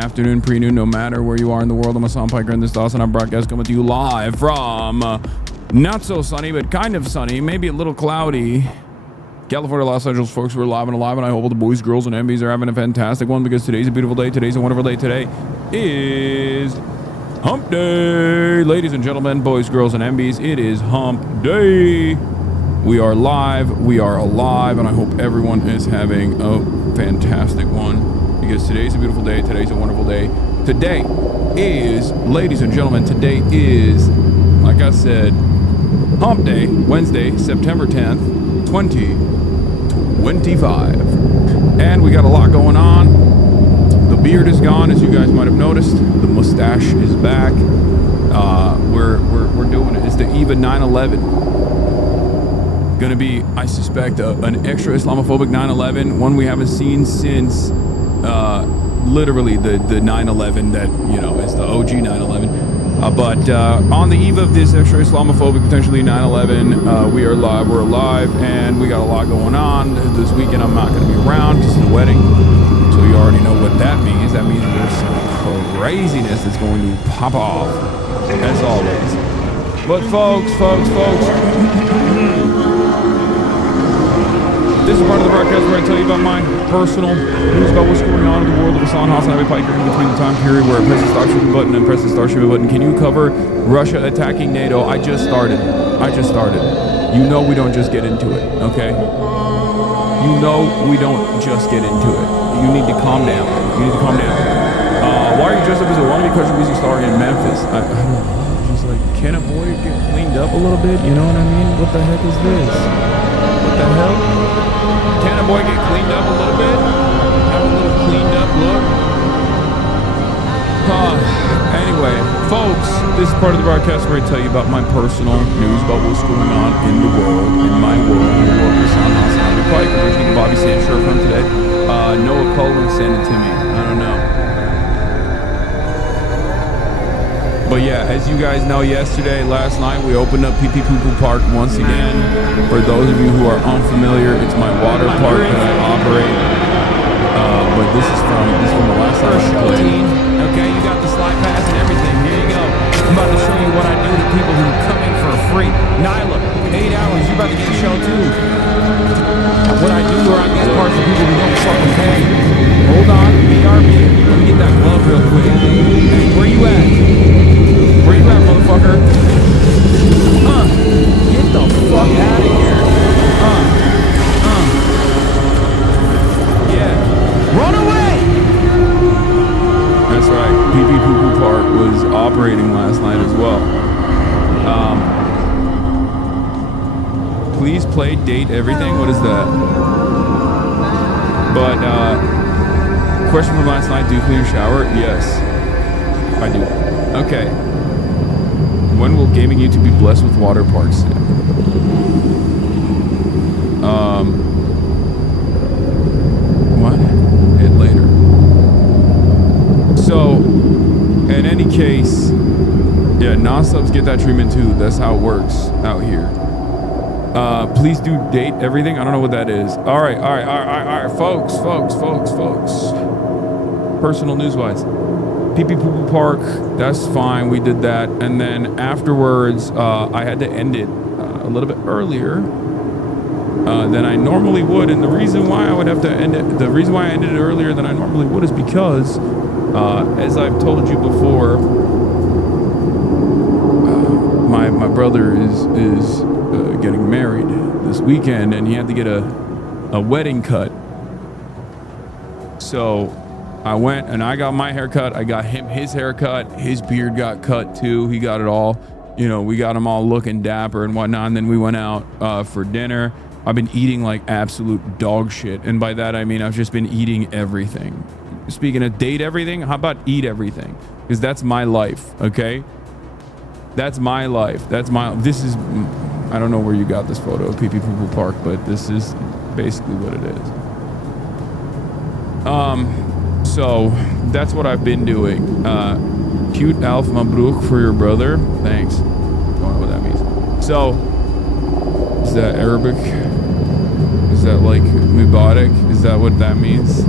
Afternoon, pre-noon, no matter where you are in the world. I'm Hasan Piker and this is Dawson. I'm broadcast coming to you live from not so sunny, but kind of sunny, maybe a little cloudy California, Los Angeles. Folks, we're live and alive, and I hope all the boys, girls, and MBs are having a fantastic one, because today's a beautiful day. Today's a wonderful day. Today is Hump Day. Ladies and gentlemen, boys, girls, and MBs, it is Hump Day. We are live, we are alive, and I hope everyone is having a fantastic one, because today's a beautiful day. Today's a wonderful day. Today is, ladies and gentlemen, today is, like I said, Hump Day, Wednesday, September 10th, 2025. And we got a lot going on. The beard is gone, as you guys might have noticed. The mustache is back. We're doing it. It's the EVA 9/11. Gonna be, I suspect, an extra Islamophobic 9/11, one we haven't seen since literally the 9/11 that, you know, is the OG 9/11. But on the eve of this extra Islamophobic, potentially 9/11, we are live, we're alive, and we got a lot going on. This weekend I'm not going to be around because it's a wedding, so you already know what that means. That means there's some craziness that's going to pop off, as always. But folks, this is part of the broadcast where I tell you about my personal news about what's going on in the world of Hasan Hasanabi Piker in between the time period where I press the start shipping button and press the start shipping button. Can you cover Russia attacking NATO? I just started. You know we don't just get into it, okay? You know we don't just get into it. You need to calm down. Why are you dressed up as a wannabe country music star in Memphis? I don't know. Just like, can a boy get cleaned up a little bit? You know what I mean? What the heck is this? What the hell? Can a boy get cleaned up a little bit? Have a little cleaned up look? Anyway, folks, this is part of the broadcast where I tell you about my personal news about what's going on in the world, in my world, in the world of Hasan Hasanabi Piker. We're taking Bobby Sand shirt from today. Noah Cullen sent it to me. I don't know. But yeah, as you guys know, last night, we opened up Pee Pee Poo Poo Park once again. For those of you who are unfamiliar, it's my water park that I operate. But this is from the last time I played. Okay, you got the slide pass and everything. Here you go. I'm about to show you what I do to people who come in for free. Nyla, 8 hours. You're about to get a show too. What I do around these parts for people who don't fucking pay. Hold on, BRB. Let me get that glove real quick. Hey, where you at? Where you at, motherfucker? Get the fuck out of here. Yeah. Run away! That's right. Pee Pee Poo Poo Park was operating last night as well. Please play date everything. What is that? But, question from last night, do you clean your shower? Yes. I do. Okay. When will gaming YouTube be blessed with water parks? What? Hit later. So, in any case, yeah, non-subs get that treatment too. That's how it works out here. Please do date everything. I don't know what that is. All right, folks. Personal news-wise. Pee Pee Poo Poo Park, that's fine, we did that, and then afterwards I had to end it a little bit earlier than I normally would, and the reason why I ended it earlier than I normally would is because as I've told you before, my brother is getting married this weekend, and he had to get a wedding cut. So I went and I got my haircut. I got him his haircut. His beard got cut too. He got it all. You know, we got him all looking dapper and whatnot. And then we went out for dinner. I've been eating like absolute dog shit. And by that, I mean, I've just been eating everything. Speaking of date everything, how about eat everything? Because that's my life, okay? That's my life. This is, I don't know where you got this photo of Pee Pee Poo Poo Park, but this is basically what it is. So that's what I've been doing. Cute Alf Mabruk for your brother. Thanks. Don't know what that means. So, is that Arabic? Is that like Mubarak? Is that what that means?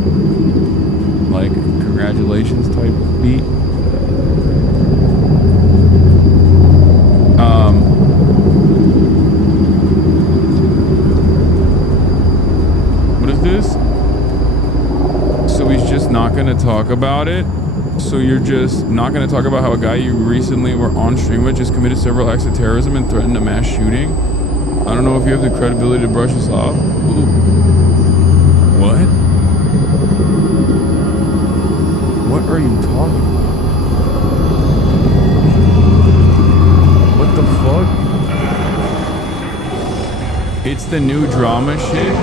like congratulations type beat. What is this? So he's just not gonna talk about it? So you're just not gonna talk about how a guy you recently were on stream with just committed several acts of terrorism and threatened a mass shooting? I don't know if you have the credibility to brush this off. Ooh. What? What are you talking about? What the fuck? It's the new drama shit?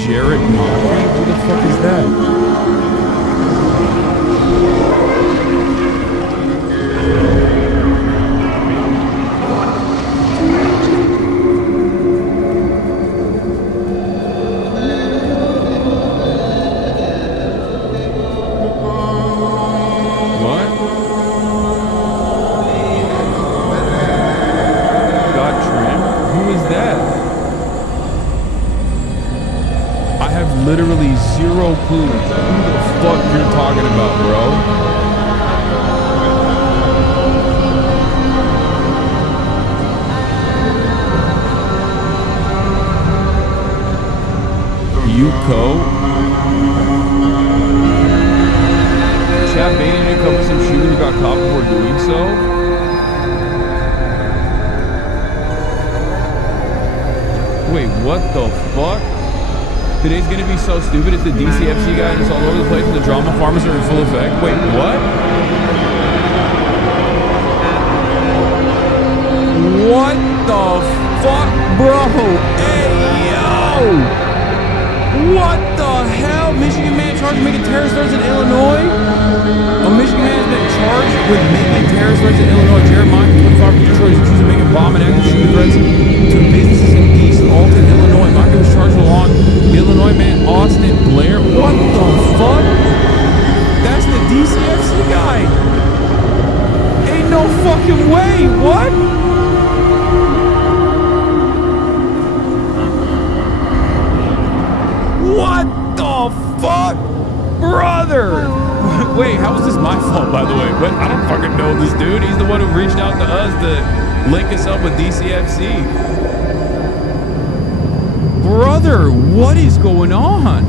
Jarrett Mockery? Who the fuck is that? Literally zero clue who the fuck you're talking about, bro. Yuko? Chad Bain didn't cover some shooter who got caught before doing so? Wait, what the fuck? Today's gonna be so stupid. It's the DCFC guy and it's all over the place and the drama farmers are in full effect. Wait, what? What the fuck, bro? Hey, yo! What the hell? Michigan man charged with making terrorist threats in Illinois? A Michigan man has been charged with making terrorist threats in Illinois. Jared Mike, 25 from Detroit, is accused of making bomb and active shooting threats to businesses in East Alton, Illinois. Mike was charged along Illinois man Austin Blair. What the fuck? That's the DCFC guy. Ain't no fucking way. What? What the fuck? Brother! Wait, how was this my fault, by the way? But I don't fucking know this dude. He's the one who reached out to us to link us up with DCFC. Brother, what is going on?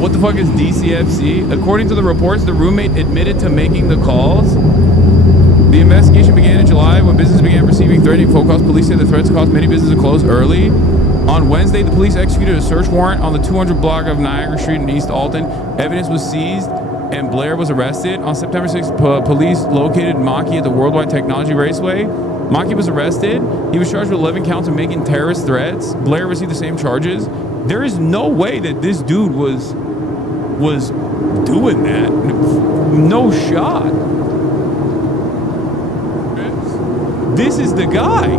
What the fuck is DCFC? According to the reports, the roommate admitted to making the calls. The investigation began in July when businesses began receiving threatening phone calls. Police say the threats caused many businesses to close early. On Wednesday, the police executed a search warrant on the 200 block of Niagara Street in East Alton. Evidence was seized and Blair was arrested. On September 6th, police located Maki at the Worldwide Technology Raceway. Maki was arrested. He was charged with 11 counts of making terrorist threats. Blair received the same charges. There is no way that this dude was doing that. No shot. This is the guy.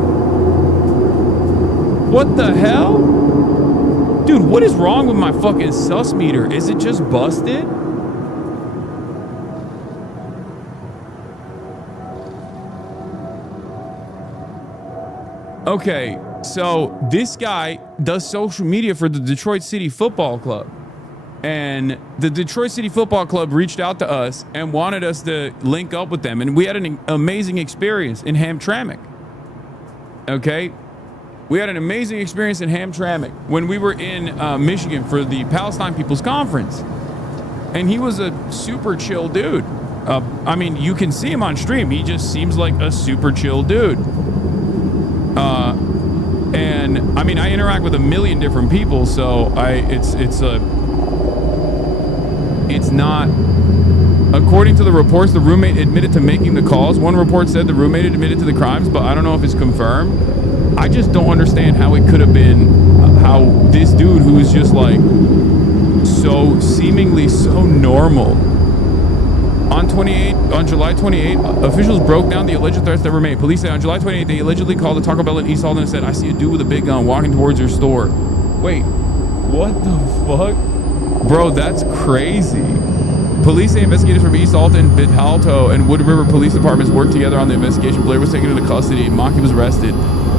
What the hell? Dude, what is wrong with my fucking sus meter? Is it just busted? Okay, so this guy does social media for the Detroit City Football Club. And the Detroit City Football Club reached out to us and wanted us to link up with them. And we had an amazing experience in Hamtramck. Okay? We had an amazing experience in Hamtramck when we were in Michigan for the Palestine People's Conference. And he was a super chill dude. I mean, you can see him on stream. He just seems like a super chill dude. And I mean, I interact with a million different people, so it's not. According to the reports, the roommate admitted to making the calls. One report said the roommate admitted to the crimes, but I don't know if it's confirmed. I just don't understand how it could have been, how this dude who is just like so seemingly so normal. On July 28, officials broke down the alleged threats that were made. Police say on July 28, they allegedly called the Taco Bell in East Alton and said, "I see a dude with a big gun walking towards your store." Wait, what the fuck? Bro, that's crazy. Police say investigators from East Alton, Bidhalto, and Wood River police departments worked together on the investigation. Blair was taken into custody. Maki was arrested.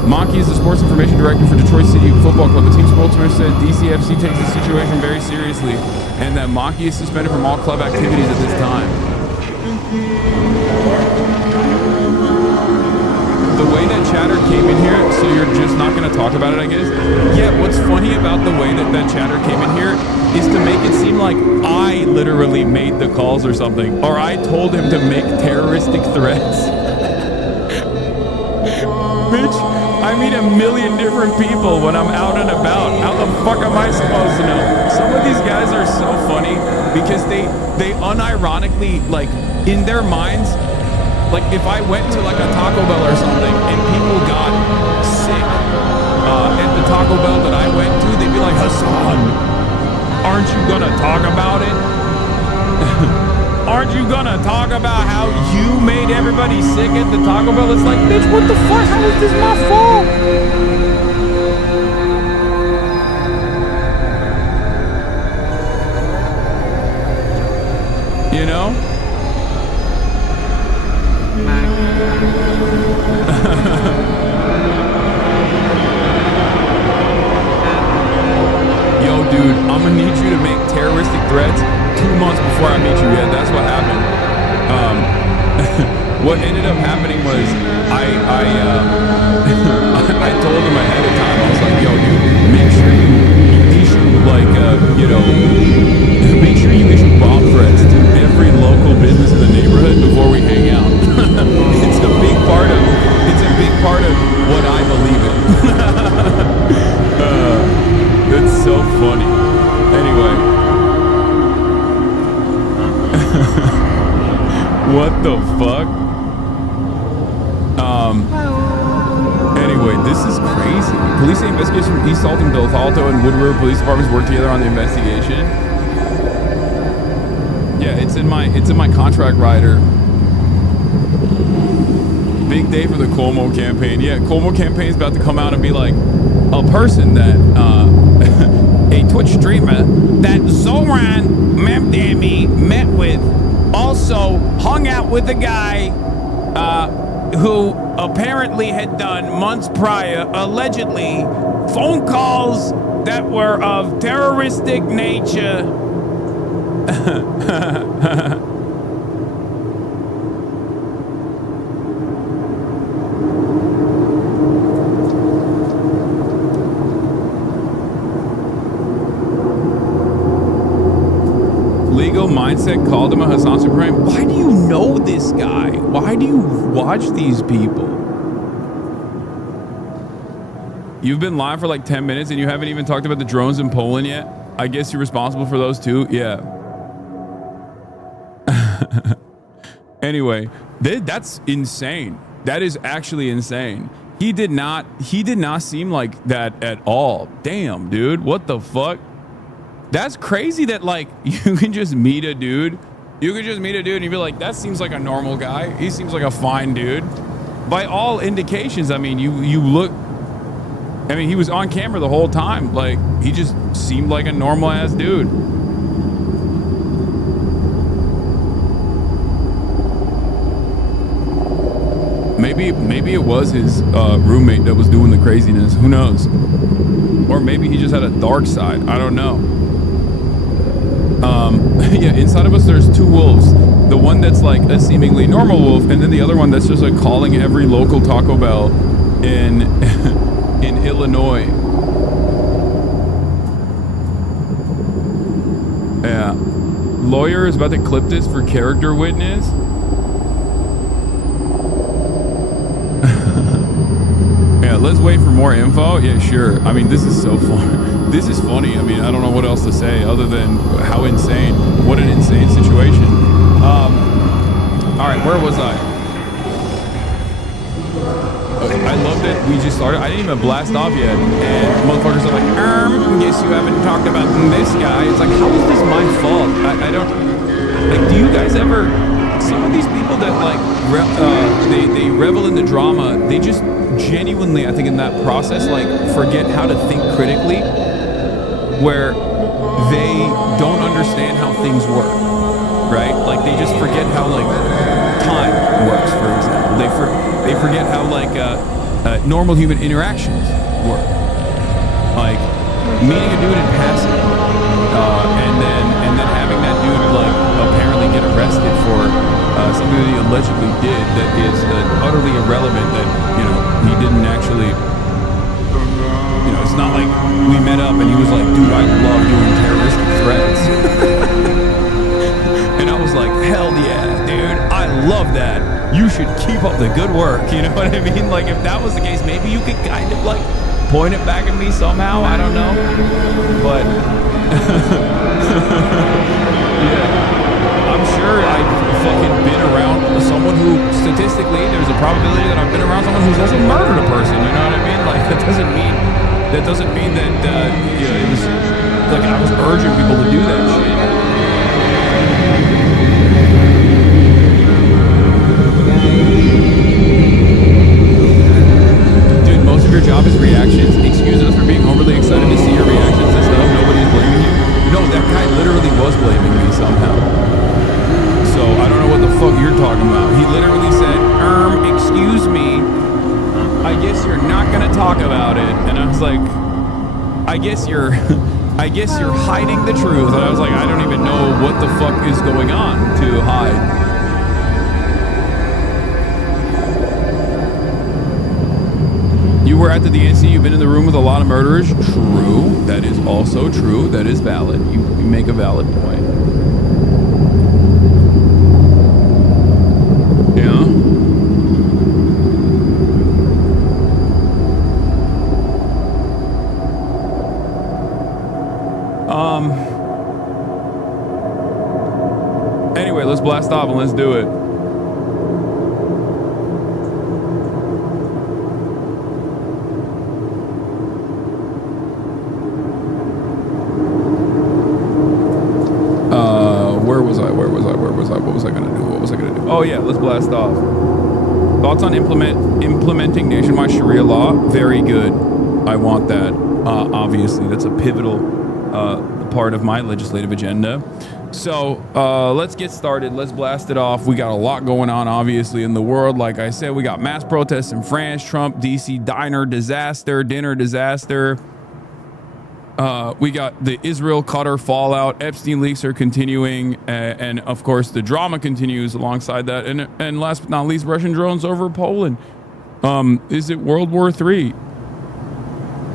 Maki is the sports information director for Detroit City Football Club. The team spokesman said DCFC takes the situation very seriously and that Maki is suspended from all club activities at this time. The way that chatter came in here, so you're just not going to talk about it, I guess? Yeah, what's funny about the way that chatter came in here is to make it seem like I literally made the calls or something, or I told him to make terroristic threats. Bitch, I meet a million different people when I'm out and about. How the fuck am I supposed to know? Some of these guys are so funny because they unironically, like, in their minds, like if I went to like a Taco Bell or something and people got sick at the Taco Bell that I went to, they'd be like, Hasan, aren't you gonna talk about it? Aren't you gonna talk about how you made everybody sick at the Taco Bell? It's like, bitch, what the fuck? How is this my fault? You know? Yo, dude, I'm gonna need you to make terroristic threats 2 months before I meet you. Yeah, that's what happened. What ended up happening was I told him ahead of time. I was like, yo, dude, make sure you issue like make sure you issue bomb threats to every local business in the neighborhood before we hang out. It's a big part of what I believe in. That's so funny. Anyway. What the fuck? Anyway, this is crazy. Police investigation from East Alton, Del Alto, and Wood River police departments work together on the investigation. Yeah, it's in my contract rider. Big day for the Cuomo campaign. Yeah, Cuomo campaign is about to come out and be like, a person that a Twitch streamer that Zoran Memdami met with also hung out with a guy who apparently had done months prior, allegedly, phone calls that were of terroristic nature. Mindset called him a Hasan Supreme. Why do you know this guy? Why do you watch these people? You've been live for like 10 minutes and you haven't even talked about the drones in Poland yet? I guess you're responsible for those too? Yeah. Anyway, that's insane. That is actually insane. He did not seem like that at all. Damn, dude. What the fuck? That's crazy that like you can just meet a dude. You could just meet a dude and you'd be like, that seems like a normal guy. He seems like a fine dude. By all indications, I mean, you look, I mean, he was on camera the whole time. Like, he just seemed like a normal ass dude. Maybe it was his roommate that was doing the craziness. Who knows? Or maybe he just had a dark side. I don't know. Yeah, inside of us there's two wolves. The one that's like a seemingly normal wolf, and then the other one that's just like calling every local Taco Bell in in Illinois. Yeah. Lawyer is about to clip this for character witness. Yeah, let's wait for more info. Yeah, sure. I mean, this is so fun. This is funny. I mean, I don't know what else to say other than how insane. What an insane situation. All right, where was I? I love that we just started. I didn't even blast off yet. And motherfuckers are like, guess you haven't talked about this guy. It's like, how is this my fault? I don't... Like, do you guys ever... Some of these people that, like, they revel in the drama, they just genuinely, I think in that process, like, forget how to think critically, where they don't understand how things work, right? Like, they just forget how, like, time works, for example. They forget how, like, normal human interactions work. Like, meeting a dude in passing, and then dude like apparently get arrested for something that he allegedly did that is utterly irrelevant. That he didn't actually. It's not like we met up and he was like, dude, I love doing terroristic threats. And I was like, hell yeah, dude, I love that. You should keep up the good work. You know what I mean? Like, if that was the case, maybe you could kind of like point it back at me somehow. I don't know. But yeah, I'm sure I've fucking been around someone who, statistically, there's a probability that I've been around someone who's also murdered a person. You know what I mean? Like, that doesn't mean that it was like I was urging people to do that shit. Dude, most of your job is reactions. Excuse us for being overly excited to see your reactions and stuff. Nobody's blaming you. No, that guy literally was blaming me somehow. So I don't know what the fuck you're talking about. He literally said, excuse me, I guess you're not gonna talk about it. And I was like, I guess you're hiding the truth. And I was like, I don't even know what the fuck is going on to hide. You were at the DNC, you've been in the room with a lot of murderers. True, that is also true. That is valid. You make a valid point. Yeah. Anyway, let's blast off and let's do it. What was I gonna do? Oh yeah, let's blast off. Thoughts on implementing nationwide Sharia law? Very good. I want that. Obviously, that's a pivotal part of my legislative agenda. So let's get started. Let's blast it off. We got a lot going on, obviously, in the world. Like I said, we got mass protests in France, Trump, DC dinner disaster. We got the Israel-Qatar fallout. Epstein leaks are continuing, and of course the drama continues alongside that. And last but not least, Russian drones over Poland. Is it World War III?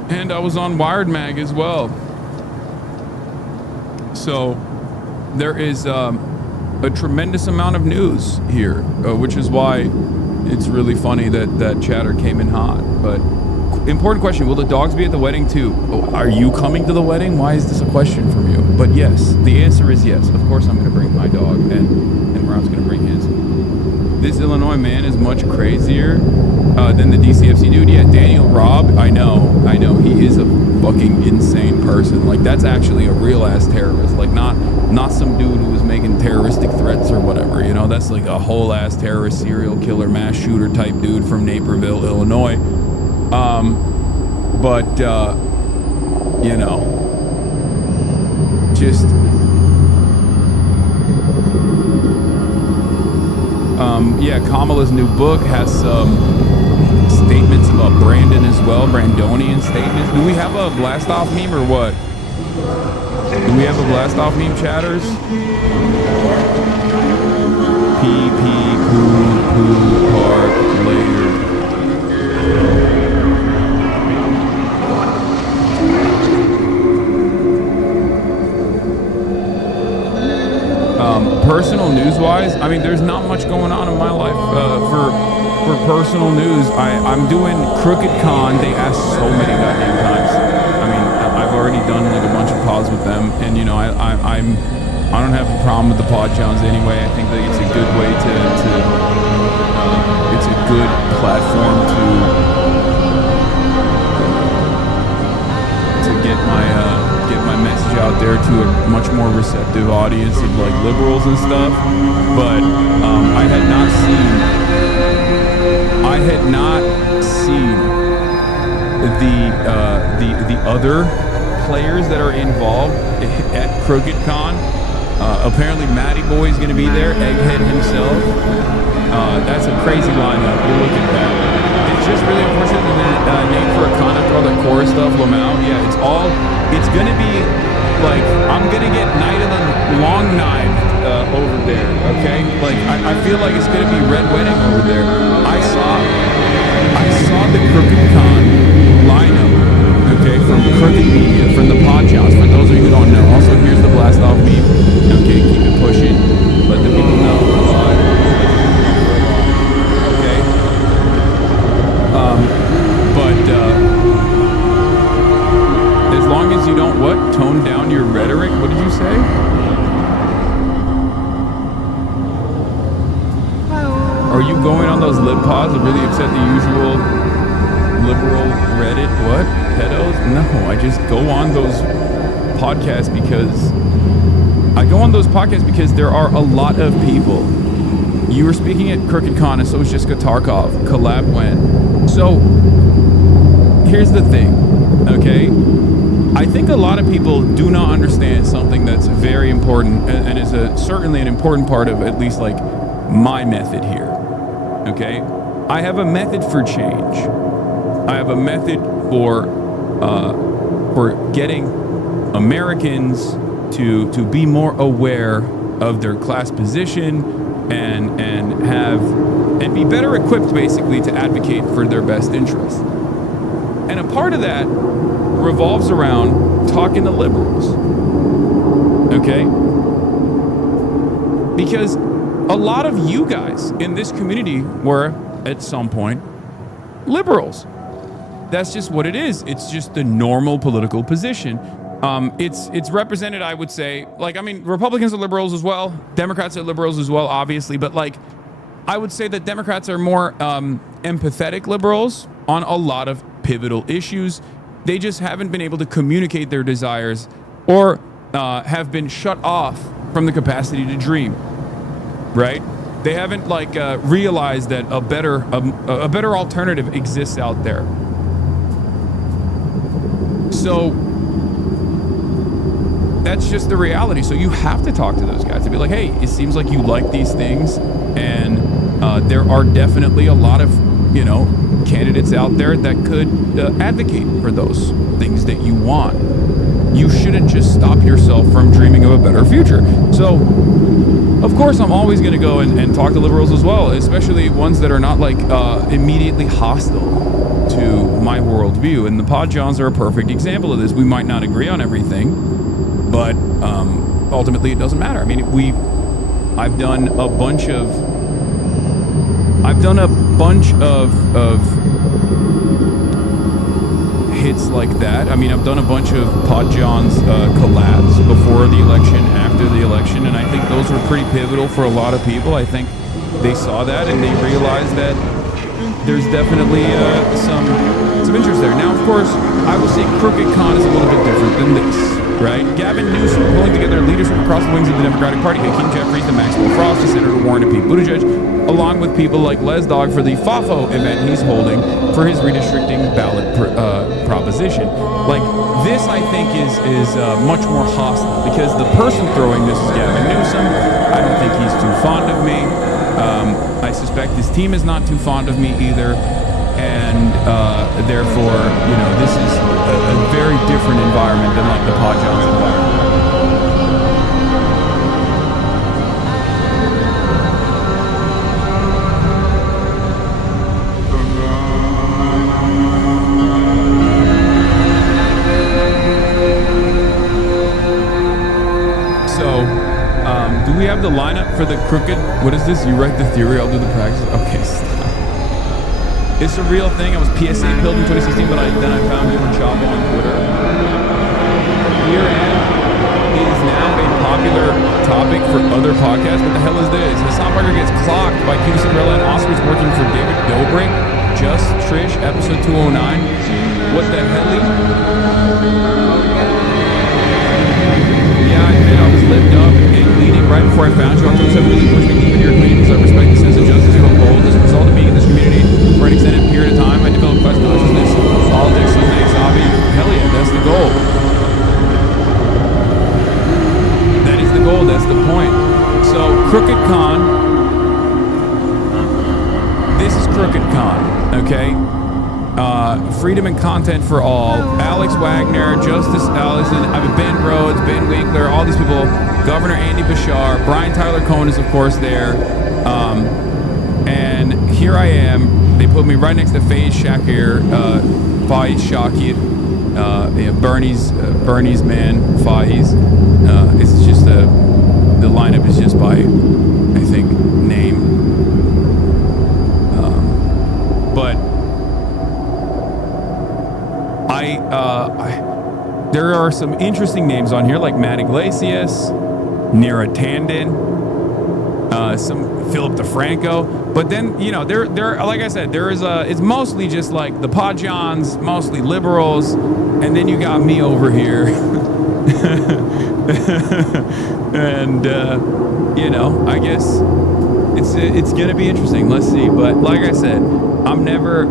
And I was on Wired Mag as well. So there is a tremendous amount of news here, which is why it's really funny that chatter came in hot. But important question, will the dogs be at the wedding too? Oh, are you coming to the wedding? Why is this a question from you? But yes, the answer is yes. Of course I'm going to bring my dog, and Ron's going to bring his. This Illinois man is much crazier than the DCFC dude. Yeah, Daniel Robb, I know. He is a fucking insane person. Like, that's actually a real-ass terrorist. Like, not some dude who was making terroristic threats or whatever. You know, that's like a whole-ass terrorist, serial killer, mass shooter type dude from Naperville, Illinois. Just yeah, Kamala's new book has some statements about Brandon as well, Brandonian statements. Do we have a blast off meme or what? Do we have a blast off meme, chatters? Pee poo park later. Personal news-wise, I mean, there's not much going on in my life. For personal news, I'm doing Crooked Con. They asked so many goddamn times. I mean, I've already done like a bunch of pods with them, and you know, I don't have a problem with the pod challenge anyway. I think that it's a good way to it's a good platform to get my message out there to a much more receptive audience of like liberals and stuff. But I had not seen the other players that are involved at Crooked Con. Apparently Matty Boy is going to be there, Egghead himself. That's a crazy lineup. We'll look at that. It's just really unfortunate that name for a con after all that chorus stuff, Lamau. Yeah, it's going to be like, I'm gonna get knighted and long knifed over there, okay? Like, I feel like it's gonna be red wedding over there. I saw the Crooked Con lineup, okay, from Crooked Media, from the Podcasts, for those of you who don't know. Also, here's the blast off meme, okay, keep it pushing, let the people know, okay? As long as you don't, tone down your rhetoric, what did you say? Are you going on those lib pods that really upset the usual liberal Reddit, pedos? No, I just go on those podcasts because there are a lot of people. You were speaking at Crooked Con, and so was Jessica Tarkov. Collab went. So, here's the thing, okay? I think a lot of people do not understand something that's very important and is certainly an important part of at least like my method here, okay? I have a method for change. I have a method for getting Americans to be more aware of their class position and be better equipped basically to advocate for their best interests. And a part of that revolves around talking to liberals, okay? Because a lot of you guys in this community were, at some point, liberals. That's just what it is. It's just the normal political position. It's represented, I would say, like, I mean, Republicans are liberals as well. Democrats are liberals as well, obviously. But, like, I would say that Democrats are more empathetic liberals on a lot of pivotal issues. They just haven't been able to communicate their desires or have been shut off from the capacity to dream, right? They haven't like realized that a better alternative exists out there. So that's just the reality. So you have to talk to those guys to be like, hey, it seems like you like these things, and there are definitely a lot of, you know, candidates out there that could advocate for those things that you want. You shouldn't just stop yourself from dreaming of a better future. So, of course, I'm always going to go and talk to liberals as well, especially ones that are not like immediately hostile to my worldview. And the Podjons are a perfect example of this. We might not agree on everything, but ultimately it doesn't matter. I mean, I've done a bunch of hits like that. I mean, I've done a bunch of Podjons collabs before the election, after the election, and I think those were pretty pivotal for a lot of people. I think they saw that and they realized that there's definitely some interest there. Now, of course, I will say Crooked Con is a little bit different than this, right? Gavin Newsom pulling together leaders from across the wings of the Democratic Party, Hakeem Jeffries, the Maxwell Frost, the Senator Warren, and Pete Buttigieg, along with people like Les Dog for the FAFO event he's holding for his redistricting ballot proposition. Like, this, I think, is much more hostile because the person throwing this is Gavin Newsom. I don't think he's too fond of me. I suspect his team is not too fond of me either. And therefore, you know, this is a very different environment than like the Podjons environment. Do we have the lineup for the Crooked? What is this? You write the theory, I'll do the practice. Okay, stop. It's a real thing. I was PSA pilled in 2016, but then I found you on Chavo on Twitter. Year end is now a popular topic for other podcasts. What the hell is this? Hasan Frequency gets clocked by Q Cinderella and Oscar's working for David Dobrik. Just Trish, episode 209. What the hell? Yeah, I admit I was lived up and leading right before I found you. October 7 really pushed me deep into your community because I respect the sense of justice you uphold. As a result of being in this community for an extended period of time, I developed quest for consciousness, politics, so thanks, hobby. Hell yeah, that's the goal. That is the goal, that's the point. So, Crooked Con. This is Crooked Con, okay? Freedom and Content for All, Alex Wagner, Justice Allison, Ben Rhodes, Ben Winkler, all these people, Governor Andy Bashar, Brian Tyler Cohen is of course there, and here I am. They put me right next to Faiz Shakir, Bernie's man, Faiz. It's just the lineup is just by, I think, name. But there are some interesting names on here, like Matt Iglesias, Neera Tanden, some Philip DeFranco. But then, you know, there, like I said, there is it's mostly just like the Pajans, mostly liberals, and then you got me over here. And you know, I guess it's gonna be interesting. Let's see. But like I said, I'm never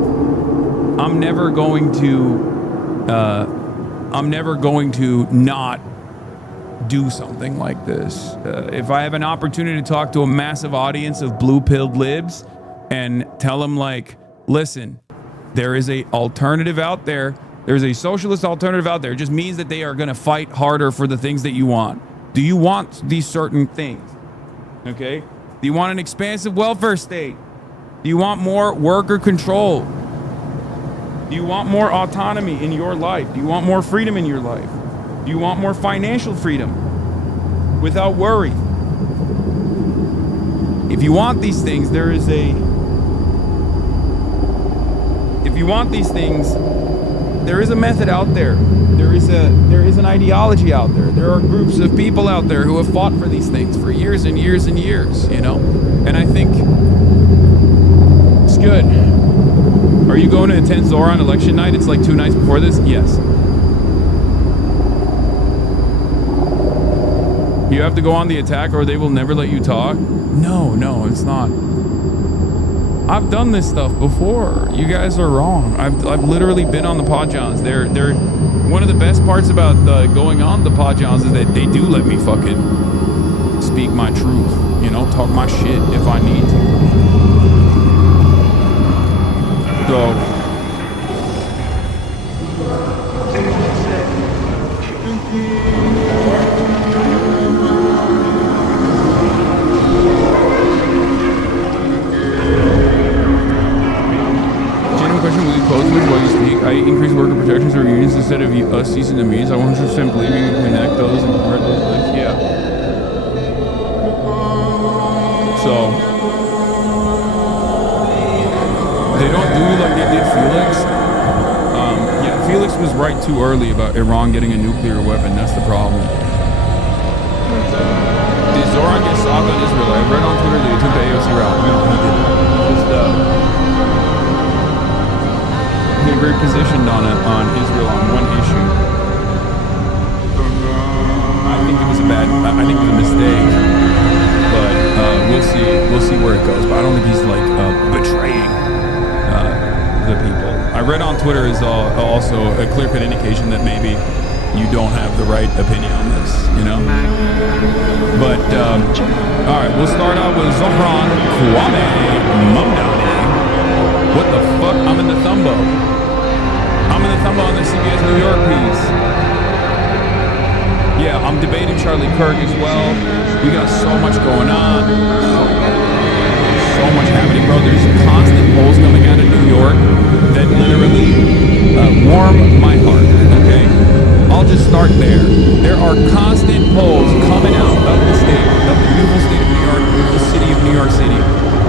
going to not do something like this. If I have an opportunity to talk to a massive audience of blue-pilled libs and tell them, like, listen, there is a alternative out there. There's a socialist alternative out there. It just means that they are going to fight harder for the things that you want. Do you want these certain things? Okay? Do you want an expansive welfare state? Do you want more worker control? Do you want more autonomy in your life? Do you want more freedom in your life? Do you want more financial freedom without worry? If you want these things, there is a... If you want these things, there is a method out there. There is an ideology out there. There are groups of people out there who have fought for these things for years and years and years, you know? And I think it's good. Are you going to attend Zora on election night? It's like 2 nights before this? Yes. You have to go on the attack or they will never let you talk? No, it's not. I've done this stuff before. You guys are wrong. I've literally been on the Pajans. They're one of the best parts about going on the Pajans is that they do let me fucking speak my truth. You know, talk my shit if I need to. So while you speak, I increase worker protections or unions instead of us ceasing the means. I 100% believe you can connect those and convert those lives. Yeah. So they don't do like they did Felix. Yeah, Felix was right too early about Iran getting a nuclear weapon. That's the problem. Did Zoran get soft on Israel? I read on Twitter that he took the AOC route. No, he didn't. He very positioned on Israel on one issue. I think it was a mistake, but we'll see where it goes. But I don't think he's like betraying the people. I read on Twitter is also a clear-cut indication that maybe you don't have the right opinion on this, you know. But all right, we'll start out with Zohran Kwame Mamdani. What the fuck? I'm in the Thumbo. I'm in the Thumbo on the CBS New York piece. Yeah, I'm debating Charlie Kirk as well. We got so much going on. So much happening, bro. There's constant polls coming out of New York that literally warm my heart, okay? I'll just start there. There are constant polls coming out of the state, of the beautiful state of New York, the beautiful city of New York City,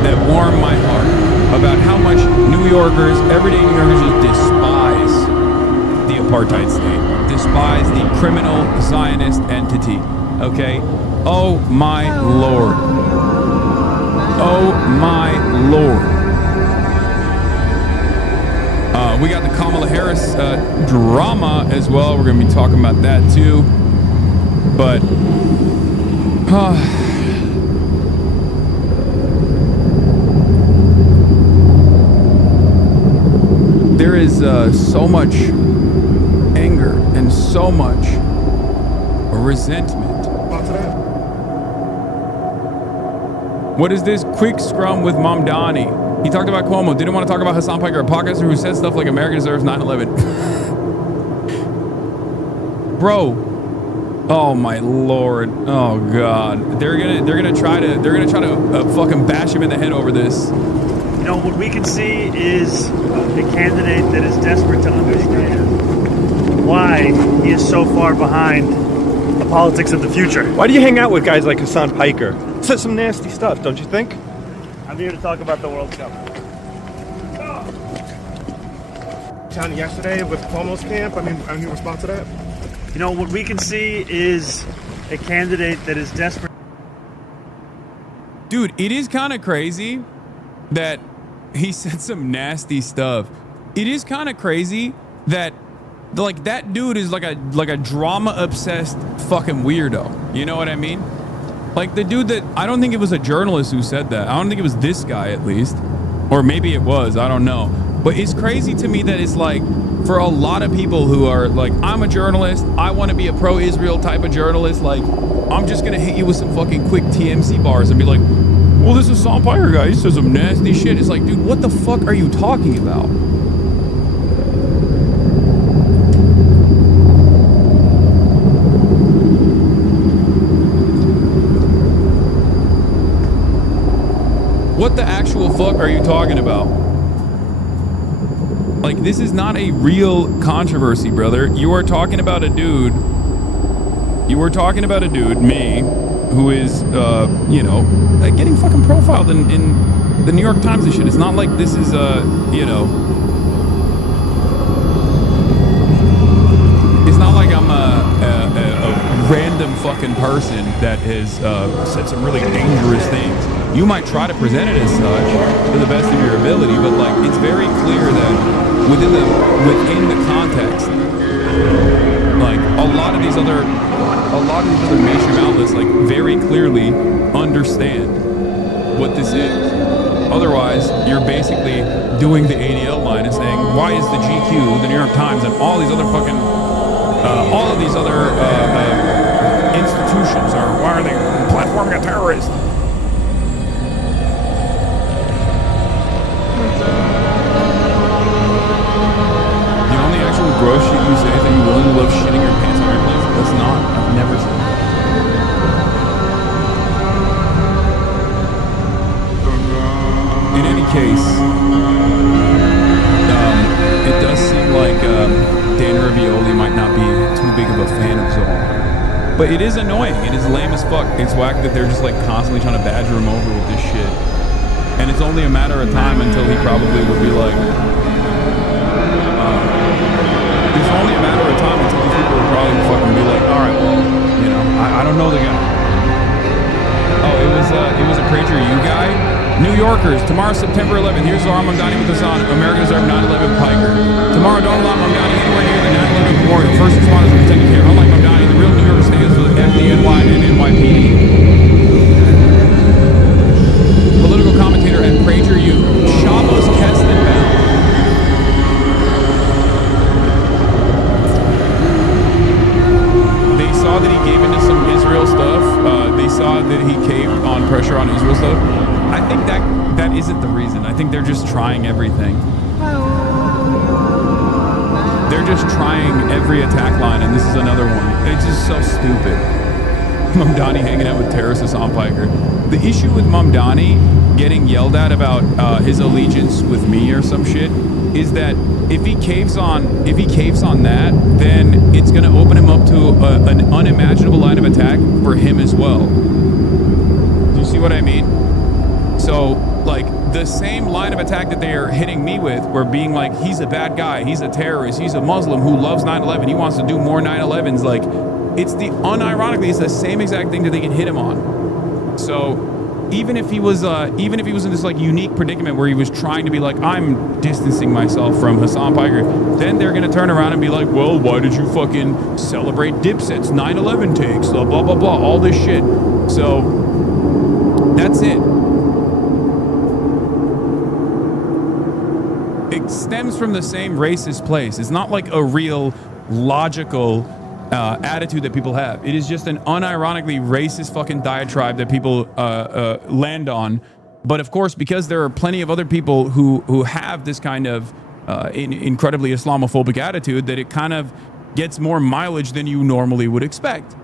that warm my heart about how much New Yorkers, everyday New Yorkers, just despise the apartheid state, despise the criminal Zionist entity, okay? Oh my Lord. Oh my Lord. We got the Kamala Harris drama as well. We're going to be talking about that too. But there is so much anger and so much resentment. What is this quick scrum with Mamdani? He talked about Cuomo. Didn't want to talk about Hasan Piker, a podcaster who said stuff like America deserves 9/11. Bro. Oh my lord. Oh god. They're gonna try to fucking bash him in the head over this. You know, what we can see is a candidate that is desperate to understand why he is so far behind the politics of the future. Why do you hang out with guys like Hasan Piker? Said some nasty stuff, don't you think? I'm here to talk about the World Cup. Town yesterday with Cuomo's camp. I mean, any response to that? You know, what we can see is a candidate that is desperate. Dude, it is kind of crazy that he said some nasty stuff. It is kind of crazy that like that dude is like a drama obsessed fucking weirdo. You know what I mean? Like the dude that I don't think it was a journalist who said that. I don't think it was this guy at least. Or maybe it was, I don't know. But it's crazy to me that it's like for a lot of people who are like, I'm a journalist, I want to be a pro-Israel type of journalist, like I'm just gonna hit you with some fucking quick TMC bars and be like, well, this is Hasan Piker guy, he says some nasty shit. It's like, dude, what the fuck are you talking about? What the actual fuck are you talking about? Like, this is not a real controversy, brother. You are talking about a dude. You were talking about a dude, me, who is, you know, getting fucking profiled in the New York Times and shit. It's not like this is, you know, it's not like I'm a random fucking person that has said some really dangerous things. You might try to present it as such to the best of your ability, but like it's very clear that within the context, like a lot of these other mainstream outlets like very clearly understand what this is. Otherwise, you're basically doing the ADL line and saying, why is the GQ, the New York Times, and all these other fucking all of these other institutions are, why are they platforming a terrorist? The only actual gross shit you say is that you're willing to love shitting your pants on airplanes? That's not. I've never said that. In any case, it does seem like Dan Ravioli might not be too big of a fan of Zoll. But it is annoying. It is lame as fuck. It's whack that they're just like constantly trying to badger him over with this shit. And it's only a matter of time until he probably would be like, it's only a matter of time until these people would probably fucking be like, all right, well, you know, I don't know the guy. Oh, it was a Prager U guy. New Yorkers, tomorrow, September 11th. Here's Zohar Mamdani with Hasan. America deserves 9/11 Piker. Tomorrow, don't allow Mamdani anywhere near the 9/11 memorial. First responders are protected here. Unlike Mamdani, the real New York stands for the FDNY and NYPD. Political commentator at Prager U, Shabbos Kestenbaum. They saw that he gave into some Israel stuff. They saw that he caved on pressure on Israel stuff. I think that isn't the reason. I think they're just trying everything. They're just trying every attack line, and this is another one. It's just so stupid. Mamdani hanging out with terrorist Hasan Piker. The issue with Mamdani getting yelled at about his allegiance with me or some shit is that if he caves on that, then it's going to open him up to an unimaginable line of attack for him as well. Do you see what I mean? So, like, the same line of attack that they are hitting me with, where being like, he's a bad guy, he's a terrorist, he's a Muslim who loves 9/11, he wants to do more 9/11s, like, it's unironically, it's the same exact thing that they can hit him on. So, even if he was in this, like, unique predicament where he was trying to be like, I'm distancing myself from Hasan Piker, then they're gonna turn around and be like, well, why did you fucking celebrate Dipset's 9/11 takes, blah, blah, blah, all this shit. So, that's it. It stems from the same racist place. It's not like a real logical attitude that people have. It is just an unironically racist fucking diatribe that people land on But of course, because there are plenty of other people who have this kind of incredibly Islamophobic attitude, that it kind of gets more mileage than you normally would expect.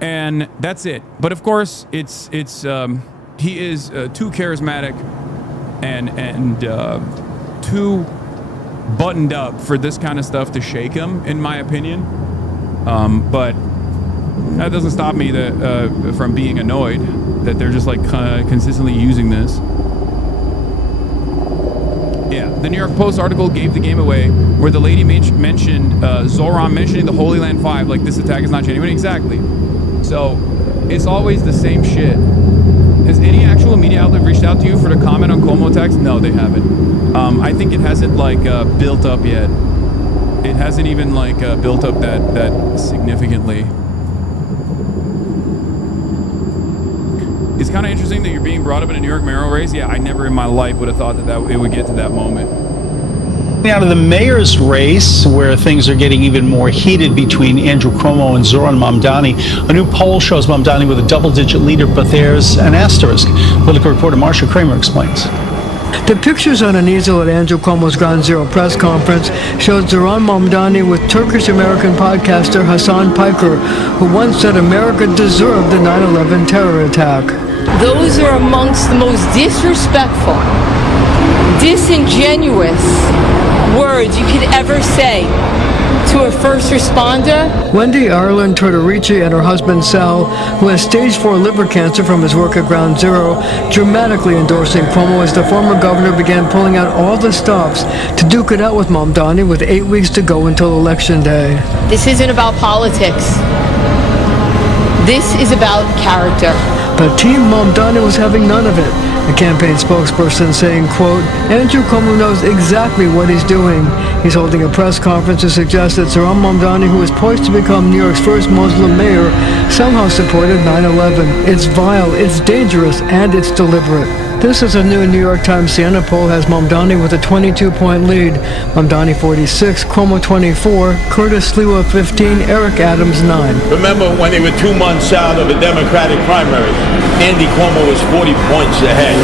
And that's it. But of course, he is too charismatic and too buttoned up for this kind of stuff to shake him, in my opinion. But that doesn't stop me from being annoyed that they're just like consistently using this. Yeah, the New York Post article gave the game away, where the lady mentioned Zoran mentioning the Holy Land 5, like this attack is not genuine. Exactly. So it's always the same shit. Has any actual media outlet reached out to you for the comment on Como attacks? No, they haven't. I think it hasn't like built up yet. It hasn't even like built up that significantly. It's kind of interesting that you're being brought up in a New York mayoral race. Yeah, I never in my life would have thought that it would get to that moment. Out of the mayor's race, where things are getting even more heated between Andrew Cuomo and Zoran Mamdani, a new poll shows Mamdani with a double-digit leader, but there's an asterisk. Political reporter Marcia Kramer explains. The pictures on an easel at Andrew Cuomo's Ground Zero press conference showed Zoran Mamdani with Turkish-American podcaster Hasan Piker, who once said America deserved the 9/11 terror attack. Those are amongst the most disrespectful, disingenuous words you could ever say to a first responder. Wendy Ireland Tortorici and her husband Sal, who has stage 4 liver cancer from his work at Ground Zero, dramatically endorsing Cuomo as the former governor began pulling out all the stops to duke it out with Mamdani with 8 weeks to go until Election Day. This isn't about politics. This is about character. But Team Mamdani was having none of it. A campaign spokesperson saying, quote, Andrew Cuomo knows exactly what he's doing. He's holding a press conference to suggest that Zoran Mamdani, who is poised to become New York's first Muslim mayor, somehow supported 9/11. It's vile, it's dangerous, and it's deliberate. This is a new New York Times Siena poll has Mamdani with a 22-point lead. Mamdani 46, Cuomo 24, Curtis Sliwa 15, Eric Adams 9. Remember when they were 2 months out of a Democratic primary, Andy Cuomo was 40 points ahead.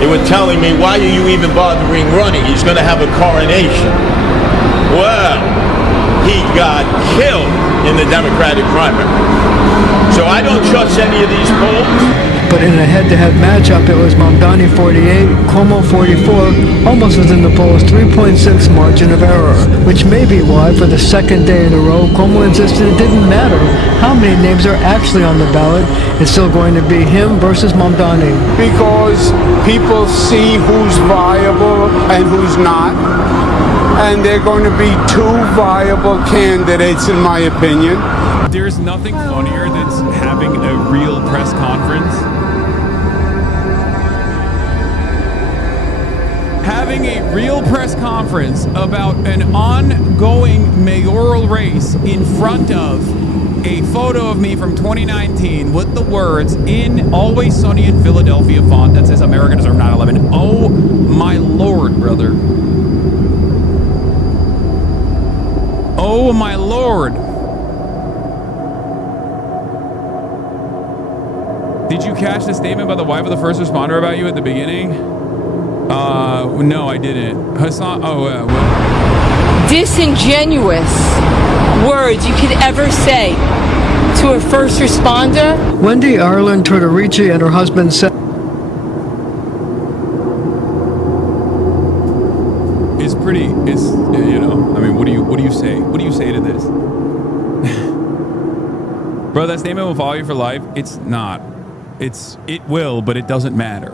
They were telling me, why are you even bothering running? He's going to have a coronation. Well, he got killed in the Democratic primary. So I don't trust any of these polls. But in a head-to-head matchup, it was Mamdani 48, Cuomo 44, almost within the poll's 3.6 margin of error, which may be why, for the second day in a row, Cuomo insisted it didn't matter how many names are actually on the ballot. It's still going to be him versus Mamdani. Because people see who's viable and who's not, and they're going to be two viable candidates, in my opinion. There's nothing funnier than having a real press conference. Having a real press conference about an ongoing mayoral race in front of a photo of me from 2019 with the words in Always Sunny in Philadelphia font that says America deserved 9/11. Oh my Lord, brother. Oh my Lord. Did you catch the statement by the wife of the first responder about you at the beginning? No, I didn't. Hasan, what? Disingenuous words you could ever say to a first responder. Wendy Ireland Tortorici and her husband said, It's pretty, you know, I mean, what do you say? What do you say to this? Bro, that statement will follow you for life. It's not. It will, but it doesn't matter.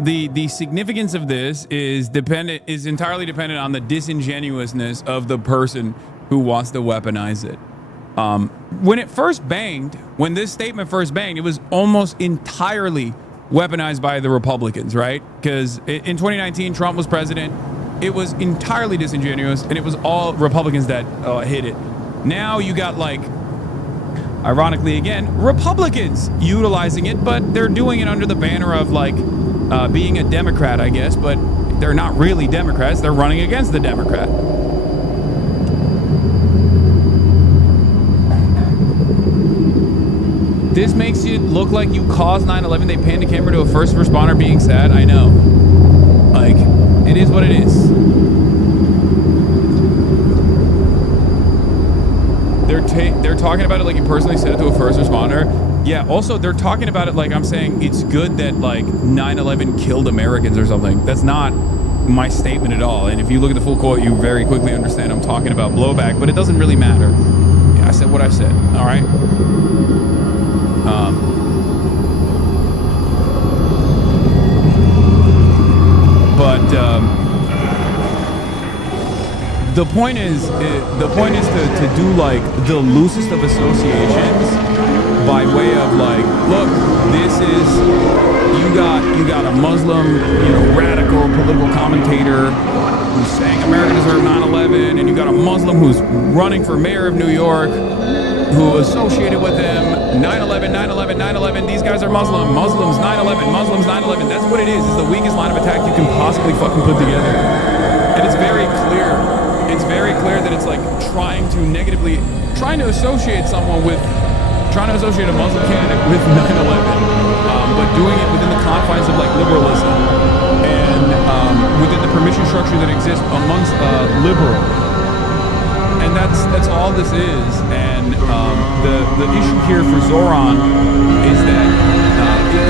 The significance of this is entirely dependent on the disingenuousness of the person who wants to weaponize it. When this statement first banged, it was almost entirely weaponized by the Republicans, right? Because in 2019, Trump was president. It was entirely disingenuous, and it was all Republicans that hit it. Now you got, like, ironically again, Republicans utilizing it, but they're doing it under the banner of, like, being a Democrat, I guess, but they're not really Democrats. They're running against the Democrat. This makes it look like you caused 9/11. They panned the camera to a first responder being sad. I know. Like, it is what it is. They're talking about it like you personally said it to a first responder. Yeah, also, they're talking about it like I'm saying it's good that, like, 9/11 killed Americans or something. That's not my statement at all. And if you look at the full quote, you very quickly understand I'm talking about blowback, but it doesn't really matter. Yeah, I said what I said, all right? The point is to do like the loosest of associations by way of like, look, this is you got a Muslim, radical political commentator who's saying America deserved 9/11, and you got a Muslim who's running for mayor of New York who associated with him 9/11, 9/11, 9/11. These guys are Muslims, 9/11, Muslims, 9/11. That's what it is. It's the weakest line of attack you can possibly fucking put together, and it's very clear. It's very clear that it's like trying to associate a Muslim candidate with 9/11, but doing it within the confines of like liberalism and within the permission structure that exists amongst liberal. And that's all this is. And the issue here for Zoran is that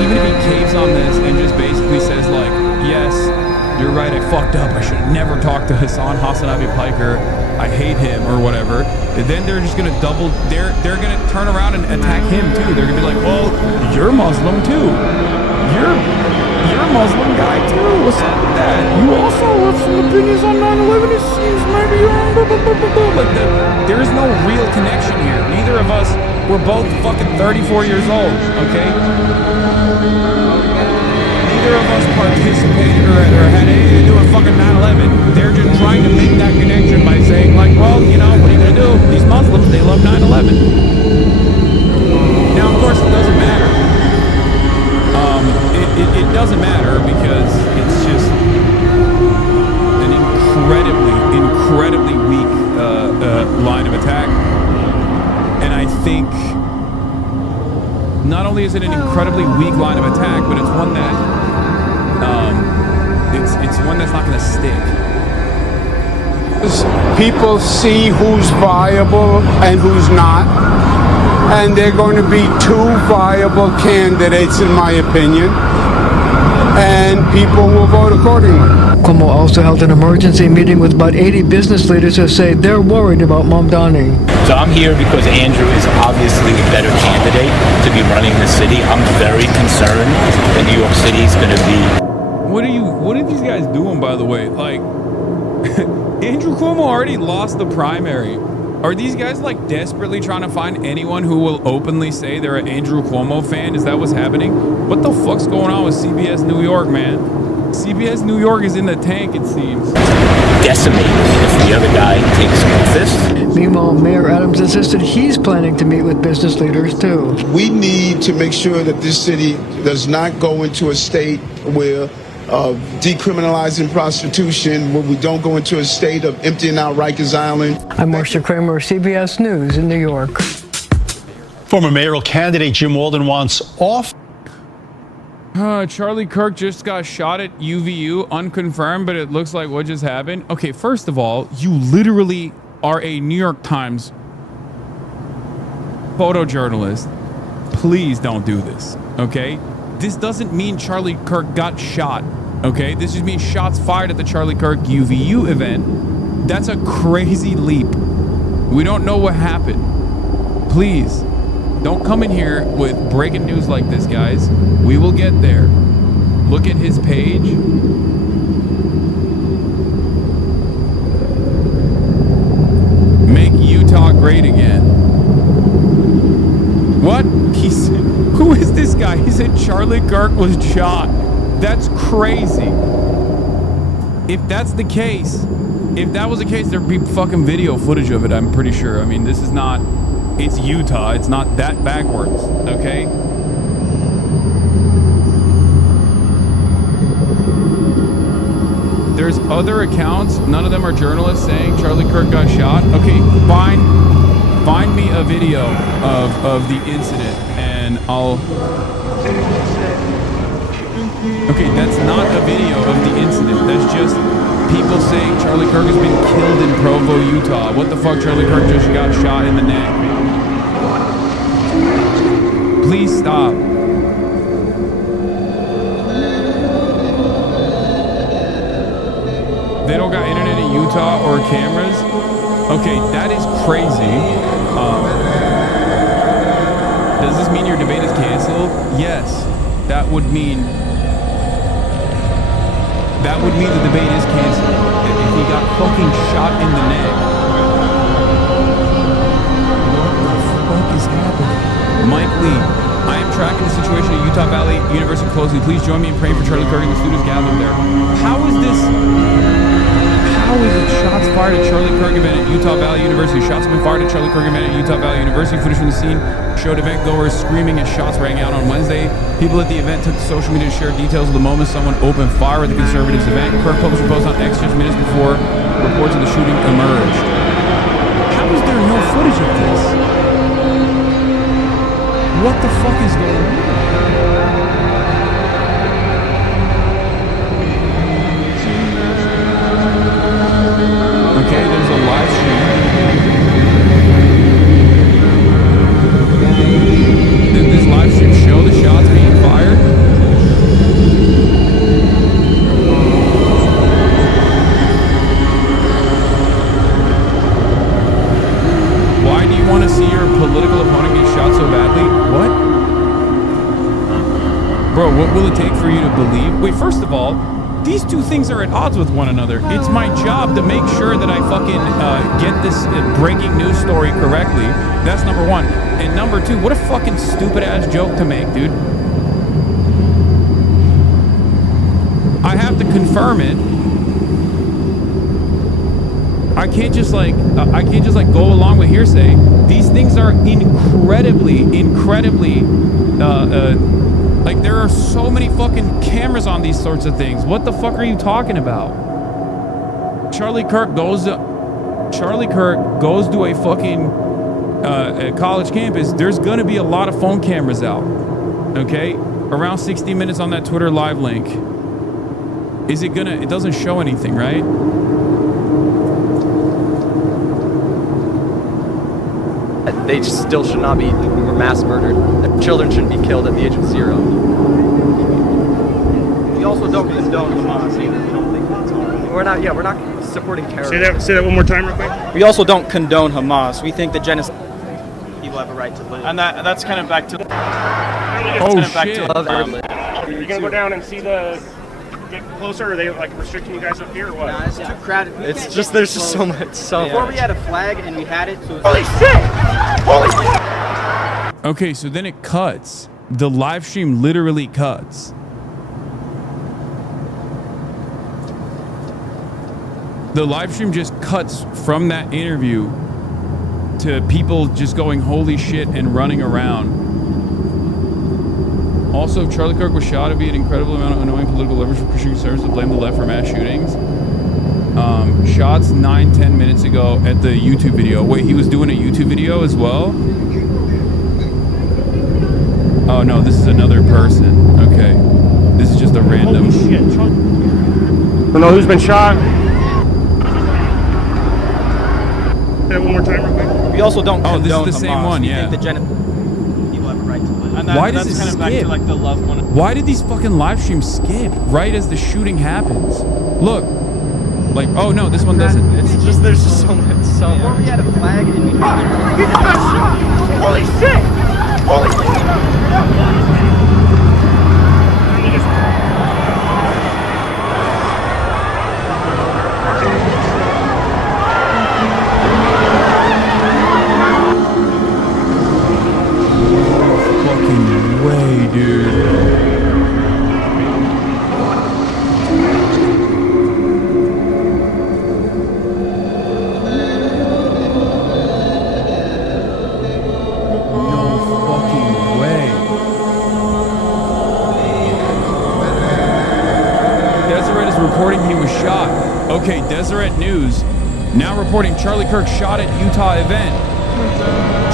even if he caves on this and just basically says like, yes, you're right, I fucked up, I should have never talked to Hasanabi Piker, I hate him or whatever, then they're just gonna they're gonna turn around and attack him too. They're gonna be like, well, you're Muslim too, you're a Muslim guy too, what's up with that? You also have some opinions on 9/11, it seems maybe you're on blah blah blah blah blah. But there is no real connection here. Neither of us, we're both fucking 34 years old, okay? Neither of us participated or had anything to do with fucking 9/11. They're just trying to make that connection by saying like, well, what are you gonna do? These Muslims, they love 9/11. Now, of course, it doesn't matter. It doesn't matter because it's just an incredibly weak line of attack. And I think not only is it an incredibly weak line of attack, but it's one that it's one that's not going to stick. People see who's viable and who's not, and they're going to be two viable candidates, in my opinion, and people will vote accordingly. Cuomo also held an emergency meeting with about 80 business leaders who say they're worried about Mamdani. So I'm here because Andrew is obviously a better candidate to be running the city. I'm very concerned that New York City is going to be... What are these guys doing, by the way? Like, Andrew Cuomo already lost the primary. Are these guys like desperately trying to find anyone who will openly say they're an Andrew Cuomo fan? Is that what's happening? What the fuck's going on with CBS New York, man? CBS New York is in the tank, it seems. Decimated if the other guy takes office. Meanwhile, Mayor Adams insisted he's planning to meet with business leaders too. We need to make sure that this city does not go into a state where decriminalizing prostitution, where we don't go into a state of emptying out Rikers Island. I'm Marcia Kramer, CBS News in New York. Former mayoral candidate Jim Walden wants off. Charlie Kirk just got shot at UVU, unconfirmed, but it looks like what just happened. Okay, first of all, you literally are a New York Times photojournalist. Please don't do this, okay? This doesn't mean Charlie Kirk got shot, okay? This just means shots fired at the Charlie Kirk UVU event. That's a crazy leap. We don't know what happened. Please, don't come in here with breaking news like this, guys. We will get there. Look at his page. Make Utah great again. What? Who is this guy? He said Charlie Kirk was shot. That's crazy. If that's the case, if that was the case, there'd be fucking video footage of it, I'm pretty sure. I mean, this is not, it's Utah. It's not that backwards, okay? There's other accounts. None of them are journalists saying Charlie Kirk got shot. Okay, find me a video of the incident and then I'll... Okay, that's not a video of the incident. That's just people saying Charlie Kirk has been killed in Provo, Utah. What the fuck? Charlie Kirk just got shot in the neck. Please stop. They don't got internet in Utah or cameras? Okay, that is crazy. Does this mean your debate is canceled? Yes, that would mean the debate is canceled. If he got fucking shot in the neck. What the fuck is happening? Mike Lee, I am tracking the situation at Utah Valley University closely. Please join me in praying for Charlie Kirk and the students gathered there. How is it shots fired at Charlie Kirk event at Utah Valley University? Shots have been fired at Charlie Kirk event at Utah Valley University. Footage from the scene showed event goers screaming as shots rang out on Wednesday. People at the event took to social media to share details of the moment someone opened fire at the Conservatives event. Kirk published a post on X just minutes before reports of the shooting emerged. How is there no footage of this? What the fuck is going on? Okay, there's a live stream. Did this live stream show the shots being fired? Why do you want to see your political opponent get shot so badly? What? Bro, what will it take for you to believe? Wait, first of all, these two things are at odds with one another. It's my job to make sure that I fucking get this breaking news story correctly. That's number one. And number two, what a fucking stupid ass joke to make, dude. I have to confirm it. I can't just like go along with hearsay. These things are incredibly like there are so many fucking cameras on these sorts of things. What the fuck are you talking about? Charlie Kirk goes to a fucking a college campus. There's gonna be a lot of phone cameras out. Okay, around 60 minutes on that Twitter live link. Is it gonna? It doesn't show anything, right? They still should not be mass murdered. Children shouldn't be killed at the age of 0. We also don't condone Hamas either. We're not supporting terror. Say that one more time real quick. We also don't condone Hamas. We think that genocide people have a right to live. And that's kind of back to love and live. Are you gonna go down and see the get closer? Are they like restricting you guys up here or what? Nah, it's too crowded. It's just there's just so much. Before we had a flag and we had it. So holy shit! Holy shit! Okay, so then it cuts. The live stream literally cuts. The live stream just cuts from that interview to people just going holy shit and running around. Also, if Charlie Kirk was shot, it'd be an incredible amount of annoying political leverage for Christian conservatives to blame the left for mass shootings. Shots 9-10 minutes ago at the YouTube video. Wait, he was doing a YouTube video as well? Oh no, this is another person. Okay. This is just a random... Holy shit, don't know who's been shot. Say that one more time real quick. We also don't condone this is the same Hamas. one, We yeah. think that people have a right to live. And Why does it kind of skip? back to like the loved one. Why did these fucking live streams skip right as the shooting happens? Look. Like, oh no, this one doesn't. It's just, there's just so much. Before we had a flag and we had it. Holy shit! Holy shit! Fucking way, dude. Reporting he was shot. Okay, Deseret News now reporting Charlie Kirk shot at Utah event.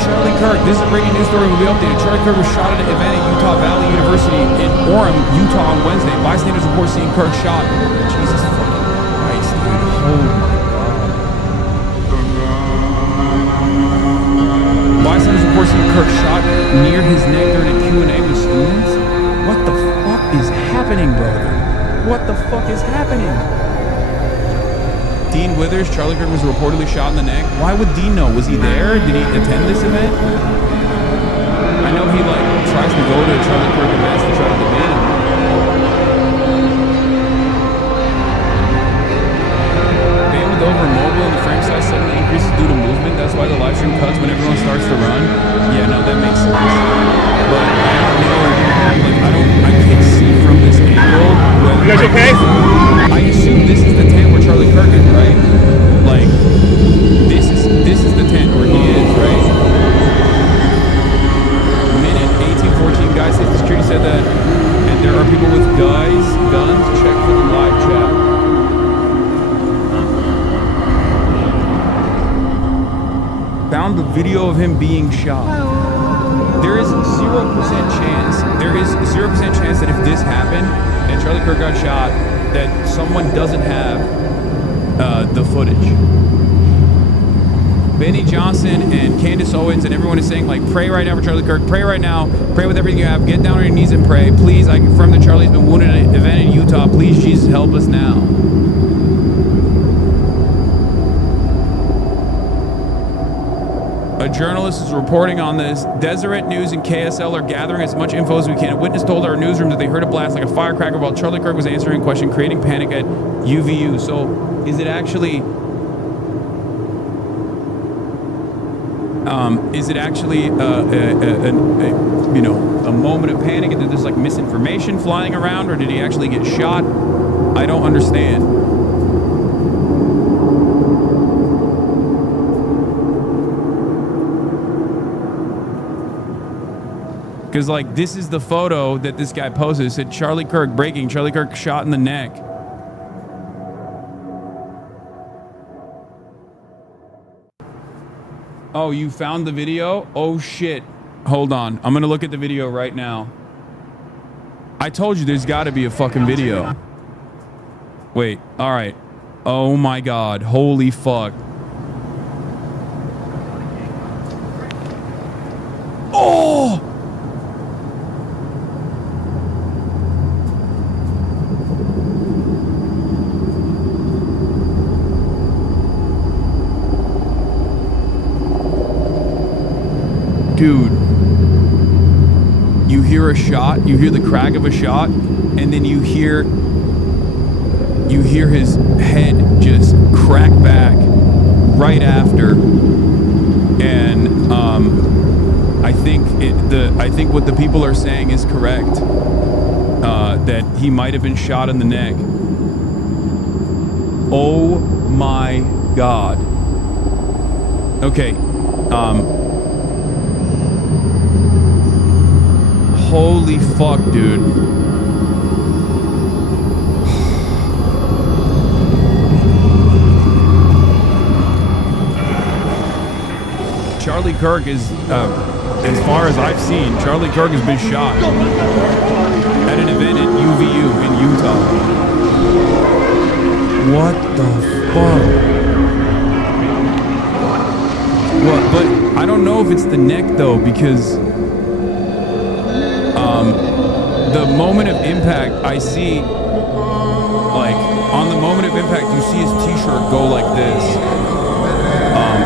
Charlie Kirk, this is a breaking news story, will be updated. Charlie Kirk was shot at an event at Utah Valley University in Orem, Utah on Wednesday. Bystanders report seeing Kirk shot. Jesus fucking Christ, dude. Oh my God. Bystanders report seeing Kirk shot near his neck during a Q&A with students. What the fuck is happening, brother? What the fuck is happening? Dean Withers, Charlie Kirk was reportedly shot in the neck. Why would Dean know? Was he there? Did he attend this event? I know he like tries to go to Charlie Kirk events to try to debate him. Bandwidth over mobile and the frame size suddenly increases due to movement. That's why the live stream cuts when everyone starts to run. Yeah, no, that makes sense. But I don't know. Like I can't see from this angle. You guys okay? I assume this is the tent where Charlie Kirk is, right? Like, this is the tent where he is, right? Minute 1814, guys, safety security said that, and there are people with guns. Check for the live chat. Found the video of him being shot. There is 0% chance. There is 0% chance that if this happened and Charlie Kirk got shot, that someone doesn't have the footage. Benny Johnson and Candace Owens and everyone is saying, like, pray right now for Charlie Kirk. Pray right now. Pray with everything you have. Get down on your knees and pray. Please, I confirm that Charlie's been wounded at an event in Utah. Please, Jesus, help us now. A journalist is reporting on this. Deseret News and KSL are gathering as much info as we can. A witness told our newsroom that they heard a blast like a firecracker while Charlie Kirk was answering a question, creating panic at UVU. So, is it actually a moment of panic and that there's like misinformation flying around, or did he actually get shot? I don't understand. Because, like, this is the photo that this guy posted. It said Charlie Kirk breaking, Charlie Kirk shot in the neck. Oh, you found the video? Oh, shit. Hold on. I'm going to look at the video right now. I told you there's got to be a fucking video. Wait. All right. Oh, my God. Holy fuck. Oh! Dude, you hear a shot, you hear the crack of a shot, and then you hear his head just crack back right after. And I think what the people are saying is correct. That he might have been shot in the neck. Oh my God. Okay. Holy fuck, dude. Charlie Kirk is, as far as I've seen, Charlie Kirk has been shot at an event at UVU in Utah. What the fuck? What? But I don't know if it's the neck though, because the moment of impact, I see, like, on the moment of impact, you see his t-shirt go like this.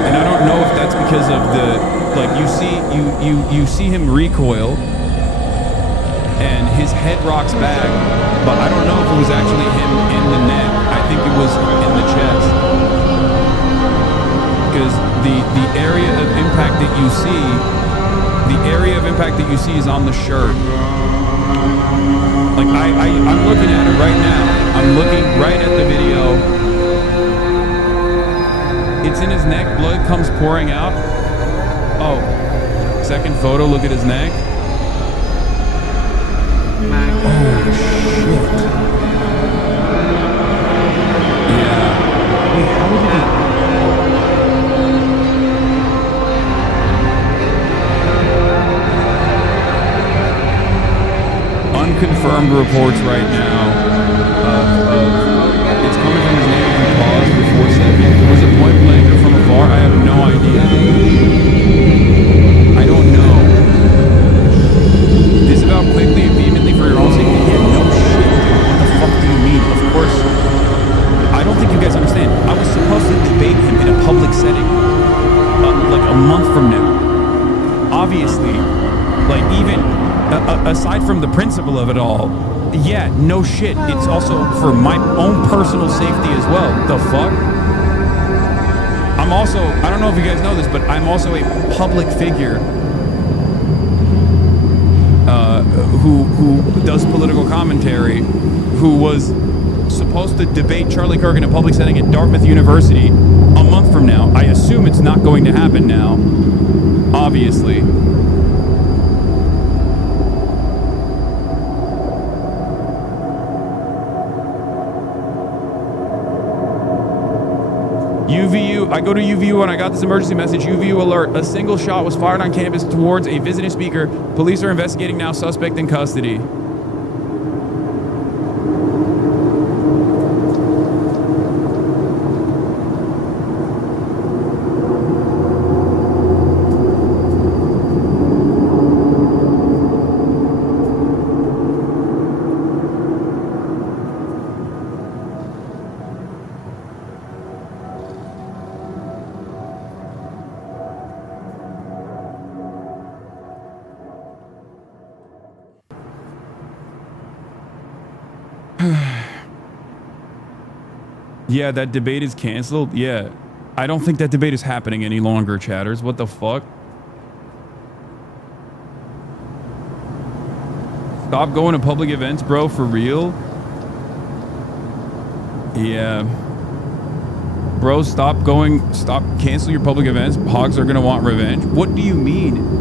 And I don't know if that's because of the, like, you see him recoil and his head rocks back, but I don't know if it was actually him in the neck. I think it was in the chest. Because the area of impact that you see, is on the shirt. Like, I'm looking at it right now. I'm looking right at the video. It's in his neck. Blood comes pouring out. Oh, second photo. Look at his neck. Oh, shit. Yeah. Wait, how did he... unconfirmed reports right now it's coming from his neighbor who paused for 4 seconds. Was it point blank or from afar? I have no idea. I don't know. Disavow quickly and vehemently for your own safety? Yeah, no shit, dude. What the fuck do you mean? Of course. I don't think you guys understand. I was supposed to debate him in a public setting like a month from now. Obviously, like even aside from the principle of it all, yeah, no shit. It's also for my own personal safety as well. The fuck? I'm also, I don't know if you guys know this, but I'm also a public figure who does political commentary, who was supposed to debate Charlie Kirk in a public setting at Dartmouth University a month from now. I assume it's not going to happen now, obviously. UVU, I go to UVU and I got this emergency message, UVU alert. A single shot was fired on campus towards a visiting speaker. Police are investigating now, suspect in custody. Yeah, that debate is canceled. Yeah. I don't think that debate is happening any longer, chatters. What the fuck? Stop going to public events, bro, for real? Yeah. Bro, stop cancel your public events. Hogs are gonna want revenge. What do you mean?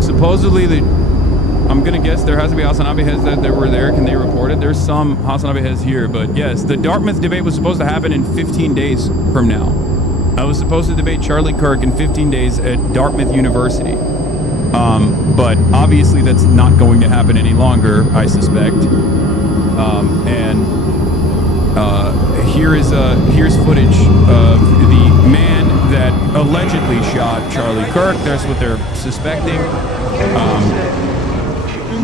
Supposedly, I'm gonna guess there has to be Hasanabi heads that were there. Can they report it? There's some Hasanabi heads here, but yes, the Dartmouth debate was supposed to happen in 15 days from now. I was supposed to debate Charlie Kirk in 15 days at Dartmouth University. But obviously that's not going to happen any longer, I suspect. Here's footage of the man that allegedly shot Charlie Kirk. That's what they're suspecting.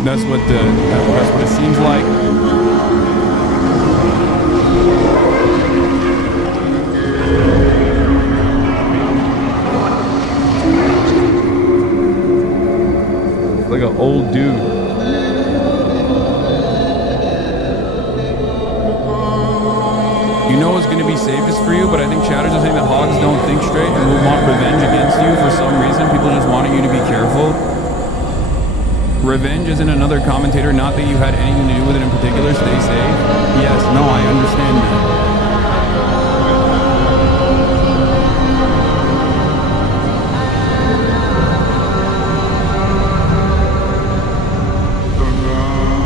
That's what it seems like. Like an old dude. You know what's going to be safest for you, but I think chatters are saying that hogs don't think straight and will want revenge against you for some reason. People just wanting you to be careful. Revenge isn't another commentator, not that you had anything to do with it in particular. Stay safe. Yes, no, I understand that.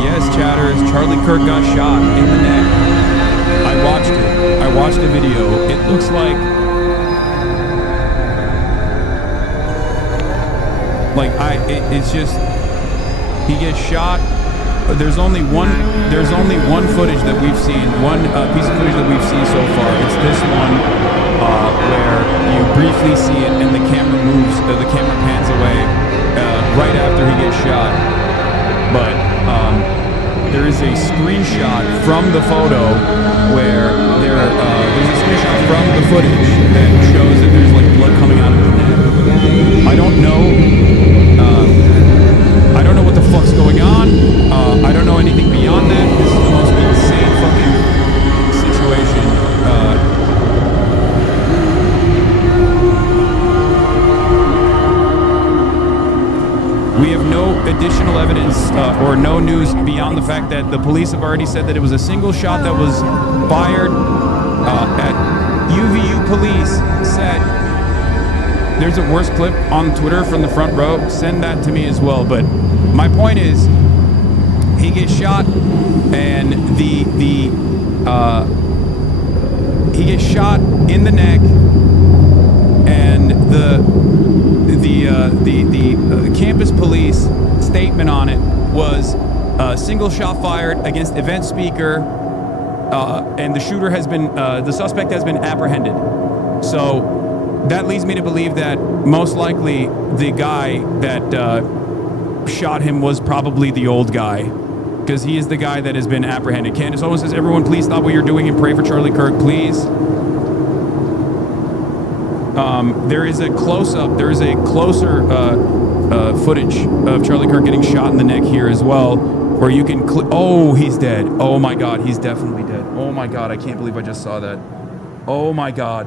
Yes, chatters, Charlie Kirk got shot in the neck. I watched it. I watched the video. It looks like it's just he gets shot. There's only one footage that we've seen, one piece of footage that we've seen so far. It's this one where you briefly see it and the camera moves, the camera pans away right after he gets shot. But there is a screenshot from the photo where there's a screenshot from the footage that shows that there's like blood coming out of his neck. I don't know what the fuck's going on. I don't know anything beyond that. This is the most insane fucking situation. We have no additional evidence or no news beyond the fact that the police have already said that it was a single shot that was fired at UVU police said there's a worse clip on Twitter from the front row. Send that to me as well. But my point is, he gets shot, and he gets shot in the neck, and the campus police statement on it was single shot fired against event speaker, and the shooter has been the suspect has been apprehended. So that leads me to believe that most likely the guy that shot him was probably the old guy, because he is the guy that has been apprehended. Candace Owen says, everyone please stop what you're doing and pray for Charlie Kirk, please. There is a close-up, there is a closer footage of Charlie Kirk getting shot in the neck here as well, where you can oh, he's dead. Oh my God, he's definitely dead. Oh my God, I can't believe I just saw that. Oh my God.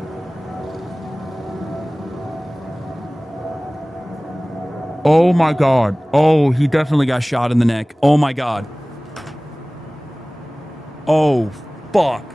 Oh my God. Oh, he definitely got shot in the neck. Oh my God. Oh, fuck.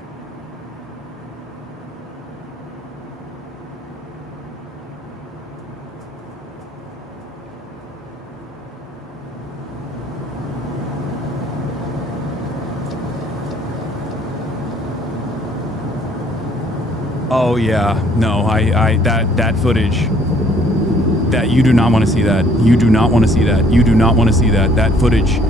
Oh yeah, no, that footage, that you do not want to see that. You do not want to see that. You do not want to see that. That footage,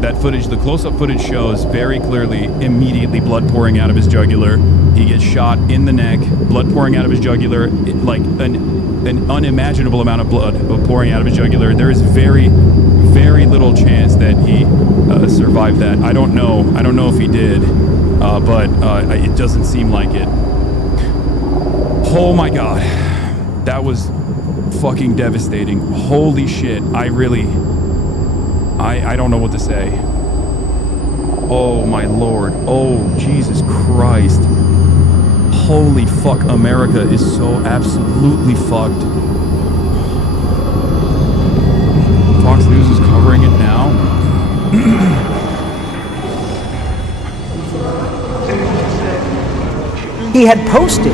the close-up footage shows very clearly immediately blood pouring out of his jugular. He gets shot in the neck, blood pouring out of his jugular, like an unimaginable amount of blood pouring out of his jugular. There is very, very little chance that he survived that. I don't know if he did, but it doesn't seem like it. Oh my God, that was fucking devastating. Holy shit, I don't know what to say. Oh my Lord, oh Jesus Christ. Holy fuck, America is so absolutely fucked. Fox News is covering it now. He had posted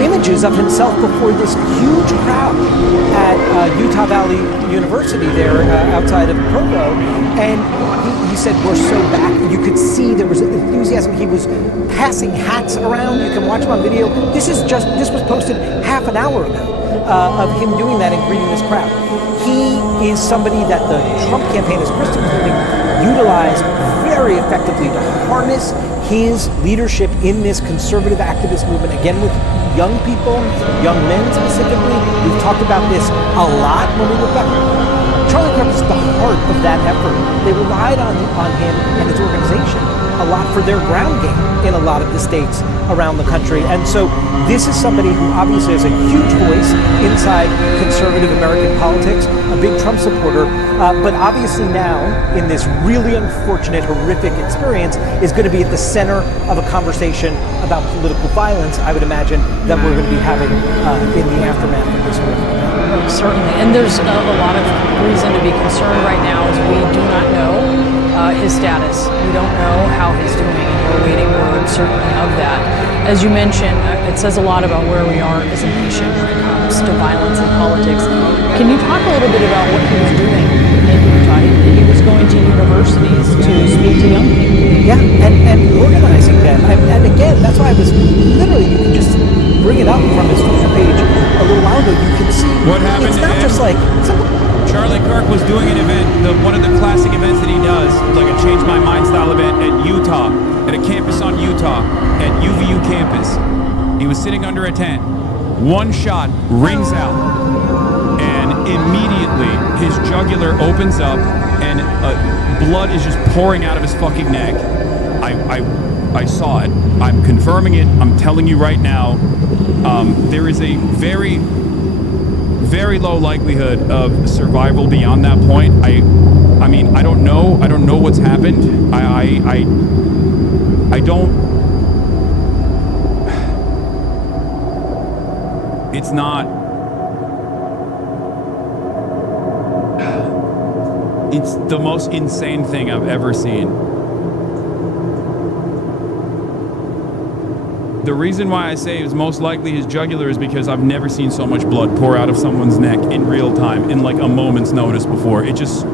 images of himself before this huge crowd at Utah Valley University there outside of Provo, and he said, we're so back. You could see there was enthusiasm. He was passing hats around. You can watch him on video. This was posted half an hour ago of him doing that and greeting this crowd. He is somebody that the Trump campaign, as Kristen was doing, utilized very effectively to harness his leadership in this conservative activist movement, again with young people, young men specifically. We've talked about this a lot when we look back. Charlie Kirk is the heart of that effort. They relied on him and his organization a lot for their ground game in a lot of the states around the country. And so this is somebody who obviously has a huge voice inside conservative American politics, a big Trump supporter, but obviously now, in this really unfortunate, horrific experience, is going to be at the center of a conversation about political violence, I would imagine, that we're going to be having in the aftermath of this horrific event. Certainly, and there's a lot of reason to be concerned right now as we do not know his status. We don't know how he's doing, and we're waiting word certainly of that. As you mentioned, it says a lot about where we are as a nation when it comes to violence and politics. Can you talk a little bit about what he was doing in Utah? He was going to universities to speak to young people. Yeah, and organizing them. And again, that's why I was literally, you can just bring it up from his Twitter page a little while ago. You can see what happened. It's not just like Charlie Kirk was doing an event, one of the classic events that he does, like a Change My Mind style event at Utah, at a campus on Utah, at UVU campus. He was sitting under a tent. One shot rings out, and immediately his jugular opens up, and blood is just pouring out of his fucking neck. I saw it. I'm confirming it. I'm telling you right now. There is a very, very low likelihood of survival beyond that point. I mean, I don't know. I don't know what's happened. I don't. It's not. It's the most insane thing I've ever seen. The reason why I say it's most likely his jugular is because I've never seen so much blood pour out of someone's neck in real time, in like a moment's notice before. It just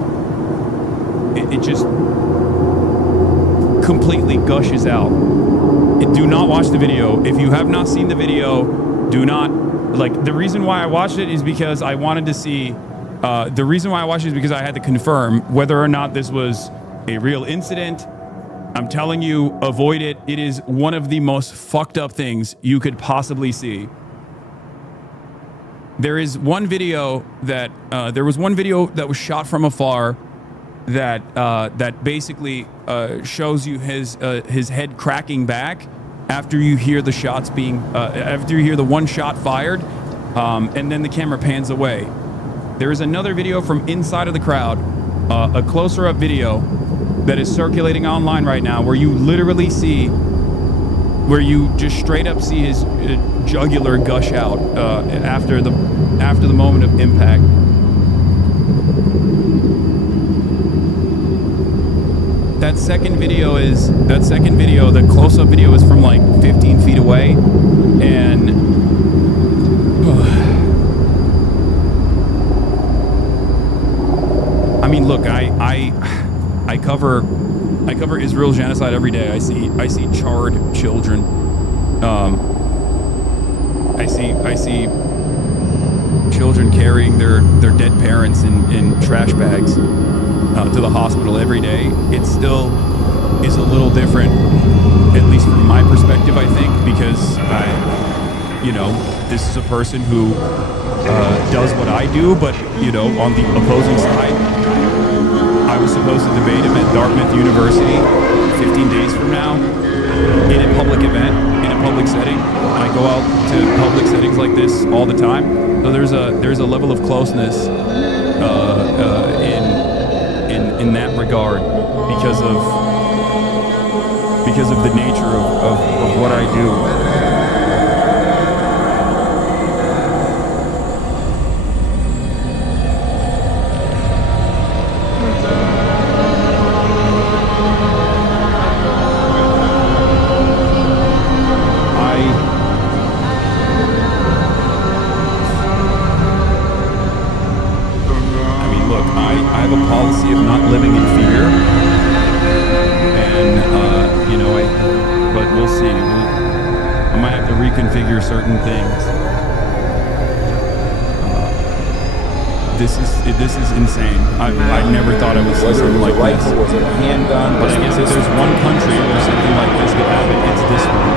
completely gushes out. Do not watch the video. If you have not seen the video, do not, like, the reason why I watched it is because I wanted to see, the reason why I watched it is because I had to confirm whether or not this was a real incident. I'm telling you, avoid it. It is one of the most fucked up things you could possibly see. There is one video that there was one video that was shot from afar that basically shows you his head cracking back after you hear the shots being after you hear the one shot fired, and then the camera pans away. There is another video from inside of the crowd, a closer up video that is circulating online right now, where you literally see, where you just straight up see his jugular gush out after the moment of impact. That second video, the close-up video is from like 15 feet away, and I mean, look, I cover Israel genocide every day. I see charred children. I see children carrying their dead parents in trash bags to the hospital every day. It still is a little different, at least from my perspective, I think, because this is a person who does what I do, but on the opposing side, I was supposed to debate him at Dartmouth University 15 days from now in a public event, in a public setting. I go out to public settings like this all the time. So there's a level of closeness in that regard because of the nature of what I do. Reconfigure certain things. This is insane. I never thought I would see something like this. Was it a handgun? But I guess if there's one country where something like this could happen, it's this one.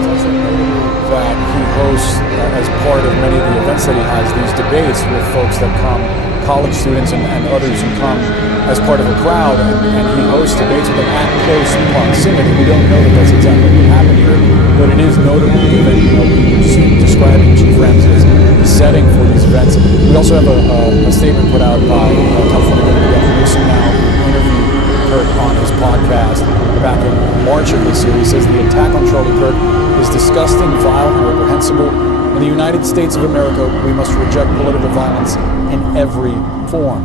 It's also notable that he hosts, as part of many of the events that he has, these debates with folks that come, college students and others who come as part of a crowd, and he hosts debates with them at close proximity. We don't know that that's exactly what happened here, but it is notable that we see describing Chief Ramsey's setting for these events. We also have a statement put out by California Governor Gavin Newsom now, who interviewed Kirk on his podcast back in March of this year. He says the attack on Charlie Kirk is disgusting, vile, and reprehensible. In the United States of America, we must reject political violence in every form.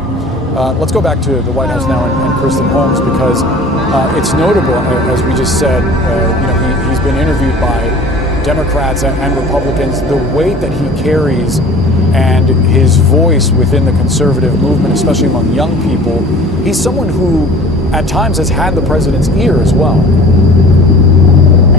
Let's go back to the White House now and Kristen Holmes, because it's notable, as we just said, he's been interviewed by Democrats and Republicans. The weight that he carries and his voice within the conservative movement, especially among young people, he's someone who at times has had the president's ear as well.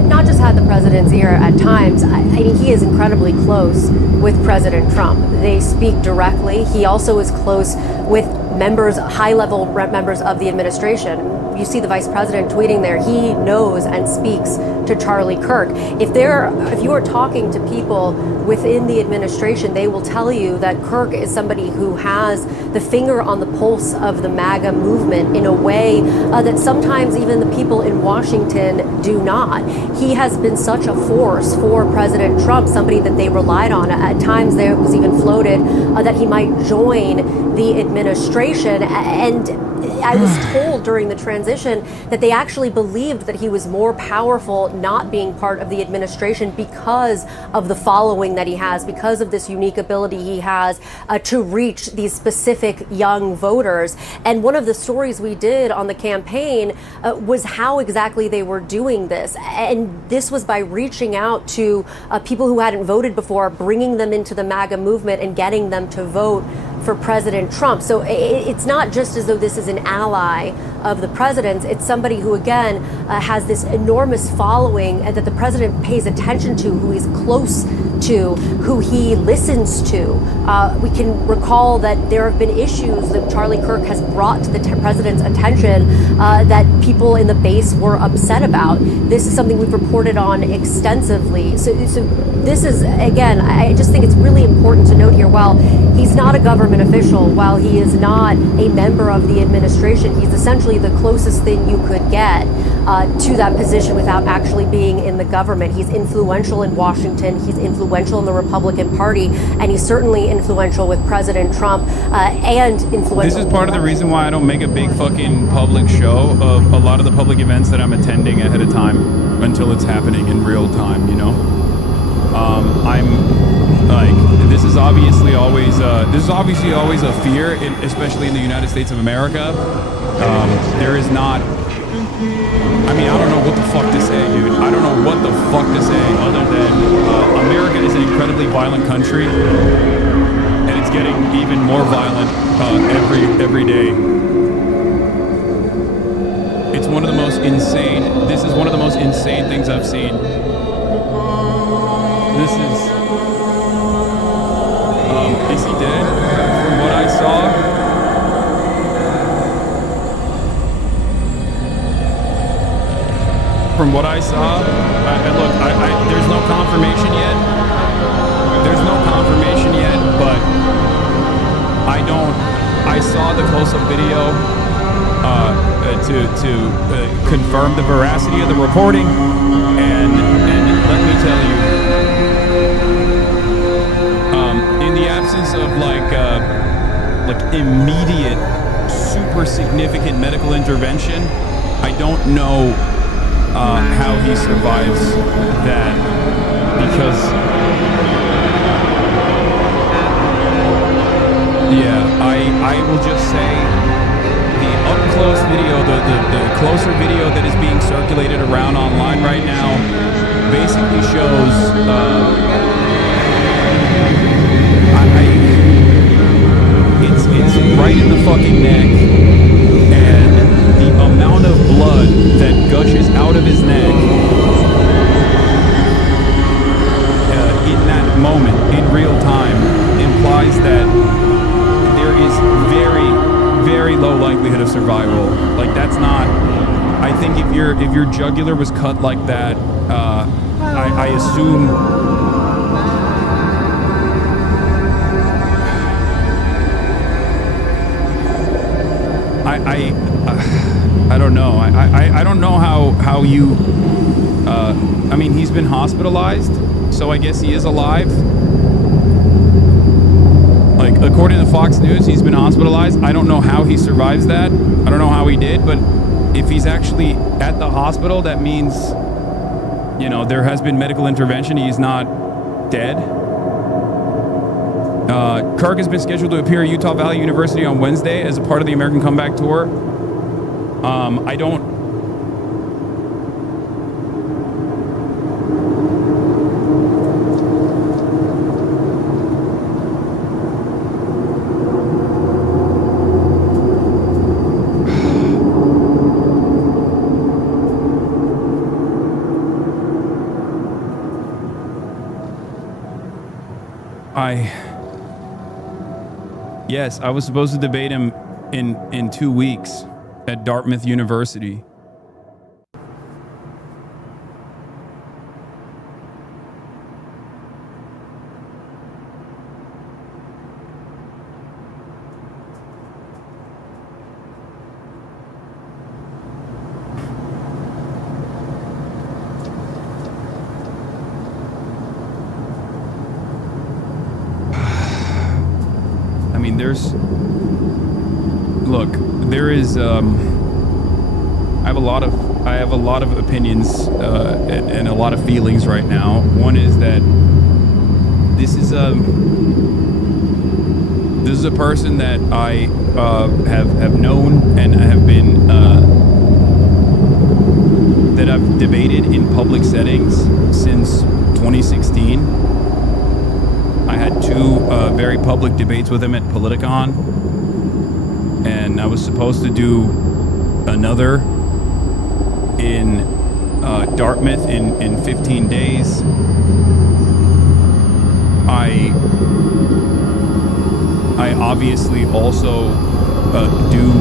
Not just had the president's ear at times. I mean, he is incredibly close with President Trump. They speak directly. He also is close with high-level members of the administration. You see the vice president tweeting there. He knows and speaks to Charlie Kirk. If you are talking to people within the administration, they will tell you that Kirk is somebody who has the finger on the pulse of the MAGA movement in a way that sometimes even the people in Washington do not. He has been such a force for President Trump, somebody that they relied on. At times there was even floated that he might join the administration. administration. And I was told during the transition that they actually believed that he was more powerful not being part of the administration because of the following that he has, because of this unique ability he has to reach these specific young voters. And one of the stories we did on the campaign was how exactly they were doing this. And this was by reaching out to people who hadn't voted before, bringing them into the MAGA movement and getting them to vote for President Trump. So it's not just as though this is an ally of the president's. It's somebody who, again, has this enormous following and that the president pays attention to, who he's close to, who he listens to. We can recall that there have been issues that Charlie Kirk has brought to the president's attention that people in the base were upset about. This is something we've reported on extensively. So this is, again, I just think it's really important to note here, while he's not a government official, while he is not a member of the administration, he's essentially the closest thing you could get to that position without actually being in the government. He's influential in Washington, he's influential in the Republican Party, and he's certainly influential with President Trump and influential. This is part of the reason why I don't make a big fucking public show of a lot of the public events that I'm attending ahead of time until it's happening in real time, you know? I'm like, this is obviously always a fear, especially in the United States of America. There is not, I mean, I don't know what the fuck to say, dude. I don't know what the fuck to say other than America is an incredibly violent country, and it's getting even more violent every day. It's one of the most insane, this is one of the most insane things I've seen. This is he dead? From what I saw, look, there's no confirmation yet. But I saw the close-up video to confirm the veracity of the reporting, and let me tell you, in the absence of like immediate, super significant medical intervention, I don't know how he survives that, because I will just say the up-close video, the closer video that is being circulated around online right now basically shows it's right in the fucking neck, and the amount of blood that gushes out of his neck in that moment, in real time, implies that there is very, very low likelihood of survival. Like, that's not, I think if your jugular was cut like that, I assume I don't know. I don't know how you. I mean, he's been hospitalized, so I guess he is alive. Like, according to Fox News, he's been hospitalized. I don't know how he survives that. I don't know how he did, but if he's actually at the hospital, that means, you know, there has been medical intervention. He's not dead. Kirk has been scheduled to appear at Utah Valley University on Wednesday as a part of the American Comeback Tour. I don't... Yes, I was supposed to debate him in 2 weeks at Dartmouth University. look, there is. I have a lot of opinions and a lot of feelings right now. One is that this is a person that I have known and have been that I've debated in public settings since 2016. I had two very public debates with him at Politicon, and I was supposed to do another in Dartmouth in 15 days. I obviously also do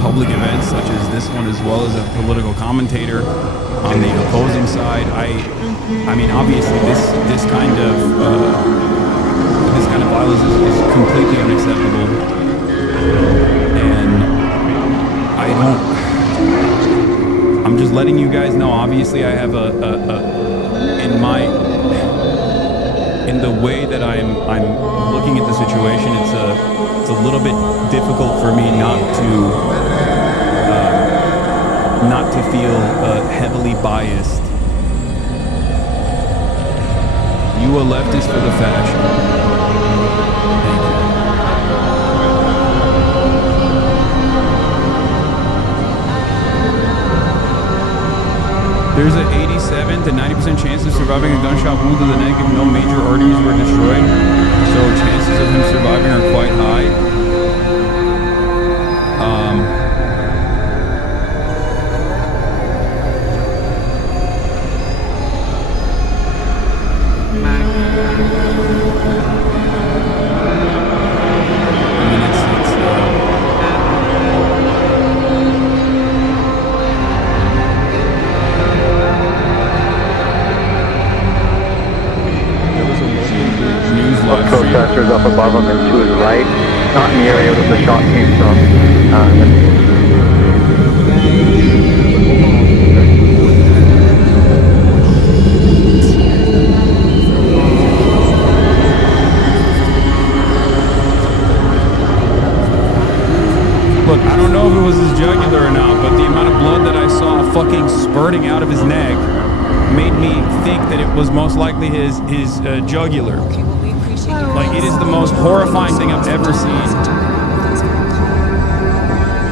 public events such as this one, as well as a political commentator on the opposing side. I mean, obviously, this kind of violence is completely unacceptable, and I'm just letting you guys know. Obviously, I have in the way that I'm looking at the situation, it's a little bit difficult for me not to feel heavily biased. You a leftist for the fashion. Thank you. There's an 87 to 90% chance of surviving a gunshot wound to the neck if no major arteries were destroyed. So chances of him surviving are quite high. Protesters up above him and to his right, not in the area that the shot came from. Look, I don't know if it was his jugular or not, but the amount of blood that I saw fucking spurting out of his neck made me think that it was most likely his jugular. Like, it is the most horrifying thing I've ever seen.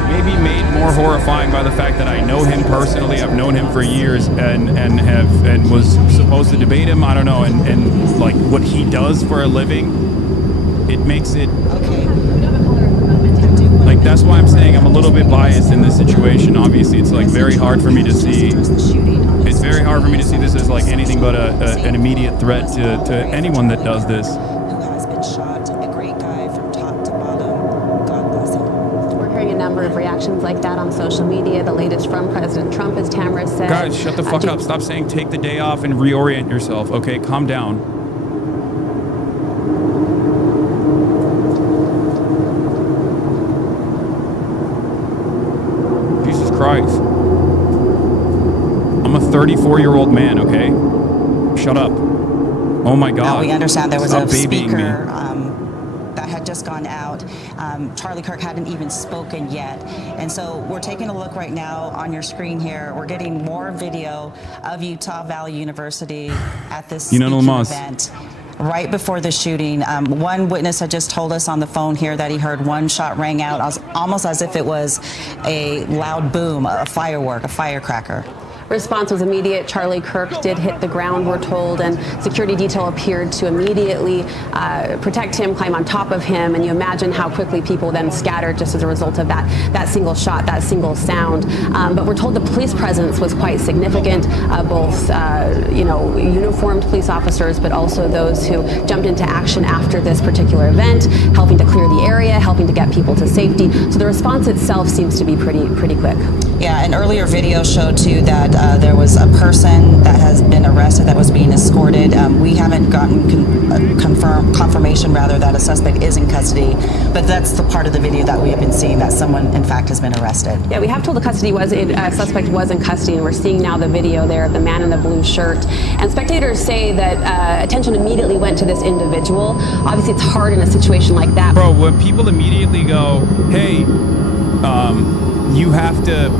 Maybe made more horrifying by the fact that I know him personally. I've known him for years and was supposed to debate him. I don't know, and like what he does for a living, it makes it like, that's why I'm saying I'm a little bit biased in this situation. Obviously, it's like very hard for me to see. It's very hard for me to see this as like anything but an immediate threat to anyone that does this. Of reactions like that on social media. The latest from President Trump, as Tamara said. Guys, shut the fuck up. Stop saying take the day off and reorient yourself. Okay, calm down. Jesus Christ. I'm a 34-year-old man, okay? Shut up. Oh my God. We understand there was Stop a babying speaker me. that had just gone out. Charlie Kirk hadn't even spoken yet. And so we're taking a look right now on your screen here. We're getting more video of Utah Valley University at this speaking event right before the shooting. One witness had just told us on the phone here that he heard one shot rang out almost as if it was a loud boom, a firework, a firecracker. Response was immediate. Charlie Kirk did hit the ground, we're told, and security detail appeared to immediately protect him, climb on top of him, and you imagine how quickly people then scattered just as a result of that single shot, that single sound. But we're told the police presence was quite significant, both uniformed police officers, but also those who jumped into action after this particular event, helping to clear the area, helping to get people to safety. So the response itself seems to be pretty quick. Yeah, an earlier video showed too that there was a person that has been arrested that was being escorted. We haven't gotten confirmation rather that a suspect is in custody, but that's the part of the video that we have been seeing, that someone in fact has been arrested. Yeah, we have told the suspect was in custody, and we're seeing now the video there of the man in the blue shirt. And spectators say that attention immediately went to this individual. Obviously, it's hard in a situation like that. Bro, when people immediately go, hey, you have to,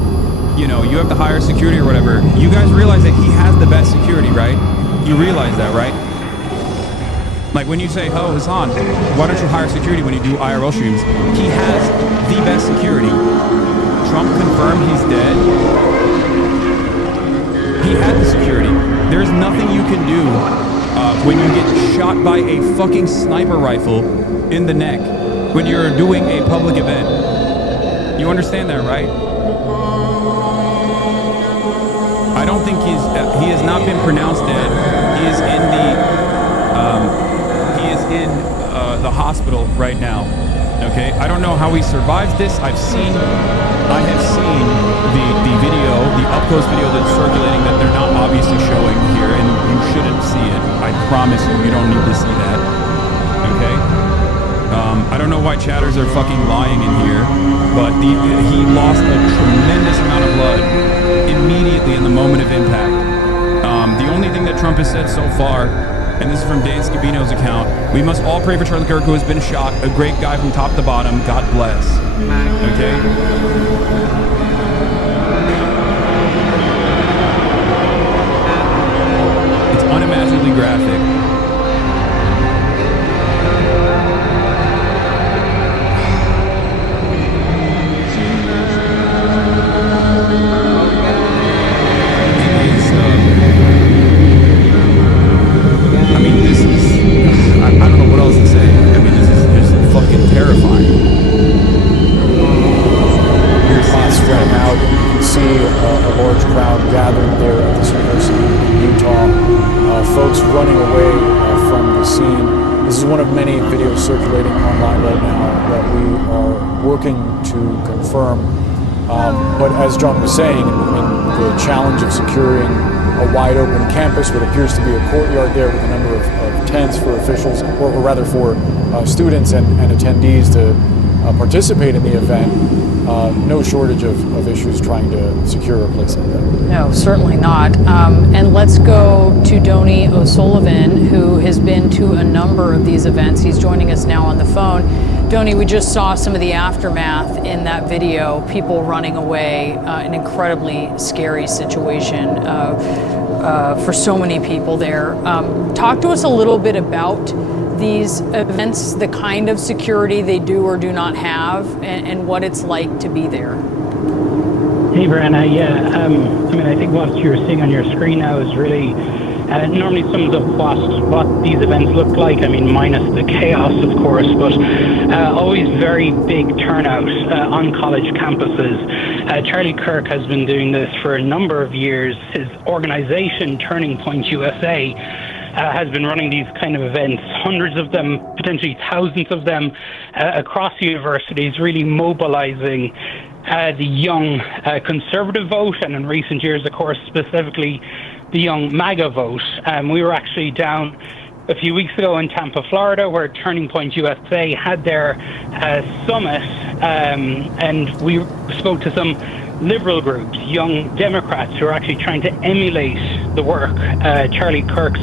you have to hire security or whatever, you guys realize that he has the best security, right? You realize that, right? Like when you say, oh, Hasan, why don't you hire security when you do IRL streams? He has the best security. Trump confirmed he's dead. He had the security. There's nothing you can do when you get shot by a fucking sniper rifle in the neck when you're doing a public event. You understand that, right? I don't think he has not been pronounced dead. He is in the hospital right now. Okay, I don't know how he survives this. I have seen the video, the up close video that's circulating that they're not obviously showing here, and you shouldn't see it. I promise you don't need to see that. Okay. I don't know why chatters are fucking lying in here, but he lost a tremendous amount of blood immediately in the moment of impact. The only thing that Trump has said so far, and this is from Dan Scavino's account, we must all pray for Charlie Kirk, who has been shot. A great guy from top to bottom. God bless. Okay? It's unimaginably graphic. I don't know what else to say. I mean, this is just fucking terrifying. Here's not spreading out. You can see a large crowd gathered there at this university in Utah. Folks running away from the scene. This is one of many videos circulating online right now that we are working to confirm. But as John was saying, the challenge of securing a wide open campus, what appears to be a courtyard there with a number of tents for officials, or rather for students and attendees to participate in the event. No shortage of issues trying to secure a place like that. No, certainly not. And let's go to Donny O'Sullivan, who has been to a number of these events. He's joining us now on the phone. Donny, we just saw some of the aftermath in that video, people running away, an incredibly scary situation for so many people there. Talk to us a little bit about these events, the kind of security they do or do not have, and what it's like to be there. Hey, Brianna. Yeah, I think what you're seeing on your screen now is really normally sums up what these events look like. Minus the chaos, of course, but always very big turnout on college campuses. Charlie Kirk has been doing this for a number of years. His organization, Turning Point USA, has been running these kind of events, hundreds of them, potentially thousands of them, across universities, really mobilizing the young conservative vote, and in recent years, of course, specifically the young MAGA vote. We were actually down a few weeks ago in Tampa, Florida, where Turning Point USA had their summit, and we spoke to some liberal groups, young Democrats who are actually trying to emulate the work Charlie Kirk's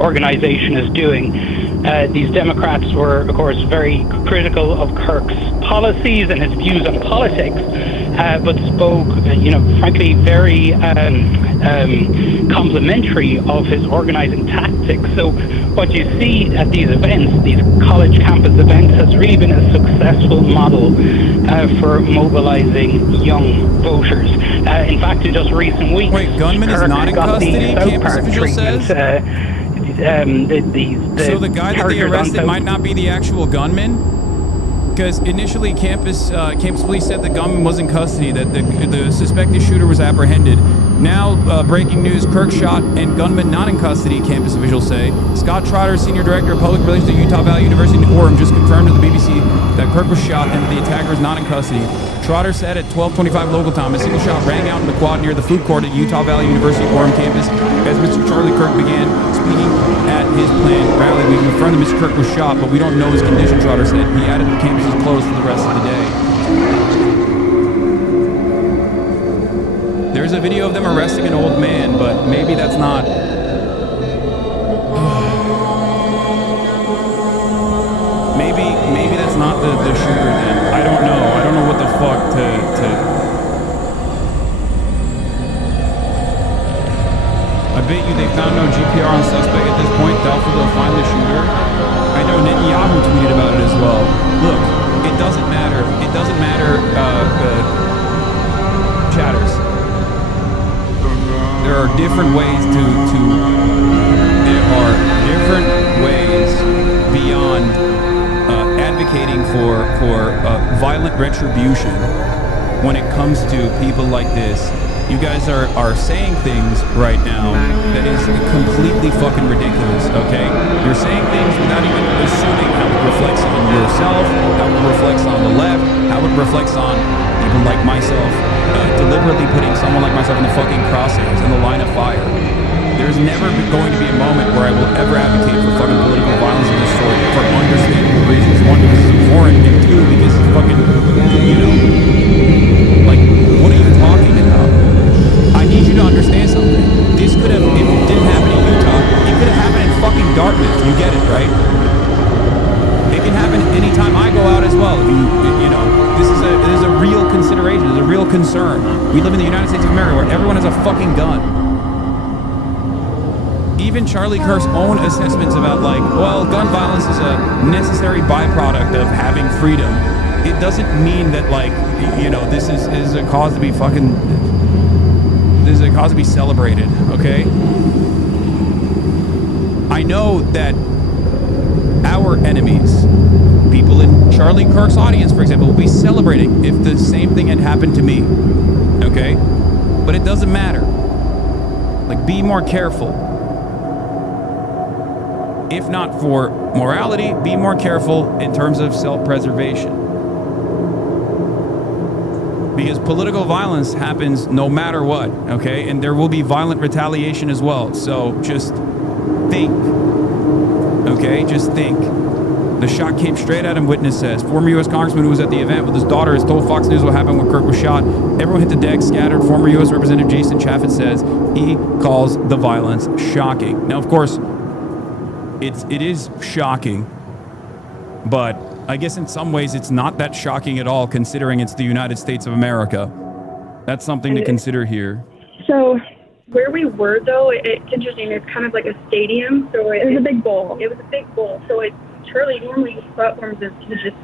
organization is doing. These Democrats were, of course, very critical of Kirk's policies and his views on politics, but spoke, frankly, very complimentary of his organizing tactics. So what you see at these events, these college campus events, has really been a successful model for mobilizing young voters. In fact, in just recent weeks, wait, gunman is not in custody? Campus official says? So the guy that they arrested might not be the actual gunman? Because initially campus police said the gunman was in custody, that the suspected shooter was apprehended. Now, breaking news, Kirk shot and gunman not in custody, campus officials say. Scott Trotter, Senior Director of Public Relations at Utah Valley University in Orem, just confirmed to the BBC that Kirk was shot and the attacker is not in custody. Trotter said at 12:25 local time, a single shot rang out in the quad near the food court at Utah Valley University Orem campus as Mr. Charlie Kirk began speaking at his planned rally. We confirmed that Mr. Kirk was shot, but we don't know his condition, Trotter said. He added the campus is closed for the rest of the day. There's a video of them arresting an old man, but maybe that's not... maybe that's not the shooter then. I don't know. I don't know what the fuck to... I bet you they found no GPR on suspect at this point. Doubtful they'll find the shooter. I know Netanyahu tweeted about it as well. Look, it doesn't matter. It doesn't matter, chatters. There are different ways there are different ways beyond advocating for violent retribution when it comes to people like this. You guys are saying things right now that is completely fucking ridiculous, okay? You're saying things without even assuming how it reflects on yourself, how it reflects on the left, how it reflects on people like myself, deliberately putting someone like myself in the fucking crosshairs, in the line of fire. There's never going to be a moment where I will ever advocate for fucking political violence of this sort for understandable reasons. One, because it's foreign, and two, because it's fucking, you know, like, what are you talking about? I need you to understand something. This could have, if it didn't happen in Utah, it could have happened in fucking Dartmouth. You get it, right? It can happen anytime I go out as well. If you know, this is a real consideration. It's a real concern. We live in the United States of America where everyone has a fucking gun. Even Charlie Kirk's own assessments about, like, well, gun violence is a necessary byproduct of having freedom. It doesn't mean that, like, you know, this is a cause to be fucking... This is a cause to be celebrated, okay? I know that our enemies, people in Charlie Kirk's audience, for example, will be celebrating if the same thing had happened to me, okay? But it doesn't matter. Like, be more careful. If not for morality, be more careful in terms of self-preservation. Because political violence happens no matter what, okay? And there will be violent retaliation as well. So just think, okay? Just think. The shot came straight at him, witness says. Former U.S. Congressman who was at the event with his daughter has told Fox News what happened when Kirk was shot. Everyone hit the deck, scattered. Former U.S. Representative Jason Chaffetz says he calls the violence shocking. Now, of course, it is shocking, but I guess in some ways it's not that shocking at all, considering it's the United States of America. That's something to consider here. So where we were, though, it's interesting. It's kind of like a stadium. So it was a big bowl. It was a big bowl. So it's Charlie, normally his platforms is just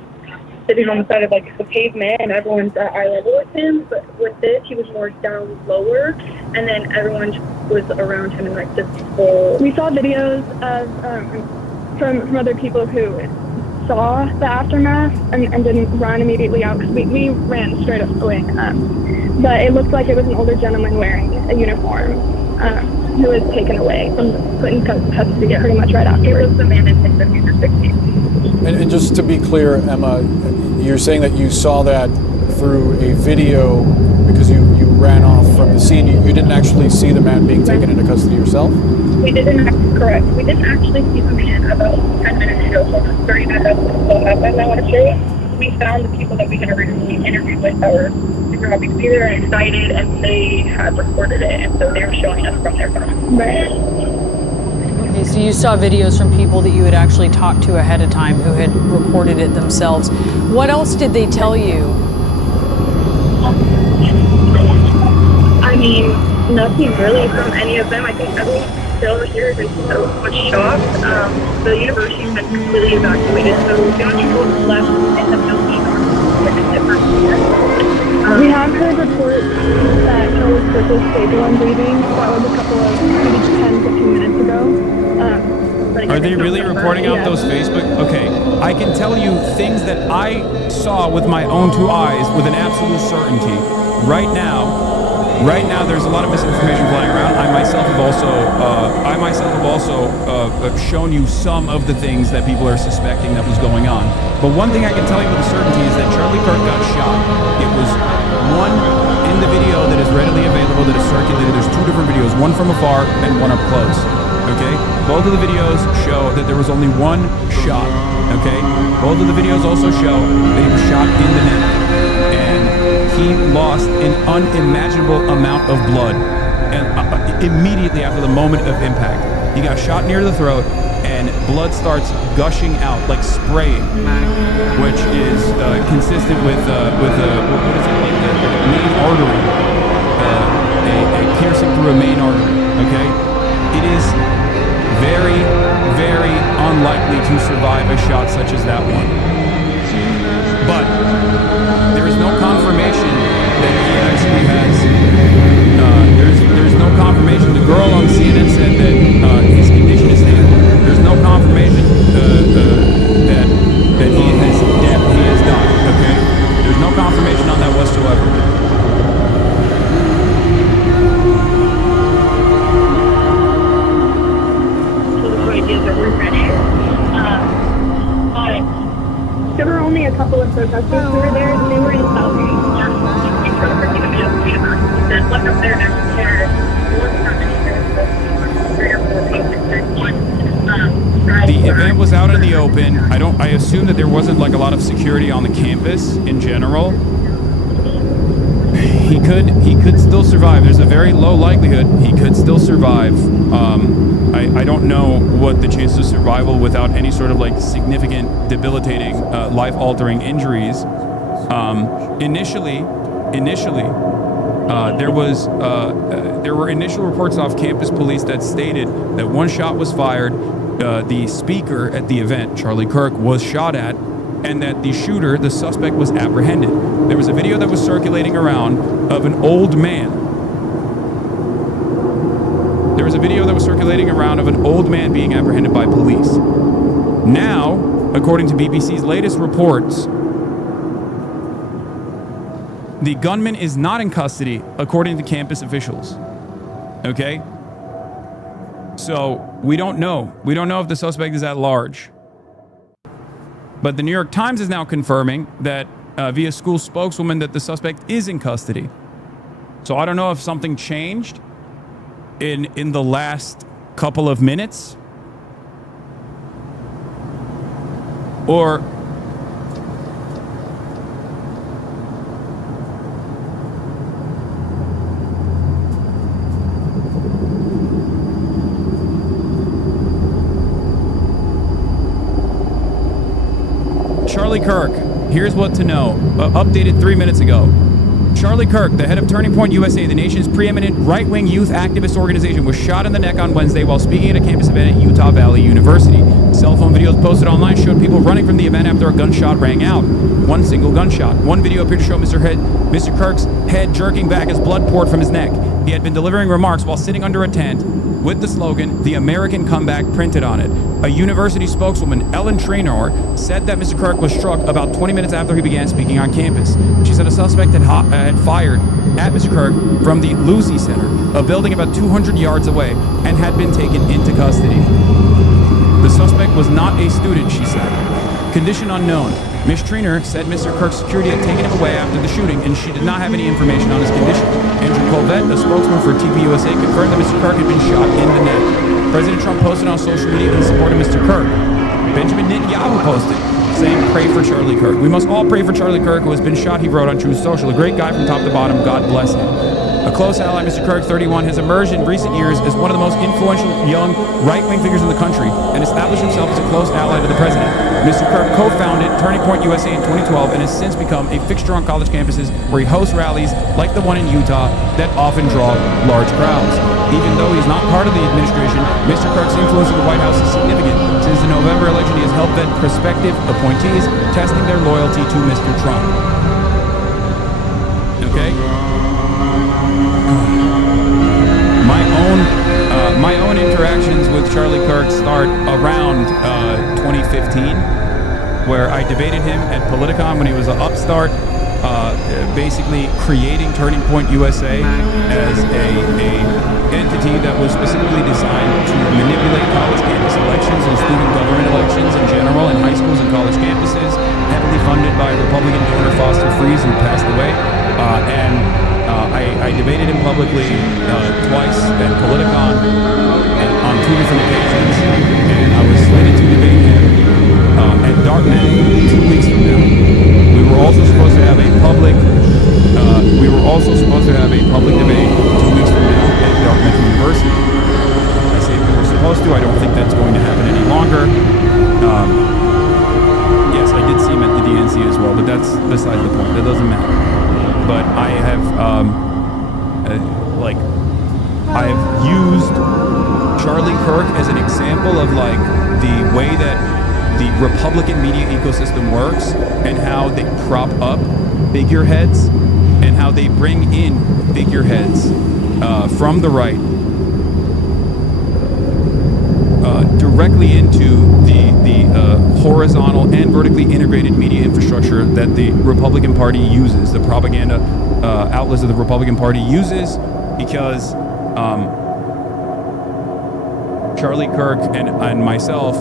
sitting on the side of, like, the pavement, and everyone's at eye level with him. But with this, he was more down lower, and then everyone was around him in, like, this bowl. We saw videos of from other people who saw the aftermath and didn't run immediately out, because we ran straight up away. But it looked like it was an older gentleman wearing a uniform who was taken away from put in custody pretty much right afterwards. It was the man in his 50s or 60s. And just to be clear, Emma, you're saying that you saw that through a video because you ran off from the scene. You didn't actually see the man being taken into custody yourself? We didn't, correct. We didn't actually see the man about 10 minutes ago, so 30 minutes after happened, I want to say. We found the people that we had originally interviewed with that were super happy to be there and excited, and they had recorded it, and so they were showing us from their phone. Right. Okay, so you saw videos from people that you had actually talked to ahead of time who had recorded it themselves. What else did they tell you? I mean, nothing really from any of them. I think everyone still here is so much shocked. The university has completely evacuated, so the only people left in the building are like a different we have heard reports that Charlie Kirk was stable and breathing. That was a couple of maybe 10-15 minutes ago. Are they really reporting out those Facebook? Okay, I can tell you things that I saw with my own two eyes with an absolute certainty. Right now, Right now, there's a lot of misinformation flying around. I myself have also shown you some of the things that people are suspecting that was going on. But one thing I can tell you with a certainty is that Charlie Kirk got shot. It was one in the video that is readily available that is circulated. There's two different videos, one from afar and one up close. Okay? Both of the videos show that there was only one shot. Okay? Both of the videos also show that he was shot in the neck. And he lost an unimaginable amount of blood. And immediately after the moment of impact, he got shot near the throat, and blood starts gushing out like spraying, which is consistent with what is it, like the main artery, a piercing through a main artery. Okay, it is very, very unlikely to survive a shot such as that one. But there is no confirmation that he actually has. There's no confirmation. The girl on CNN said that his condition is stable. There's no confirmation that he has died. Okay, there's no confirmation on that whatsoever. Ideas that we're ready. But there were only a couple of protesters who were there, and they were in Southgate. Then one of their next chair, the event was out in the open. I assume that there wasn't like a lot of security on the campus in general. He could still survive. There's a very low likelihood he could still survive. I don't know what the chances of survival without any sort of like significant debilitating life-altering injuries. Initially, there were initial reports off campus police that stated that one shot was fired. The speaker at the event, Charlie Kirk, was shot at, and that the shooter, the suspect, was apprehended. There was a video that was circulating around of an old man. There was a video that was circulating around of an old man being apprehended by police. Now, according to BBC's latest reports, the gunman is not in custody, according to campus officials. Okay? So, we don't know. We don't know if the suspect is at large. But the New York Times is now confirming that, via school spokeswoman, that the suspect is in custody. So, I don't know if something changed in the last couple of minutes, or Charlie Kirk, here's what to know, updated 3 minutes ago. Charlie Kirk, the head of Turning Point USA, the nation's preeminent right-wing youth activist organization, was shot in the neck on Wednesday while speaking at a campus event at Utah Valley University. Cell phone videos posted online showed people running from the event after a gunshot rang out. One single gunshot. One video appeared to show Mr. Kirk's head jerking back as blood poured from his neck. He had been delivering remarks while sitting under a tent with the slogan, "The American Comeback," printed on it. A university spokeswoman, Ellen Trainor, said that Mr. Kirk was struck about 20 minutes after he began speaking on campus. She said a suspect had fired at Mr. Kirk from the Lucy Center, a building about 200 yards away, and had been taken into custody. The suspect was not a student, she said. Condition unknown. Ms. Trainor said Mr. Kirk's security had taken him away after the shooting, and she did not have any information on his condition. Andrew Colvette, a spokesman for TPUSA, confirmed that Mr. Kirk had been shot in the neck. President Trump posted on social media in support of Mr. Kirk. Benjamin Netanyahu posted, saying, "Pray for Charlie Kirk." We must all pray for Charlie Kirk, who has been shot, he wrote on Truth Social. A great guy from top to bottom. God bless him. A close ally, Mr. Kirk, 31, has emerged in recent years as one of the most influential young right-wing figures in the country and established himself as a close ally to the president. Mr. Kirk co-founded Turning Point USA in 2012 and has since become a fixture on college campuses where he hosts rallies like the one in Utah that often draw large crowds. Even though he's not part of the administration, Mr. Kirk's influence in the White House is significant. Since the November election, he has helped vet prospective appointees, testing their loyalty to Mr. Trump. Okay? My own interactions with Charlie Kirk start around 2015, where I debated him at Politicon when he was an upstart, basically creating Turning Point USA as a entity that was specifically designed to manipulate college campus elections and student government elections in general in high schools and college campuses, heavily funded by Republican donor Foster Freeze, who passed away. I debated him publicly twice at Politicon and on 2 different occasions, and I was slated to debate him at Dartmouth 2 weeks from now. We were also supposed to have a public debate 2 weeks from now at Dartmouth University. I say we were supposed to. I don't think that's going to happen any longer. Yes, I did see him at the DNC as well, but that's besides the point. That doesn't matter. But I have I have used Charlie Kirk as an example of like the way that the Republican media ecosystem works and how they prop up figureheads and how they bring in figureheads from the right directly into the horizontal and vertically integrated media infrastructure that the Republican Party uses, the propaganda outlets of the Republican Party uses, because Charlie Kirk and myself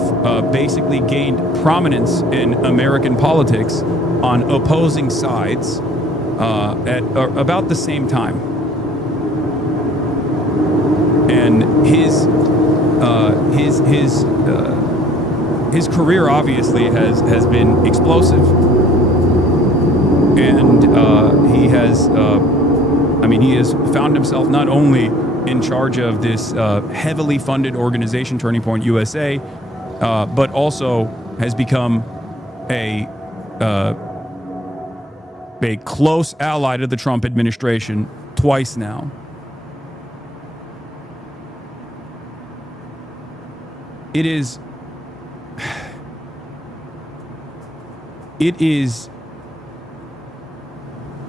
basically gained prominence in American politics on opposing sides at about the same time. And his career obviously has been explosive, and he has found himself not only in charge of this heavily funded organization, Turning Point USA, but also has become a close ally to the Trump administration twice now. It is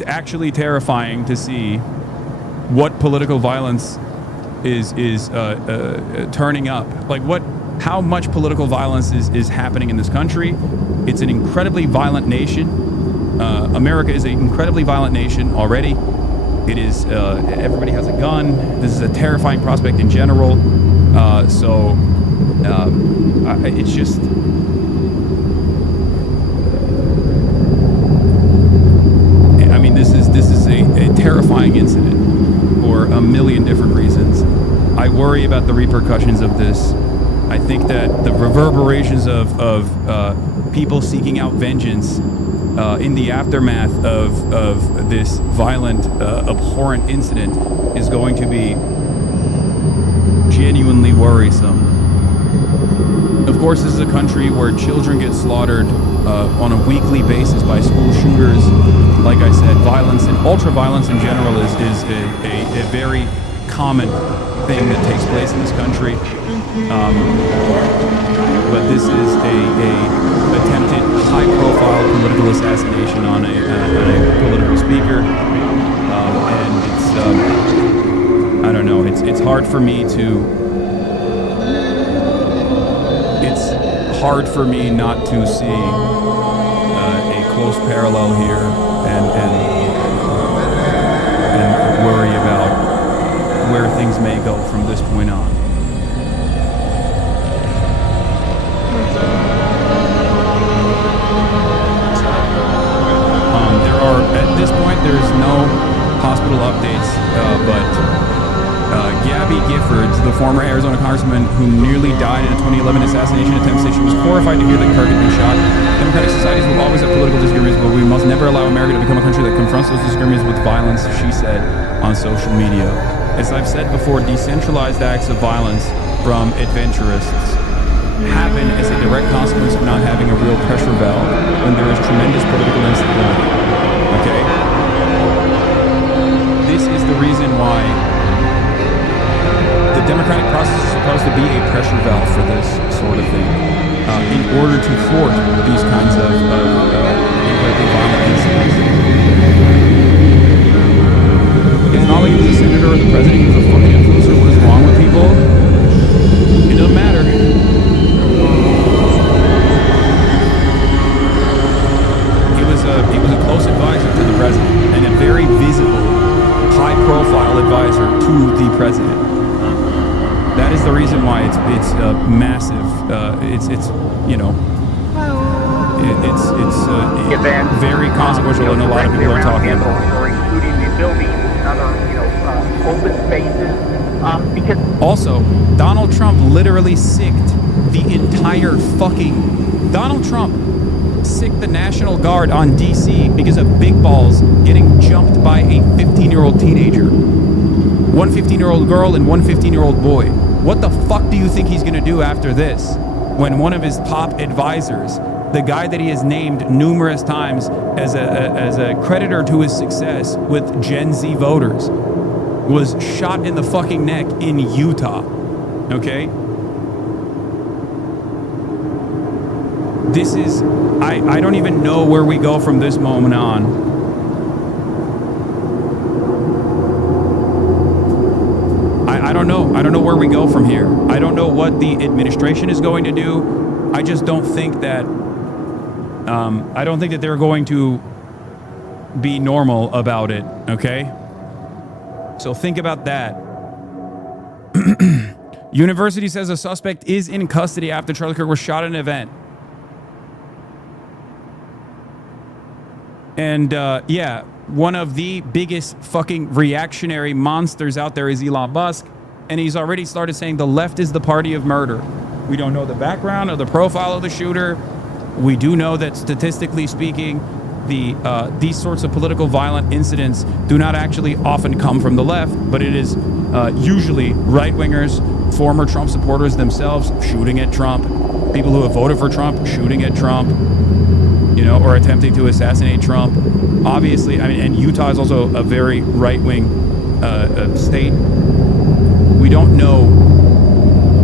actually terrifying to see what political violence is turning up. Like how much political violence is happening in this country. It's an incredibly violent nation. America is an incredibly violent nation already. It is, everybody has a gun. This is a terrifying prospect in general. It's just, I mean, this is a terrifying incident for a million different reasons. I worry about the repercussions of this. I think that the reverberations of people seeking out vengeance in the aftermath of this violent, abhorrent incident is going to be genuinely worrisome. Of course, this is a country where children get slaughtered on a weekly basis by school shooters. Like I said, violence and ultra-violence in general is a very common thing that takes place in this country. But this is a attempted high-profile political assassination on a political speaker, and it's I don't know. It's hard for me not to see a close parallel here and worry about where things may go from this point on. At this point, there's no hospital updates, but Gabby Giffords, the former Arizona congressman who nearly died in a 2011 assassination attempt, said she was horrified to hear that Kirk had been shot. Democratic societies will always have political disagreements, but we must never allow America to become a country that confronts those disagreements with violence, she said on social media. As I've said before, decentralized acts of violence from adventurists happen as a direct consequence of not having a real pressure valve when there is tremendous political instability. Okay? This is the reason why the democratic process is supposed to be a pressure valve for this sort of thing, in order to thwart these kinds of incredibly violent incidents. It's not like he was a senator or the president, he was a fucking influencer. What is wrong with people? It doesn't matter. He was a close advisor to the president. know, it's very consequential, and a lot of people are talking about it. Or including the buildings and other, open spaces. Because also, Donald Trump literally sicked the entire fucking... Donald Trump sicked the National Guard on D.C. because of big balls getting jumped by a 15-year-old teenager. One 15-year-old girl and one 15-year-old boy. What the fuck do you think he's going to do after this? When one of his top advisors, the guy that he has named numerous times as a creditor to his success with Gen Z voters, was shot in the fucking neck in Utah. Okay? This is... I don't even know where we go from this moment on. I don't know. I don't know where we go from here. I don't know what the administration is going to do. I just don't think that... I don't think that they're going to be normal about it, okay? So think about that. University says a suspect is in custody after Charlie Kirk was shot at an event. And yeah, one of the biggest fucking reactionary monsters out there is Elon Musk. And he's already started saying the left is the party of murder. We don't know the background or the profile of the shooter. We do know that statistically speaking, these sorts of political violent incidents do not actually often come from the left, but it is usually right-wingers, former Trump supporters themselves shooting at Trump, people who have voted for Trump shooting at Trump, you know, or attempting to assassinate Trump. Obviously, I mean, and Utah is also a very right-wing state. We don't know.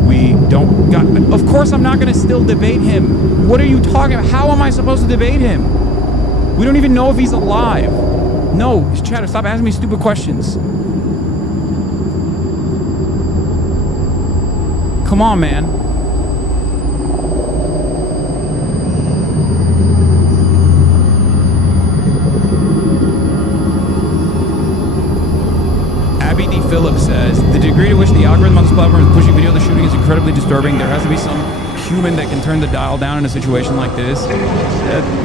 We don't got... Of course I'm not going to still debate him. What are you talking about? How am I supposed to debate him? We don't even know if he's alive. No, Chatter, stop asking me stupid questions. Come on, man. Abby D. Phillips says, the degree to which the algorithm on this platform is pushing video of the shooting is incredibly disturbing. There has to be some human that can turn the dial down in a situation like this.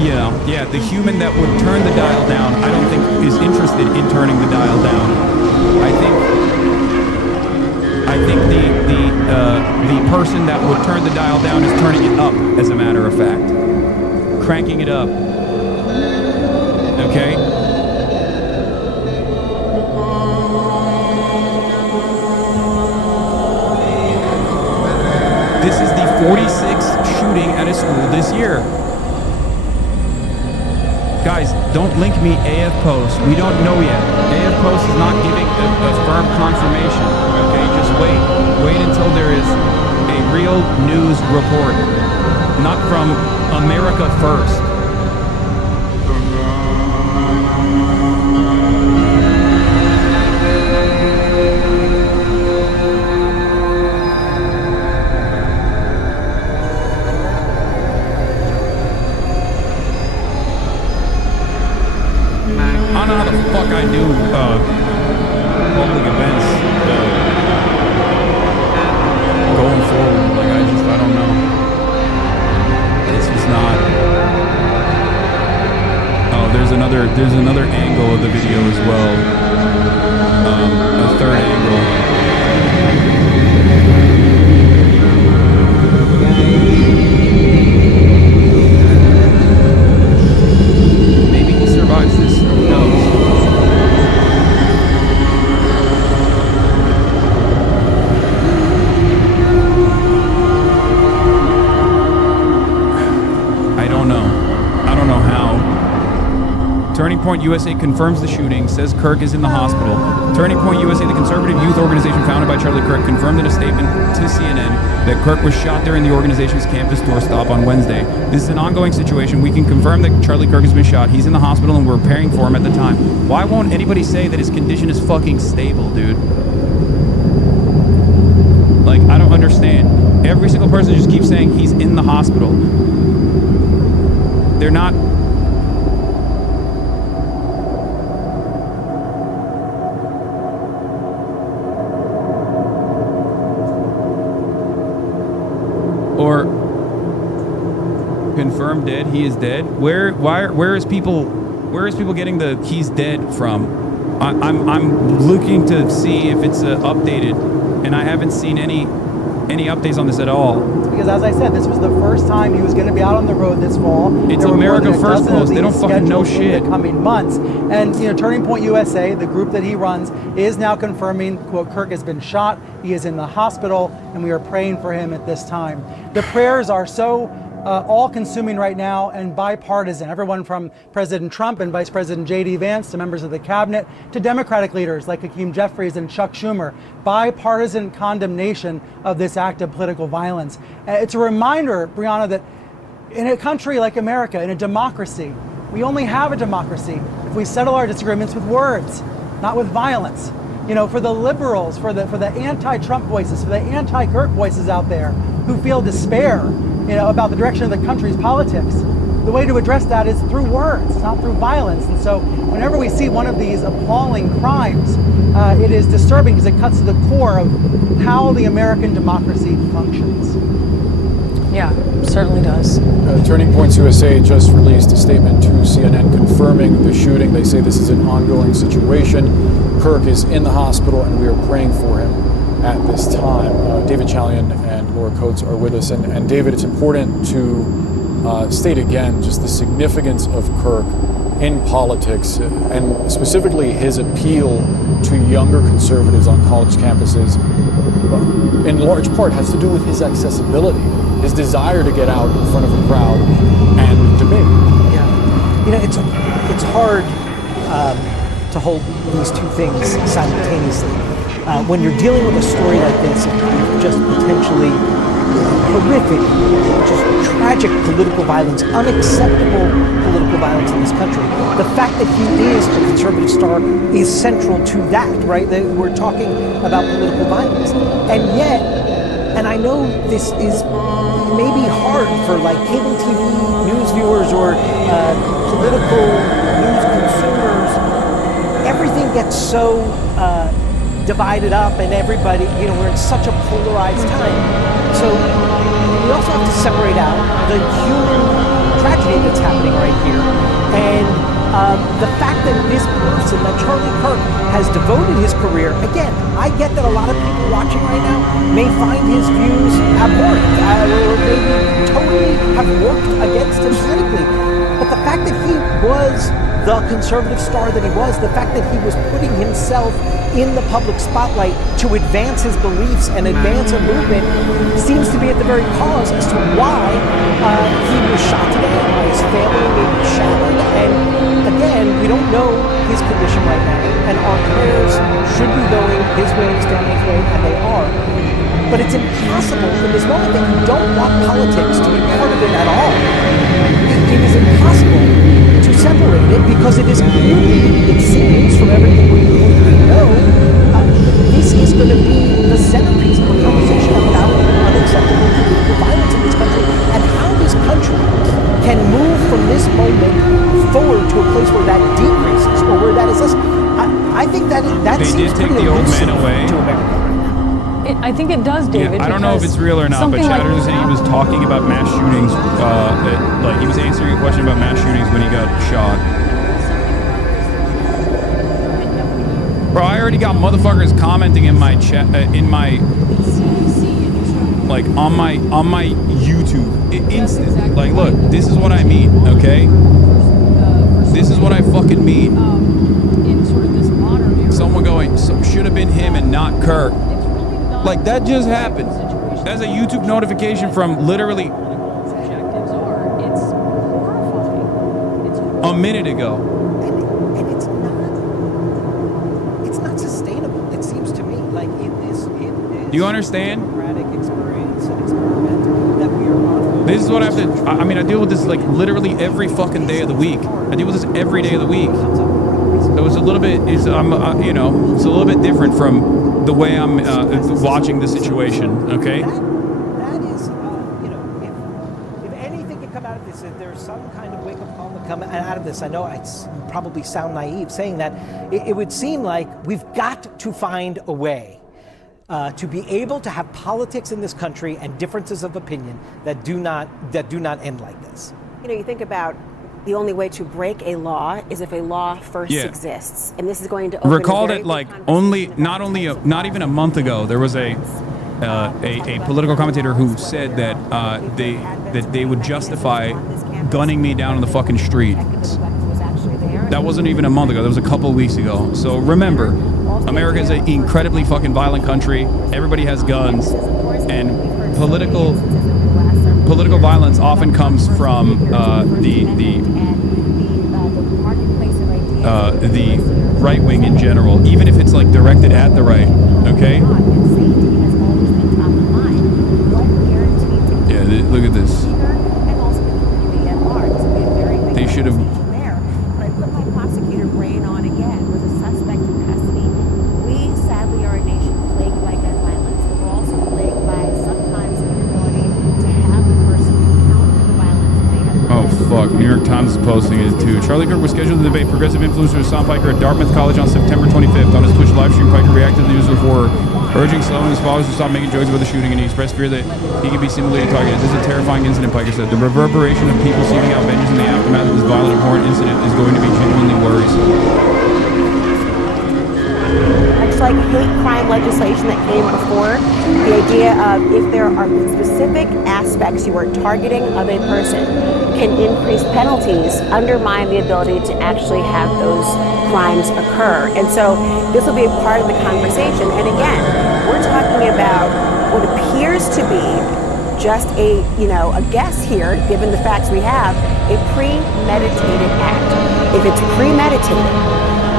You know, yeah, the human that would turn the dial down, I don't think is interested in turning the dial down. I think the person that would turn the dial down is turning it up, as a matter of fact. Cranking it up. Okay? This is the 46th shooting at a school this year. Guys, don't link me AF Post. We don't know yet. AF Post is not giving a firm confirmation. Okay, just wait. Wait until there is a real news report. Not from America First. I don't know how the fuck I do public events going forward. Like, I don't know. It's just not. Oh, there's another angle of the video as well. A third angle. Maybe he survives this. Who knows? I don't know. I don't know how. Turning Point USA confirms the shooting, says Kirk is in the hospital. Turning Point USA, the conservative youth organization founded by Charlie Kirk, confirmed in a statement to CNN that Kirk was shot during the organization's campus tour stop on Wednesday. This is an ongoing situation. We can confirm that Charlie Kirk has been shot. He's in the hospital and we're preparing for him at the time. Why won't anybody say that his condition is fucking stable, dude? Like, I don't understand. Every single person just keeps saying he's in the hospital. They're not... Confirmed dead. He is dead. Where is people getting the he's dead from? I'm looking to see if it's updated, and I haven't seen any updates on this at all. Because as I said, this was the first time he was going to be out on the road this fall. It's America First post. They don't fucking know shit. In the coming months. And, Turning Point USA, the group that he runs, is now confirming, quote, Kirk has been shot. He is in the hospital, and we are praying for him at this time. The prayers are so all-consuming right now and bipartisan. Everyone from President Trump and Vice President J.D. Vance to members of the cabinet to Democratic leaders like Hakeem Jeffries and Chuck Schumer. Bipartisan condemnation of this act of political violence. It's a reminder, Brianna, that in a country like America, in a democracy, we only have a democracy if we settle our disagreements with words, not with violence. For the liberals, for the anti-Trump voices, for the anti-Kirk voices out there who feel despair, about the direction of the country's politics. The way to address that is through words, not through violence. And so whenever we see one of these appalling crimes, it is disturbing because it cuts to the core of how the American democracy functions. Yeah, certainly does. Turning Point USA just released a statement to CNN confirming the shooting. They say this is an ongoing situation. Kirk is in the hospital and we are praying for him at this time. David Chalian and Laura Coates are with us. And David, it's important to state again just the significance of Kirk in politics, and specifically his appeal to younger conservatives on college campuses, in large part has to do with his accessibility, his desire to get out in front of a crowd and debate. Yeah, it's hard to hold these two things simultaneously. When you're dealing with a story like this, just potentially horrific, just tragic political violence, unacceptable political violence in this country, the fact that he is a conservative star is central to that, right? We're talking about political violence. And yet, and I know this is maybe hard for cable TV news viewers or political news consumers, everything gets so divided up and everybody, we're in such a polarized time. So we also have to separate out the human tragedy that's happening right here and the fact that this person, that Charlie Kirk, has devoted his career. Again, I get that a lot of people watching right now may find his views abhorrent or maybe totally have worked against him politically. But the fact that he was the conservative star that he was, the fact that he was putting himself in the public spotlight to advance his beliefs and advance a movement seems to be at the very cause as to why he was shot today, why his family may be shattered. And again, we don't know his condition right now, and our prayers should be going his way and his family's way, and they are. But it's impossible in this moment that you don't want politics to be part of it at all. It is impossible to separate it because it is clearly, it seems from everything we know, this is going to be the centerpiece of a conversation about unacceptable political violence in this country and how this country can move from this moment forward to a place where that decreases or where that is less. I think that seems did take the old man away. To America. I think it does, David. Yeah, I don't know if it's real or not, but Chatter was saying he was talking about mass shootings. He was answering a question about mass shootings when he got shot. Bro, I already got motherfuckers commenting in my chat, on my YouTube, instant. Look, this is what I mean, okay? This is what I fucking mean. Someone going, should have been him and not Kirk. That just happened. That's a YouTube notification from literally a minute ago. And it's not sustainable, it seems to me. In this Do you understand? democratic experience and experiment that we are on. This is what I have to, I deal with this literally every fucking day of the week. I deal with this every day of the week. So it's a little bit, it's a little bit different from the way I'm watching the situation, okay? That is, if anything can come out of this, if there's some kind of wake-up call to come out of this, I know I probably sound naive saying that, it would seem like we've got to find a way to be able to have politics in this country and differences of opinion that do not end like this. You know, you think about the only way to break a law is if a law first Yeah. exists, and this is going to open Recall a very that like not even a month ago there was a political commentator who said that they would justify gunning me down on the fucking street. That wasn't even a month ago. That was a couple of weeks ago. So remember, America is an incredibly fucking violent country. Everybody has guns, and political violence often comes from the right wing in general, even if it's like directed at the right. Okay. Yeah. Look at this. They should have. But I put my prosecutor brain on again with a suspect in custody. We sadly are a nation plagued by gun violence, but we're also plagued by sometimes the inability to have the person account for the violence that they have. Oh fuck! New York Times is posting it too. Charlie Kirk was scheduled to debate progressive influencer Hasan Piker at Dartmouth College on September 25th. On his Twitch livestream, Piker reacted to the news of horror, urging Sloan and his followers to stop making jokes about the shooting, and he expressed fear that he could be similarly targeted. This is a terrifying incident, Piker said. The reverberation of people seeking out vengeance in the aftermath of this violent, abhorrent incident is going to be genuinely worrisome. Much like hate crime legislation that came before, the idea of if there are specific aspects you are targeting of a person can increase penalties, undermine the ability to actually have those crimes occur. And so this will be a part of the conversation. And again, we're talking about what appears to be just a guess here, given the facts we have, a premeditated act. If it's premeditated,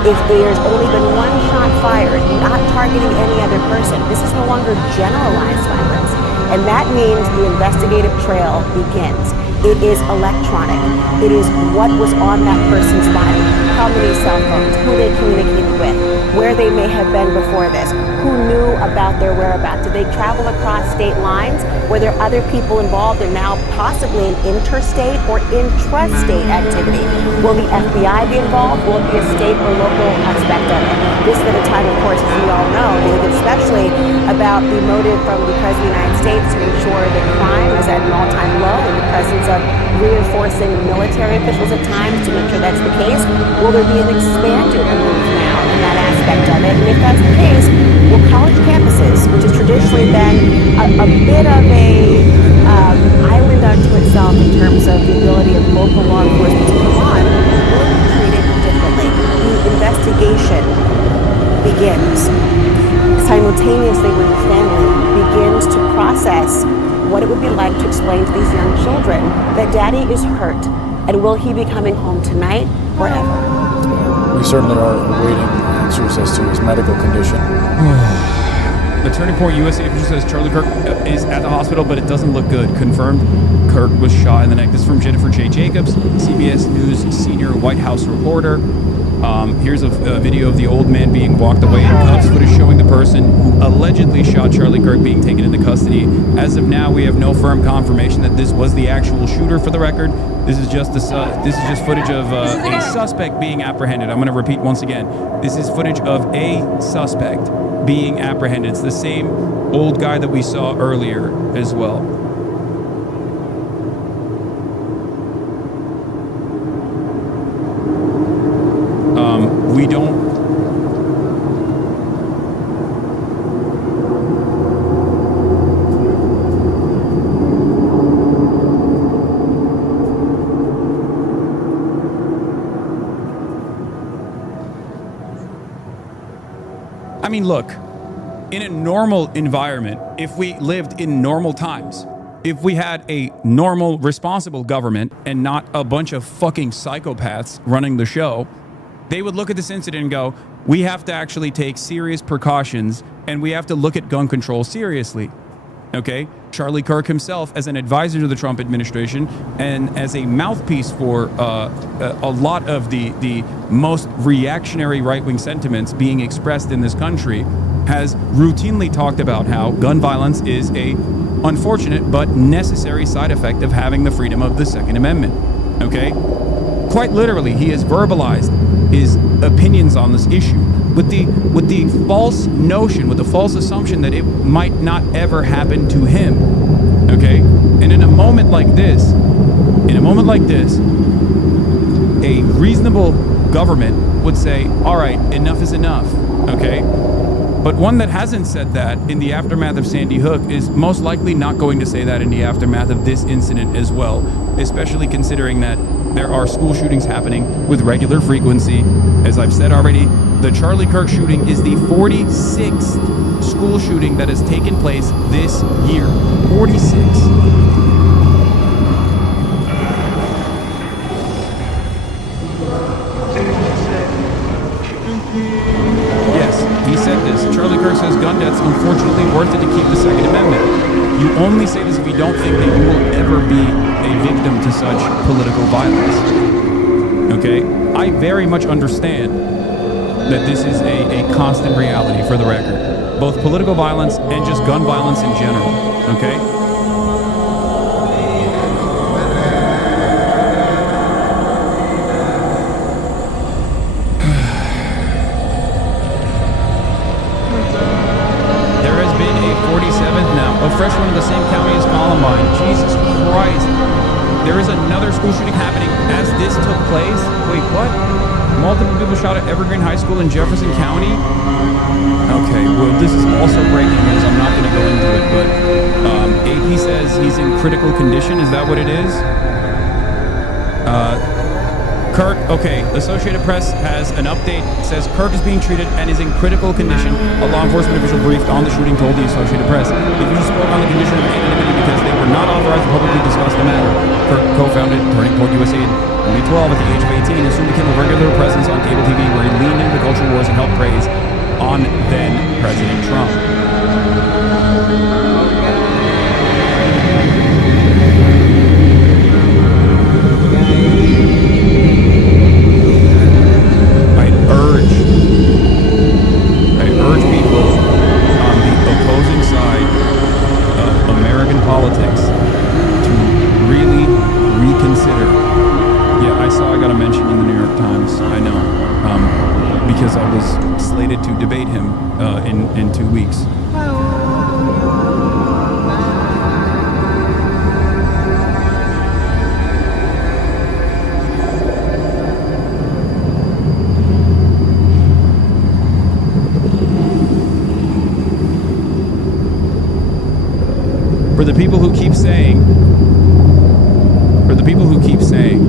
if there's only been one shot fired, not targeting any other person, this is no longer generalized violence. And that means the investigative trail begins. It is electronic. It is what was on that person's body, how many cell phones, who they communicated with, where they may have been before this, who knew about their whereabouts. Did they travel across state lines? Were there other people involved in now possibly an interstate or intrastate activity? Will the FBI be involved? Will it be a state or local aspect of it? This is at a time, of course, as we all know, especially about the motive from the President of the United States to ensure that crime is at an all-time low in the presence of reinforcing military officials at times to make sure that's the case. Will there be an expanded move now in that aspect of it? And if that's the case, will college campuses, which has traditionally been a bit of a island unto itself in terms of the ability of local law enforcement to come on, will be treated differently? The investigation begins simultaneously with the family, begins to process what it would be like to explain to these young children that daddy is hurt, and will he be coming home tonight or ever? We certainly are awaiting answers as to his medical condition. The Turning Point USA official says Charlie Kirk is at the hospital, but it doesn't look good. Confirmed Kirk was shot in the neck. This is from Jennifer J. Jacobs, CBS News senior White House reporter. Here's a video of the old man being walked away in cuffs. Footage showing the person who allegedly shot Charlie Kirk being taken into custody. As of now, we have no firm confirmation that this was the actual shooter. For the record, this is just footage of a suspect being apprehended. I'm going to repeat once again. This is footage of a suspect being apprehended. It's the same old guy that we saw earlier as well. We don't. I mean, look, in a normal environment, if we lived in normal times, if we had a normal, responsible government and not a bunch of fucking psychopaths running the show, they would look at this incident and go, we have to actually take serious precautions and we have to look at gun control seriously. Okay? Charlie Kirk himself, as an advisor to the Trump administration and as a mouthpiece for a lot of the most reactionary right-wing sentiments being expressed in this country, has routinely talked about how gun violence is a unfortunate but necessary side effect of having the freedom of the Second Amendment. Okay? quite literally, he has verbalized his opinions on this issue with the false notion, with the false assumption that it might not ever happen to him. Okay? And in a moment like this, a reasonable government would say, all right, enough is enough. Okay? But one that hasn't said that in the aftermath of Sandy Hook is most likely not going to say that in the aftermath of this incident as well, especially considering that there are school shootings happening with regular frequency. As I've said already, the Charlie Kirk shooting is the 46th school shooting that has taken place this year. 46. He said this. Charlie Kirk says gun deaths unfortunately worth it to keep the Second Amendment. You only say this if you don't think that you will ever be a victim to such political violence. Okay? I very much understand that this is a constant reality, for the record. Both political violence and just gun violence in general. Okay? A fresh one in the same county as Columbine. Jesus Christ. There is another school shooting happening as this took place. Wait, what? Multiple people shot at Evergreen High School in Jefferson County? Okay, well, this is also breaking news. I'm not going to go into it, but AP says he's in critical condition. Is that what it is? Kirk, okay, Associated Press has an update. It says Kirk is being treated and is in critical condition. A law enforcement official briefed on the shooting told the Associated Press. The official spoke on the condition of anonymity because they were not authorized to publicly discuss the matter. Kirk co-founded Turning Point USA in 2012 at the age of 18 and soon became a regular presence on cable TV where he leaned into the culture wars and helped praise on then President Trump. I urge people on the opposing side of American politics to really reconsider. Yeah, I got a mention in the New York Times. I know, because I was slated to debate him in 2 weeks. For the people who keep saying,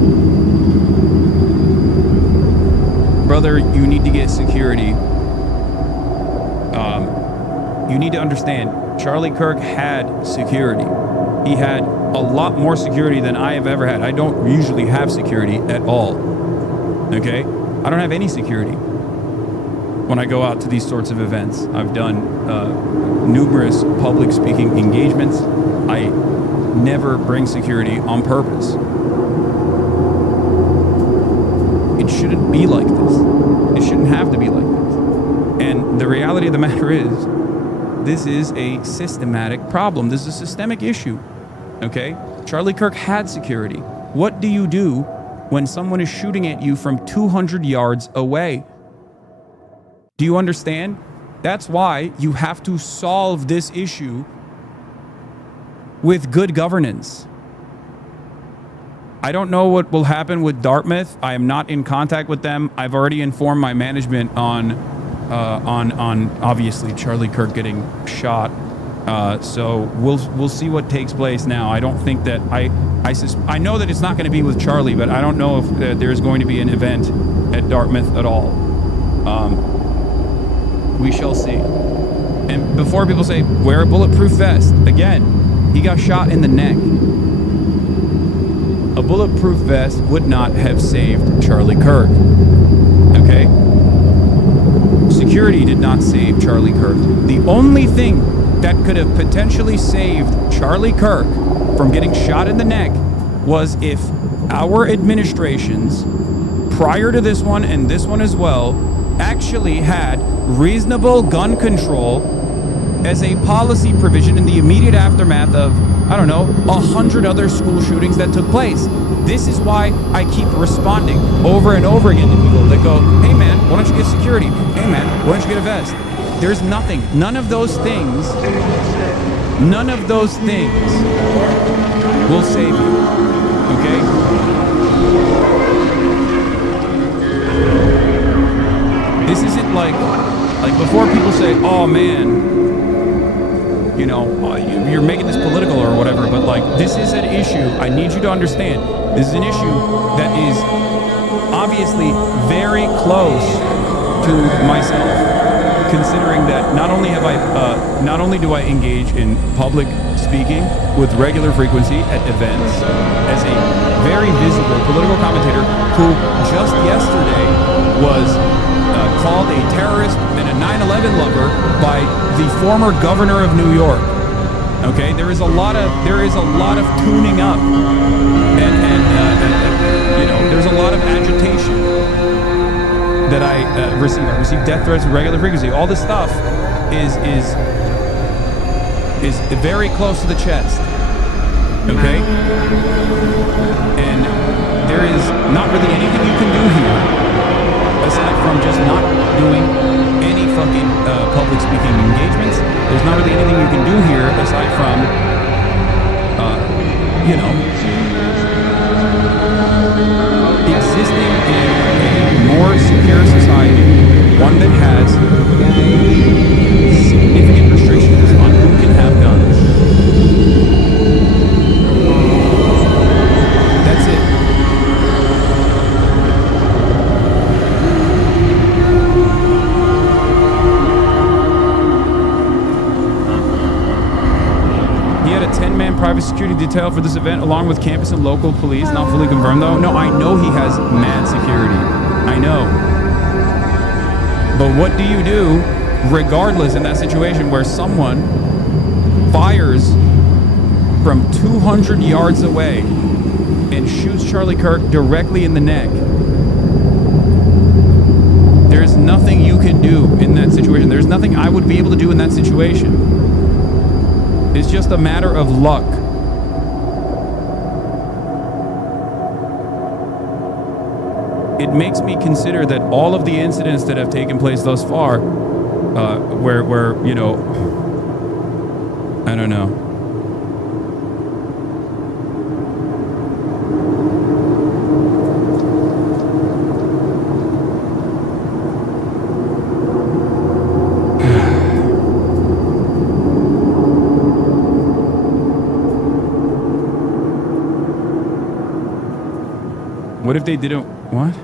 brother, you need to get security. You need to understand, Charlie Kirk had security. He had a lot more security than I have ever had. I don't usually have security at all. Okay? I don't have any security when I go out to these sorts of events. I've done numerous public speaking engagements. I never bring security on purpose. It shouldn't be like this. It shouldn't have to be like this. And the reality of the matter is, this is a systematic problem. This is a systemic issue. Okay? Charlie Kirk had security. What do you do when someone is shooting at you from 200 yards away? Do you understand? That's why you have to solve this issue with good governance. I don't know what will happen with Dartmouth. I am not in contact with them. I've already informed my management on obviously Charlie Kirk getting shot. So we'll see what takes place now. I don't think that I know that it's not going to be with Charlie, but I don't know if there's going to be an event at Dartmouth at all. We shall see. And before people say, wear a bulletproof vest, again, he got shot in the neck. A bulletproof vest would not have saved Charlie Kirk. Okay? Security did not save Charlie Kirk. The only thing that could have potentially saved Charlie Kirk from getting shot in the neck was if our administrations, prior to this one and this one as well, actually had reasonable gun control as a policy provision in the immediate aftermath of, I don't know, 100 other school shootings that took place. This is why I keep responding over and over again to people that go, hey man, why don't you get security? Hey man, why don't you get a vest? There's nothing. None of those things will save you. Okay? This isn't like before people say, oh man, you know, you're making this political or whatever, but like this is an issue. I need you to understand. This is an issue that is obviously very close to myself, considering that not only do I engage in public speaking with regular frequency at events as a very visible political commentator who just yesterday was called a terrorist and a 9/11 lover by the former governor of New York. Okay, there is a lot of tuning up, and you know, there's a lot of agitation that I receive. I receive death threats with regular frequency. All this stuff is very close to the chest. Okay, and there is not really anything you can do here aside from just not doing any fucking public speaking engagements. There's not really anything you can do here aside from, you know, existing in a more secure society, one that has significant restrictions on who can have guns. That's it. He had a 10-man private security detail for this event, along with campus and local police. Not fully confirmed, though. No, I know he has mad security. I know. But what do you do, regardless, in that situation where someone fires from 200 yards away and shoots Charlie Kirk directly in the neck? There's nothing you can do in that situation. There's nothing I would be able to do in that situation. It's just a matter of luck. It makes me consider that all of the incidents that have taken place thus far, where you know, I don't know. What if they didn't? What?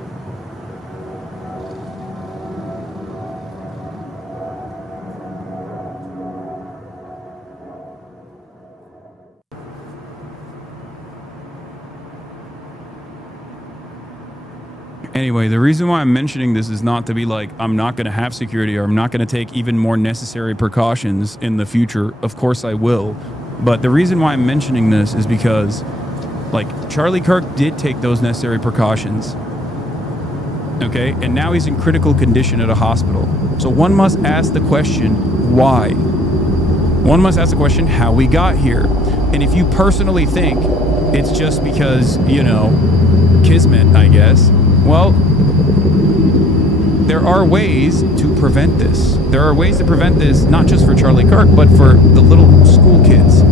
Anyway, the reason why I'm mentioning this is not to be like, I'm not going to have security or I'm not going to take even more necessary precautions in the future. Of course I will. But the reason why I'm mentioning this is because, like, Charlie Kirk did take those necessary precautions. Okay? And now he's in critical condition at a hospital. So one must ask the question, why? One must ask the question, how we got here. And if you personally think it's just because, you know, kismet, I guess, well, there are ways to prevent this. There are ways to prevent this, not just for Charlie Kirk, but for the little school kids.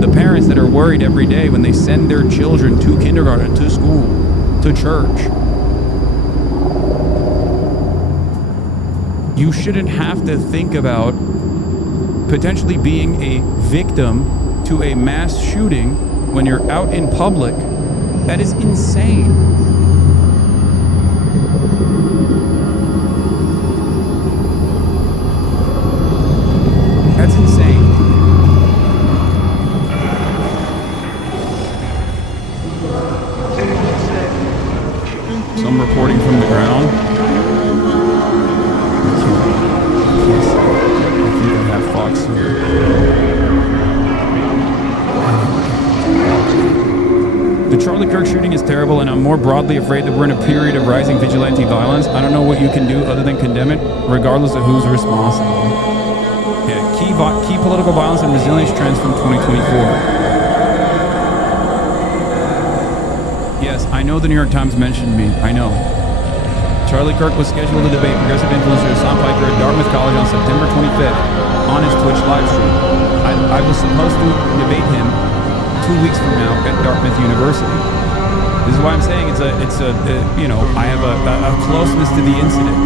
The parents that are worried every day when they send their children to kindergarten, to school, to church. You shouldn't have to think about potentially being a victim to a mass shooting when you're out in public. That is insane. That's insane. Some reporting from the ground. I think I have Fox here. The Charlie Kirk shooting is terrible, and I'm more broadly afraid that we're in a period of rising vigilante violence. I don't know what you can do other than condemn it, regardless of who's responsible. Yeah, key political violence and resilience trends from 2024. Yes, I know the New York Times mentioned me. I know. Charlie Kirk was scheduled to debate progressive influencer Hasan Frequency at Dartmouth College on September 25th on his Twitch live stream. I was supposed to debate him 2 weeks from now at Dartmouth University. This is why I'm saying it's a you know, I have a closeness to the incident.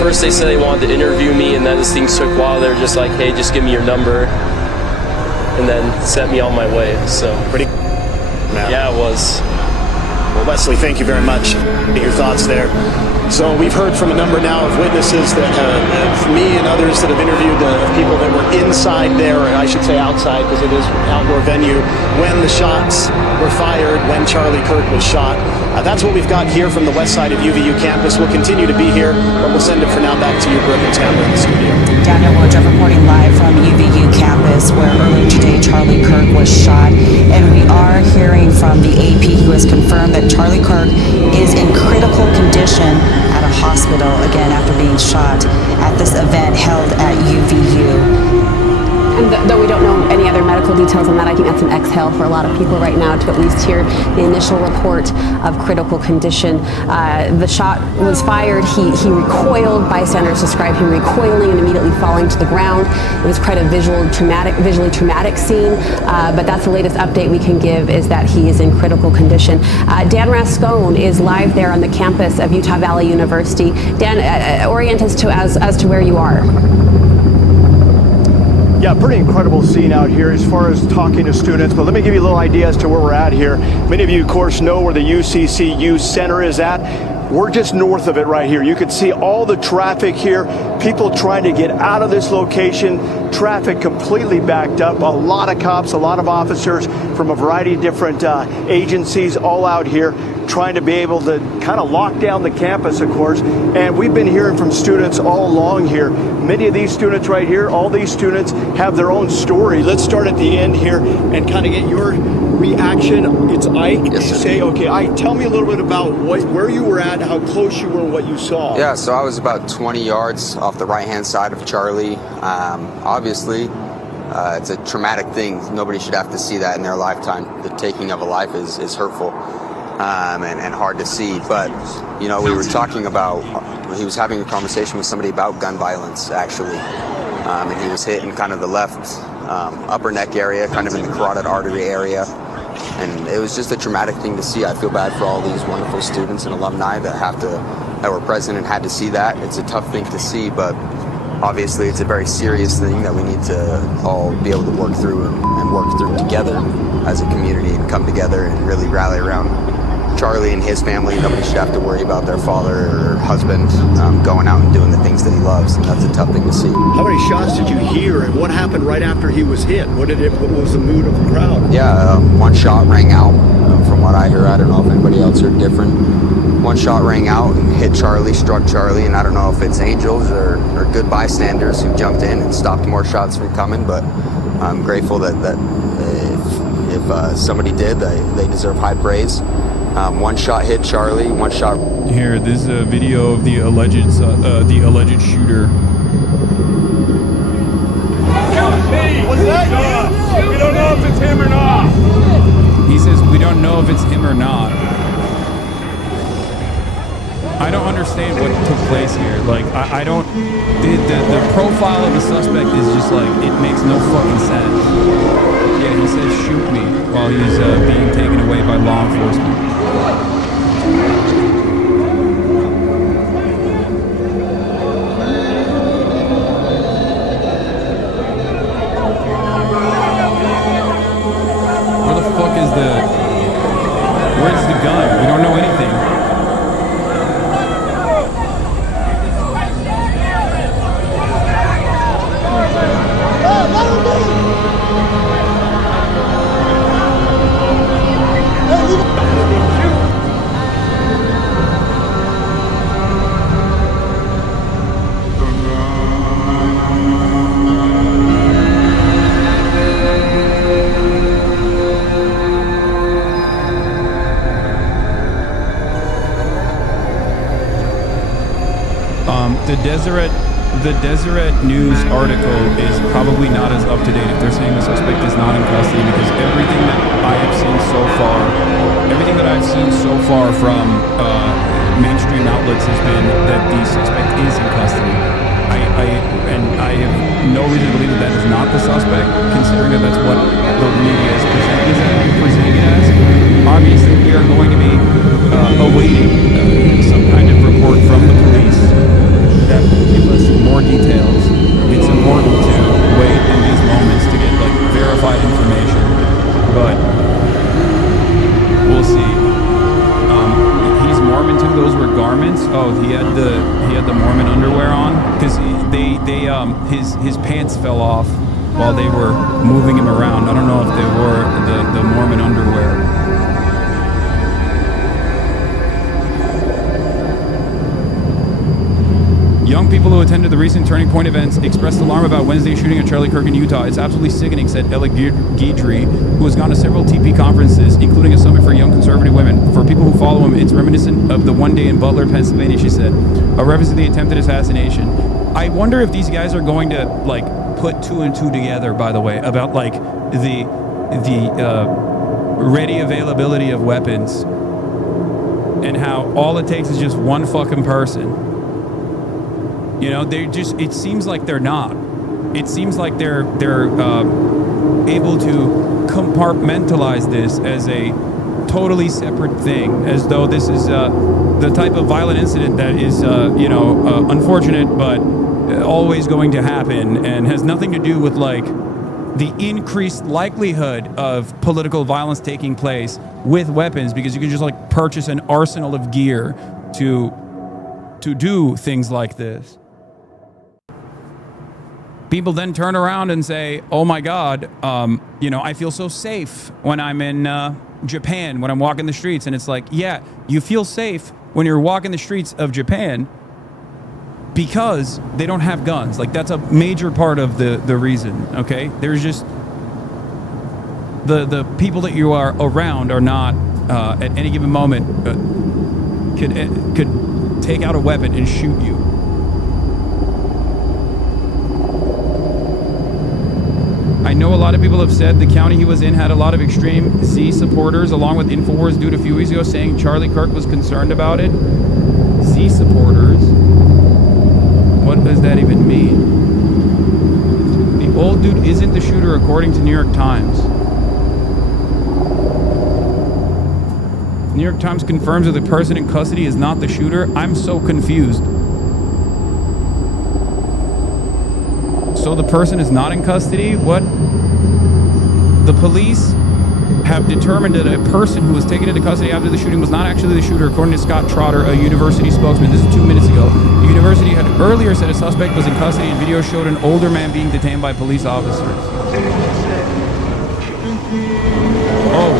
First they said they wanted to interview me, and then this thing took a while. They were just like, hey, just give me your number, and then set me on my way. So pretty. Yeah, it was. Well, Wesley, thank you very much. Your thoughts there. So we've heard from a number now of witnesses that me and others that have interviewed people that were inside there, or I should say outside, because it is an outdoor venue, when the shots were fired, when Charlie Kirk was shot. That's what we've got here from the west side of UVU campus. We'll continue to be here, but we'll send it for now back to you, Brooke and Tamara, in the studio. Daniel Woodruff reporting live from UVU campus, where earlier today Charlie Kirk was shot. And we are hearing from the AP, who has confirmed that Charlie Kirk is in critical condition at a hospital, again, after being shot at this event held at UVU. And though we don't know any other medical details on that, I think that's an exhale for a lot of people right now to at least hear the initial report of critical condition. The shot was fired. He recoiled. Bystanders described him recoiling and immediately falling to the ground. It was quite a visually traumatic scene. But that's the latest update we can give, is that he is in critical condition. Dan Rascone is live there on the campus of Utah Valley University. Dan, orient us as to where you are. Yeah, pretty incredible scene out here as far as talking to students, but let me give you a little idea as to where we're at here. Many of you, of course, know where the UCCU Center is at. We're just north of it right here. You can see all the traffic here, people trying to get out of this location, traffic completely backed up, a lot of cops, a lot of officers from a variety of different agencies all out here trying to be able to kind of lock down the campus, of course. And we've been hearing from students all along here. Many of these students right here, all these students have their own story. Let's start at the end here and kind of get your reaction. It's Ike. Yes, sir. Say, okay, Ike, tell me a little bit about where you were at, how close you were, and what you saw. Yeah, so I was about 20 yards off the right-hand side of Charlie. Obviously, it's a traumatic thing. Nobody should have to see that in their lifetime. The taking of a life is hurtful and hard to see. But, you know, we were talking about, he was having a conversation with somebody about gun violence, actually. And he was hit in kind of the left upper neck area, kind of in the carotid artery area. And it was just a traumatic thing to see. I feel bad for all these wonderful students and alumni that were present and had to see that. It's a tough thing to see, but obviously it's a very serious thing that we need to all be able to work through and work through together as a community and come together and really rally around Charlie and his family. Nobody should have to worry about their father or husband going out and doing the things that he loves, and that's a tough thing to see. How many shots did you hear, and what happened right after he was hit? What was the mood of the crowd? Yeah, one shot rang out. From what I hear, I don't know if anybody else heard different. One shot rang out and hit Charlie, struck Charlie, and I don't know if it's angels or good bystanders who jumped in and stopped more shots from coming, but I'm grateful that if somebody did, they deserve high praise. One shot hit Charlie, one shot. Here, this is a video of the alleged shooter. What's that? We don't know if it's him or not. He says we don't know if it's him or not. I don't understand what took place here. Like, I don't. The profile of the suspect is just like, it makes no fucking sense. Yeah, he says shoot me while he's being taken away by law enforcement. Where the fuck is where's the gun? We don't know anything. The Deseret the Deseret News article is probably not as up to date if they're saying the suspect is not in custody, because everything that I have seen so far from mainstream outlets has been that the suspect is in custody. I have no reason to believe that is not the suspect, considering that that's what the media is presenting it as. Obviously, we are going to be awaiting some kind of report from the police that will give us more details. It's important to wait in these moments to get like verified information, but we'll see. He's Mormon too. Those were garments. Oh, he had the Mormon underwear on because his pants fell off while they were moving him around. I don't know if they wore the Mormon underwear. Young people who attended the recent Turning Point events expressed alarm about Wednesday's shooting at Charlie Kirk in Utah. It's absolutely sickening, said Ella Guidry, who has gone to several TP conferences, including a summit for young conservative women. For people who follow him, it's reminiscent of the one day in Butler, Pennsylvania, she said. A reference to the attempted assassination. I wonder if these guys are going to, like, put two and two together, by the way, about, like, the ready availability of weapons and how all it takes is just one fucking person. You know, it seems like they're not. It seems like they're able to compartmentalize this as a totally separate thing, as though this is the type of violent incident that is, unfortunate, but always going to happen and has nothing to do with, like, the increased likelihood of political violence taking place with weapons, because you can just, like, purchase an arsenal of gear to do things like this. People then turn around and say, oh my God, I feel so safe when I'm in Japan, when I'm walking the streets. And it's like, yeah, you feel safe when you're walking the streets of Japan because they don't have guns. Like, that's a major part of the reason, okay? There's just the people that you are around are not at any given moment could take out a weapon and shoot you. I know a lot of people have said the county he was in had a lot of extreme Z supporters, along with InfoWars dude a few weeks ago saying Charlie Kirk was concerned about it. Z supporters? What does that even mean? The old dude isn't the shooter according to New York Times. New York Times confirms that the person in custody is not the shooter. I'm so confused. So the person is not in custody? What? The police have determined that a person who was taken into custody after the shooting was not actually the shooter, according to Scott Trotter, a university spokesman. This is 2 minutes ago. The university had earlier said a suspect was in custody, and video showed an older man being detained by police officers. Oh,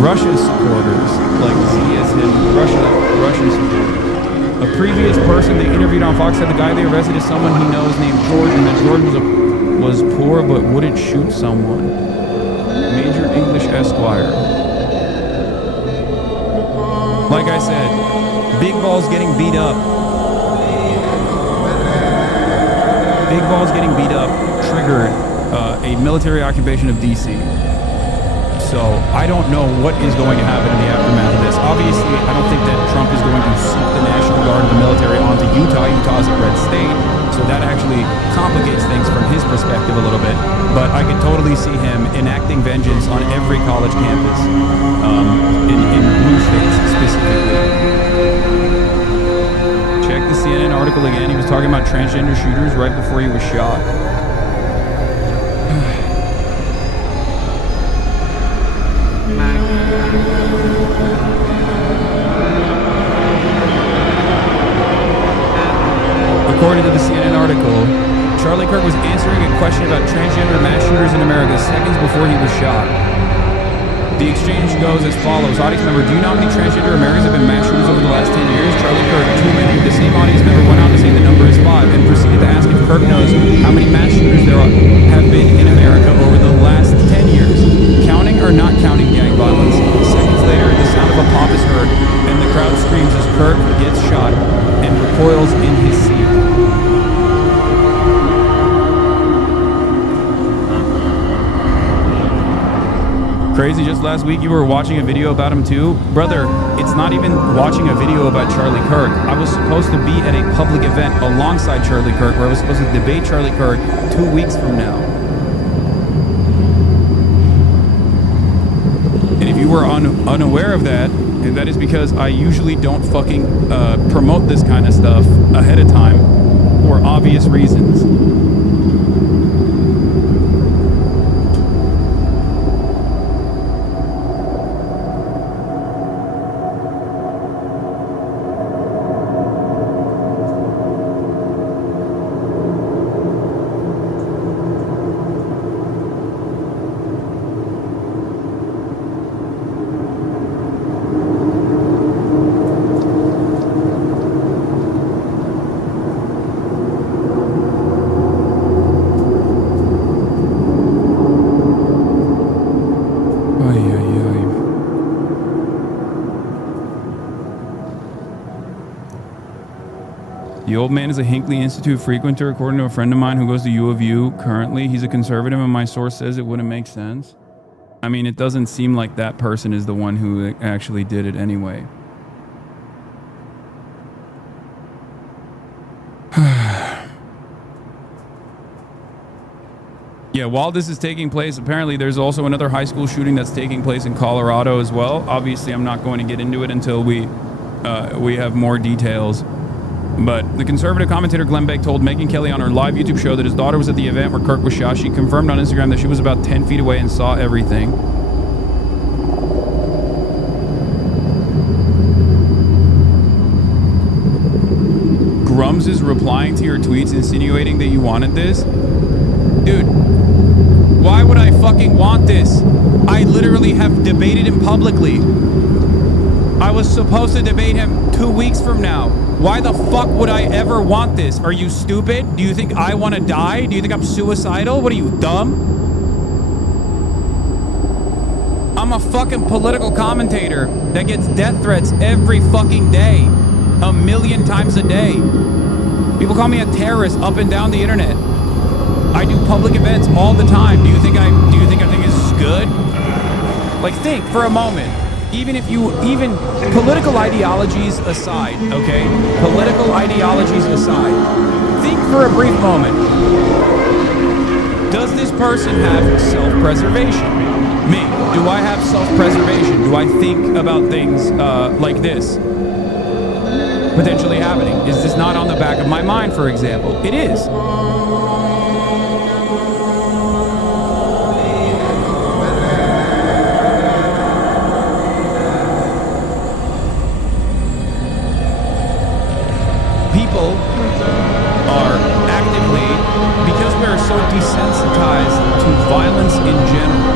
Russian supporters, like Z as in Russian supporters. A previous person they interviewed on Fox said the guy they arrested is someone he knows named George, and that George was poor but wouldn't shoot someone. Major English Esquire. Like I said, Big Ball's getting beat up. Big Ball's getting beat up triggered a military occupation of D.C. So I don't know what is going to happen in the aftermath of this. Obviously, I don't think that Trump is going to seek the National Guard and the military onto Utah. Utah is a red state, so that actually complicates things from his perspective a little bit. But I can totally see him enacting vengeance on every college campus, in blue states specifically. Check the CNN article again. He was talking about transgender shooters right before he was shot. According to the CNN article, Charlie Kirk was answering a question about transgender mass shooters in America seconds before he was shot. The exchange goes as follows. Audience member, do you know how many transgender Americans have been mass shooters over the last 10 years? Charlie Kirk, too many. The same audience member went on to say the number is 5 and proceeded to ask if Kirk knows how many mass shooters there have been in America over the last 10 years. Counting or not counting gang violence? Seconds later, the sound of a pop is heard, and the crowd screams as Kirk gets shot and recoils in his seat. just last week you were watching a video about him too? Brother, it's not even watching a video about Charlie Kirk. I was supposed to be at a public event alongside Charlie Kirk where I was supposed to debate Charlie Kirk 2 weeks from now. And if you were unaware of that, and that is because I usually don't fucking promote this kind of stuff ahead of time for obvious reasons. The old man is a Hinckley Institute frequenter, according to a friend of mine who goes to U of U currently. He's a conservative, and my source says it wouldn't make sense. I mean, it doesn't seem like that person is the one who actually did it anyway. Yeah, while this is taking place, apparently there's also another high school shooting that's taking place in Colorado as well. Obviously, I'm not going to get into it until we have more details. But the conservative commentator Glenn Beck told Megyn Kelly on her live YouTube show that his daughter was at the event where Kirk was shot. She confirmed on Instagram that she was about 10 feet away and saw everything. Grums is replying to your tweets insinuating that you wanted this. Dude, why would I fucking want this? I literally have debated him publicly. I was supposed to debate him 2 weeks from now. Why the fuck would I ever want this? Are you stupid? Do you think I want to die? Do you think I'm suicidal? What are you, dumb? I'm a fucking political commentator that gets death threats every fucking day. 1,000,000 times a day. People call me a terrorist up and down the internet. I do public events all the time. Do you think I think this is good? Like, think for a moment. Even political ideologies aside, okay? Political ideologies aside. Think for a brief moment. Does this person have self-preservation? Me. Do I have self-preservation? Do I think about things like this potentially happening? Is this not on the back of my mind, for example? It is. So desensitized to violence in general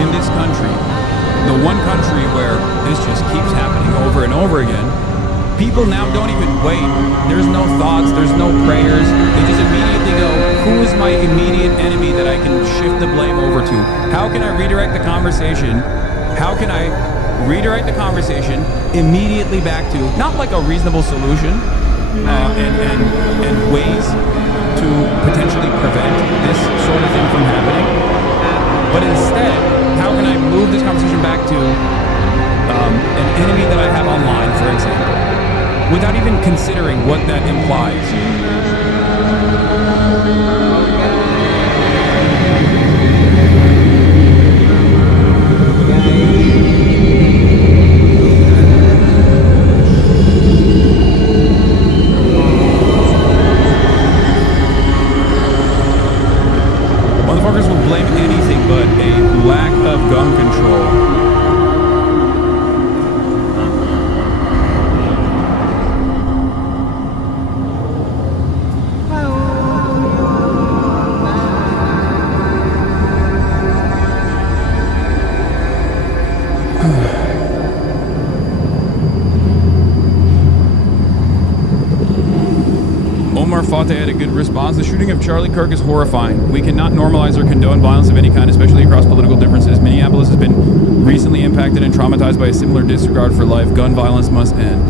in this country, the one country where this just keeps happening over and over again, people now don't even wait. There's no thoughts, there's no prayers. They just immediately go, who is my immediate enemy that I can shift the blame over to? How can I redirect the conversation? How can I redirect the conversation immediately back to, not like a reasonable solution and ways to potentially prevent this sort of thing from happening, but instead, how can I move this conversation back to an enemy that I have online, for example, without even considering what that implies? Motherfuckers will blame anything but a lack of gun control. Omar Fateh had a good response. The shooting of Charlie Kirk is horrifying. We cannot normalize or condone violence of any kind, especially across political differences. Minneapolis has been recently impacted and traumatized by a similar disregard for life. Gun violence must end.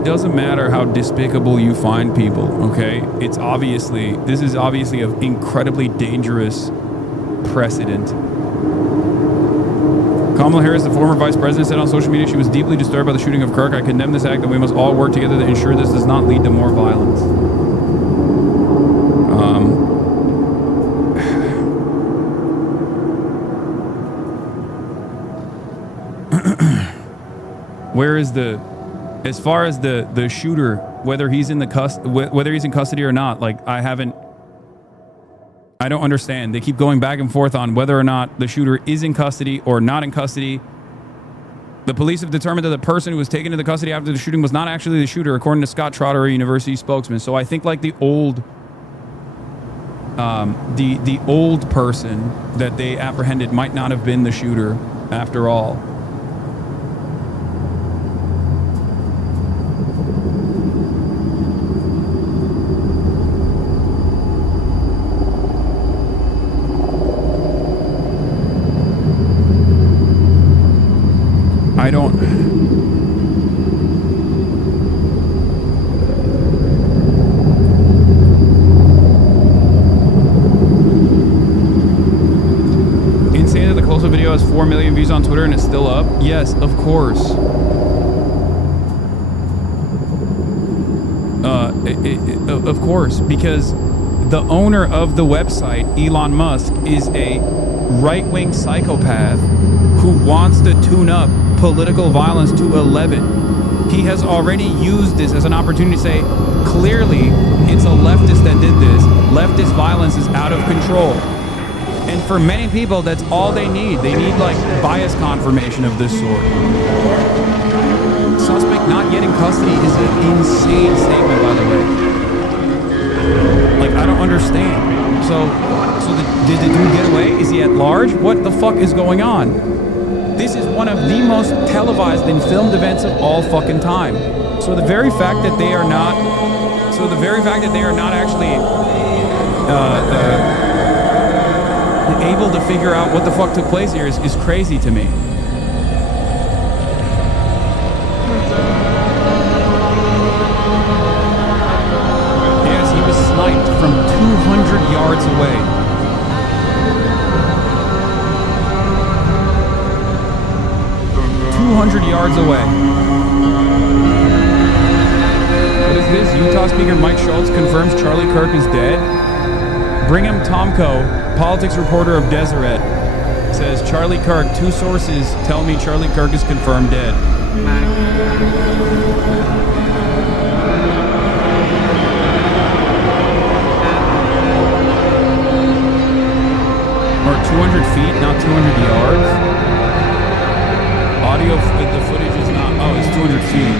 it doesn't matter how despicable you find people, okay? This is obviously an incredibly dangerous precedent. Kamala Harris, the former vice president, said on social media she was deeply disturbed by the shooting of Kirk. I condemn this act and we must all work together to ensure this does not lead to more violence. Where is as far as the shooter, whether he's in custody or not, like I don't understand. They keep going back and forth on whether or not the shooter is in custody or not in custody. The police have determined that the person who was taken into custody after the shooting was not actually the shooter, according to Scott Trotter, a university spokesman. So I think like the old person that they apprehended might not have been the shooter after all. I don't... Insane that the close-up video has 4 million views on Twitter and it's still up? Yes, of course. Of course, because the owner of the website, Elon Musk, is a right-wing psychopath who wants to tune up political violence to 11. He has already used this as an opportunity to say, clearly, it's a leftist that did this. Leftist violence is out of control. And for many people, that's all they need. They need, like, bias confirmation of this sort. Suspect not yet in custody is an insane statement, by the way. Like, I don't understand. So did the dude get away? Is he at large? What the fuck is going on? This is one of the most televised and filmed events of all fucking time. So the very fact that they are not, actually able to figure out what the fuck took place here is crazy to me. Yes, he was sniped from 200 yards away. 200 yards away. What is this? Utah Speaker Mike Schultz confirms Charlie Kirk is dead. Brigham Tomko, politics reporter of Deseret, says Charlie Kirk, 2 sources tell me Charlie Kirk is confirmed dead. Or 200 feet, not 200 yards. Audio, the footage is not, oh, it's 200 feet.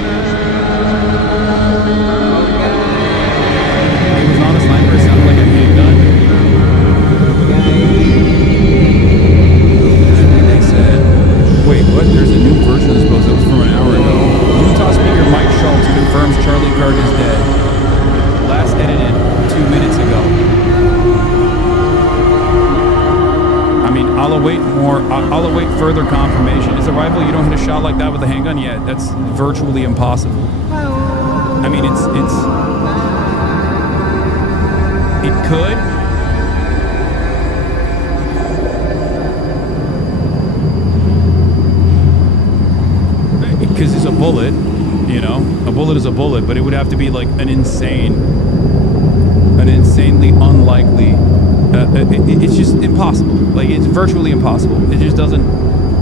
It was not a sniper, it sounded like a handgun. They said, wait, what? There's a new version of this post that was from an hour ago. Utah Speaker Mike Schultz confirms Charlie Kirk is dead. Last edited 2 minutes ago. I mean, I'll await further confirmation. Is a rifle, you don't hit a shot like that with a handgun? Yeah, that's virtually impossible. I mean, it could. Because it's a bullet, you know? A bullet is a bullet, but it would have to be like an insanely unlikely. It's just impossible. Like, it's virtually impossible. It just doesn't...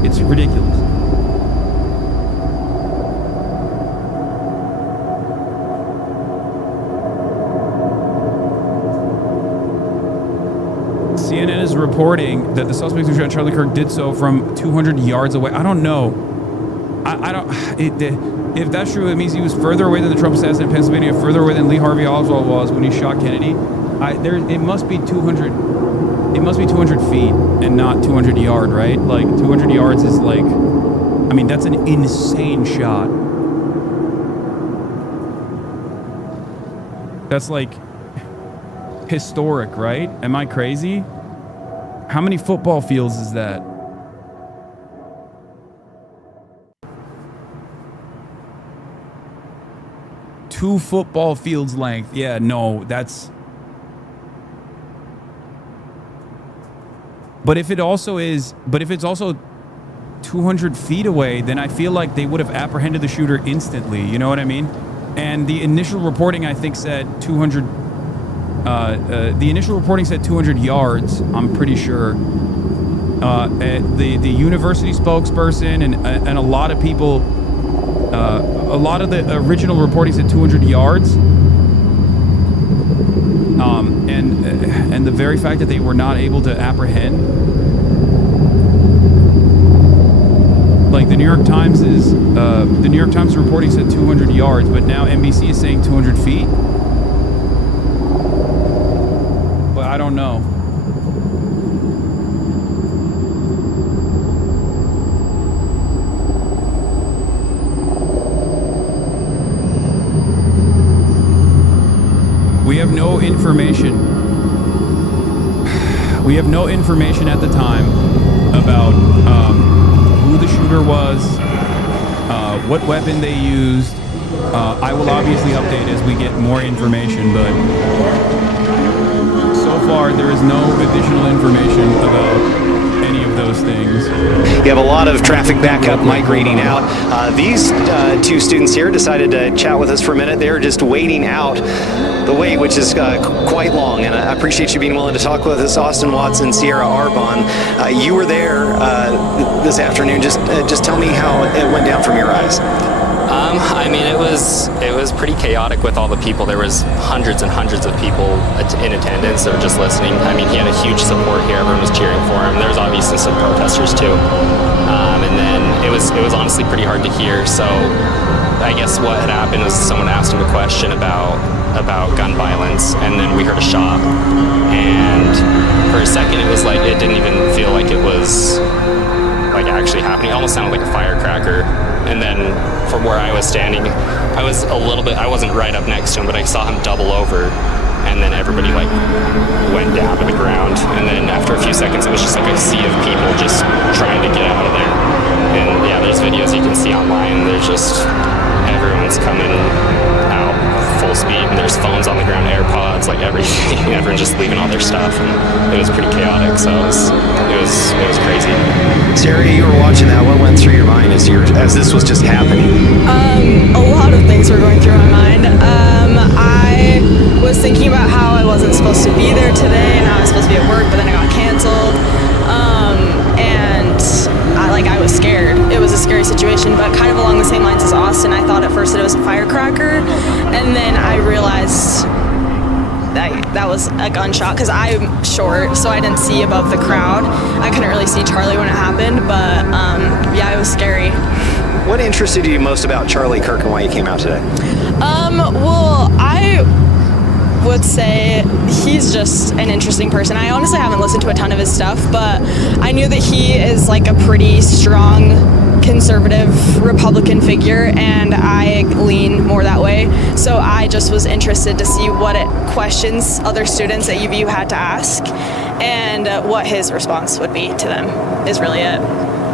It's ridiculous. CNN is reporting that the suspect who shot Charlie Kirk did so from 200 yards away. I don't know. I don't... if that's true, it means he was further away than the Trump assassin in Pennsylvania, further away than Lee Harvey Oswald was when he shot Kennedy. It must be 200. It must be 200 feet and not 200 yard, right? Like 200 yards is like, I mean, that's an insane shot. That's like historic, right? Am I crazy? How many football fields is that? 2 football fields length. Yeah, no, that's... But if it's also 200 feet away, then I feel like they would have apprehended the shooter instantly. You know what I mean? And the initial reporting, I think, said 200... the initial reporting said 200 yards, I'm pretty sure. The university spokesperson and a lot of people... a lot of the original reporting said 200 yards. And the very fact that they were not able to apprehend, like the New York Times reporting said 200 yards, but now NBC is saying 200 feet. But I don't know. We have no information. We have no information at the time about who the shooter was, what weapon they used. I will obviously update as we get more information, but so far there is no additional information about any of those things. You have a lot of traffic backup migrating out. These 2 students here decided to chat with us for a minute. They're just waiting out the wait, which is quite long, and I appreciate you being willing to talk with us. Austin Watson, Sierra Arbonne, you were there this afternoon. Just tell me how it went down from your eyes. I mean, it was pretty chaotic with all the people. There was hundreds and hundreds of people in attendance that were just listening. I mean, he had a huge support here. Everyone was cheering for him. There was obviously some protesters too. And then it was honestly pretty hard to hear. So I guess what had happened was someone asked him a question about gun violence, and then we heard a shot. And for a second, it was like it didn't even feel like it was like actually happening. It almost sounded like a firecracker. And then from where I was standing, I wasn't right up next to him, but I saw him double over, and then everybody like went down to the ground. And then after a few seconds, it was just like a sea of people just trying to get out of there. And yeah, there's videos you can see online. There's just everyone's coming out full speed, and there's phones on the ground, AirPods, like everything. Everyone's just leaving all their stuff, and it was pretty chaotic. So it was crazy. Sarah, you were watching that. What went through your mind as this was just happening? A lot of things were going through my mind. I was thinking about how I wasn't supposed to be there today, and how I was supposed to be at work, but then it got canceled. And I was scared. It was a scary situation, but kind of along the same lines as Austin. I thought at first that it was a firecracker, and then I realized that was a gunshot, because I'm short, so I didn't see above the crowd. I couldn't really see Charlie when it happened, but yeah, it was scary. What interested you most about Charlie Kirk and why you came out today? Well, I would say he's just an interesting person. I honestly haven't listened to a ton of his stuff, but I knew that he is like a pretty strong conservative Republican figure, and I lean more that way. So I just was interested to see what questions other students at UVU had to ask, and what his response would be to them is really it.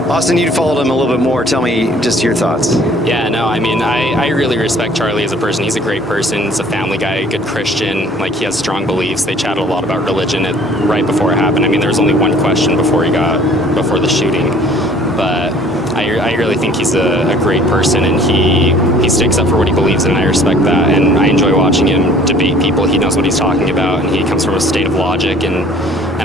Austin, you followed him a little bit more. Tell me just your thoughts. Yeah, no, I mean, I really respect Charlie as a person. He's a great person. He's a family guy, a good Christian. Like, he has strong beliefs. They chatted a lot about religion right before it happened. I mean, there was only one question before the shooting. But I really think he's a great person, and he sticks up for what he believes in, and I respect that. And I enjoy watching him debate people. He knows what he's talking about, and he comes from a state of logic, and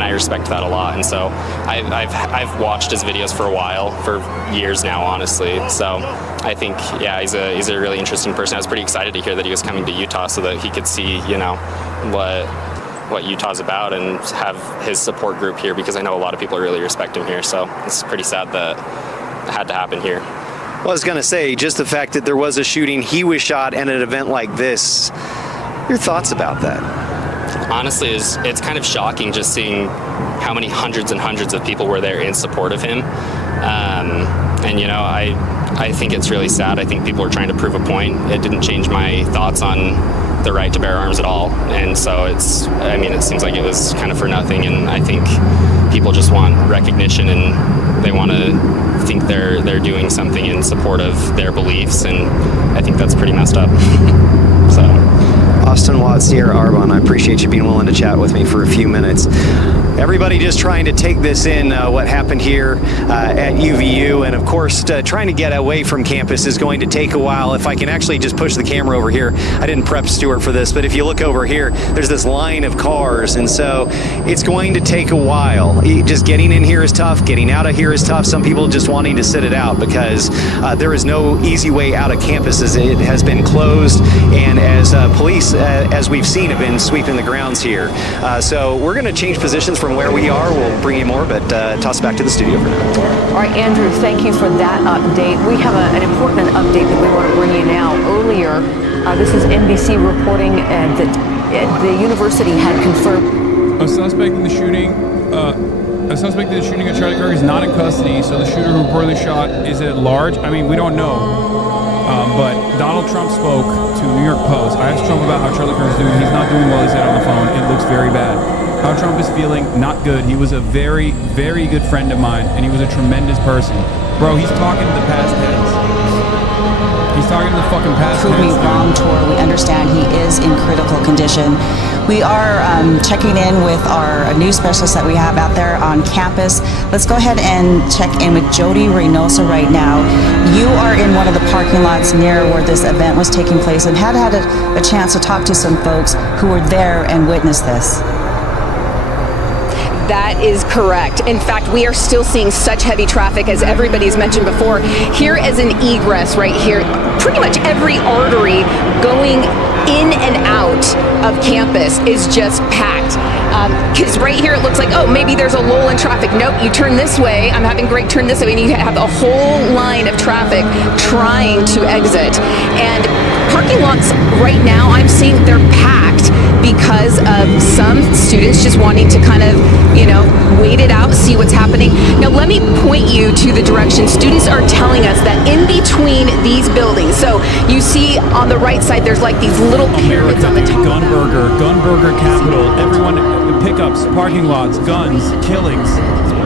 I respect that a lot. And so I've watched his videos for a while, for years now, honestly. So I think, yeah, he's a really interesting person. I was pretty excited to hear that he was coming to Utah so that he could see, you know, what Utah's about, and have his support group here, because I know a lot of people really respect him here. So it's pretty sad that it had to happen here. Well, I was going to say, just the fact that there was a shooting, he was shot, and an event like this, your thoughts about that? Honestly, it's kind of shocking just seeing how many hundreds and hundreds of people were there in support of him. And, you know, I think it's really sad. I think people are trying to prove a point. It didn't change my thoughts on the right to bear arms at all. And so it seems like it was kind of for nothing. And I think people just want recognition, and they want to think they're doing something in support of their beliefs. And I think that's pretty messed up. So. Austin Watts here, Arbonne. I appreciate you being willing to chat with me for a few minutes. Everybody just trying to take this in, what happened here at UVU, and of course, trying to get away from campus is going to take a while. If I can actually just push the camera over here, I didn't prep Stuart for this, but if you look over here, there's this line of cars, and so it's going to take a while. Just getting in here is tough, getting out of here is tough. Some people just wanting to sit it out because there is no easy way out of campus as it has been closed, and as police, as we've seen, have been sweeping the grounds here. So we're going to change positions from where we are. We'll bring you more, but toss it back to the studio for now. All right, Andrew, thank you for that update. We have an important update that we want to bring you now. Earlier, this is NBC reporting that the university had confirmed a suspect in the shooting. A suspect in the shooting of Charlie Kirk is not in custody, so the shooter who reportedly shot is at large. I mean, we don't know. But Donald Trump spoke to New York Post. I asked Trump about how Charlie Kirk is doing. He's not doing well, he said on the phone. It looks very bad. How Trump is feeling, not good. He was a very, very good friend of mine, and he was a tremendous person. Bro, he's talking to the past tense. He's talking to the fucking past tense. Prove me wrong, Tor. We understand he is in critical condition. We are checking in with our news specialists that we have out there on campus. Let's go ahead and check in with Jody Reynosa right now. You are in one of the parking lots near where this event was taking place and had a chance to talk to some folks who were there and witnessed this. That is correct. In fact, we are still seeing such heavy traffic, as everybody's mentioned before. Here is an egress right here. Pretty much every artery going in and out of campus is just packed. Because right here it looks like, oh, maybe there's a lull in traffic. Nope, you turn this way. I'm having Greg turn this way, and you have a whole line of traffic trying to exit. And parking lots right now, I'm seeing they're packed because of some students just wanting to kind of, wait it out, see what's happening. Now, let me point you to the direction. Students are telling us that in between these buildings, so you see on the right side, there's like these little pyramids on the top. Gunburger capital, everyone, pickups, parking lots, guns, killings,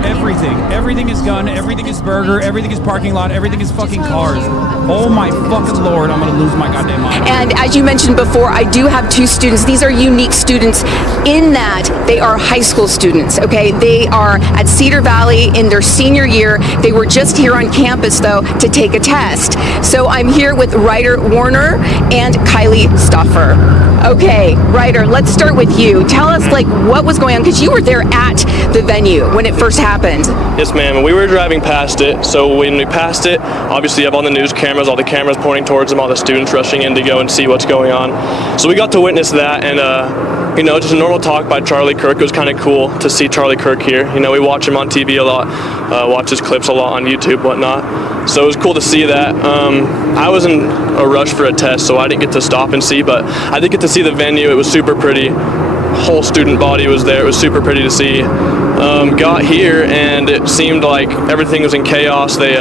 everything. Everything is gun, everything is burger, everything is parking lot, everything is fucking cars. Oh my fucking Lord, I'm gonna lose my goddamn mind. And as you mentioned before, I do have two students. These are unique students in that they are high school students, okay? They are at Cedar Valley in their senior year. They were just here on campus, though, to take a test. So I'm here with Ryder Warner and Kylie Stoffer. Okay, Ryder, let's start with you. Tell us, what was going on, because you were there at the venue when it first happened. Yes, ma'am. We were driving past it, so when we passed it, obviously you have all the news cameras, all the cameras pointing towards them, all the students rushing in to go and see what's going on. So we got to witness that, and just a normal talk by Charlie Kirk. It was kind of cool to see Charlie Kirk here. We watch him on TV a lot, watch his clips a lot on YouTube, whatnot. So it was cool to see that. I was in a rush for a test, so I didn't get to stop and see, but I did get to see the venue. It was super pretty. Whole student body was there. It was super pretty to see. Got here and it seemed like everything was in chaos. They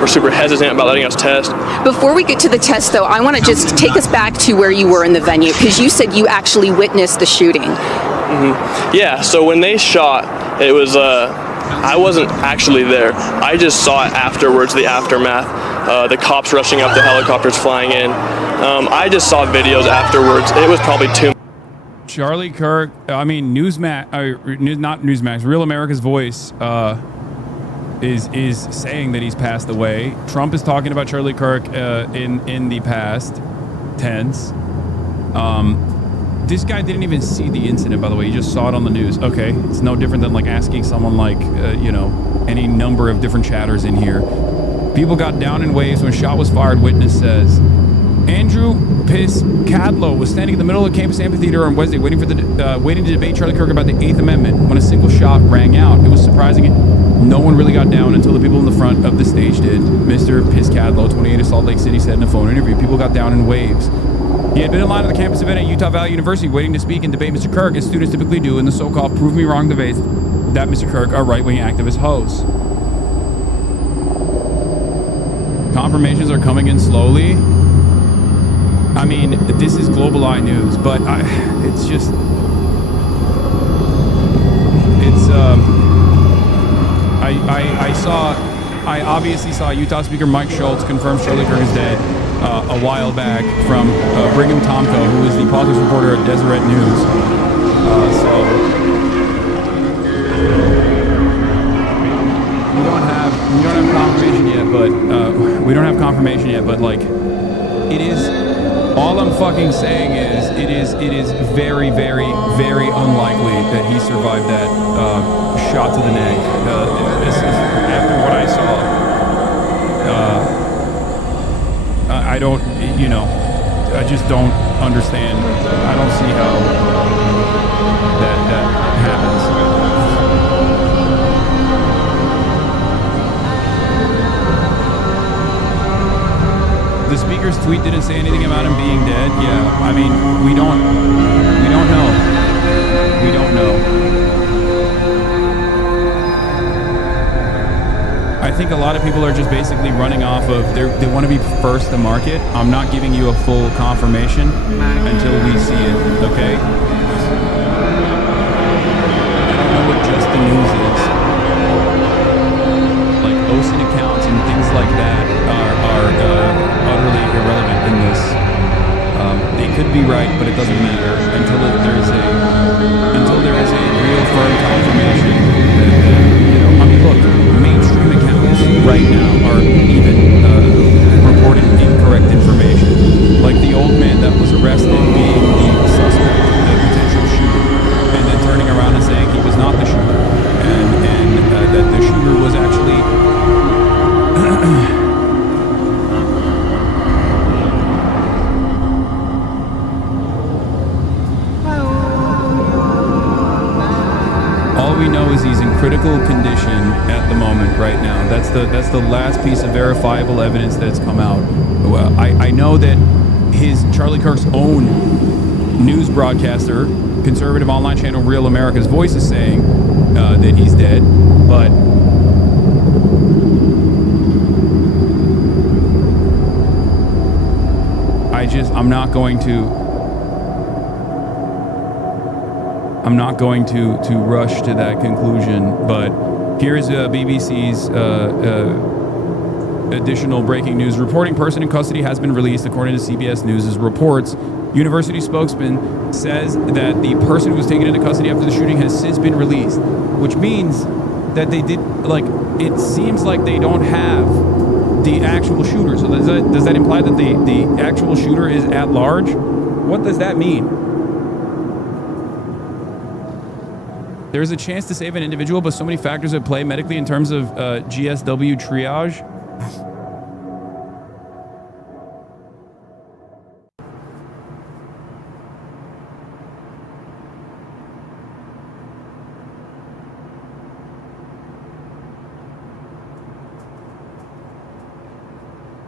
were super hesitant about letting us test. Before we get to the test, though, I want to just take us back to where you were in the venue, because you said you actually witnessed the shooting. Mm-hmm. Yeah, so when they shot, it was I wasn't actually there. I just saw it afterwards, the aftermath, the cops rushing up, the helicopters flying in. I just saw videos afterwards. It was probably too much. Charlie Kirk, Newsmax, not Newsmax, Real America's Voice is saying that he's passed away. Trump is talking about Charlie Kirk in the past tense. This guy didn't even see the incident, by the way. He just saw it on the news. Okay, it's no different than asking someone any number of different chatters in here. People got down in waves when a shot was fired, witness says. Andrew Piscadlo was standing in the middle of the campus amphitheater on Wednesday waiting to debate Charlie Kirk about the 8th Amendment when a single shot rang out. It was surprising. No one really got down until the people in the front of the stage did. Mr. Piscadlo, 28 of Salt Lake City, said in a phone interview, people got down in waves. He had been in line at the campus event at Utah Valley University waiting to speak and debate Mr. Kirk, as students typically do in the so-called Prove Me Wrong debate that Mr. Kirk, a right-wing activist, hosts. Confirmations are coming in slowly. This is Global Eye News, but it's just... It's, I obviously saw Utah Speaker Mike Schultz confirm Charlie Kirk is dead. a while back from Brigham Tomko, who is the politics reporter at Deseret News. So we don't have confirmation yet, but like it is. All I'm fucking saying is it is very, very, very unlikely that he survived that shot to the neck. After what I saw, I don't, I just don't understand. I don't see how that happens. The speaker's tweet didn't say anything about him being dead. Yeah, I mean, we don't know. We don't know. I think a lot of people are just basically running off of, they want to be first to market. I'm not giving you a full confirmation until we see it, okay? I don't know what just the news is. Like OSIN accounts and things like that are utterly irrelevant in this. They could be right, but it doesn't matter until there is a real firm confirmation that I mean, look, mainstream accounts right now are even reporting incorrect information, like the old man that was arrested being the suspect, the potential shooter, and then turning around and saying he was not the shooter, and that the shooter was actually. All we know is he's in critical condition at the moment right now. That's the last piece of verifiable evidence that's come out. Well, I know that Charlie Kirk's own news broadcaster, conservative online channel Real America's Voice, is saying that he's dead, but I'm not going to rush to that conclusion, but here's BBC's additional breaking news. Reporting person in custody has been released, according to CBS News' reports. University spokesman says that the person who was taken into custody after the shooting has since been released, which means that they did, like, it seems like they don't have the actual shooter. So does that imply that the actual shooter is at large? What does that mean? There's a chance to save an individual, but so many factors at play medically in terms of GSW triage.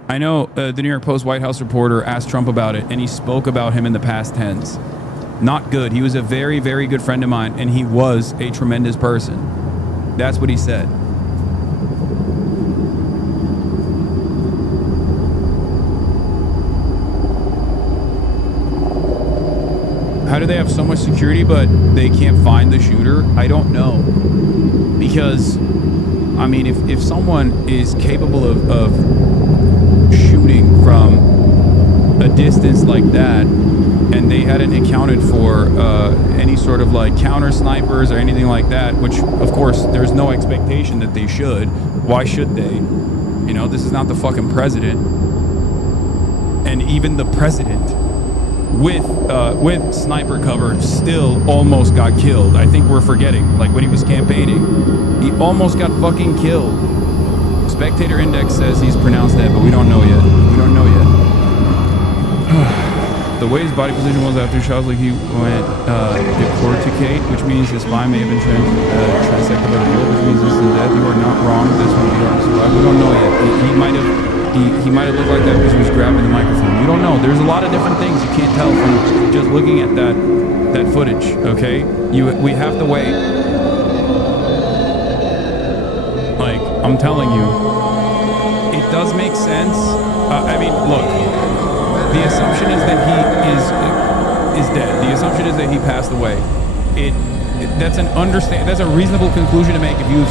I know the New York Post White House reporter asked Trump about it, and he spoke about him in the past tense. Not good. He was a very, very good friend of mine, and he was a tremendous person. That's what he said. How do they have so much security, but they can't find the shooter? I don't know. Because, I mean, if someone is capable of shooting from a distance like that, and they hadn't accounted for any sort of like counter snipers or anything like that, which of course there's no expectation that they should. Why should they? You know, this is not the fucking president. And even the president with sniper cover still almost got killed. I think we're forgetting, like when he was campaigning, he almost got fucking killed. Spectator Index says he's pronounced dead, but we don't know yet. We don't know yet. The way his body position was after shots, like he went decorticate, which means his spine may have been transected by the bullet, which means instant death. You are not wrong. This would be hard to survive. We don't know yet. He might have looked like that because he was grabbing the microphone. You don't know. There's a lot of different things you can't tell from just looking at that footage. Okay, we have to wait. Like I'm telling you, it does make sense. I mean, look. The assumption is that he is dead. The assumption is that he passed away. That's a reasonable conclusion to make if you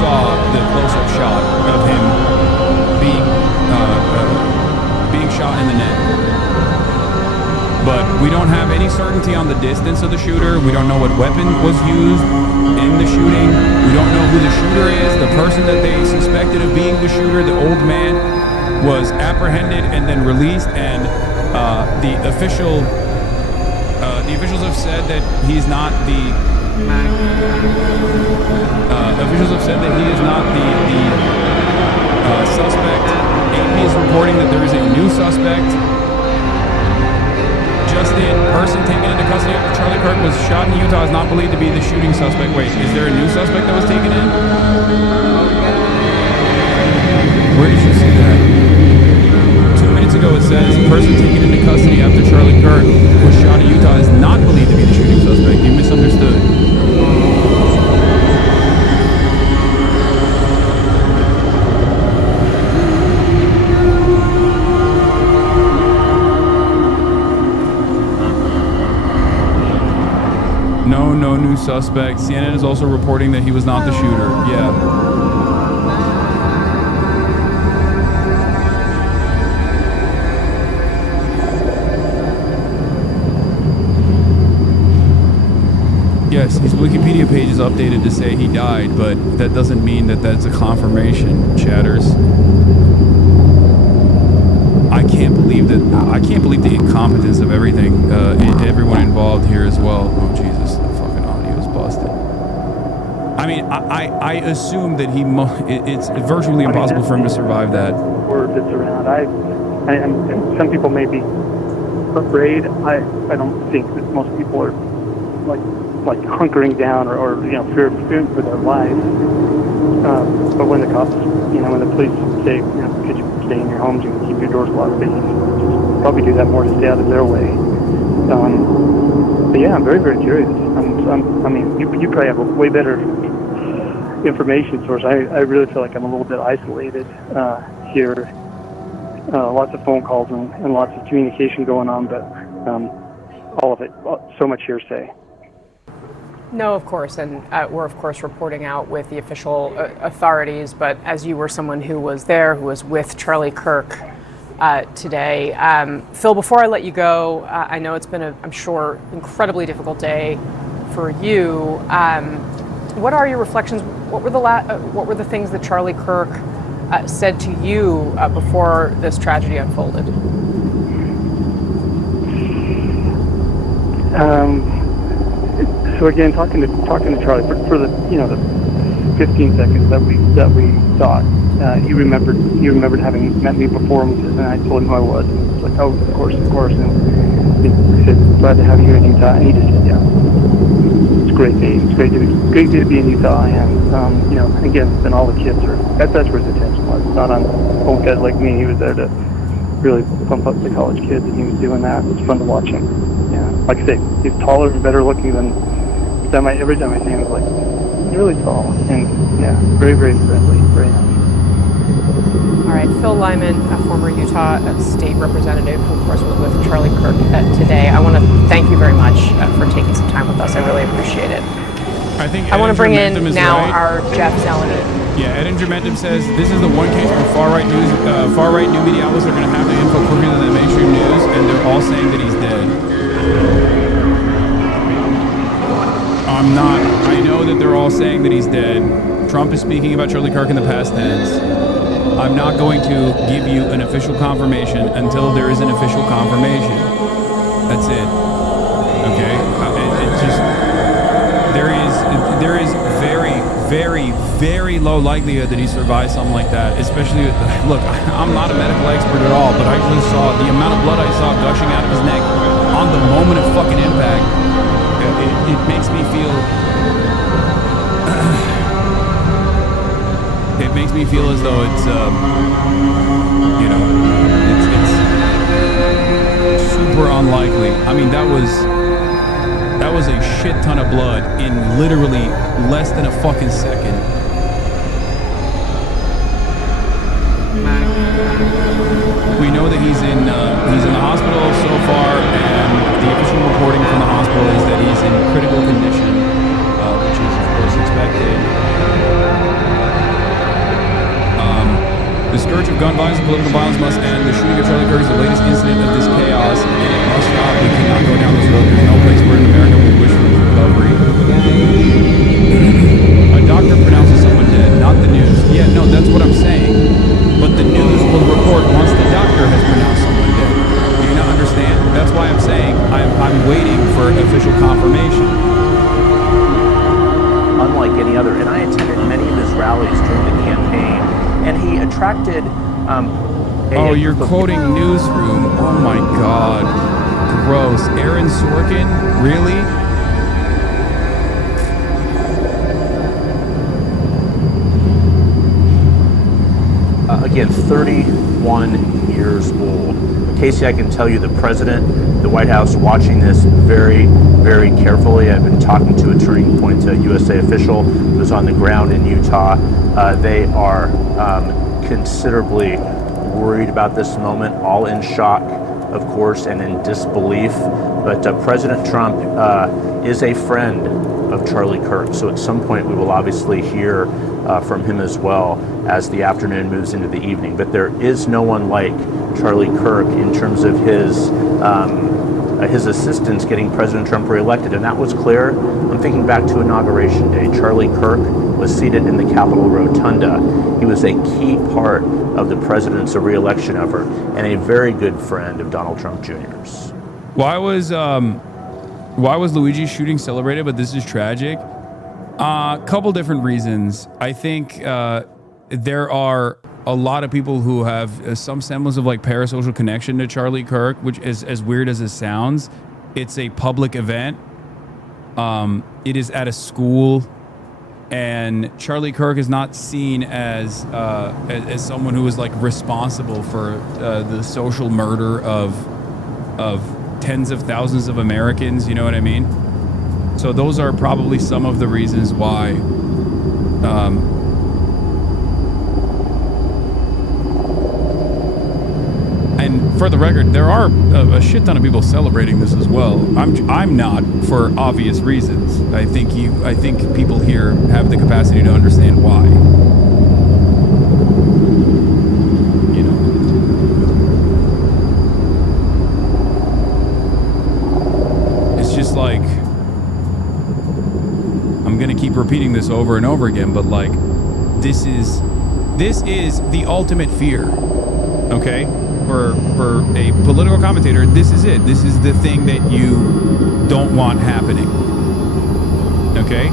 saw the close-up shot of him being being shot in the neck. But we don't have any certainty on the distance of the shooter. We don't know what weapon was used in the shooting. We don't know who the shooter is. The person that they suspected of being the shooter, the old man, was apprehended and then released. And the officials have said that he's not the. Officials have said that he is not the suspect. AP is reporting that there is a new suspect. Justin, person taken into custody after Charlie Kirk was shot in Utah, is not believed to be the shooting suspect. Wait, is there a new suspect that was taken in? Where did you see that? 2 minutes ago it says the person taken into custody after Charlie Kirk was shot in Utah is not believed to be the shooting suspect. You misunderstood. No new suspect. CNN is also reporting that he was not the shooter. Yeah. Yes, his Wikipedia page is updated to say he died, but that doesn't mean that that's a confirmation, chatters. I can't believe the incompetence of everything, everyone involved here as well. Oh Jesus, the fucking audio is busted. I mean, I assume that it's virtually impossible for him to survive that. Word that's around. And some people may be afraid. I don't think that most people are like hunkering down or fearing for their lives. But when the cops, when the police say, could you stay in your homes and keep your doors locked, they probably do that more to stay out of their way. But yeah, I'm very, very curious. I mean, you probably have a way better information source. I really feel like I'm a little bit isolated here. Lots of phone calls and lots of communication going on, but all of it, so much hearsay. No, of course, and we're of course reporting out with the official authorities, but as you were someone who was there, who was with Charlie Kirk today. Phil, before I let you go, I know it's been I'm sure, incredibly difficult day for you. What are your reflections? What were the things that Charlie Kirk said to you before this tragedy unfolded? So again, talking to Charlie for the the 15 seconds that we talked, he remembered having met me before, and I told him who I was, and he was like, oh, of course, and he said, glad to have you in Utah, and he just said, yeah, it's a great day. It's great day to be in Utah, and again, then all the kids are. That's where his attention was, not on old guys like me. He was there to really pump up the college kids, and he was doing that. It was fun to watch him. Yeah, like I say, he's taller and better looking than. Every time I see him, I was like, you're really tall, and yeah, very, very friendly, very nice. All right, Phil Lyman, a former Utah state representative, who of course was with Charlie Kirk today. I want to thank you very much for taking some time with us. I really appreciate it. I want to bring in now our Jeff Zeleny. Yeah, Ed Ingermentum says this is the one case where far-right new media outlets are going to have the info quicker than the mainstream news, and they're all saying that he's dead. I know that they're all saying that he's dead. Trump is speaking about Charlie Kirk in the past tense. I'm not going to give you an official confirmation until there is an official confirmation. That's it. Okay? It's just, there is very, very, very low likelihood that he survives something like that. Especially, look, I'm not a medical expert at all, but I just saw the amount of blood I saw gushing out of his neck on the moment of fucking impact. It makes me feel. It makes me feel as though it's, it's super unlikely. I mean, that was a shit ton of blood in literally less than a fucking second. We know that he's in the hospital so far, and the official reporting from the hospital is that he's in critical condition, which is of course expected. The scourge of gun violence and political violence I'm waiting for official confirmation. Unlike any other, and I attended many of his rallies during the campaign, and he attracted. Oh, you're quoting Newsroom. Oh my God. Gross. Aaron Sorkin? Really? Again, 31 years old. Casey, I can tell you the president, the White House, watching this very, very carefully. I've been talking to a Turning Point USA official who's on the ground in Utah. They are considerably worried about this moment, all in shock, of course, and in disbelief. But President Trump is a friend of Charlie Kirk, so at some point we will obviously hear from him as well as the afternoon moves into the evening. But there is no one like Charlie Kirk in terms of his assistance getting President Trump reelected, and that was clear. I'm thinking back to Inauguration Day. Charlie Kirk was seated in the Capitol Rotunda. He was a key part of the president's reelection effort and a very good friend of Donald Trump Jr.'s. Why was Luigi's shooting celebrated, but this is tragic? Couple different reasons. I think there are a lot of people who have some semblance of like parasocial connection to Charlie Kirk, which is as weird as it sounds. It's a public event. It is at a school, and Charlie Kirk is not seen as someone who is like responsible for the social murder of tens of thousands of Americans. You know what I mean? So those are probably some of the reasons why. And for the record, there are a shit ton of people celebrating this as well. I'm not, for obvious reasons. I think people here have the capacity to understand why. You know. It's just like, I'm gonna keep repeating this over and over again, but like, this is the ultimate fear. Okay? For a political commentator, this is it. This is the thing that you don't want happening. Okay?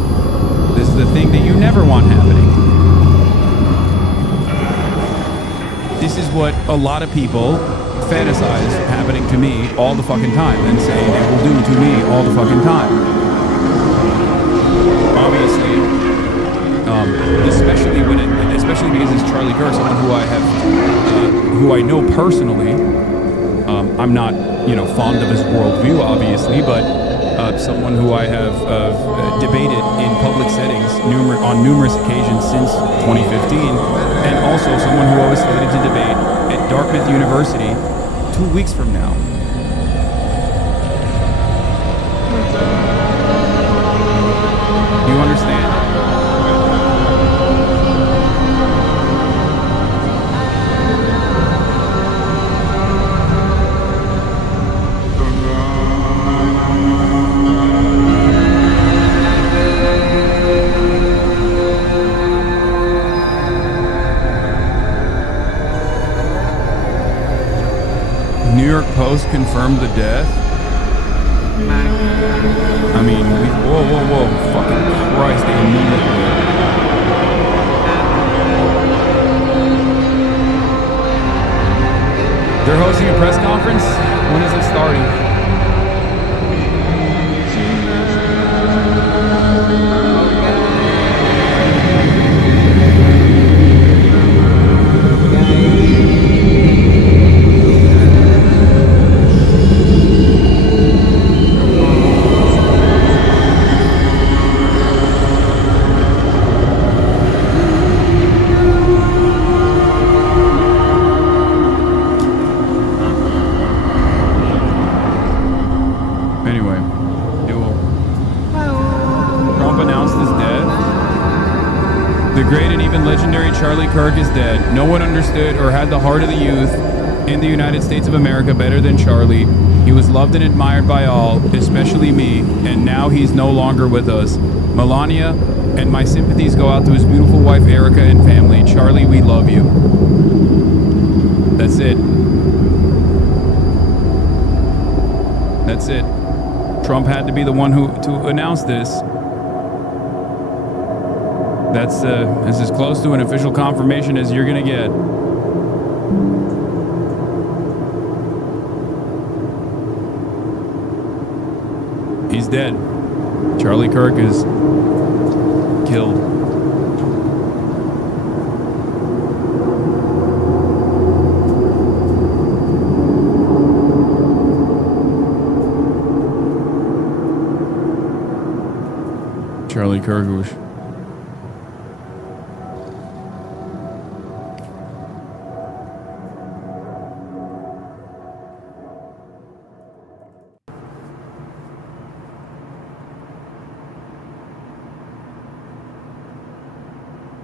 This is the thing that you never want happening. This is what a lot of people fantasize happening to me all the fucking time and say they will do to me all the fucking time. Obviously, especially because it's Charlie Kirk, someone who I have, who I know personally. I'm not, fond of his worldview, obviously, but someone who I have debated in public settings on numerous occasions since 2015, and also someone who I was slated to debate at Dartmouth University 2 weeks from now. Do you understand? New York Post confirmed the death. I mean, whoa, fucking Christ, they immediately. They're hosting a press conference? When is it starting? Legendary Charlie Kirk is dead. No one understood or had the heart of the youth in the United States of America better than Charlie. He was loved and admired by all, especially me, and now he's no longer with us. Melania, and my sympathies go out to his beautiful wife Erica and family. Charlie, we love you. That's it. That's it. Trump had to be the one to announce this. That's as close to an official confirmation as you're gonna get. He's dead. Charlie Kirk is killed. Charlie Kirk was...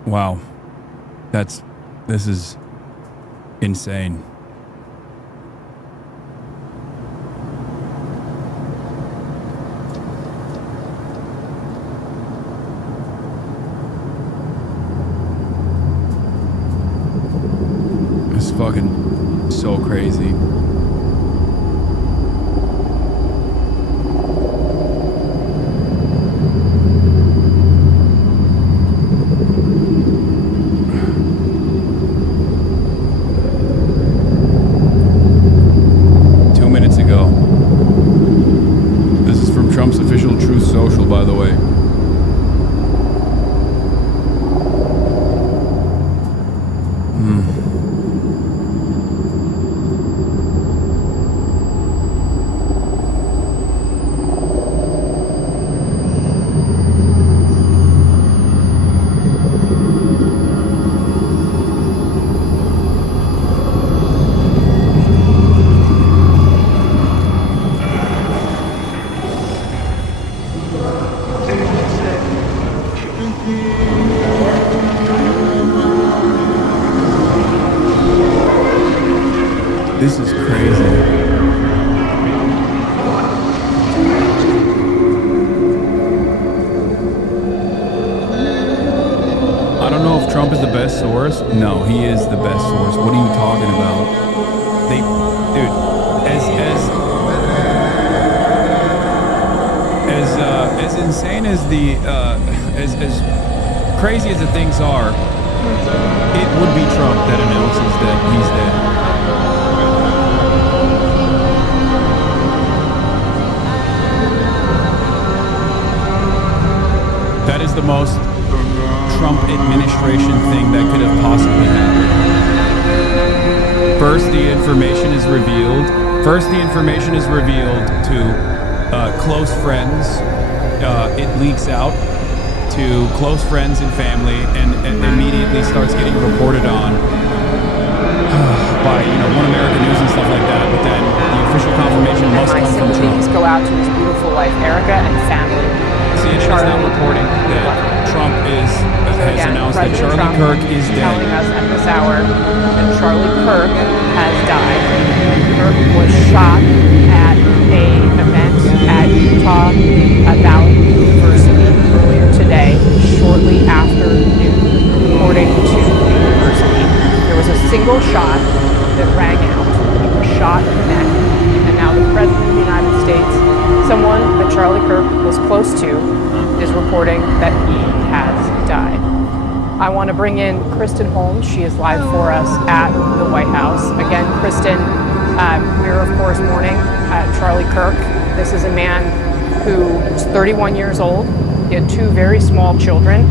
Wow. This is insane. It's fucking so crazy. By the way. This is crazy. I don't know if Trump is the best source. No, he is the best source. What are you talking about? Dude, as insane as as crazy as the things are, it would be Trump that announces that he's dead. That is the most Trump administration thing that could have possibly happened. First, the information is revealed to close friends. It leaks out to close friends and family, and immediately starts getting reported on by One American News and stuff like that. But then the official confirmation must come from Trump. Sympathies go out to his beautiful wife Erica and family. CNN is now reporting that Trump has announced that Charlie Kirk is dead. Telling us at this hour that Charlie Kirk has died. Kirk was shot at an event at Utah Valley University earlier today, shortly after noon, according to the university. There was a single shot that rang out. He was shot in the neck, and now the President of the United States, someone that Charlie Kirk was close to, is reporting that he has died. I want to bring in Kristen Holmes. She is live for us at the White House. Again, Kristen, we're of course mourning Charlie Kirk. This is a man who was 31 years old. He had two very small children,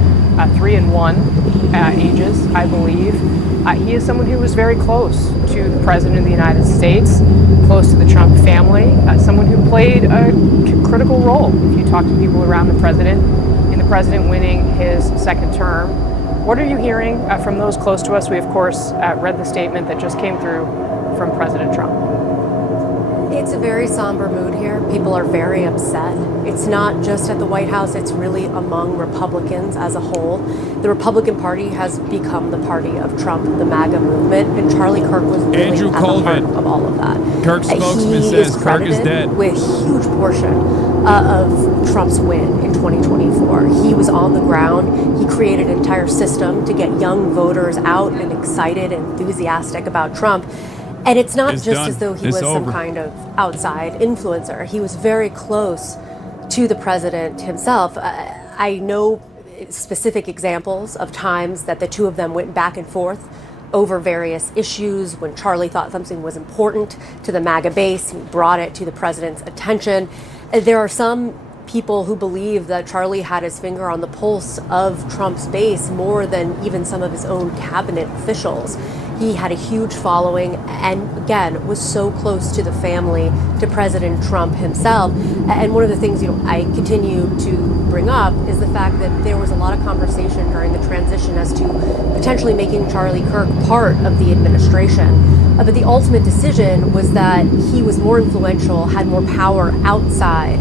3 and 1 ages, I believe. He is someone who was very close to the President of the United States, close to the Trump family, someone who played a critical role. If you talk to people around the President, in the President winning his second term. What are you hearing from those close to us? We, of course, read the statement that just came through from President Trump. It's a very somber mood here. People are very upset. It's not just at the White House, it's really among Republicans as a whole. The Republican Party has become the party of Trump, the MAGA movement, and Charlie Kirk was really Andrew at the heart of all of that. Kirk's spokesman says Kirk is dead. With a huge portion of Trump's win in 2024. He was on the ground. He created an entire system to get young voters out and excited and enthusiastic about Trump. And it's not It's just done. as though he It's was some over. kind of outside influencer. He was very close to the president himself. I know specific examples of times that the two of them went back and forth over various issues. When Charlie thought something was important to the MAGA base, he brought it to the president's attention. There are some people who believe that Charlie had his finger on the pulse of Trump's base more than even some of his own cabinet officials. He had a huge following and, again, was so close to the family, to President Trump himself. And one of the things, I continue to bring up is the fact that there was a lot of conversation during the transition as to potentially making Charlie Kirk part of the administration. But the ultimate decision was that he was more influential, had more power outside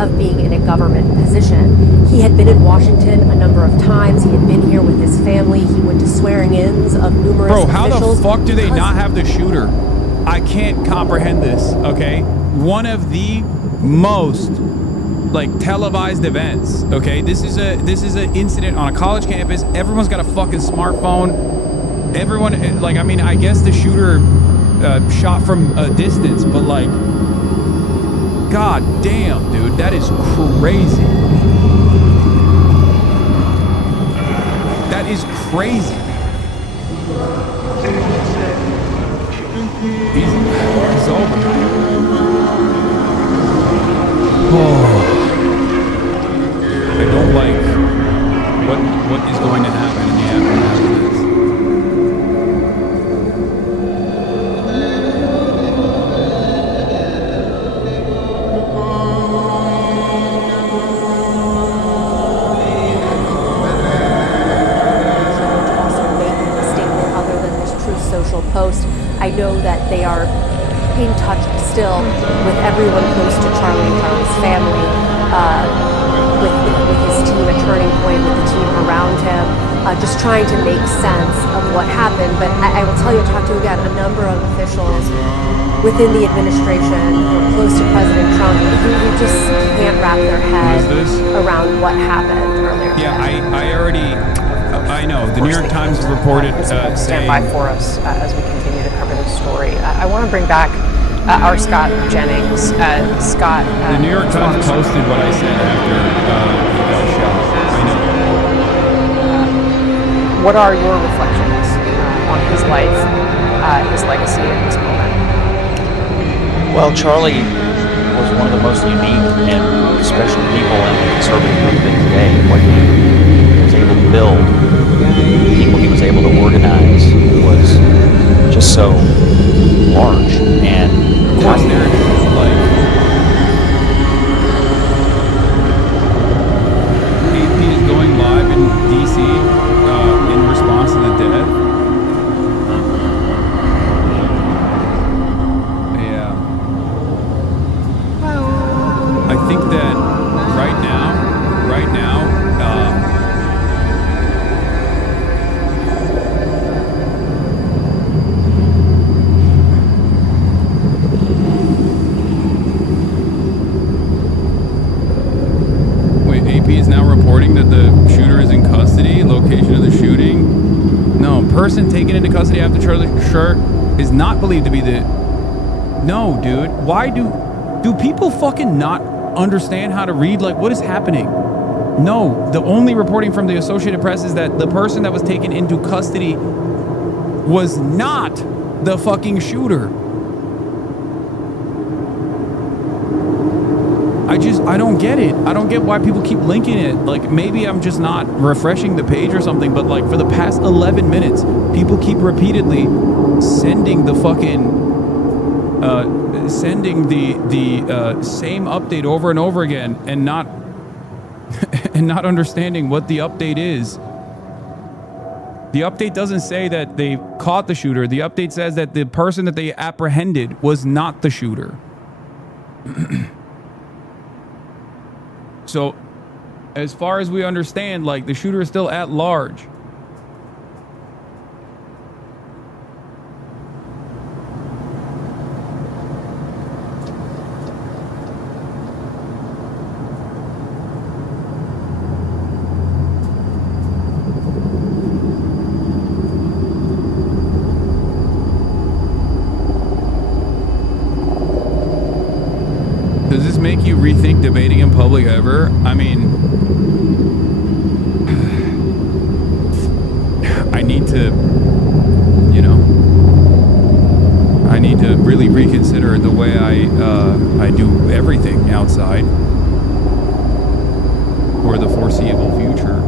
of being in a government position. He had been in Washington a number of times. He had been here with his family. He went to swearing-ins of numerous Bro, how officials. the fuck do they not have the shooter? I can't comprehend this, okay? One of the most televised events, okay? This is an incident on a college campus. Everyone's got a fucking smartphone. Everyone, I guess the shooter shot from a distance, but god damn, dude, that is crazy. That is crazy. He's over. Oh. I don't like what is going to happen in the aftermath of this. Social post. I know that they are in touch still with everyone close to Charlie and Charlie's family, with his team at Turning Point, with the team around him, just trying to make sense of what happened. But I will tell you, I talked to, again, a number of officials within the administration who are close to President Trump who just can't wrap their head around what happened earlier. Yeah, I know. The New York Times reported stand saying... by for us as we continue to cover this story. I want to bring back our Scott Jennings. Scott... the New York Times posted what I said after he got shot. I know. What are your reflections on his life, his legacy at this moment? Well, Charlie was one of the most unique and special people in the conservative movement today. What he was able to build, the people he was able to organize was just so large. And of course, there it is. AP is going live in DC in response to the death. Yeah. I think that right now, AP is now reporting that the shooter is in custody. Location of the shooting. No, person taken into custody after Charlie Kirk is not believed to be the... No, dude. Why do people fucking not understand how to read? What is happening? No, the only reporting from the Associated Press is that the person that was taken into custody was not the fucking shooter. I don't get it. I don't get why people keep linking it. Maybe I'm just not refreshing the page or something, but for the past 11 minutes, people keep repeatedly sending the fucking sending the same update over and over again and not understanding what the update is. The update doesn't say that they caught the shooter. The update says that the person that they apprehended was not the shooter. So, as far as we understand, the shooter is still at large. make you rethink debating in public ever? I mean, I need to, you know, I need to really reconsider the way I do everything outside for the foreseeable future.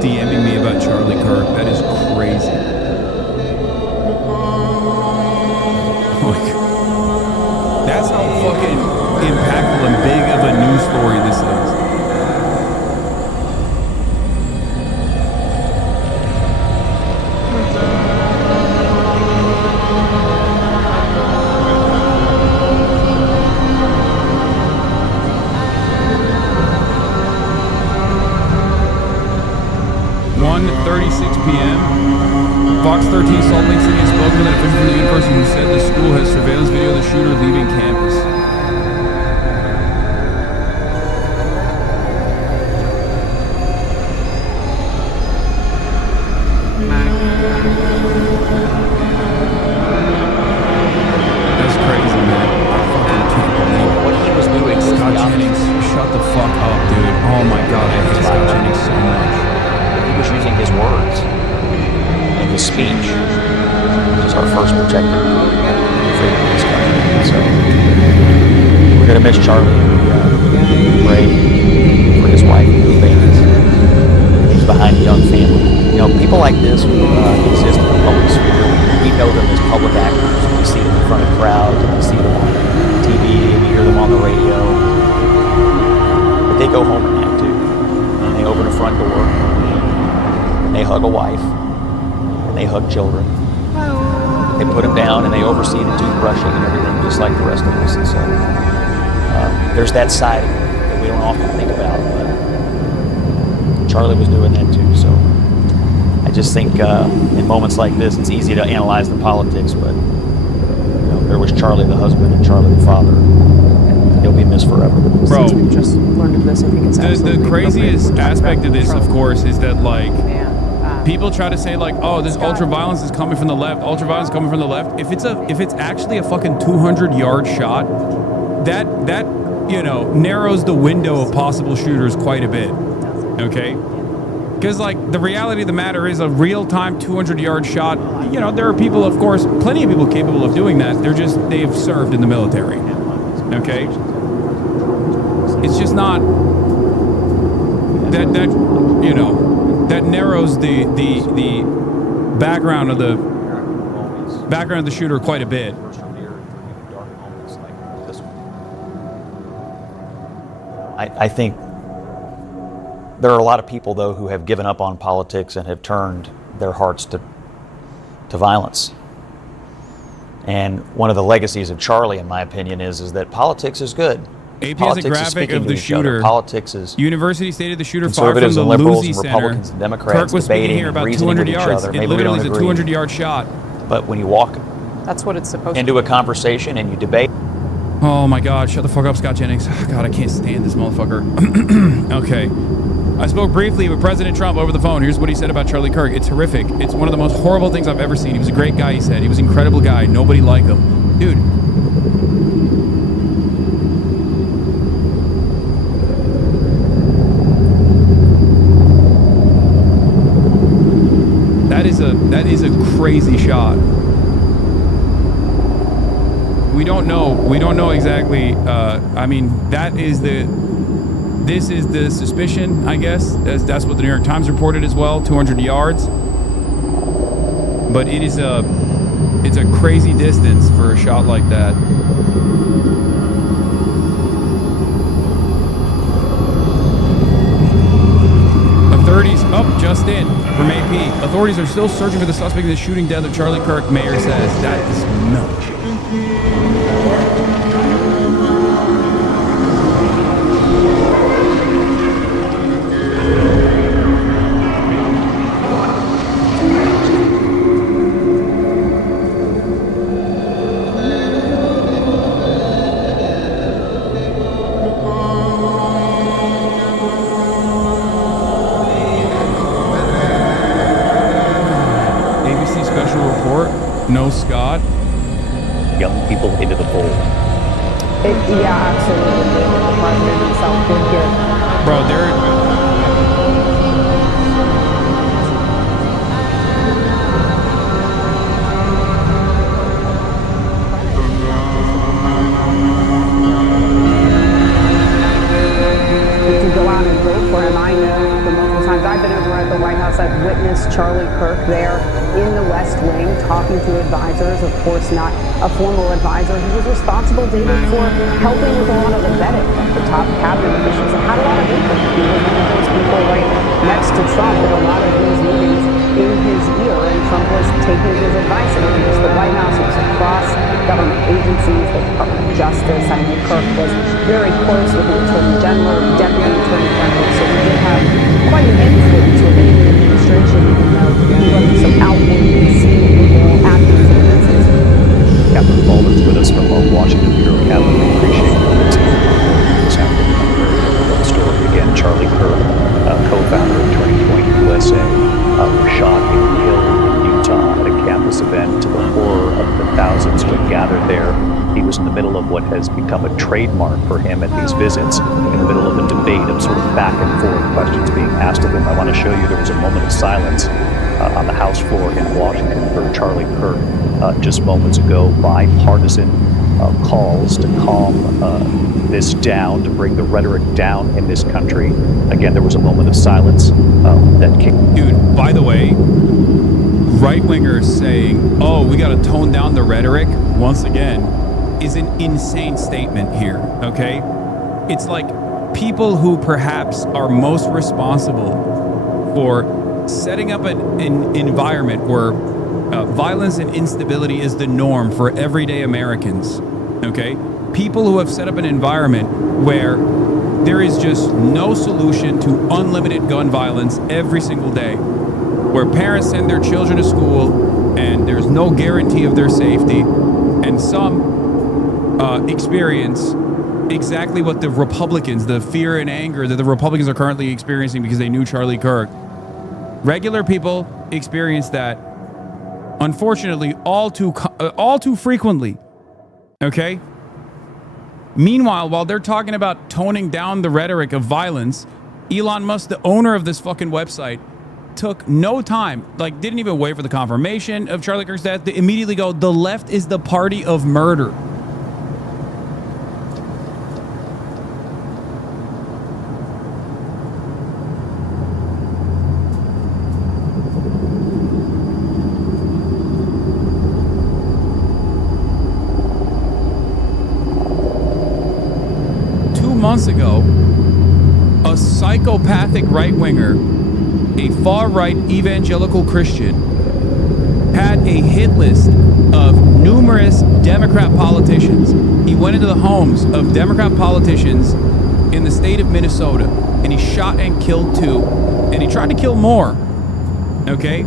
DMing me about Charlie Kirk. That is crazy. Like, that's how fucking impactful and big of a news story this is. Fox 13 Salt Lake City has spoken to an official from the university who said the school has surveillance video of the shooter leaving campus. That's crazy, man. I fucking can't believe what he was doing. Scott Jennings, shut the fuck up, dude. Oh my god, I hate Scott Jennings so much. He was using his words. His speech, which is our first protected freedom in this country. So we're going to miss Charlie. Pray for his wife and his babies. He's behind a young family. You know, people like this who exist in the public sphere, we know them as public actors. We see them in front of crowds, and we see them on TV, and we hear them on the radio. But they go home at night too, and they open a front door, and they hug a wife. They hug children. They put them down and they oversee the toothbrushing and everything just like the rest of us. And so there's that side of it that we don't often think about, but Charlie was doing that too. So I just think in moments like this, it's easy to analyze the politics, but you know, there was Charlie the husband and Charlie the father. He'll be missed forever. Bro, we just learned of this, I think it's the craziest aspect of this, of course, is that like, people try to say like, oh, this ultra violence is coming from the left. Ultra violence is coming from the left. If it's actually a fucking 200-yard shot, that you know narrows the window of possible shooters quite a bit. Okay, because like the reality of the matter is a real-time 200-yard shot. You know, there are people, of course, plenty of people capable of doing that. They've served in the military. Okay, it's just not that you know. That narrows the background of the shooter quite a bit. I think there are a lot of people though who have given up on politics and have turned their hearts to violence. And one of the legacies of Charlie, in my opinion, is that politics is good. AP has a graphic of the shooter. Politics is University stated the shooter fired from the liberals Lucy and Center. Republicans and Democrats Kirk was speaking here about 200 yards. It literally is a 200-yard shot. But when you walk that's what it's supposed into a conversation and you debate. Oh my God! Shut the fuck up, Scott Jennings. God, I can't stand this motherfucker. Okay. I spoke briefly with President Trump over the phone. Here's what he said about Charlie Kirk. It's horrific. It's one of the most horrible things I've ever seen. He was a great guy, he said. He was an incredible guy. Nobody liked him. Dude. That is a crazy shot. We don't know exactly. I mean, this is the suspicion, I guess. That's what the New York Times reported as well. 200 yards. But it's a crazy distance for a shot like that. Authorities up just in from AP. Authorities are still searching for the suspect in the shooting death of Charlie Kirk. Mayor says that is nuts. No, Scott. Young people into the fold. Yeah, absolutely. The president himself did give. Bro, they're. To go out and vote for him. I know the multiple times I've been over at the White House, I've witnessed Charlie Kirk there in the West Wing talking to advisors. Of course, not a formal advisor. He was responsible, David, for helping with a lot of the vetting of the top cabinet officials and had a lot of input. He was one of those people right next to Trump with a lot of these meetings in his ear, and Trump was taking his advice. And it was the White House, it was across government agencies, the Department of Justice. I mean, Kirk was very close with the Attorney General, Deputy Attorney General, so he did have quite an influence within the administration, even though he wasn't so outwardly seen at these events. Captain Baldwin's with us from Washington Bureau. Captain, we appreciate what's happening on the story. Again, Charlie Kirk, co-founder of Turning Point USA, was shot and killed in Utah at a campus event, to the horror of the thousands who had gathered there. He was in the middle of what has become a trademark for him at these visits, in the middle of a debate of sort of back and forth questions being asked of him. I want to show you there was a moment of silence on the House floor in Washington for Charlie Kirk just moments ago. Bipartisan calls to calm this down, to bring the rhetoric down in this country. Again, there was a moment of silence that came. Dude, by the way, right-wingers saying, oh, we got to tone down the rhetoric, once again, is an insane statement here, okay? It's like people who perhaps are most responsible for setting up an environment where violence and instability is the norm for everyday Americans, okay? People who have set up an environment where there is just no solution to unlimited gun violence every single day, where parents send their children to school and there's no guarantee of their safety, and some experience exactly what the Republicans, the fear and anger that the Republicans are currently experiencing because they knew Charlie Kirk. Regular people experience that, unfortunately, all too frequently. Okay? Meanwhile, while they're talking about toning down the rhetoric of violence, Elon Musk, the owner of this fucking website, took no time, like didn't even wait for the confirmation of Charlie Kirk's death, to immediately go, the left is the party of murder. Months ago, a psychopathic right-winger, a far-right evangelical Christian, had a hit list of numerous Democrat politicians. He went into the homes of Democrat politicians in the state of Minnesota, and he shot and killed 2, and he tried to kill more. Okay?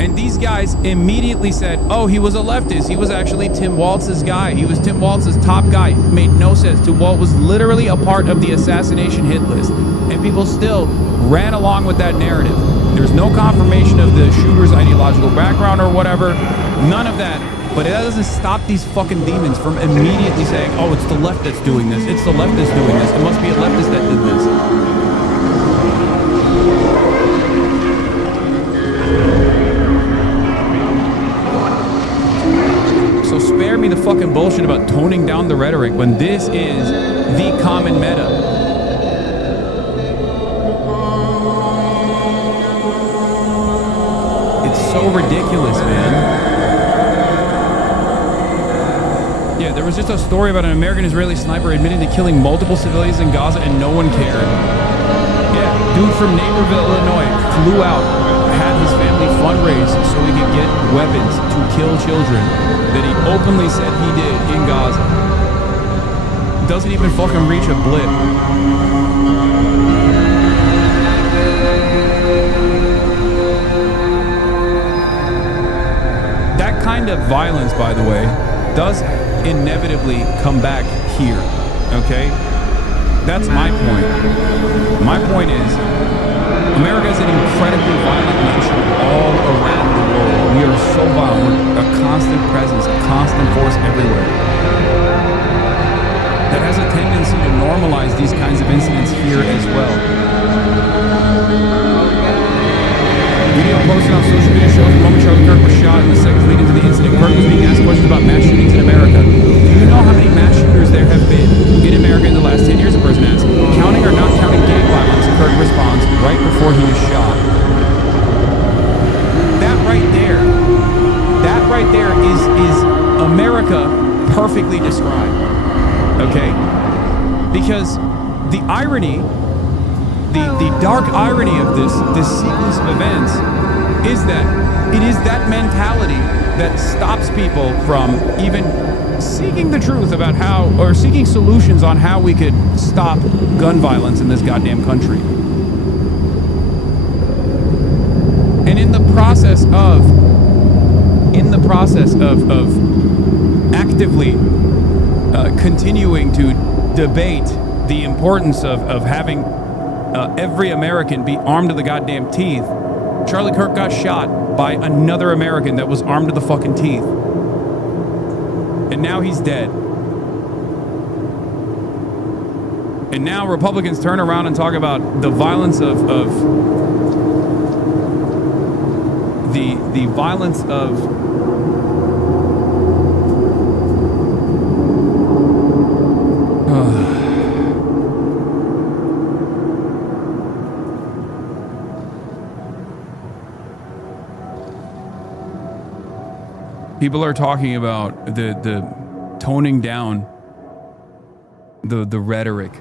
And these guys immediately said, oh, he was a leftist. He was actually Tim Walz's guy. He was Tim Walz's top guy. It made no sense. Tim Walz was literally a part of the assassination hit list. And people still ran along with that narrative. There's no confirmation of the shooter's ideological background or whatever. None of that. But it doesn't stop these fucking demons from immediately saying, oh, it's the left that's doing this. It's the left that's doing this. It must be a leftist that did this. Spare me the fucking bullshit about toning down the rhetoric when this is the common meta. It's so ridiculous, man. Yeah, there was just a story about an American-Israeli sniper admitting to killing multiple civilians in Gaza and no one cared. Yeah, dude from Naperville, Illinois, flew out, had his family fundraise so he could get weapons to kill children that he openly said he did in Gaza. Doesn't even fucking reach a blip. That kind of violence, by the way, does inevitably come back here, okay? That's my point. My point is, America is an incredibly violent nation all around the world. We are so violent. We're a constant presence, a constant force everywhere. That has a tendency to normalize these kinds of incidents here as well. Video posted on social media shows the moment Charlie Kirk was shot in the seconds leading to the incident. Kirk was being asked questions about mass shootings in America. Do you know how many mass shooters there have been in America in the last 10 years? A person asked. Counting or not counting gang violence, Kirk responds right before he is shot. That right there is America perfectly described. Okay? Because the irony, the dark irony of this sequence of events is that it is that mentality that stops people from even seeking the truth about how, or seeking solutions on how we could stop gun violence in this goddamn country. And in the process of actively continuing to debate the importance of having every American be armed to the goddamn teeth, Charlie Kirk got shot by another American that was armed to the fucking teeth. And now he's dead. And now Republicans turn around and talk about the violence of the violence of people are talking about the toning down the rhetoric.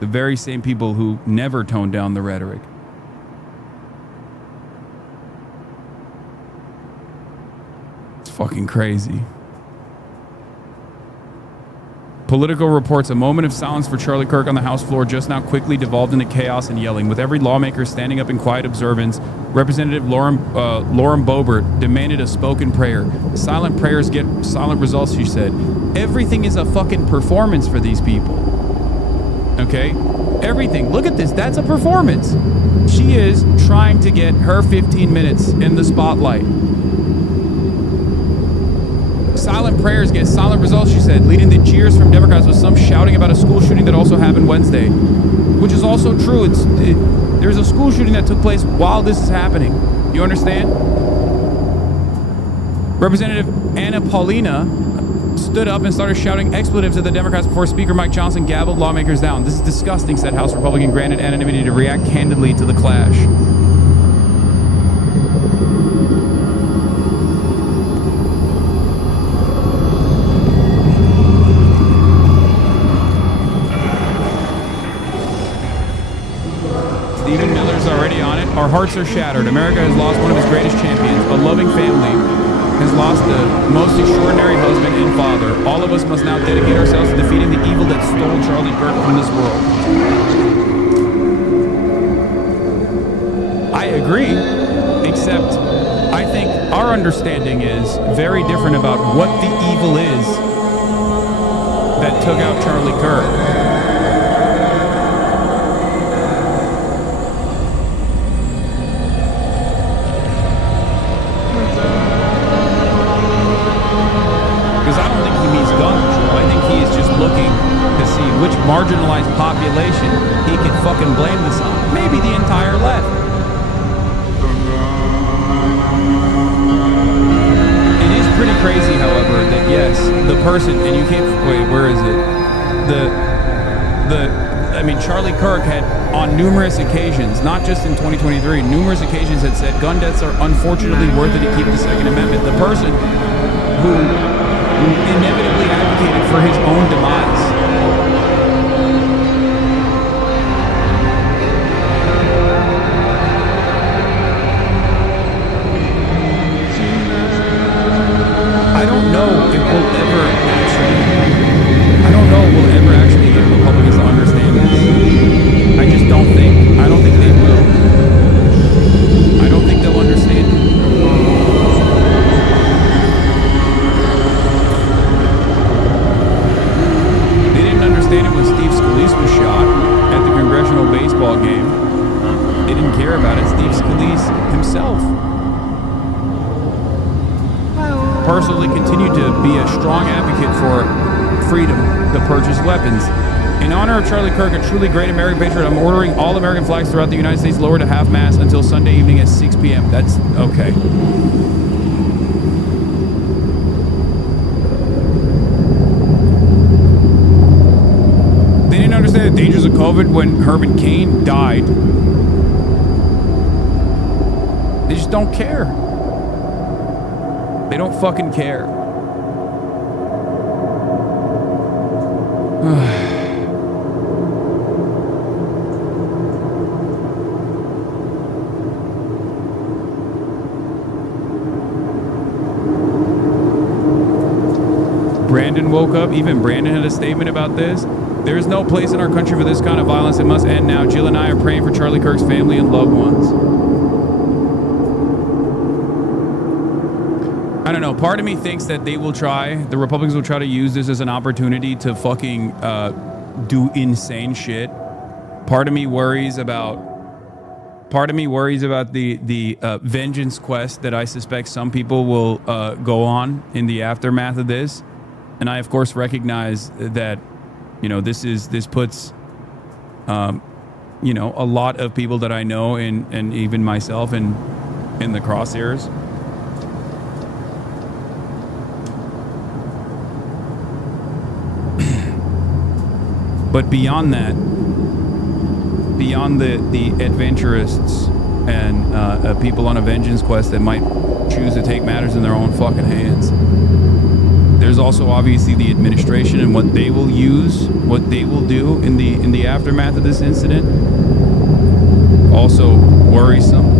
The very same people who never tone down the rhetoric. It's fucking crazy. Political reports, a moment of silence for Charlie Kirk on the House floor just now quickly devolved into chaos and yelling, with every lawmaker standing up in quiet observance. Representative Lauren Boebert demanded a spoken prayer. Silent prayers get silent results, she said. Everything is a fucking performance for these people. Okay? Everything. Look at this. That's a performance. She is trying to get her 15 minutes in the spotlight. Silent prayers get silent results, she said, leading to cheers from Democrats, with some shouting about a school shooting that also happened Wednesday, which is also true. There's a school shooting that took place while this is happening. You understand? Representative Anna Paulina stood up and started shouting expletives at the Democrats before Speaker Mike Johnson gavelled lawmakers down. This is disgusting, said House Republican, granted anonymity to react candidly to the clash. Stephen Miller's already on it. Our hearts are shattered. America has lost one of its greatest champions. A loving family has lost the most extraordinary husband and father. All of us must now dedicate ourselves to defeating the evil that stole Charlie Kirk from this world. I agree, except I think our understanding is very different about what the evil is that took out Charlie Kirk. Looking to see which marginalized population he can fucking blame this on. Maybe the entire left. It is pretty crazy, however, that yes, the person, and you can't, wait, where is it? I mean, Charlie Kirk had on numerous occasions, not just in 2023, numerous occasions had said gun deaths are unfortunately worth it to keep the Second Amendment. The person who inevitably advocated for his own demise. I don't know if we'll ever actually get Republicans to understand this. I just don't think. I don't think they will. I don't think they'll understand it. They didn't understand it when Steve Scalise was shot at the congressional baseball game. They didn't care about it. Steve Scalise himself personally continued to be a strong advocate for freedom to purchase weapons. In honor of Charlie Kirk, a truly great American patriot, I'm ordering all American flags throughout the United States lowered to half-mast until Sunday evening at 6 p.m. That's okay. They didn't understand the dangers of COVID when Herman Cain died. They just don't care. They don't fucking care. Brandon woke up. Even Brandon had a statement about this. There is no place in our country for this kind of violence. It must end now. Jill and I are praying for Charlie Kirk's family and loved ones. I don't know. Part of me thinks that the Republicans will try to use this as an opportunity to fucking do insane shit. Part of me worries about the vengeance quest that I suspect some people will go on in the aftermath of this. And I, of course, recognize that, this puts, a lot of people that I know and even myself in the crosshairs. But beyond that, beyond the adventurists and people on a vengeance quest that might choose to take matters in their own fucking hands, there's also obviously the administration and what they will use, what they will do in the aftermath of this incident. Also worrisome.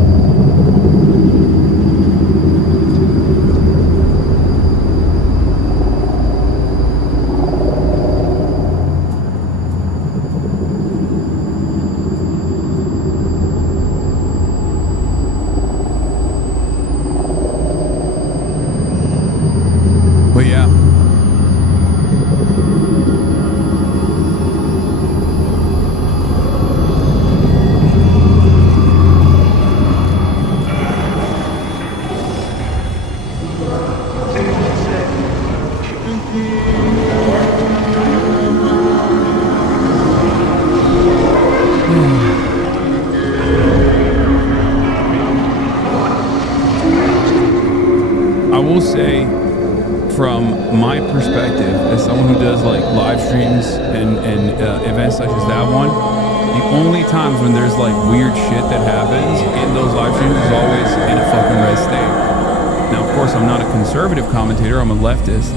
Commentator, I'm a leftist,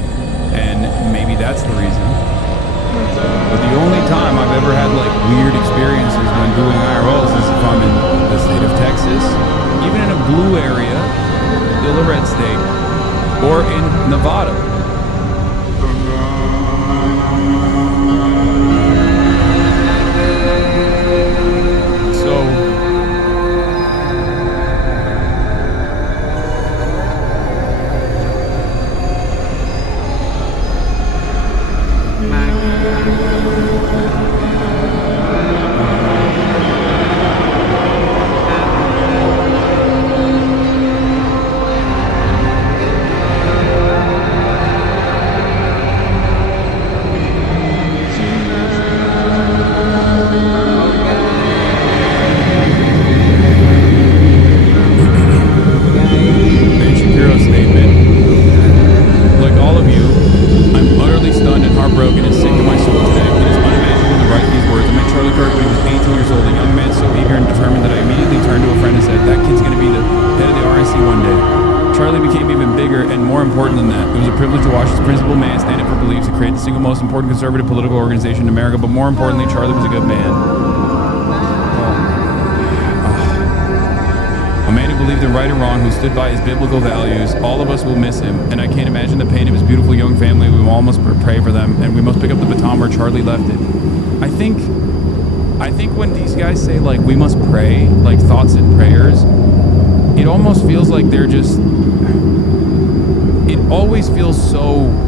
and maybe that's the reason. But the only time I've ever had like weird experiences when doing IRLs is if I'm in the state of Texas, even in a blue area, still a red state, or in Nevada. principled man standing for beliefs to create the single most important conservative political organization in America. But more importantly, Charlie was a good man. A man who believed in right and wrong, who stood by his biblical values. All of us will miss him, and I can't imagine the pain of his beautiful young family. We all must pray for them, and we must pick up the baton where Charlie left it. I think when these guys say, like, we must pray, like thoughts and prayers, it almost feels like they're just... It always feels so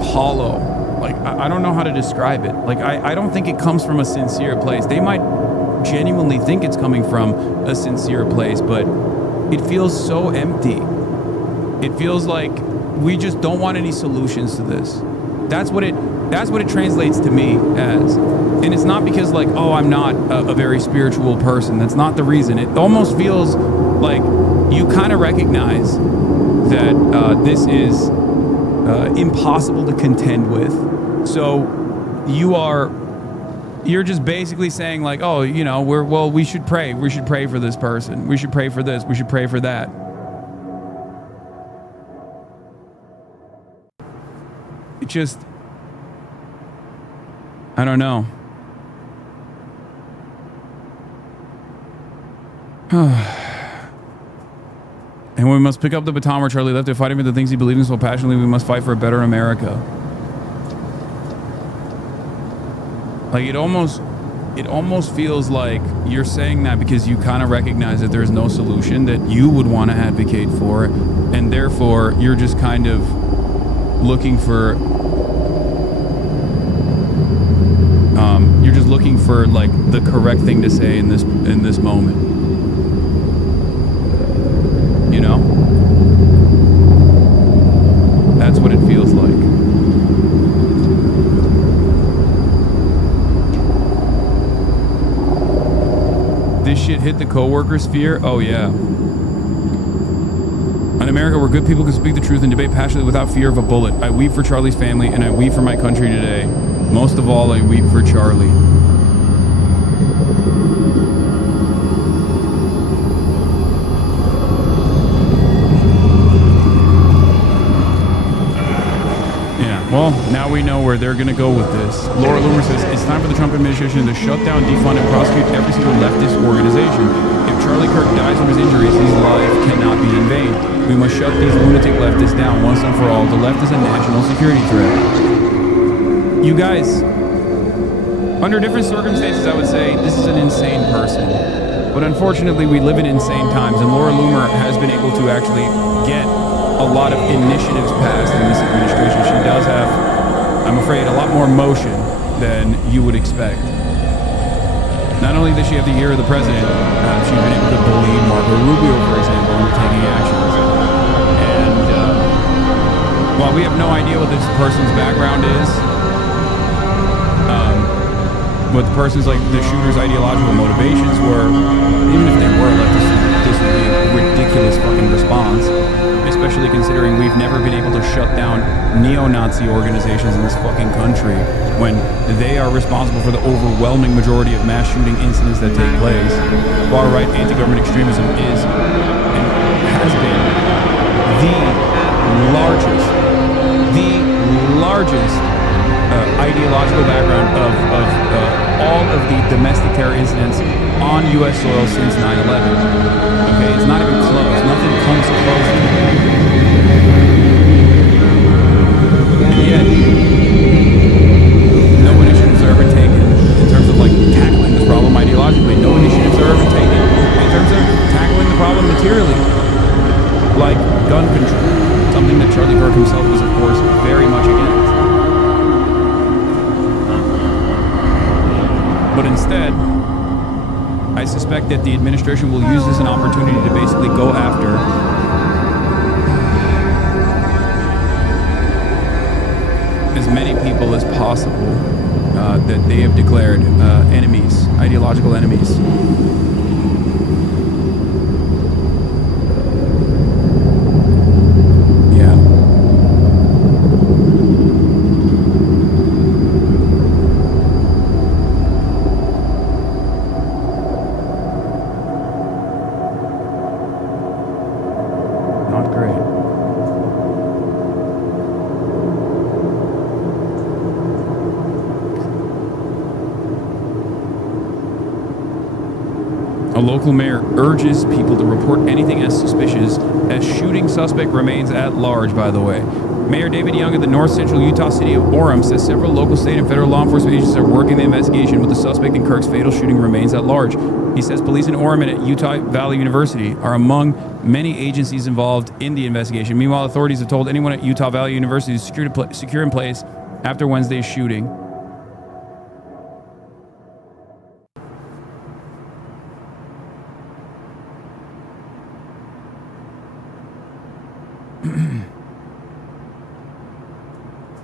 hollow. Like, I don't know how to describe it. Like, I don't think it comes from a sincere place. They might genuinely think it's coming from a sincere place, but it feels so empty. It feels like we just don't want any solutions to this. That's what it translates to me as. And it's not because, like, oh, I'm not a very spiritual person. That's not the reason. It almost feels like you kind of recognize that this is impossible to contend with. So you're just basically saying, like, oh, you know, we should pray. We should pray for this person. We should pray for this. We should pray for that. It just, I don't know. And we must pick up the baton where Charlie left it, fighting for the things he believed in so passionately. We must fight for a better America. Like, it almost feels like you're saying that because you kind of recognize that there's no solution that you would want to advocate for, and therefore you're just kind of looking for like the correct thing to say in this moment. You know? That's what it feels like. This shit hit the coworker sphere? Oh yeah. In America, where good people can speak the truth and debate passionately without fear of a bullet. I weep for Charlie's family, and I weep for my country today. Most of all, I weep for Charlie. Well, now we know where they're going to go with this. Laura Loomer says, it's time for the Trump administration to shut down, defund, and prosecute every single leftist organization. If Charlie Kirk dies from his injuries, his life cannot be in vain. We must shut these lunatic leftists down once and for all. The left is a national security threat. You guys, under different circumstances, I would say this is an insane person. But unfortunately, we live in insane times, and Laura Loomer has been able to actually get a lot of initiatives passed in this administration. She does have, I'm afraid, a lot more motion than you would expect. Not only does she have the ear of the president, she's been able to bully Marco Rubio, for example, into taking actions. And while we have no idea what this person's background is, what the person's, like, the shooter's ideological motivations were, even if they were leftists, this would be a ridiculous fucking response. Especially considering we've never been able to shut down neo-Nazi organizations in this fucking country when they are responsible for the overwhelming majority of mass shooting incidents that take place. Far-right anti-government extremism is and has been the largest ideological background of all of the domestic terror incidents on U.S. soil since 9/11. Okay, it's not even close. Nothing comes close to it. And yet, no initiatives are ever taken in terms of, like, tackling this problem ideologically. No initiatives are ever taken in terms of tackling the problem materially, like gun control, something that Charlie Kirk himself was, of course, very much against. But instead, I suspect that the administration will use this as an opportunity to basically go after as many people as possible that they have declared enemies, ideological enemies. A local mayor urges people to report anything as suspicious as shooting suspect remains at large, by the way. Mayor David Young of the north central Utah city of Orem says several local, state, and federal law enforcement agencies are working the investigation, but the suspect in Kirk's fatal shooting remains at large. He says police in Orem and at Utah Valley University are among many agencies involved in the investigation. Meanwhile, authorities have told anyone at Utah Valley University to secure in place after Wednesday's shooting.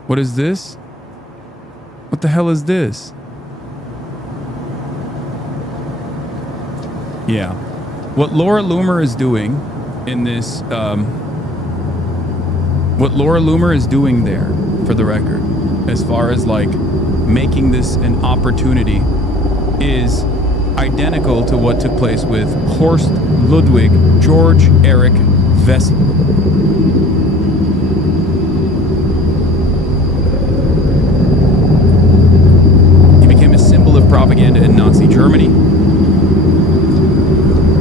What is this? What the hell is this? Yeah. What Laura Loomer is doing in this, what Laura Loomer is doing there, for the record, as far as like making this an opportunity, is identical to what took place with Horst Ludwig George Eric Vesey. Of propaganda in Nazi Germany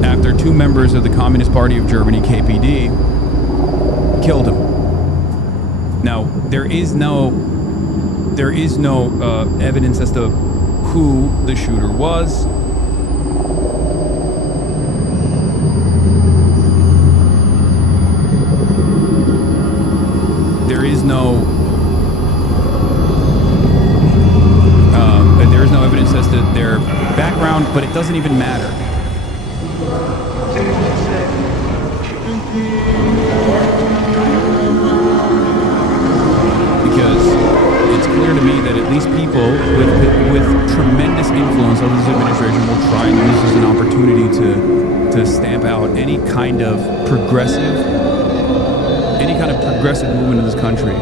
after two members of the Communist Party of Germany, KPD, killed him. Now, there is no evidence as to who the shooter was. There is no evidence as to their background, but it doesn't even matter. Because it's clear to me that at least people with tremendous influence over this administration will try and use this as an opportunity to stamp out any kind of progressive movement in this country.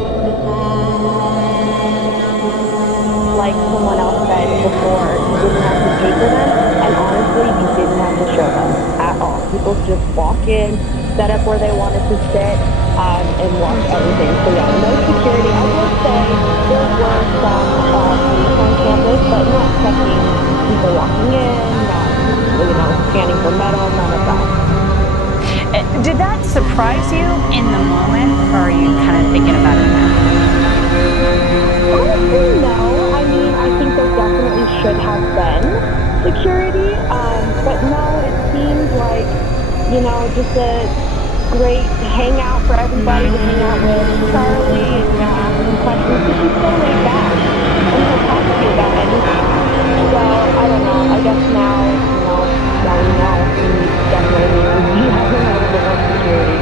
Like someone else said before, you didn't have to pay for them, and honestly, you didn't have to show them at all. People just walk in, set up where they wanted to sit, and watch everything. So yeah, no security. I would say there were some police on campus, but not checking people walking in, not, scanning for metal, none of that. Did that surprise you in the moment, or are you kind of thinking about it now? Honestly, no. I think there definitely should have been security, but no, it seemed like, just a great hangout for everybody to hang out with Charlie and, ask him questions, because he's so laid back, and he'll talk to you about anything. So, I don't know, I guess now we know he definitely needs to have a little bit more security.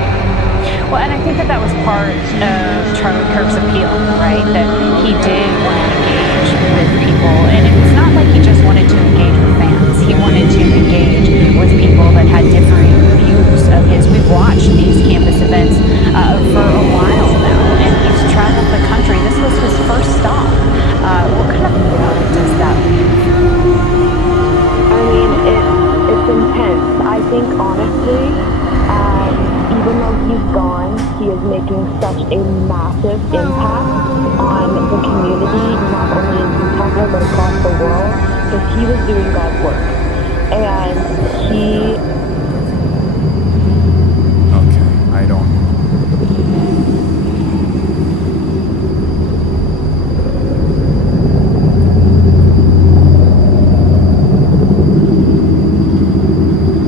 Well, and I think that was part of Charlie Kirk's appeal, right? That he did want to engage with people. And it was not like he just wanted to engage with fans. He wanted to engage with people that had differing views of his. We've watched these campus events for a while now, and he's traveled the country. This was his first stop. What kind of feeling does that leave? It's intense. I think, honestly, even though he's gone, he is making such a massive impact on the community, not only in Utah, but across the world, because he was doing God's work. And Okay, I don't...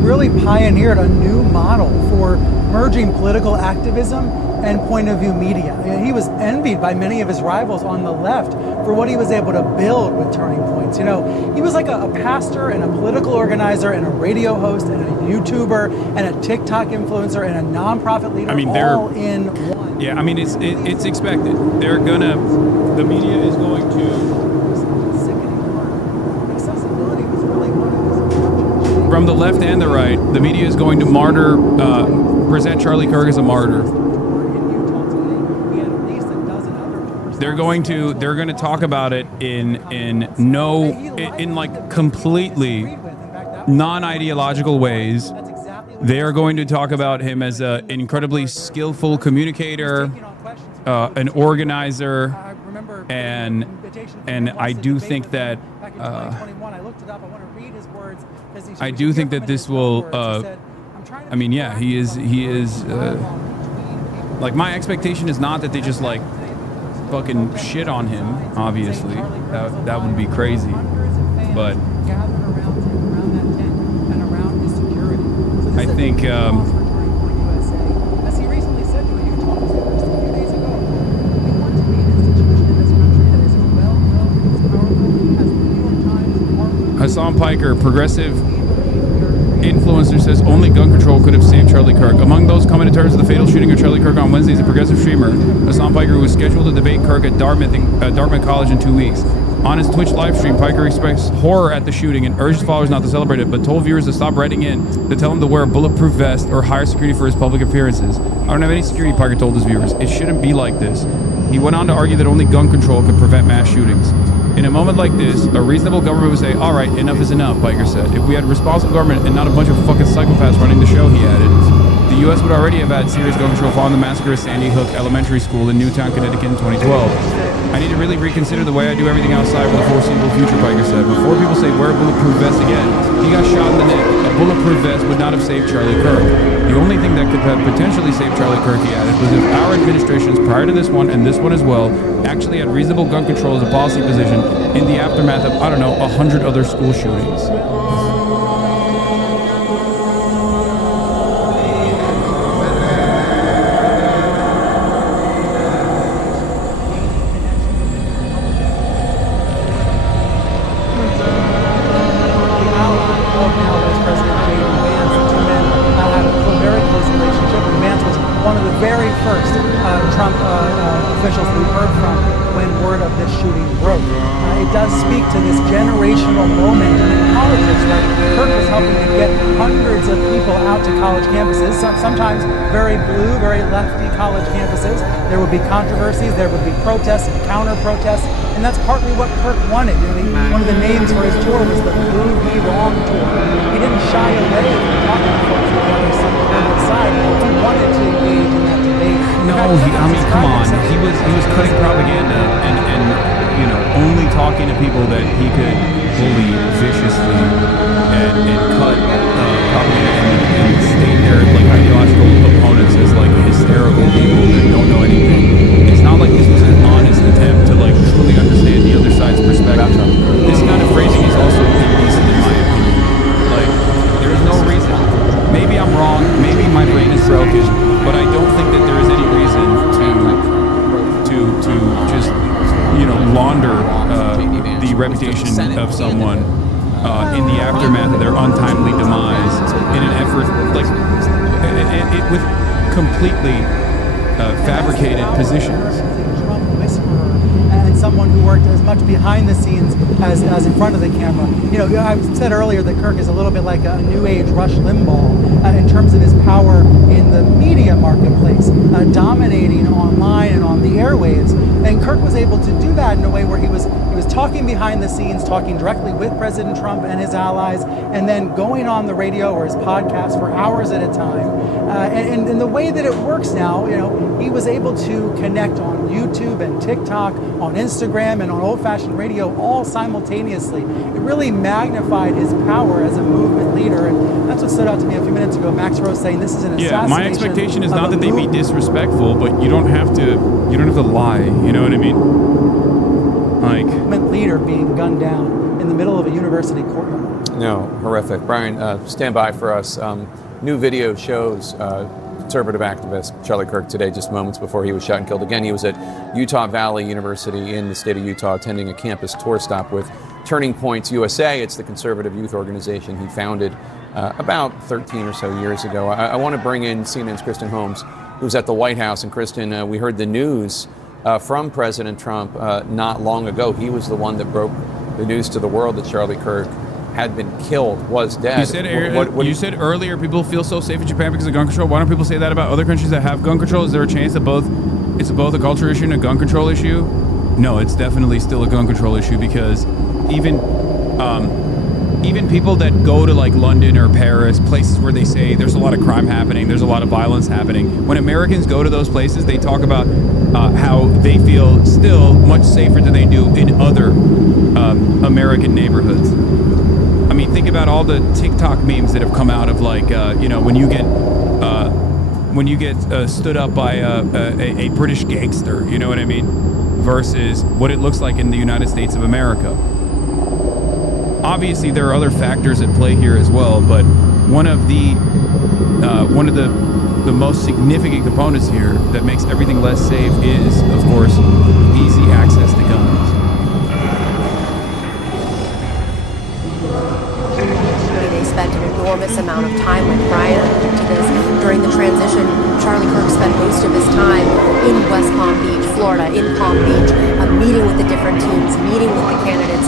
really pioneered a new model for merging political activism and point of view media. He was envied by many of his rivals on the left for what he was able to build with Turning Points. He was like a pastor and a political organizer and a radio host and a YouTuber and a TikTok influencer and a nonprofit leader, all in one. Yeah, it's expected. The media is going to... From the left and the right, the media is going to present Charlie Kirk as a martyr. They're going to talk about it in completely non-ideological ways. They are going to talk about him as an incredibly skillful communicator, an organizer, and I do think that back in 2021. I looked it up. I want to read his words. I do think that this will. I mean, yeah, he is. Like, my expectation is not that they just like fucking shit on him. Obviously, that would be crazy. But I think. As he recently said to a Utah University a few days ago, we want to be an institution in this country that is as well known, as powerful as the New York Times. Hassan Piker, progressive influencer, says only gun control could have saved Charlie Kirk. Among those coming to terms with the fatal shooting of Charlie Kirk on Wednesday is a progressive streamer, Hassan Piker, who was scheduled to debate Kirk at Dartmouth College in 2 weeks. On his Twitch live stream, Piker expressed horror at the shooting and urged followers not to celebrate it, but told viewers to stop writing in to tell him to wear a bulletproof vest or higher security for his public appearances. I don't have any security, Piker told his viewers. It shouldn't be like this. He went on to argue that only gun control could prevent mass shootings. In a moment like this, a reasonable government would say, all right, enough is enough, Piker said. If we had a responsible government and not a bunch of fucking psychopaths running the show, he added, the U.S. would already have had serious gun control following the massacre of Sandy Hook Elementary School in Newtown, Connecticut in 2012. I need to really reconsider the way I do everything outside for the foreseeable future, Piker said. Before people say wear a bulletproof vest again, he got shot in the neck. A bulletproof vest would not have saved Charlie Kirk. The only thing that could have potentially saved Charlie Kirk, he added, was if our administrations prior to this one and this one as well actually had reasonable gun control as a policy position in the aftermath of, I don't know, 100 other school shootings. Officials we heard from when word of this shooting broke. It does speak to this generational moment in politics where Kirk was helping to get hundreds of people out to college campuses, sometimes very blue, very lefty college campuses. There would be controversies, there would be protests and counter-protests, and that's partly what Kirk wanted. One of the names for his tour was the Prove Me Wrong Tour. He didn't shy away from talking to folks on the other side. He wanted to engage in that debate. No, I mean, come on. He was cutting propaganda and you know, only talking to people that he could bully viciously and cut propaganda and state their like ideological opponents as like hysterical people that don't know anything. It's not like this was an honest attempt to like truly understand the other side's perspective. This kind of phrasing is also indecent in my opinion. Like, there is no reason. Maybe I'm wrong. Maybe my brain is broken. But I don't think that there is any reason to just, you know, launder the reputation of someone in the aftermath of their untimely demise in an effort like it with completely fabricated positions. And someone who worked as much behind the scenes as in front of the camera. You know, I said earlier that Kirk is a little bit like a new age Rush Limbaugh in terms of his power in the media marketplace, dominating online and on the airwaves. And Kirk was able to do that in a way where he was talking behind the scenes, talking directly with President Trump and his allies, and then going on the radio or his podcast for hours at a time. And the way that it works now, you know, he was able to connect on YouTube and TikTok, on Instagram and on old-fashioned radio all simultaneously. It really magnified his power as a movement leader, and that's what stood out to me a few minutes ago. Max Rose saying this is an assassination. Yeah, my expectation is not that they be disrespectful, but you don't have to lie. You know what I mean? Like, movement leader being gunned down in the middle of a university courtyard. No, horrific. Brian, stand by for us. New video shows conservative activist Charlie Kirk today, just moments before he was shot and killed. Again, he was at Utah Valley University in the state of Utah attending a campus tour stop with Turning Points USA. It's the conservative youth organization he founded about 13 or so years ago. I want to bring in CNN's Kristen Holmes, who's at the White House. And Kristen, we heard the news from President Trump not long ago. He was the one that broke the news to the world that Charlie Kirk had been killed, was dead. You said earlier people feel so safe in Japan because of gun control. Why don't people say that about other countries that have gun control? Is there a chance that it's both a culture issue and a gun control issue? No, it's definitely still a gun control issue because even even people that go to like London or Paris, places where they say there's a lot of crime happening, there's a lot of violence happening. When Americans go to those places, they talk about how they feel still much safer than they do in other American neighborhoods. I mean, think about all the TikTok memes that have come out of like, you know, when you get stood up by a British gangster, you know what I mean, versus what it looks like in the United States of America. Obviously, there are other factors at play here as well, but one of the most significant components here that makes everything less safe is, of course, easy access to guns. They spent an enormous amount of time with Brian to this. During the transition, Charlie Kirk spent most of his time in West Palm Beach, Florida, in Palm Beach, meeting with the different teams, meeting with the candidates,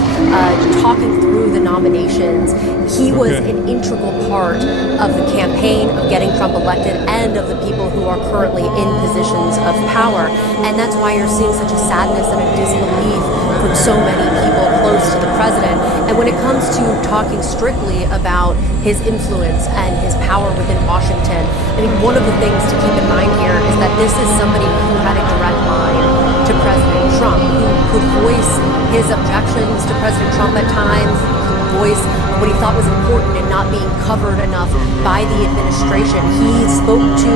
talking through the nominations. He was an integral part of the campaign, of getting Trump elected, and of the people who are currently in positions of power. And that's why you're seeing such a sadness and a disbelief from so many people close to the president. And when it comes to talking strictly about his influence and his power within Washington, I mean, one of the things to keep in mind here is that this is somebody who had a direct line to President Trump, who could voice his objections to President Trump at times, voice what he thought was important and not being covered enough by the administration. He spoke to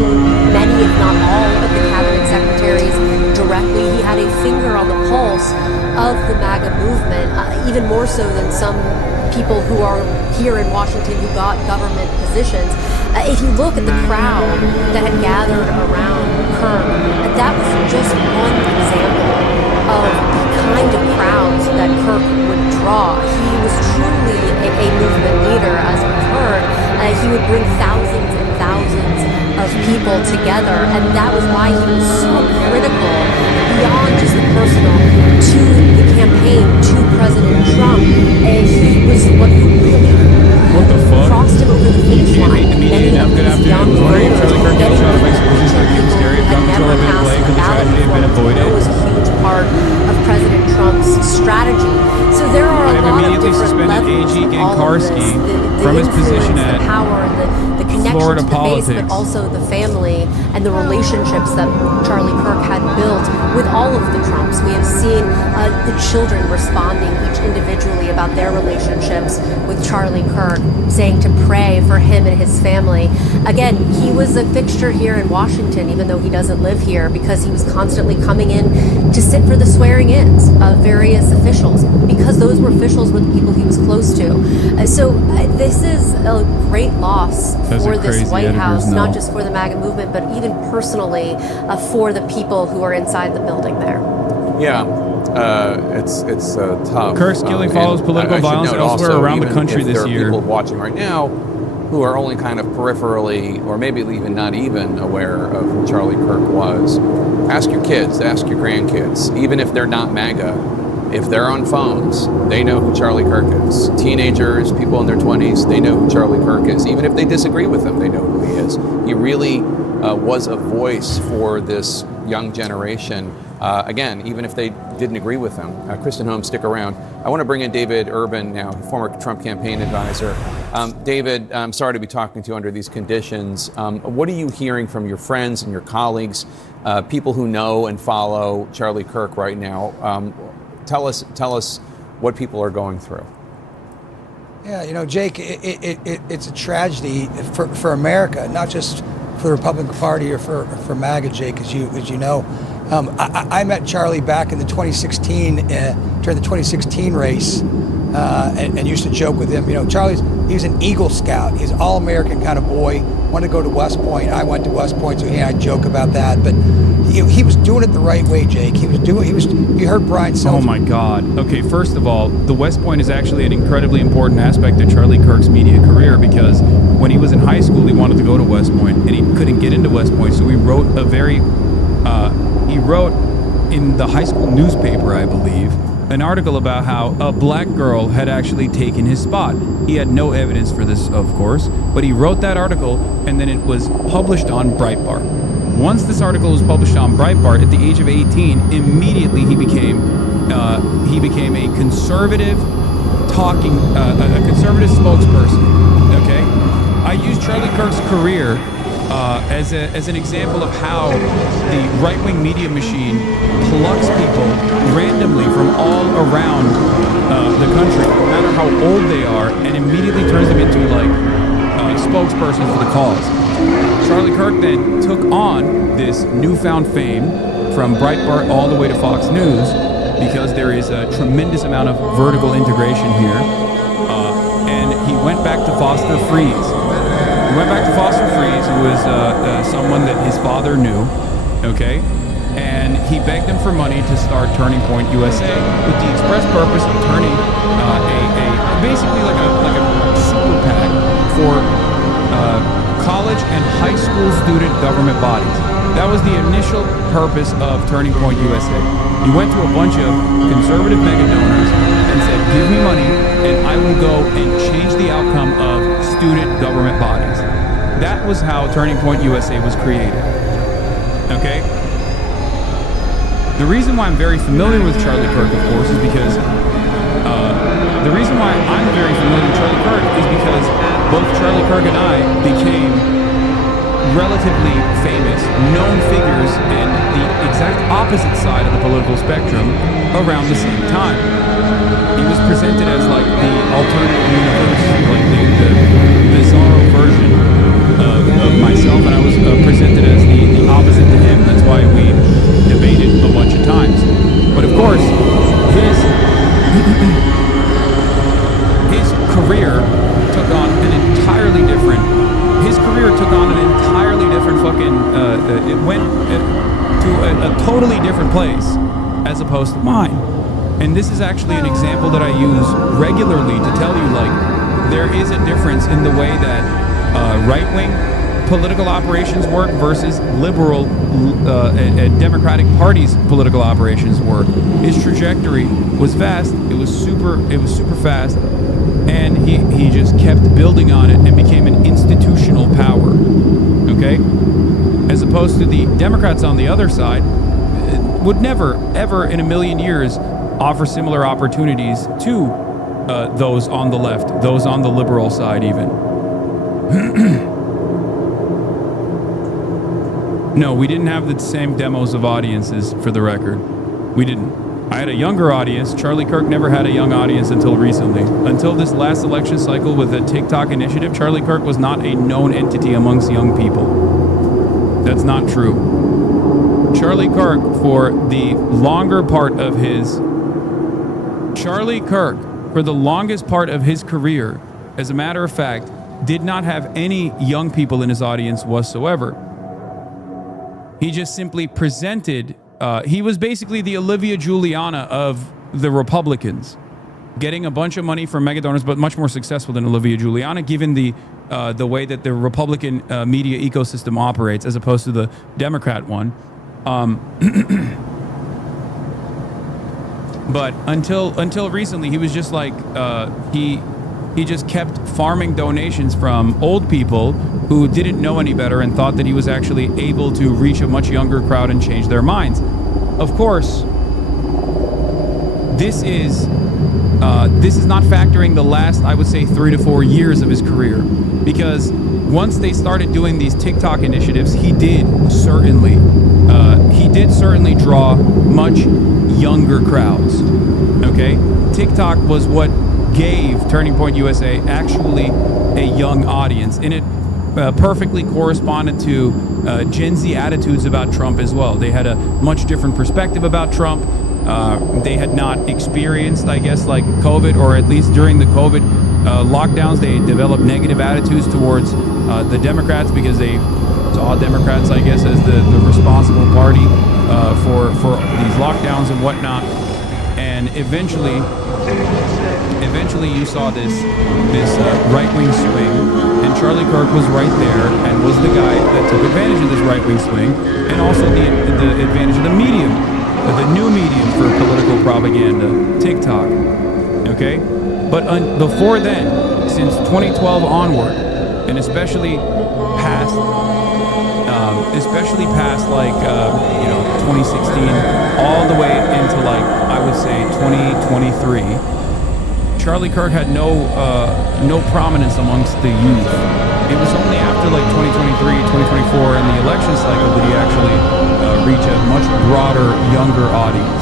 many, if not all, of the cabinet secretaries directly. He had a finger on the pulse of the MAGA movement, even more so than some people who are here in Washington who got government positions. If you look at the crowd that had gathered around Kirk, that was just one example of the kind of crowds that Kirk would draw. He was truly a movement leader, as we've heard. He would bring thousands and thousands of people together, and that was why he was so critical, beyond just the personal, to the campaign, to President Trump. He was what really crossed him over the finish line. Many of these young voters getting had never passed the ballot before. That was a huge part of President Trump's strategy. So there are a lot of different levels of all of this. From his position at the power, the connection Florida to the politics, base, but also the family and the relationships that Charlie Kirk had built with all of the Trumps. We have seen the children responding each individually about their relationships with Charlie Kirk, saying to pray for him and his family. Again, he was a fixture here in Washington, even though he doesn't live here, because he was constantly coming in to sit for the swearing-ins of various officials, because those were officials were the people he was close to. So this is a great loss for this White House, not just for the MAGA movement, but even personally for the people who are inside the building there. Yeah, it's tough. Kirk's killing follows political violence elsewhere around the country this year. There are people watching right now who are only kind of peripherally, or maybe even not even aware of who Charlie Kirk was. Ask your kids, ask your grandkids, even if they're not MAGA. If they're on phones, they know who Charlie Kirk is. Teenagers, people in their 20s, they know who Charlie Kirk is. Even if they disagree with him, they know who he is. He really was a voice for this young generation. Again, even if they didn't agree with him. Kristen Holmes, stick around. I want to bring in David Urban now, former Trump campaign advisor. David, I'm sorry to be talking to you under these conditions. What are you hearing from your friends and your colleagues, people who know and follow Charlie Kirk right now? Tell us what people are going through. Yeah, you know, Jake, it's a tragedy for America, not just for the Republican Party or for MAGA, Jake, as you know. I met Charlie back in the 2016 during the 2016 race, and used to joke with him. You know, he's an Eagle Scout. He's an all-American kind of boy. Wanted to go to West Point. I went to West Point, so he and I joke about that. But he was doing it the right way, Jake. You heard Brian Self. Oh my God. Okay, first of all, the West Point is actually an incredibly important aspect of Charlie Kirk's media career, because when he was in high school, he wanted to go to West Point, and he couldn't get into West Point, so he wrote in the high school newspaper, I believe, an article about how a black girl had actually taken his spot. He had no evidence for this, of course, but he wrote that article, and then it was published on Breitbart. Once this article was published on Breitbart at the age of 18, immediately he became a conservative talking, a conservative spokesperson. Okay, I use Charlie Kirk's career as an example of how the right-wing media machine plucks people randomly from all around the country, no matter how old they are, and immediately turns them into like spokespersons for the cause. Charlie Kirk then took on this newfound fame from Breitbart all the way to Fox News because there is a tremendous amount of vertical integration here. And he went back to Foster Friess. He went back to Foster Friess, who was someone that his father knew, okay? And he begged them for money to start Turning Point USA with the express purpose of turning basically like a super PAC for college and high school student government bodies. That was the initial purpose of Turning Point USA. He went to a bunch of conservative mega donors and said, give me money and I will go and change the outcome of student government bodies. That was how Turning Point USA was created. Okay? The reason why I'm very familiar with Charlie Kirk, of course, is because the reason why I'm very familiar with Charlie Kirk is because both Charlie Kirk and I became relatively famous, known figures in the exact opposite side of the political spectrum around the same time. He was presented as like the alternative universe, like the bizarro version of myself, and I was presented as the opposite to him. That's why we debated a bunch of times. But of course, his career took on an entirely different. His career took on an entirely different fucking. It went to a totally different place as opposed to mine. And this is actually an example that I use regularly to tell you, like, there is a difference in the way that right-wing political operations work versus liberal Democratic Party's political operations work. His trajectory was vast. It was super fast. And he just kept building on it and became an institutional power, okay? As opposed to the Democrats on the other side would never, ever in a million years offer similar opportunities to those on the left, those on the liberal side even. No, we didn't have the same demos of audiences, for the record. We didn't. I had a younger audience. Charlie Kirk never had a young audience until recently. Until this last election cycle with the TikTok initiative, Charlie Kirk was not a known entity amongst young people. That's not true. Charlie Kirk, for the longer part of his... Charlie Kirk, for the longest part of his career, as a matter of fact, did not have any young people in his audience whatsoever. He just simply presented... he was basically the Olivia Giuliana of the Republicans, getting a bunch of money from mega donors, but much more successful than Olivia Giuliana, given the way that the Republican media ecosystem operates, as opposed to the Democrat one. But until recently, he was just like he just kept farming donations from old people who didn't know any better and thought that he was actually able to reach a much younger crowd and change their minds. Of course, this is not factoring the last, I would say, 3 to 4 years of his career, because once they started doing these TikTok initiatives, he did certainly draw much younger crowds. Okay, TikTok was what gave Turning Point USA actually a young audience, and it perfectly corresponded to Gen Z attitudes about Trump as well. They had a much different perspective about Trump. They had not experienced, I guess, like COVID, or at least during the COVID lockdowns, they developed negative attitudes towards the Democrats because they saw Democrats, I guess, as the responsible party for these lockdowns and whatnot. And eventually you saw this right-wing swing, and Charlie Kirk was right there and was the guy that took advantage of this right-wing swing, and also the advantage of the medium, the new medium for political propaganda, TikTok. Okay, but before then, since 2012 onward, and especially past like 2016, all the way into, like, I would say 2023. Charlie Kirk had no prominence amongst the youth. It was only after like 2023, 2024, and the election cycle that he actually reach a much broader, younger audience.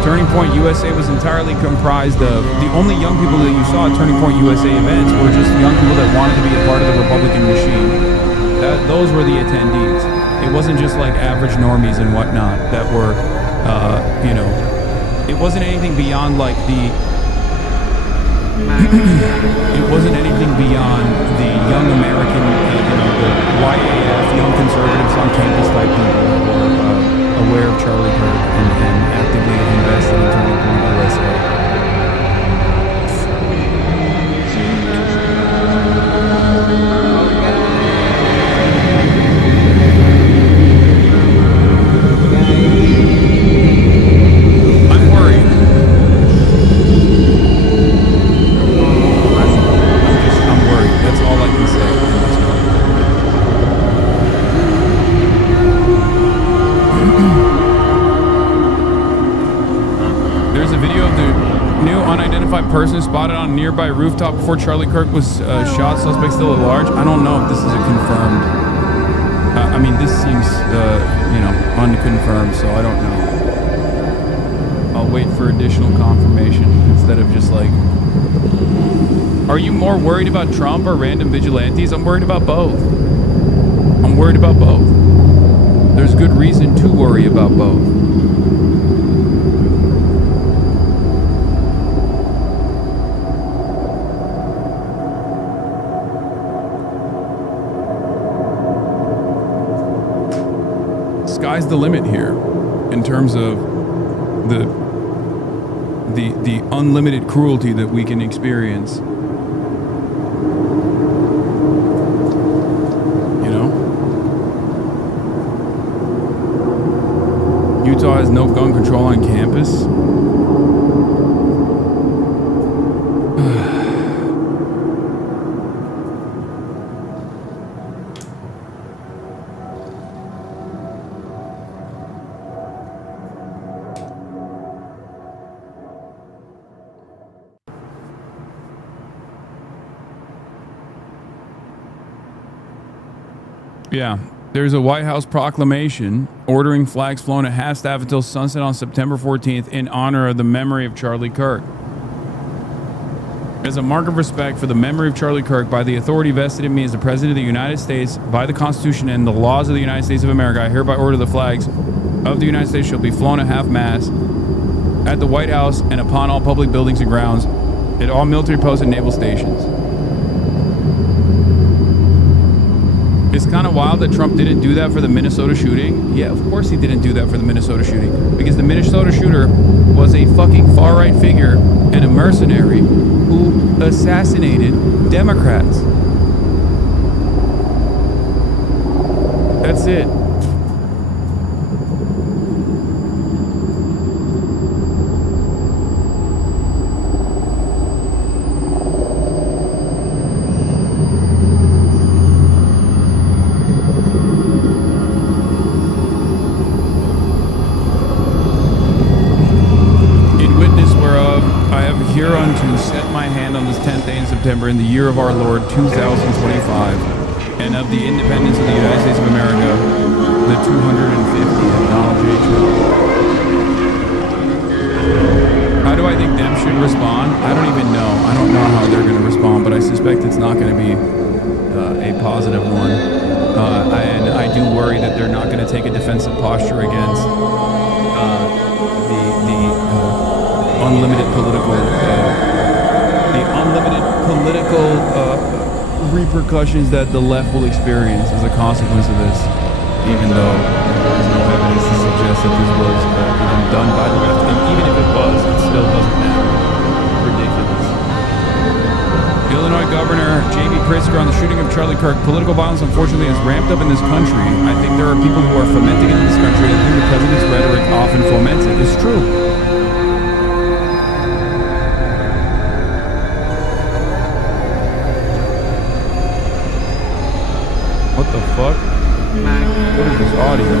Turning Point USA was entirely comprised of the only young people that you saw at Turning Point USA events were just young people that wanted to be a part of the Republican machine. Those were the attendees. It wasn't just like average normies and whatnot that were, you know, it wasn't anything beyond like the. It wasn't anything beyond the young American, you know, the YAF, young conservatives on campus type people who were aware of Charlie Kirk and actively invested in Turning Point USA. I'm worried. I'm worried. That's all I can say. There's a video of the new unidentified person spotted on a nearby rooftop before Charlie Kirk was shot. Suspect still at large. I don't know if this is a confirmed. I mean, this seems, you know, unconfirmed, so I don't know. I'll wait for additional confirmation instead of just like. Are you more worried about Trump or random vigilantes? I'm worried about both. I'm worried about both. There's good reason to worry about both. Sky's the limit here in terms of the unlimited cruelty that we can experience. You know? Utah has no gun control on campus. Yeah, there's a White House proclamation ordering flags flown at half-staff until sunset on September 14th in honor of the memory of Charlie Kirk. As a mark of respect for the memory of Charlie Kirk by the authority vested in me as the President of the United States, by the Constitution and the laws of the United States of America, I hereby order the flags of the United States shall be flown at half-mast at the White House and upon all public buildings and grounds, at all military posts and naval stations. It's kind of wild that Trump didn't do that for the Minnesota shooting. Yeah, of course he didn't do that for the Minnesota shooting. Because the Minnesota shooter was a fucking far-right figure and a mercenary who assassinated Democrats. That's it. Hereunto set my hand on this 10th day in September in the year of our Lord 2025, and of the independence of the United States of America, the 250th. Donald J. Trump. How do I think them should respond? I don't even know. I don't know how they're going to respond, but I suspect it's not going to be a positive one. And I do worry that they're not going to take a defensive posture against the unlimited political repercussions that the left will experience as a consequence of this, even though there's no evidence to suggest that this was even done by the left. And even if it was, it still doesn't matter. Ridiculous. Illinois Governor J.B. Pritzker on the shooting of Charlie Kirk. Political violence, unfortunately, has ramped up in this country. I think there are people who are fomenting it in this country and who the president's rhetoric often foments it. It's true. What the fuck? What is this audio?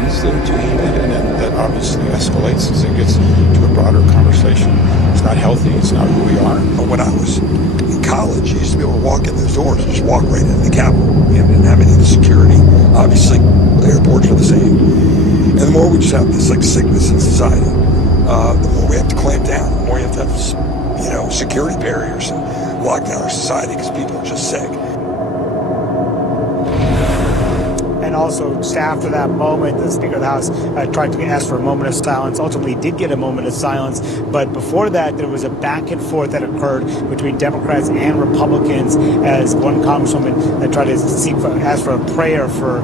friends that are doing it, and then that obviously escalates as it gets to a broader conversation. It's not healthy. It's not who we are. When I was in college, you used to be able to walk in those doors and just walk right into the Capitol. You know, didn't have any of the security. Obviously, airports are the same. And the more we just have this like sickness in society, the more we have to clamp down. The more you have to have, you know, security barriers and lock down our society because people are just sick. And also, just after that moment, the Speaker of the House tried to ask for a moment of silence. Ultimately, did get a moment of silence. But before that, there was a back and forth that occurred between Democrats and Republicans as one congresswoman tried to ask for a prayer for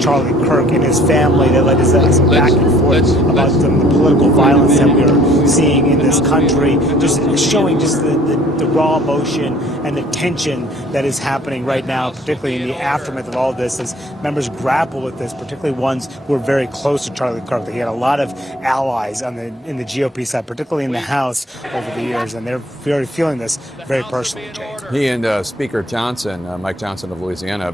Charlie Kirk and his family that led to this back and forth about the political violence that we are seeing in this country. Just showing just the raw emotion and the tension that is happening right now, particularly in the aftermath of all of this, as members grapple with this, particularly ones who are very close to Charlie Kirk. He had a lot of allies in the GOP side, particularly in the House over the years, and they're very feeling this very personally, Jake. He and Speaker Johnson, Mike Johnson of Louisiana,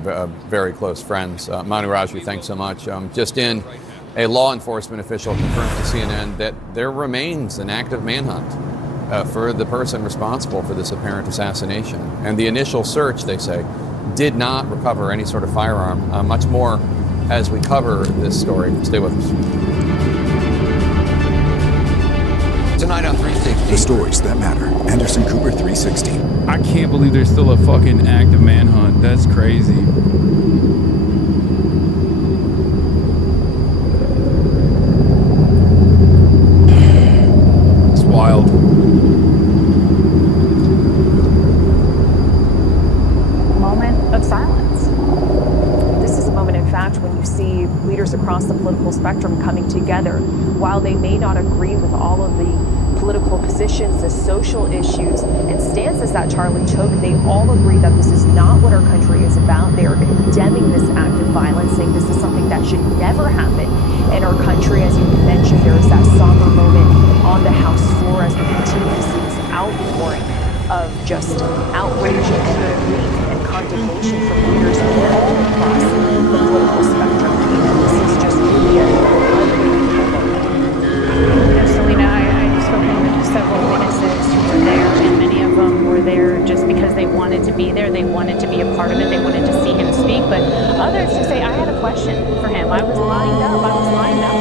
very close friends. Manu Raju, thanks so much. Just in, a law enforcement official confirmed to CNN that there remains an active manhunt for the person responsible for this apparent assassination. And the initial search, they say, did not recover any sort of firearm. Much more as we cover this story. Stay with us. Tonight on 360. The stories that matter. Anderson Cooper 360. I can't believe there's still a fucking active manhunt. That's crazy. It's wild. Moment of silence. This is a moment, in fact, when you see leaders across the political spectrum coming together. While they may not agree with all of the political positions, the social issues, and stances that Charlie took, they all agree that this is not what our country is about. They are condemning this act of violence, saying this is something that should never happen in our country. As you mentioned, there is that somber moment on the House floor as we continue to see this outpouring of just outrage and grief and condemnation from leaders all across the political spectrum. This is just really a unbelievable moment. Selena, I've spoken with several witnesses who were there, and many of them were there just because they wanted to be there. They wanted to be a part of it. They wanted to see him speak. But others just say, I had a question for him. I was lined up.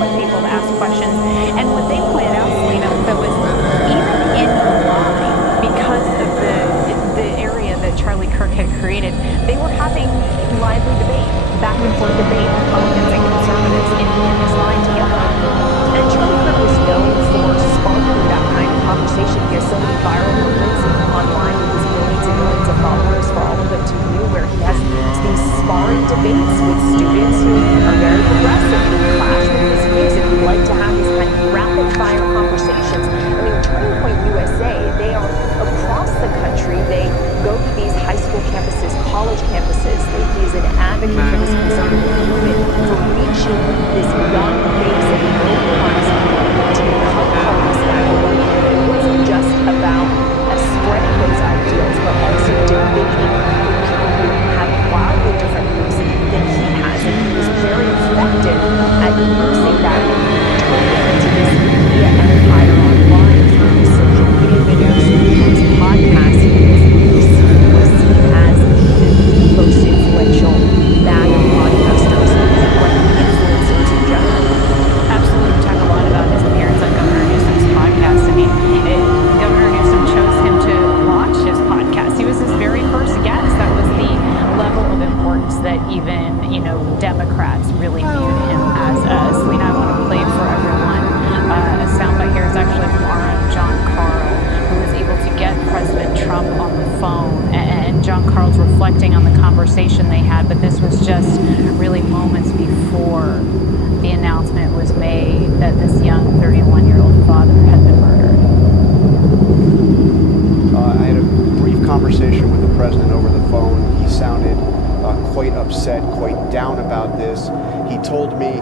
with people to ask questions. And what they pointed out, Selena, that was even in the line, because of the area that Charlie Kirk had created, they were having lively debate, back and forth debate, Republicans and conservatives in this line together. And Charlie Kirk was known for sparking that kind of conversation. He has so many viral moments online with his millions and millions of followers for all of them to view, where he has these sparring debates with students who are very progressive, who clash with his views, and who like to have these kind of rapid fire conversations. I mean, Turning Point USA, they are across the country. They go to these high school campuses, college campuses. He is an advocate for this conservative movement, for reaching this young base of middle-class people to become part of this backbone. It wasn't just about spreading those ideals, but also division with people who have wildly different views than he has. And he was very effective at using that and turning it into this media empire online through social media videos, through his podcasts. He was seen as the most influential MAGA podcasters or influencers in general. Absolutely. We talk a lot about his appearance on Governor Newsom's podcast. I mean, Governor Newsom chose him to launch his podcast. He was his very first guest. That was the level of importance that even, Democrats really viewed him as. Selena, I want to play for everyone a soundbite here. It's actually from our own John Carl, who was able to get President Trump on the phone. And John Carl's reflecting on the conversation they had, but this was just really moments before the announcement was made that this young 31-year-old father had been murdered. I had a brief conversation with the president over the phone. He sounded quite upset, quite down about this. He told me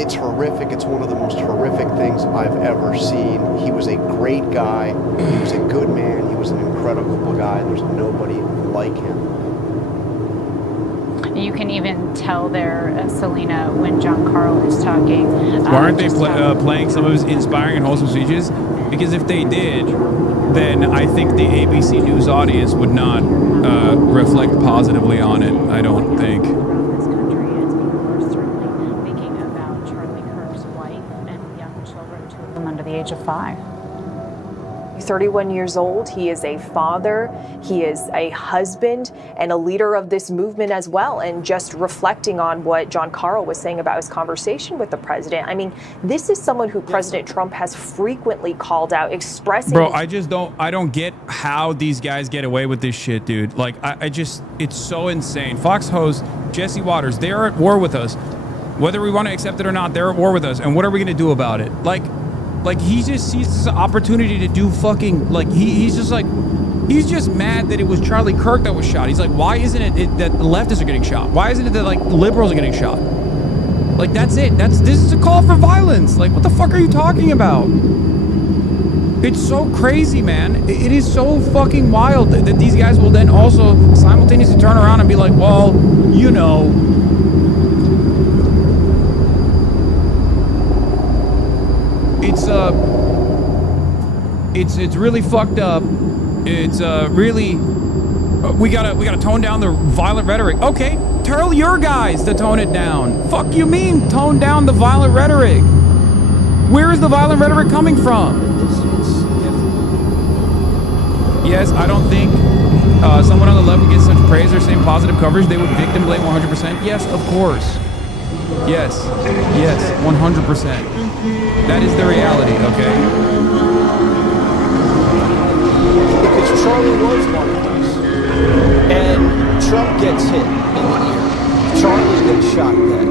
it's horrific. It's one of the most horrific things I've ever seen. He was a great guy. He was a good man. He was an incredible guy. There's nobody like him. You can even tell there, Selena, when John Carl is talking. Why aren't they playing some of his inspiring and wholesome speeches? Because if they did, then I think the ABC News audience would not reflect positively on it, I don't think. Under the age of 5. 31 years old. He is a father, he is a husband, and a leader of this movement as well. And just reflecting on what John Carl was saying about his conversation with the president, I mean, this is someone who President Trump has frequently called out, expressing... Bro, I don't get how these guys get away with this shit, dude. Like, it's so insane. Fox host Jesse Waters, they're at war with us. Whether we want to accept it or not, they're at war with us. And what are we going to do about it? Like he just sees this opportunity to do fucking, like, he's just mad that it was Charlie Kirk that was shot. He's like, why isn't it that the leftists are getting shot? Why isn't it that, like, liberals are getting shot? Like, that's it. This is a call for violence. Like, what the fuck are you talking about? It's so crazy, man. It is so fucking wild that these guys will then also simultaneously turn around and be like, well, you know, it's really fucked up. It's really we gotta tone down the violent rhetoric. Okay, tell your guys to tone it down. Fuck you mean tone down the violent rhetoric? Where is the violent rhetoric coming from? Yes, I don't think someone on the left would get such praise or same positive coverage. They would victim blame 100%. Yes, of course. Yes, 100%. That is the reality, okay? Because Charlie was one of us. And Trump gets hit in the ear. Charlie gets shot dead.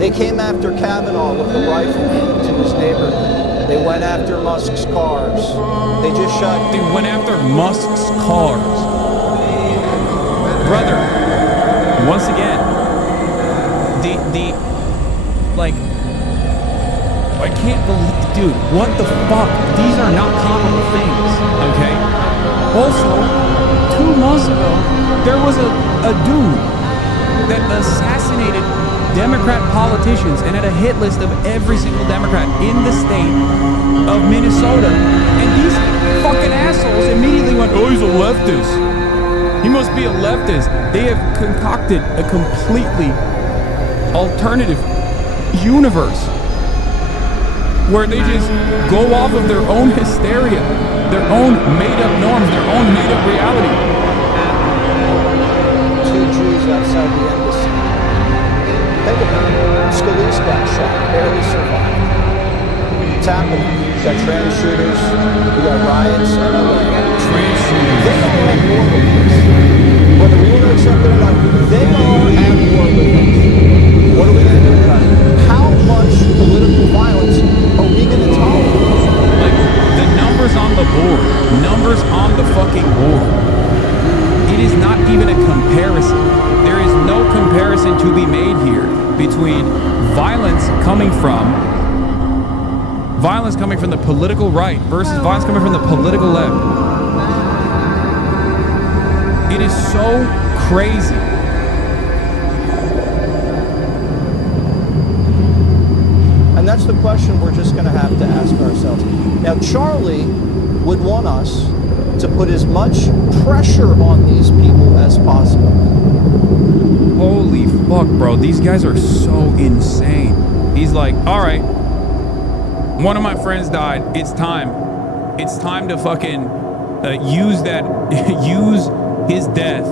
They came after Kavanaugh with a rifle into his neighborhood. They went after Musk's cars. They just shot... They went after Musk's cars. Brother, once again, like, I can't believe, dude, what the fuck? These are not comparable things, okay? Also, 2 months ago, there was a dude that assassinated Democrat politicians and had a hit list of every single Democrat in the state of Minnesota. And these fucking assholes immediately went, oh, he's a leftist. He must be a leftist. They have concocted a completely alternative universe where they just go off of their own hysteria, their own made-up norms, their own made-up reality. 2 Jews outside the embassy. Think about it. Scalise got shot, barely survived. It's happening. We got trans shooters, we got riots in LA. Trans shooters. They are at war with us. Whether we want to accept it or not, they are at war with us. What are we going to do about it? How much political violence are we going to tolerate? Like, the numbers on the board. Numbers on the fucking board. It is not even a comparison. There is no comparison to be made here between violence coming from the political right versus violence coming from the political left. It is so crazy. And that's the question we're just going to have to ask ourselves. Now, Charlie would want us to put as much pressure on these people as possible. Holy fuck, bro. These guys are so insane. He's like, all right, one of my friends died. It's time. It's time to fucking use his death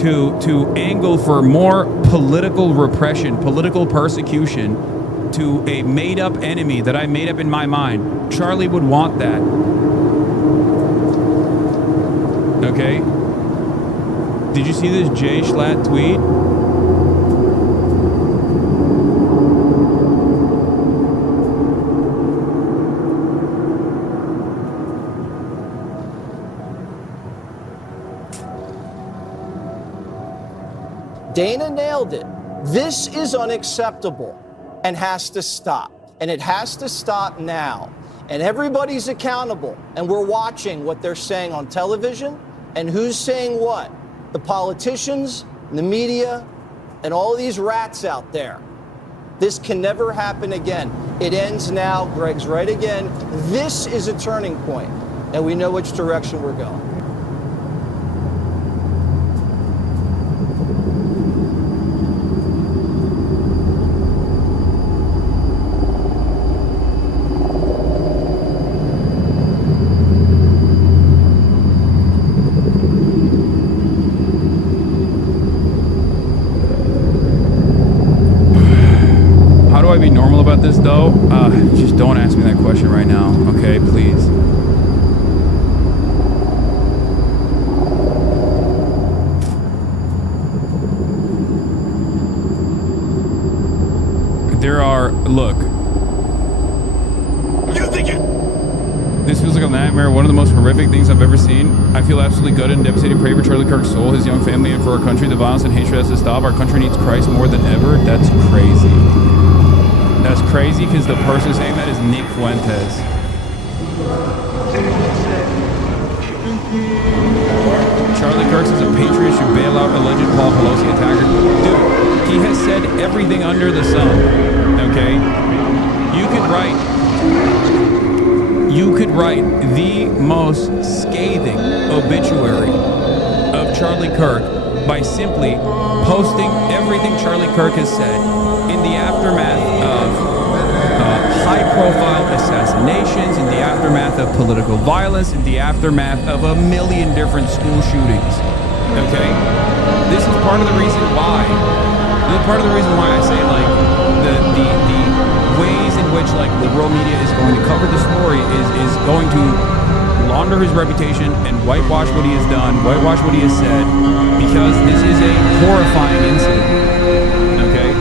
to angle for more political repression, political persecution to a made-up enemy that I made up in my mind. Charlie would want that. Okay? Did you see this Jay Schlatt tweet? Dana nailed it. This is unacceptable and has to stop. And it has to stop now. And everybody's accountable. And we're watching what they're saying on television and who's saying what. The politicians the media, and all these rats out there. This can never happen again. It ends now. Greg's right again. This is a turning point, and we know which direction we're going. Be normal about this though? Just don't ask me that question right now, okay? Please. There are, look. This feels like a nightmare, one of the most horrific things I've ever seen. I feel absolutely gutted and devastated. Pray for Charlie Kirk's soul, his young family, and for our country. The violence and hatred has to stop. Our country needs Christ more than ever. That's crazy. That's crazy because the person saying that is Nick Fuentes. Charlie Kirk is a patriot should bail out alleged Paul Pelosi attacker. Dude, he has said everything under the sun. Okay? You could write the most scathing obituary of Charlie Kirk by simply posting everything Charlie Kirk has said in the aftermath of high-profile assassinations, in the aftermath of political violence, in the aftermath of a million different school shootings. Okay? This is part of the reason why. This is part of the reason why I say, like, the ways in which, like, liberal media is going to cover the story is going to launder his reputation and whitewash what he has done, whitewash what he has said, because this is a horrifying incident. Okay?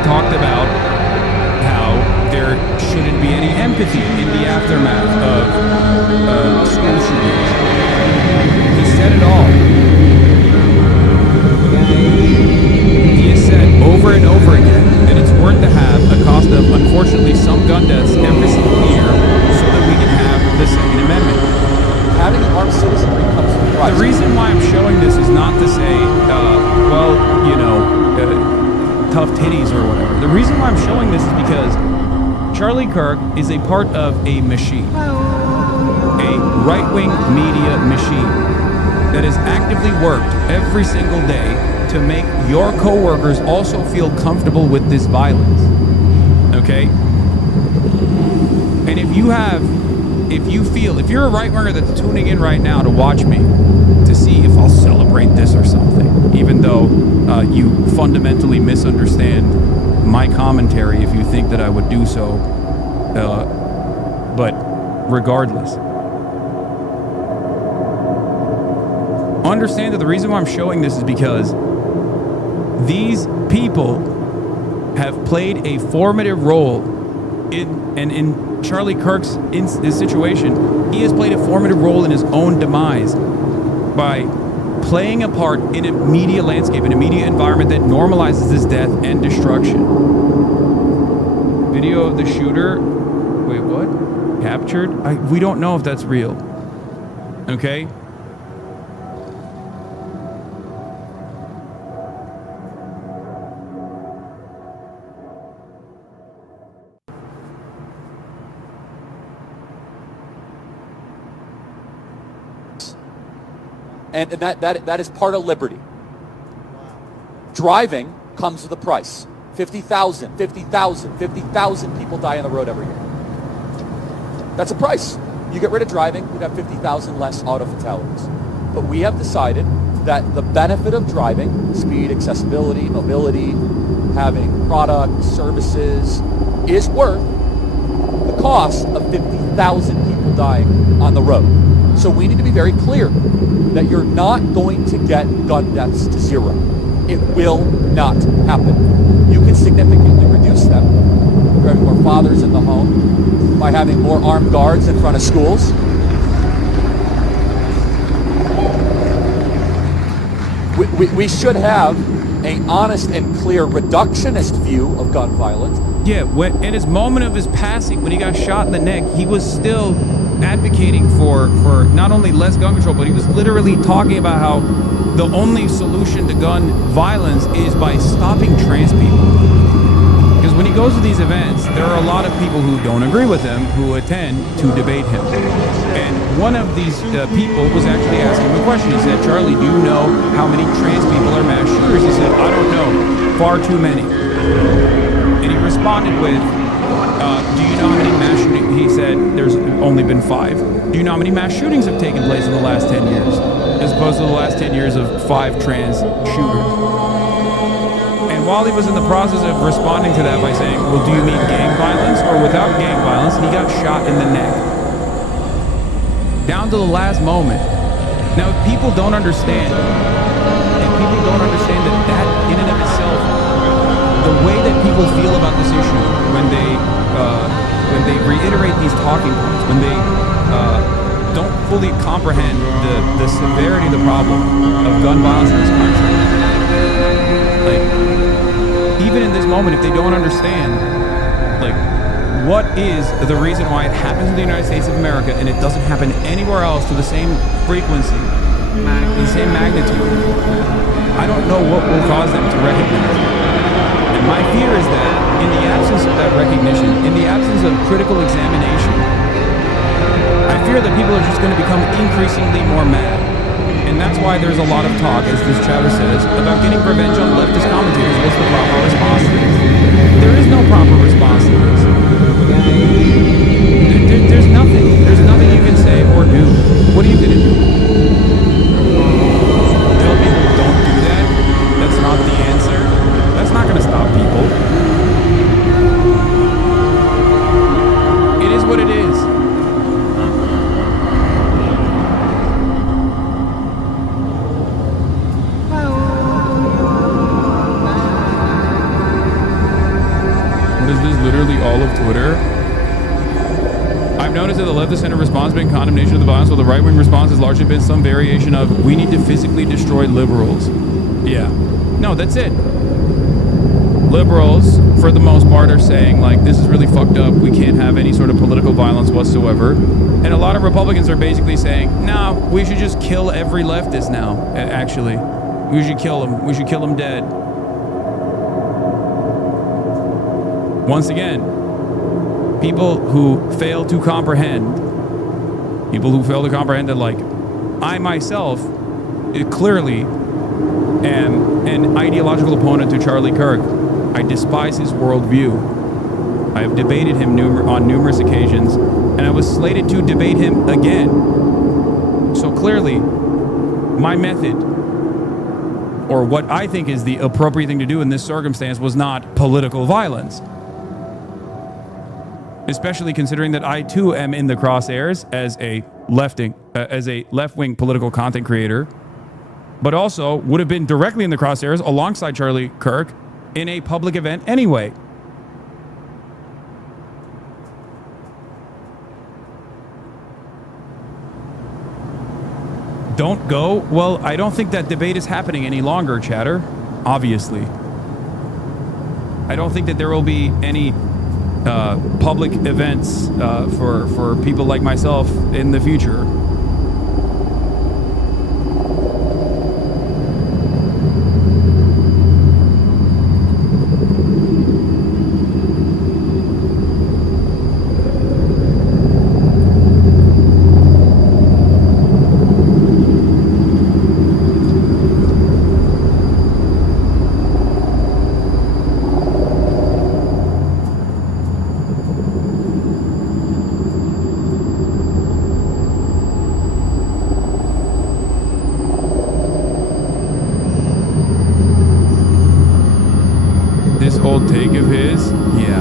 Talked about how there shouldn't be any empathy in the aftermath of school shootings. He said it all. He has said over and over again that it's worth to have a cost of, unfortunately, some gun deaths every single year so that we can have the Second Amendment. Having an armed citizenry comes with price. The reason why I'm showing this is not to say, well, you know, tough titties or whatever. The reason why I'm showing this is because Charlie Kirk is a part of a machine, a right-wing media machine that has actively worked every single day to make your coworkers also feel comfortable with this violence. Okay? And if you're a right-winger that's tuning in right now to watch me, to see if I'll celebrate this or something, even though you fundamentally misunderstand my commentary if you think that I would do so, but regardless, understand that the reason why I'm showing this is because these people have played a formative role in Charlie Kirk's this situation. He has played a formative role in his own demise by playing a part in a media landscape, in a media environment that normalizes his death and destruction. Video of the shooter. Wait, what? Captured? We don't know if that's real. Okay? And that is part of liberty. Driving comes with a price. 50,000 people die on the road every year. That's a price. You get rid of driving, you'd have 50,000 less auto fatalities. But we have decided that the benefit of driving, speed, accessibility, mobility, having products, services, is worth the cost of 50,000 people dying on the road. So we need to be very clear that you're not going to get gun deaths to zero. It will not happen. You can significantly reduce them, having more fathers in the home, by having more armed guards in front of schools. We should have an honest and clear reductionist view of gun violence. Yeah, in his moment of his passing, when he got shot in the neck, he was still advocating for not only less gun control, but he was literally talking about how the only solution to gun violence is by stopping trans people. Because when he goes to these events, there are a lot of people who don't agree with him who attend to debate him. And one of these people was actually asking him a question. He said, Charlie, do you know how many trans people are mass shooters? He said, I don't know. Far too many. And he responded with, do you know how many mass shootings? He said, there's only been 5. Do you know how many mass shootings have taken place in the last 10 years? As opposed to the last 10 years of 5 trans shooters. And while he was in the process of responding to that by saying, well, do you mean gang violence or without gang violence? He got shot in the neck. Down to the last moment. Now, if people don't understand that in and of itself, the way that people feel about this issue when they reiterate these talking points, when they don't fully comprehend the severity of the problem of gun violence in this country, like, even in this moment, if they don't understand, like, what is the reason why it happens in the United States of America and it doesn't happen anywhere else to the same frequency, the same magnitude, I don't know what will cause them to recognize it. And my fear is that in the absence of that recognition, in the absence of critical examination, I fear that people are just going to become increasingly more mad. And that's why there's a lot of talk, as this chatter says, about getting revenge on leftist commentators. What's the proper response to this? There is no proper response to this. There's nothing. There's nothing you can say or do. What are you going to do? Tell people don't do that? That's not the answer. That's not going to stop people. It is what it is. Is this literally all of Twitter? I've noticed that the left-of-center response has been condemnation of the violence, while the right-wing response has largely been some variation of, we need to physically destroy liberals. Yeah. No, that's it. Liberals, for the most part, are saying, like, this is really fucked up. We can't have any sort of political violence whatsoever. And a lot of Republicans are basically saying, nah, we should just kill every leftist now, actually. We should kill them. We should kill them dead. Once again, people who fail to comprehend that, like, I myself clearly am an ideological opponent to Charlie Kirk. I despise his worldview. I have debated him on numerous occasions, and I was slated to debate him again. So clearly, my method, or what I think is the appropriate thing to do in this circumstance, was not political violence. Especially considering that I too am in the crosshairs as a left-wing political content creator, but also would have been directly in the crosshairs alongside Charlie Kirk in a public event anyway. Don't go? Well, I don't think that debate is happening any longer, chatter. Obviously. I don't think that there will be any public events for people like myself in the future. Old take of his, yeah.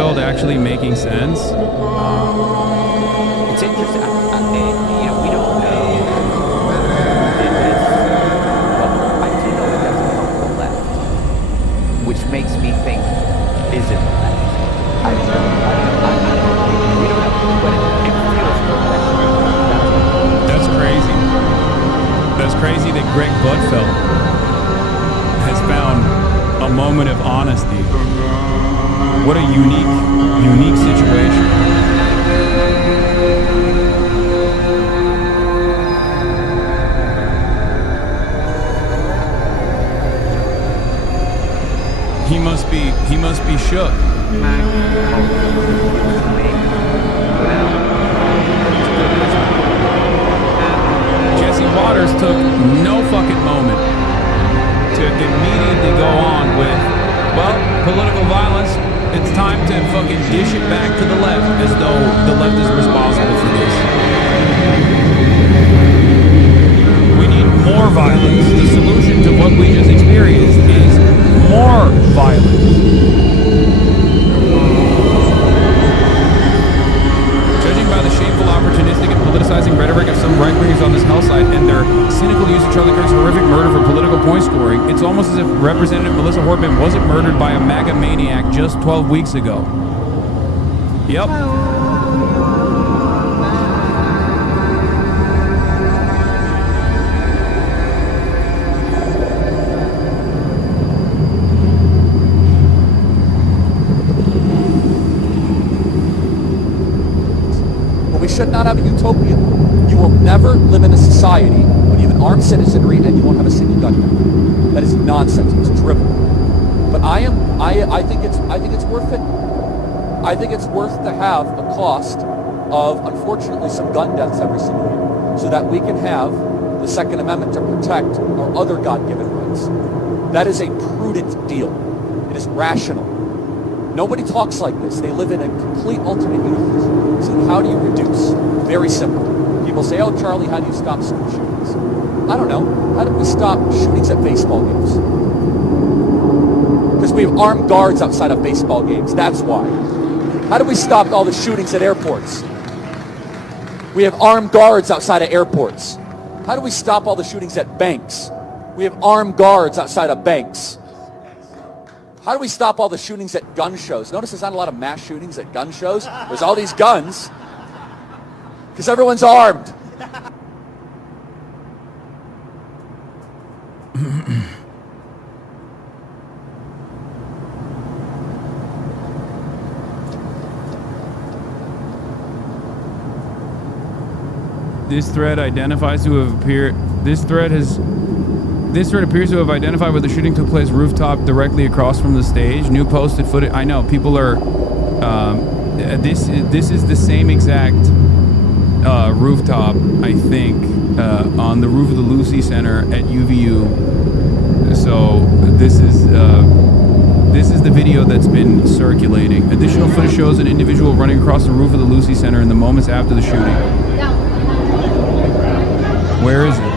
Gutfeld actually making sense? It's interesting. You know, we don't know did this, but I do know it doesn't come from the left, which makes me think, is it the left? I don't know. We don't know, but it feels professional. That's crazy. That's crazy that Greg Gutfeld has found a moment of honesty. What a unique situation. He must be shook. Jesse Waters took no fucking moment to immediately go on with, well, political violence, it's time to fucking dish it back to the left, as though the left is responsible for this. We need more violence. The solution to what we just experienced is more violence. Judging by the shameful, opportunistic, and politicizing rhetoric of some right-wingers on this hell site and their cynical use of Charlie Kirk's horrific murder for political point scoring, it's almost as if Representative Melissa Hortman wasn't murdered by a MAGA maniac just 12 weeks ago. Yep. We should not have a utopia. You will never live in a society when you have an armed citizenry and you won't have a single gun. That is nonsense. It's drivel. But I think it's worth it. I think it's worth to have the cost of, unfortunately, some gun deaths every single year, so that we can have the Second Amendment to protect our other God-given rights. That is a prudent deal. It is rational. Nobody talks like this. They live in a complete alternate universe. So how do you reduce? Very simple. People say, oh, Charlie, how do you stop school shootings? I don't know. How do we stop shootings at baseball games? Because we have armed guards outside of baseball games. That's why. How do we stop all the shootings at airports? We have armed guards outside of airports. How do we stop all the shootings at banks? We have armed guards outside of banks. How do we stop all the shootings at gun shows? Notice there's not a lot of mass shootings at gun shows. There's all these guns because everyone's armed. This thread identifies to have appeared. This thread appears to have identified where the shooting took place. Rooftop directly across from the stage. New posted footage. I know people are. This is the same exact rooftop. I think on the roof of the Lucy Center at UVU. So this is the video that's been circulating. Additional footage shows an individual running across the roof of the Lucy Center in the moments after the shooting. Where is it?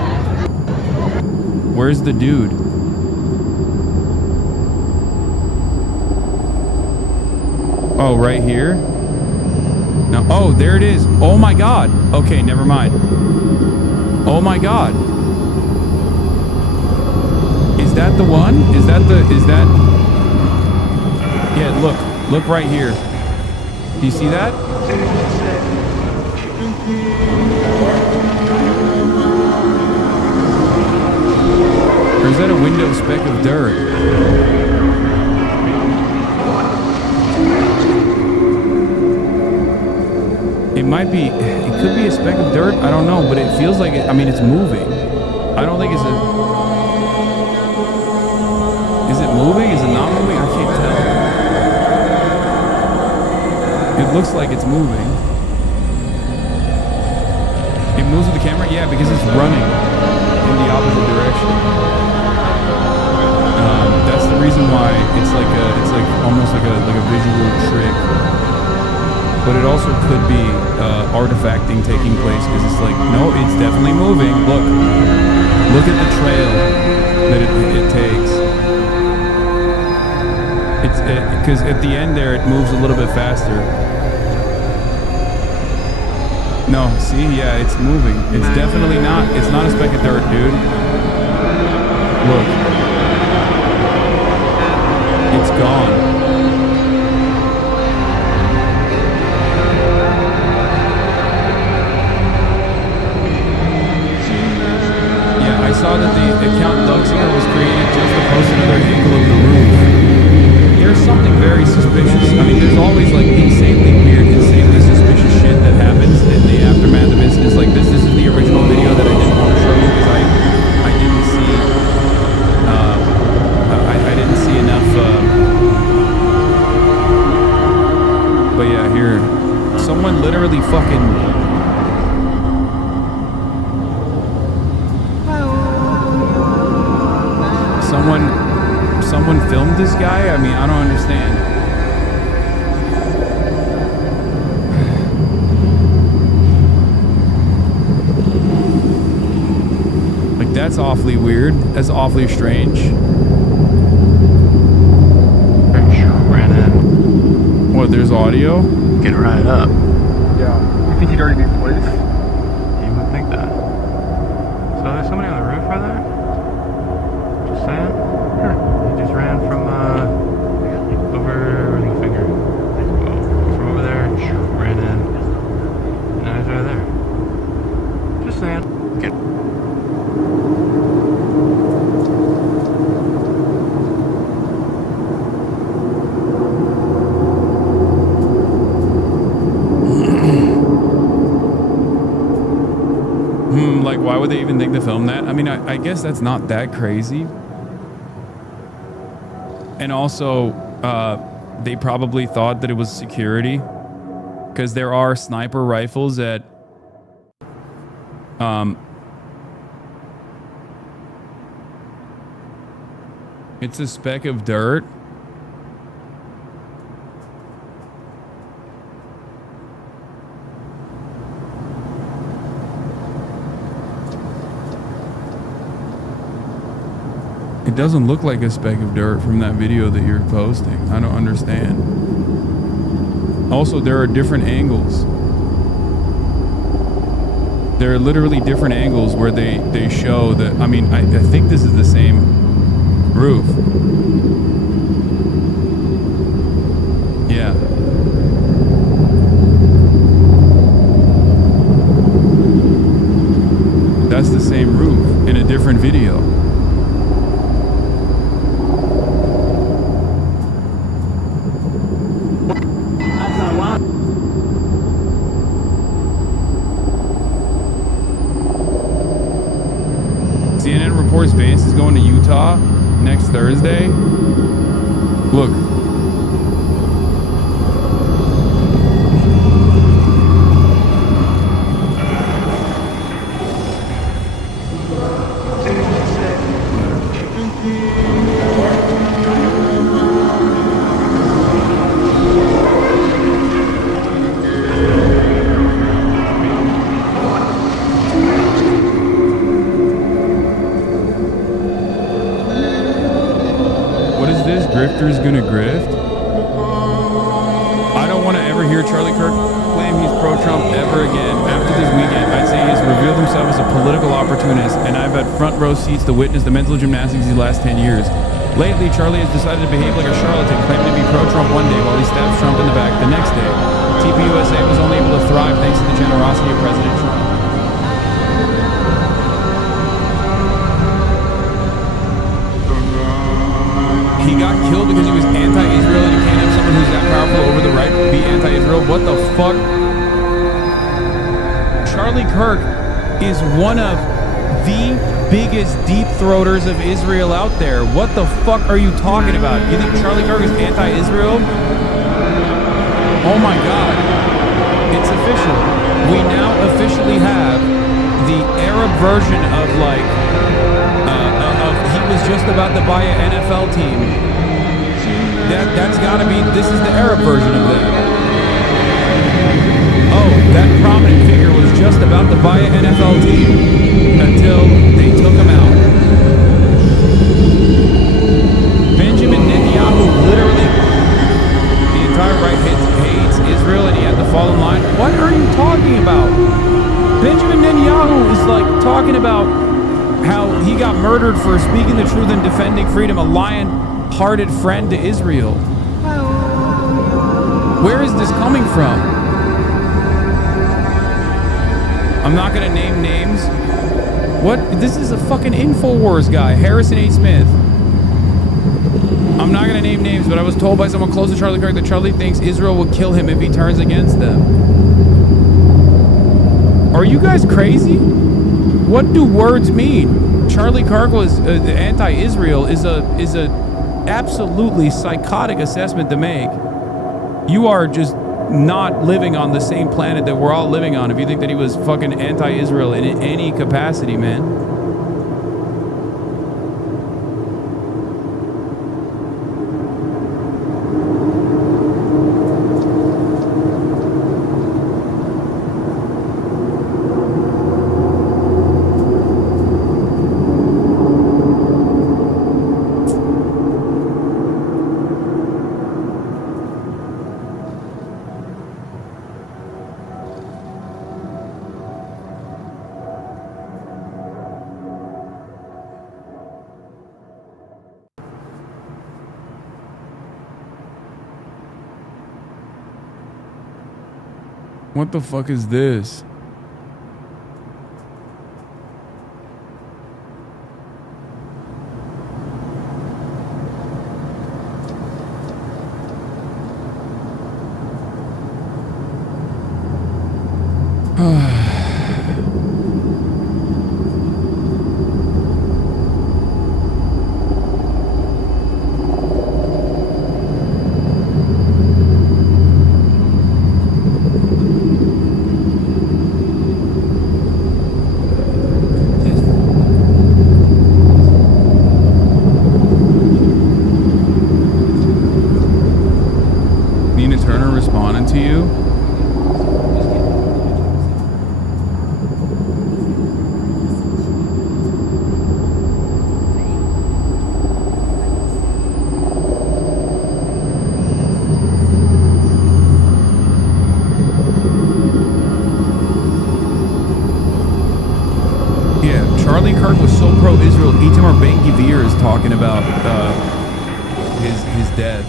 Where's the dude? Oh, right here? No. Oh, there it is. Oh my God. Okay, never mind. Oh my God. Is that the one? Is that? Yeah, look right here. Do you see that? Or is that a window speck of dirt? It might be, it could be a speck of dirt, I don't know, but it feels like it, I mean, it's moving. I don't think it's a, is it moving? Is it not moving? I can't tell. It looks like it's moving. It moves with the camera? Yeah, because it's running in the opposite direction. That's the reason why it's like almost like a visual trick. But it also could be artifacting taking place because it's like, no, it's definitely moving. Look at the trail that it takes. because at the end there it moves a little bit faster. No, see, yeah, it's moving. It's definitely not. It's not a speck of dirt, dude. Look, it's gone. I saw that the account Luxinger was created just to post another angle of the roof. There's something very suspicious. I mean, there's always like insanely weird, insanely suspicious shit that happens in the aftermath of incidents like this. This is the original video that I didn't want to show you because I didn't see I didn't see enough. But yeah, here, someone literally fucking. Someone filmed this guy? I mean, I don't understand. Like, that's awfully weird. That's awfully strange. Ran in. What, there's audio? Get right up. Yeah. You think he'd already be police? You would think that. So there's somebody on the roof right there? Just saying? He just ran from over, where's my finger? Well, from over there, ran in. And now he's right there. Just saying. Get. Like, why would they even think to film that? I mean, I guess that's not that crazy. And also, they probably thought that it was security, because there are sniper rifles at it's a speck of dirt. It doesn't look like a speck of dirt from that video that you're posting. I don't understand. Also, there are different angles. There are literally different angles where they show that. I mean, I think this is the same roof. Yeah. That's the same roof in a different video. CNN reports Vance is going to Utah next Thursday. Look. Grifter's gonna grift? I don't want to ever hear Charlie Kirk claim he's pro-Trump ever again. After this weekend, I'd say he's revealed himself as a political opportunist, and I've had front row seats to witness the mental gymnastics these last 10 years. Lately, Charlie has decided to behave like a charlatan, claiming to be pro-Trump one day while he stabs Trump in the back the next day. TPUSA was only able to thrive thanks to the generosity of President Trump. He got killed because he was anti-Israel, and you can't have someone who's that powerful over the right be anti-Israel. What the fuck? Charlie Kirk is one of the biggest deep throaters of Israel out there. What the fuck are you talking about? You think Charlie Kirk is anti-Israel? Oh my God. It's official. We now officially have the Arab version of like he was just about to buy an NFL team. That's gotta be, this is the Arab version of that. Oh, that prominent figure was just about to buy an NFL team until they took him out. Benjamin Netanyahu literally speaking the truth and defending freedom, a lion-hearted friend to Israel. Where is this coming from? I'm not going to name names. What? This is a fucking InfoWars guy, Harrison A. Smith. I'm not going to name names, but I was told by someone close to Charlie Kirk that Charlie thinks Israel will kill him if he turns against them. Are you guys crazy? What do words mean? Charlie Kirk was anti-Israel is a absolutely psychotic assessment to make. You are just not living on the same planet that we're all living on if you think that he was fucking anti-Israel in any capacity, man. What the fuck is this? To you? Yeah, Charlie Kirk was so pro-Israel. Itamar Ben-Gvir is talking about his death.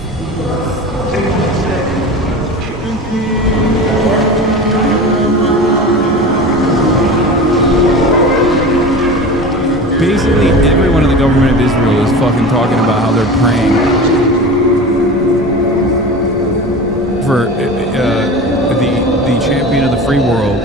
Basically, everyone in the government of Israel is fucking talking about how they're praying for the champion of the free world.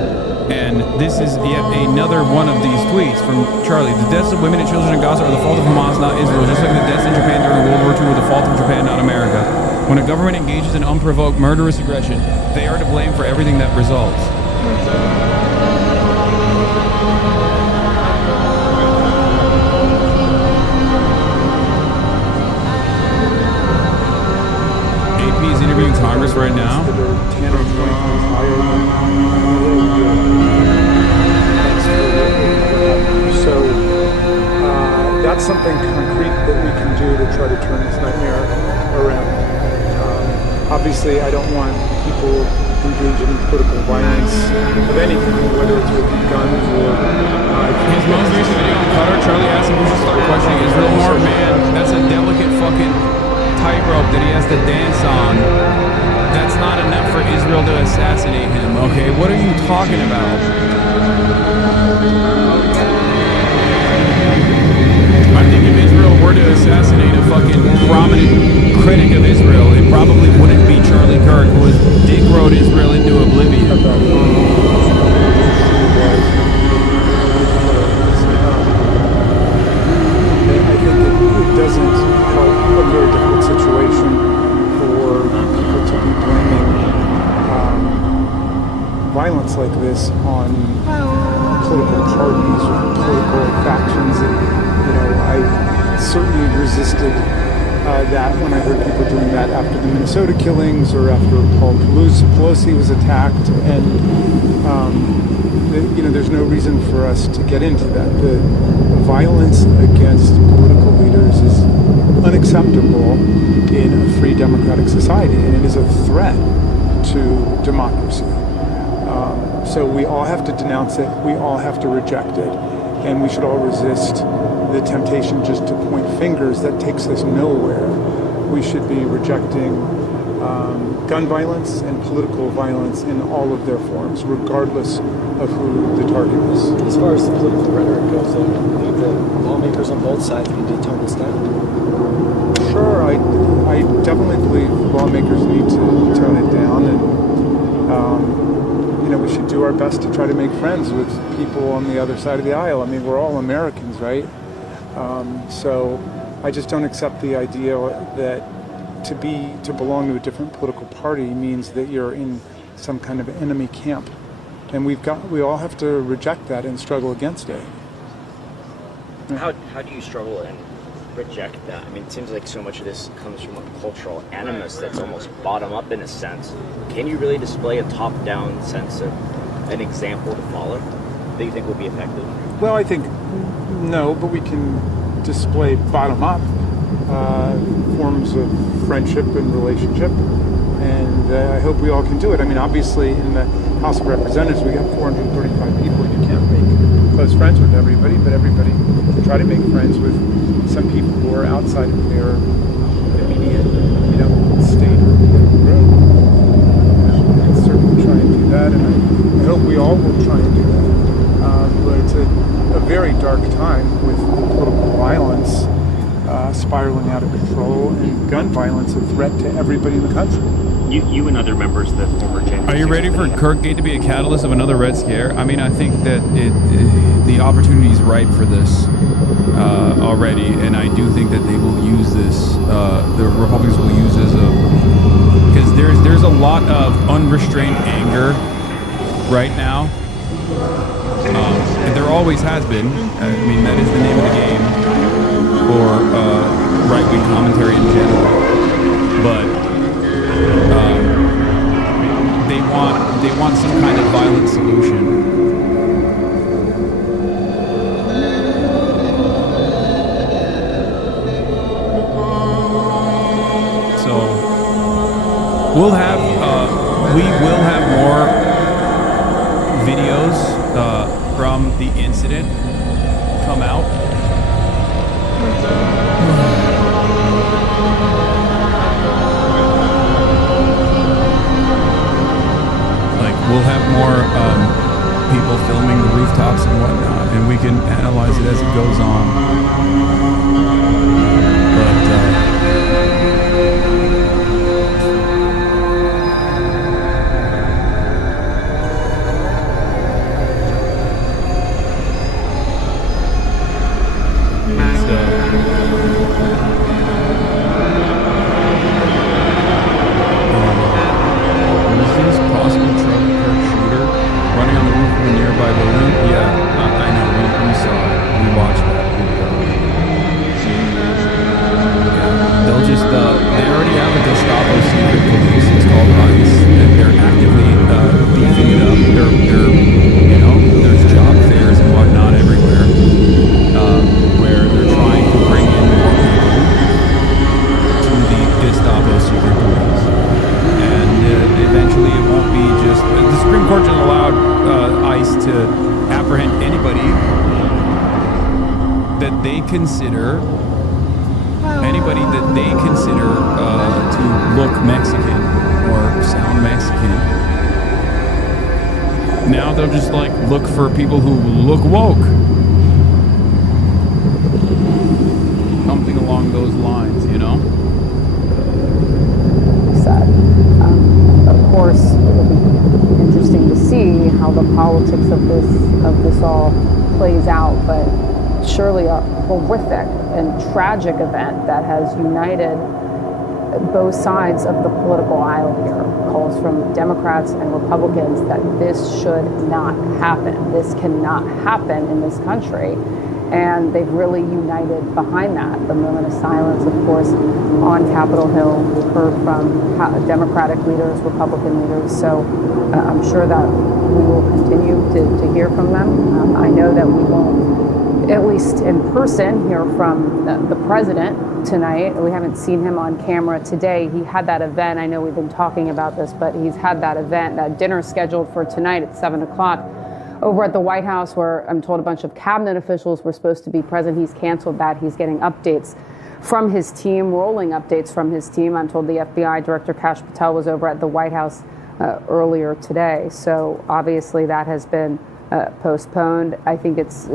And this is yet another one of these tweets from Charlie. The deaths of women and children in Gaza are the fault of Hamas, not Israel. Just like the deaths in Japan during World War II were the fault of Japan, not America. When a government engages in unprovoked murderous aggression, they are to blame for everything that results. AP is interviewing Congress right now. So that's something concrete that we can do to try to turn this nightmare around. Obviously, I don't want people engaging in political violence of anything, whether it's with guns or... His most recent video on Qatar, Charlie asked if we should start questioning Israel more. Man, that's a delicate fucking tightrope that he has to dance on. That's not enough for Israel to assassinate him, okay? What are you talking about? I think if Israel were to assassinate a fucking prominent critic of Israel, it probably wouldn't be Charlie Kirk, who has dick-rode Israel into oblivion. I think it doesn't help a very difficult situation for people to be blaming violence like this on political parties or political factions. I certainly resisted that when I heard people doing that after the Minnesota killings or after Paul Pelosi was attacked, and there's no reason for us to get into that. The violence against political leaders is unacceptable in a free democratic society, and it is a threat to democracy. So we all have to denounce it, we all have to reject it, and we should all resist the temptation just to point fingers, that takes us nowhere. We should be rejecting gun violence and political violence in all of their forms, regardless of who the target is. As far as the political rhetoric goes, though, the lawmakers on both sides need to tone this down. Sure, I definitely believe lawmakers need to tone it down, and we should do our best to try to make friends with people on the other side of the aisle. I mean, we're all Americans, right? So I just don't accept the idea that to belong to a different political party means that you're in some kind of enemy camp, and we all have to reject that and struggle against it. How do you struggle and reject that? I mean, it seems like so much of this comes from a cultural animus that's almost bottom up in a sense. Can you really display a top down sense of an example to follow that you think will be effective? Well, I think no, but we can display bottom up forms of friendship and relationship, and I hope we all can do it. I mean, obviously in the House of Representatives we got 435 people. You can't make close friends with everybody, but everybody try to make friends with some people who are outside of their immediate, state or political group. I certainly try and do that, and I hope we all will try and do that. But it's a very dark time with political violence spiraling out of control, and gun violence a threat to everybody in the country. You and other members of the former January. Are you ready for Kirk to be a catalyst of another Red Scare? I mean, I think that the opportunity is ripe for this already, and I do think that they will use this. The Republicans will use this because there's a lot of unrestrained anger right now. And there always has been. I mean, that is the name of the game for right-wing commentary in general. But they want some kind of violent solution. So we will have more videos from the incident come out. We'll have more people filming the rooftops and whatnot, and we can analyze it as it goes on. Anybody that they consider to look Mexican or sound Mexican. Now they'll just look for people who look woke. Something along those lines, Sad. Of course, it'll be interesting to see how the politics of this all plays out, but surely a horrific and tragic event that has united both sides of the political aisle here. Calls from Democrats and Republicans that this should not happen. This cannot happen in this country. And they've really united behind that. The moment of silence, of course, on Capitol Hill. We've heard from Democratic leaders, Republican leaders. So I'm sure that we will continue to hear from them. I know that we won't, at least in person, hear from the president tonight. We haven't seen him on camera today. He had that event. I know we've been talking about this, but he's had that event, that dinner scheduled for tonight at 7 o'clock over at the White House, where I'm told a bunch of cabinet officials were supposed to be present. He's canceled that. He's getting updates from his team, rolling updates from his team. I'm told the FBI Director Kash Patel was over at the White House earlier today. So obviously that has been postponed. I think it's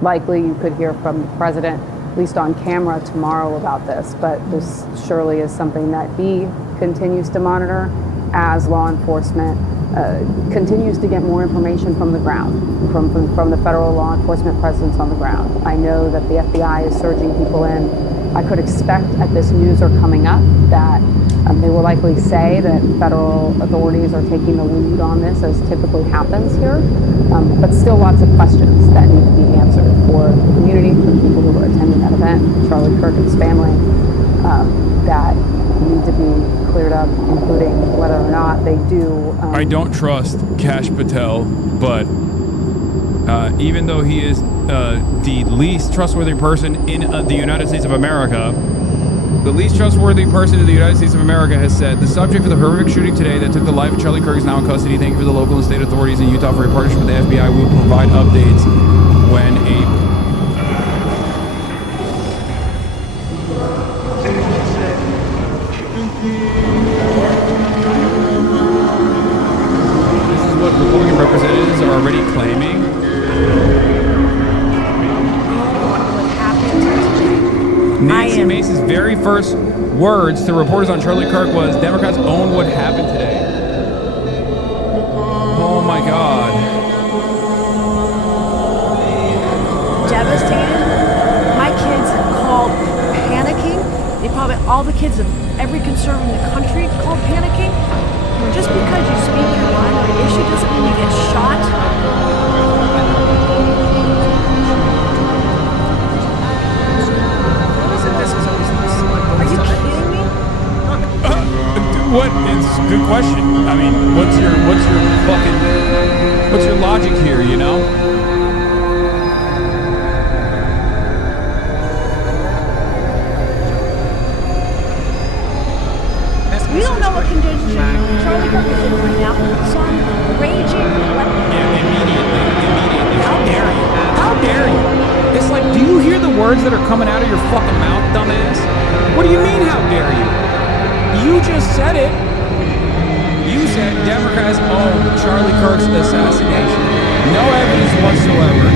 likely you could hear from the president, at least on camera, tomorrow about this. But this surely is something that he continues to monitor as law enforcement continues to get more information from the ground, from the federal law enforcement presence on the ground. I know that the FBI is surging people in. I could expect at this news are coming up that they will likely say that federal authorities are taking the lead on this, as typically happens here. But still lots of questions that need to be answered for the community, for the people who were attending that event, Charlie Kirk and his family, that need to be cleared up, including whether or not they do. I don't trust Kash Patel, but even though he is the least trustworthy person in the United States of America, the least trustworthy person in the United States of America has said the subject for the horrific shooting today that took the life of Charlie Kirk is now in custody. Thank you for the local and state authorities in Utah for your partnership with the FBI. We will provide updates when able. This is what Republican representatives are already claiming. Nancy Mace's very first words to reporters on Charlie Kirk was, Democrats own what happened today. Oh my God. Devastated. My kids have called panicking. They probably, all the kids of every conservative in the country called panicking. Just because you speak your mind on an issue doesn't mean you get shot. Are you kidding me? What? It's a good question. I mean, what's your logic here, you know? We don't know what condition Charlie Kirk is in right now. Some raging. Immediately. How dare you? How dare you? It's like, do you hear the words that are coming out of your fucking mouth, dumbass? What do you mean, how dare you? You just said it. You said Democrats own Charlie Kirk's assassination. No evidence whatsoever.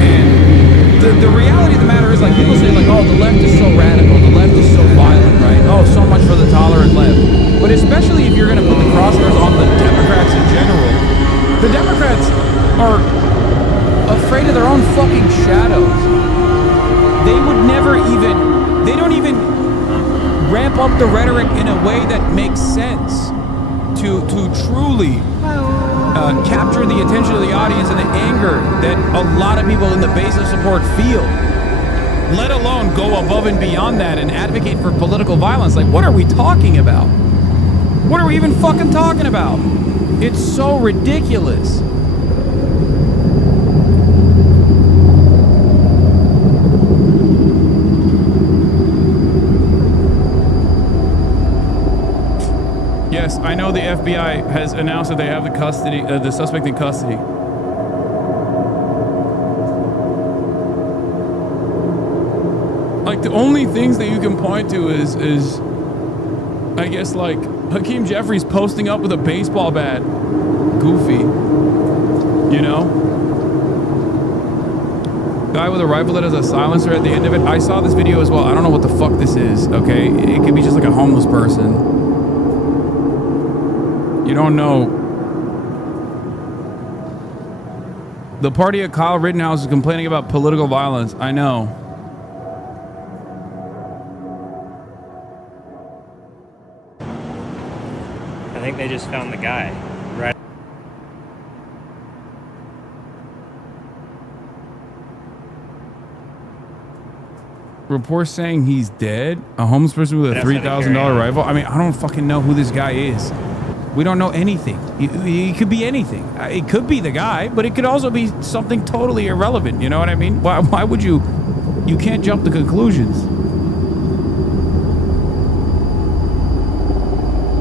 And the reality of the matter is, like, people say, like, oh, the left is so radical, the left is so violent, right? Oh, so much for the tolerant left. But especially if you're going to put the crosshairs on the Democrats in general, the Democrats are afraid of their own fucking shadows. They would never even, they don't even ramp up the rhetoric in a way that makes sense to truly capture the attention of the audience and the anger that a lot of people in the base of support feel, let alone go above and beyond that and advocate for political violence. Like, what are we talking about? What are we even fucking talking about? It's so ridiculous. Yes, I know the FBI has announced that they have the suspect in custody. Like, the only things that you can point to is I guess, like, Hakeem Jeffries posting up with a baseball bat. Goofy. You know? Guy with a rifle that has a silencer at the end of it. I saw this video as well. I don't know what the fuck this is, okay? It could be just like a homeless person. You don't know. The party at Kyle Rittenhouse is complaining about political violence. I know. I think they just found the guy. Right. Reports saying he's dead. A homeless person with a $3,000 rifle. I mean, I don't fucking know who this guy is. We don't know anything. He could be anything. It could be the guy, but it could also be something totally irrelevant. You know what I mean? Why would you? You can't jump to conclusions.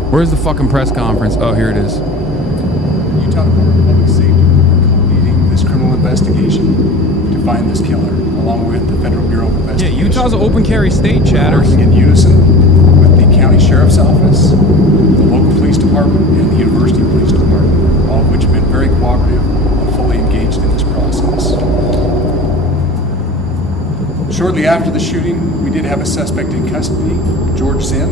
Where's the fucking press conference? Oh, here it is. Utah Department of Public Safety meeting this criminal investigation to find this killer, along with the Federal Bureau of Yeah, Investigation. Utah's an open carry state, chatter. Working in unison with the County Sheriff's Office, the local police department, and the University Police Department, all of which have been very cooperative and fully engaged in this process. Shortly after the shooting, we did have a suspect in custody, George Zinn,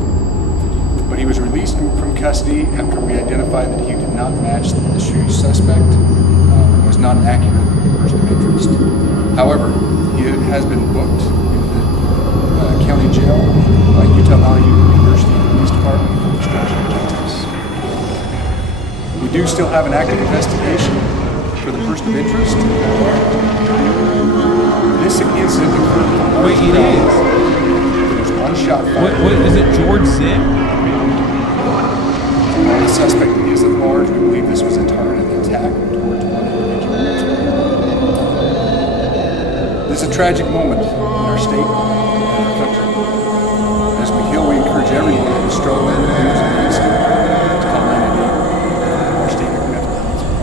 but he was released from custody after we identified that he did not match the shooting suspect and was not an accurate person of interest. However, he has been booked into the county jail by Utah Valley University Police Department for obstruction of justice. We do still have an active investigation for the person of interest. This incident occurred. Wait, it is. There was one shot fired. What is it, George Zinn? The suspect is at large. We believe this was a targeted attack towards one individual. This is a tragic moment in our state and our country. As we heal, we encourage everyone who's struggling with news and instant to call 988. Our state mental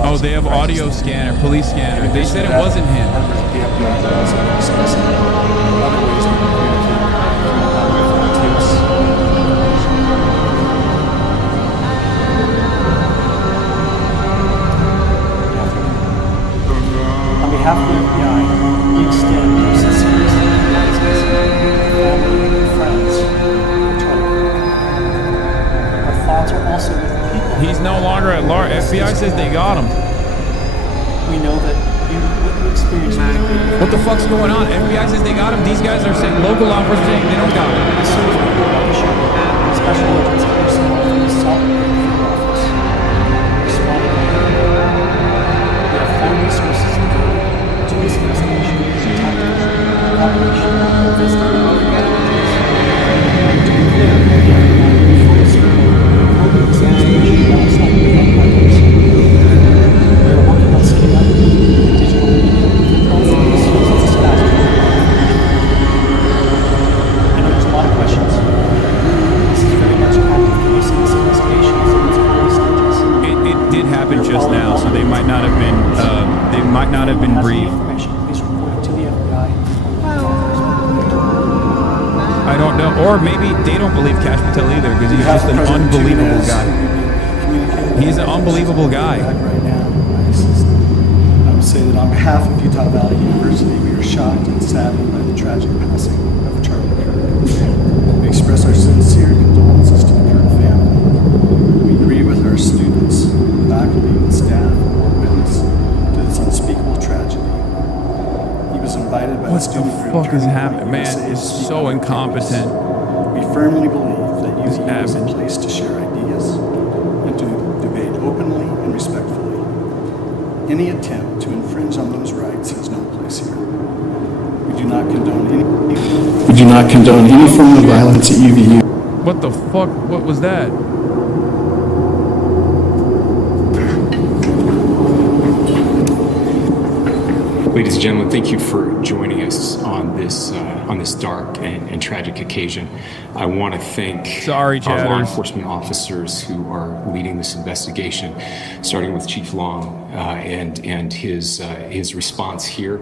health. Oh, they have audio scanner, police scanner. They said it wasn't him. Members of the FBI are also discussing other ways we can communicate tips. On behalf of the FBI, we extend our sincerest condolences to the family and friends of Charlie Kirk. Our thoughts are also with the people. He's no longer at large. FBI says they got him. We know that what you experienced was great. What the fuck's going on? FBI says they got him. These guys are saying, local law enforcement saying they don't got him. As soon as we heard about the shooting, special agents and personnel from the Salt Lake City office responded immediately. We have full resources devoted to this investigation and tactical operation and investigating other damages. To be clear, we have provided full support for this investigation alongside with partners. We are working on scaling the digital media platform misuse of this past year. I know there's a lot of questions. This is very much an active case in this investigation, so it's in early stages. It did happen just now, so they might not have been. They might not have been briefed. Please report it to the FBI. I don't know, or maybe they don't believe Cash Patel either because he's just an unbelievable guy. He's an unbelievable guy. Right now, I would say that on behalf of Utah Valley University, we are shocked and saddened by the tragic passing of Charlie Kirk. We express our sincere condolences to the Kirk family. We grieve with our students, faculty, and staff who were witness to this unspeakable tragedy. He was invited by the student group. What the fuck is happening? Man, it's so incompetent. We firmly believe that UVU is a place to share ideas and to debate openly and respectfully. Any attempt to infringe on those rights has no place here. We do not condone any form of violence at UVU. What the fuck? What was that? Ladies and gentlemen, thank you for joining us on this dark and tragic occasion. I want to thank our law enforcement officers who are leading this investigation, starting with Chief Long and his response here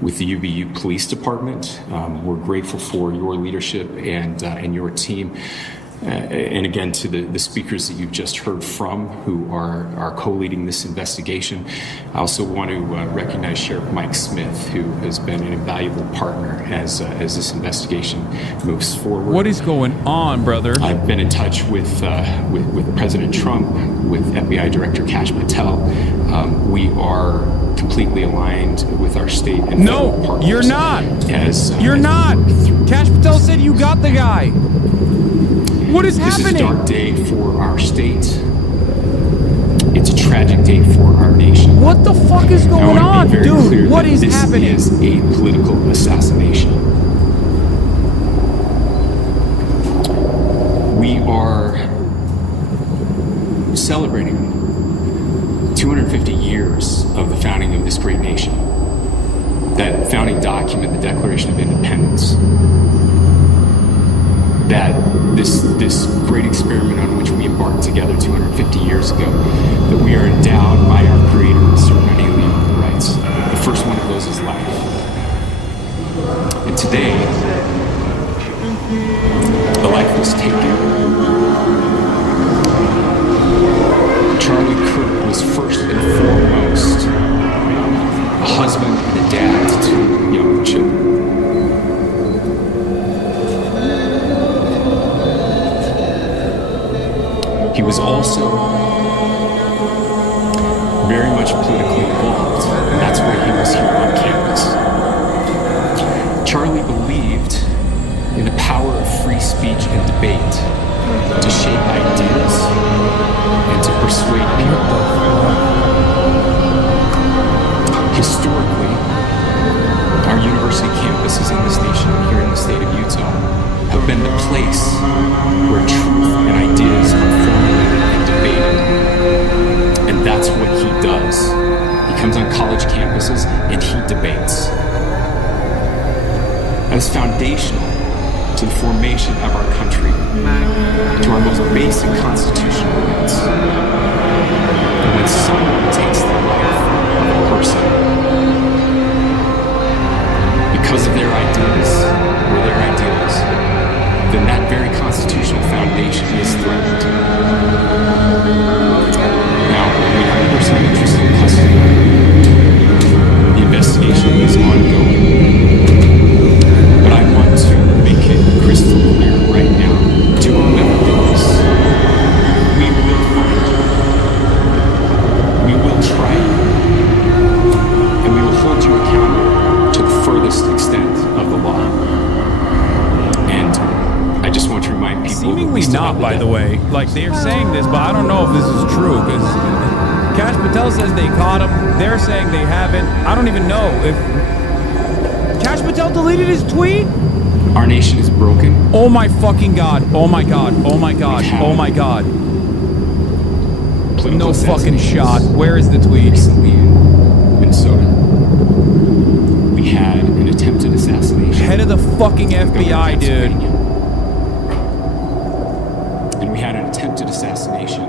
with the UVU Police Department. We're grateful for your leadership and your team. And again, to the speakers that you've just heard from who are co-leading this investigation. I also want to recognize Sheriff Mike Smith, who has been an invaluable partner as this investigation moves forward. What is going on, brother? I've been in touch with President Trump, with FBI Director Cash Patel. We are completely aligned with our state and federal partners. No, you're not. You're not. Cash Patel said you got the guy. What is happening? This is a dark day for our state. It's a tragic day for our nation. What the fuck is going on, dude? What is happening? This is a political assassination. We are celebrating 250 years of the founding of this great nation. That founding document, the Declaration of Independence, that this great experiment on which we embarked together 250 years ago, that we are endowed by our Creator with certain unalienable rights. The first one of those is life. And today, the life was taken. Charlie Kirk was first and foremost a husband and a dad to two young children. He was also very much politically involved, and that's why he was here on campus. Charlie believed in the power of free speech and debate to shape ideas and to persuade people. Historically, our university campuses in this nation, here in the state of Utah, have been the place where truth and ideas are formulated and debated. And that's what he does. He comes on college campuses and he debates. That is foundational to the formation of our country, to our most basic constitutional rights. And when someone takes the life of a person because of their ideas or their ideals, then that very constitutional foundation is threatened. Now, we have a person of interest in custody. The investigation is ongoing. But I want to make it crystal clear right now to whoever did this, we will find you. We will try you. And we will hold you accountable to the furthest extent of the law. And I just want to remind people. Seemingly not, by the way. Like, they're saying this, but I don't know if this is true, because Kash Patel says they caught him. They're saying they haven't. I don't even know if Kash Patel deleted his tweet. Our nation is broken. Oh my fucking God. Oh my God. Oh my God. Oh my God. No fucking shot. Where is the tweet? Recently in Minnesota, we had an attempted assassination. Head of the fucking FBI, dude. And we had an attempted assassination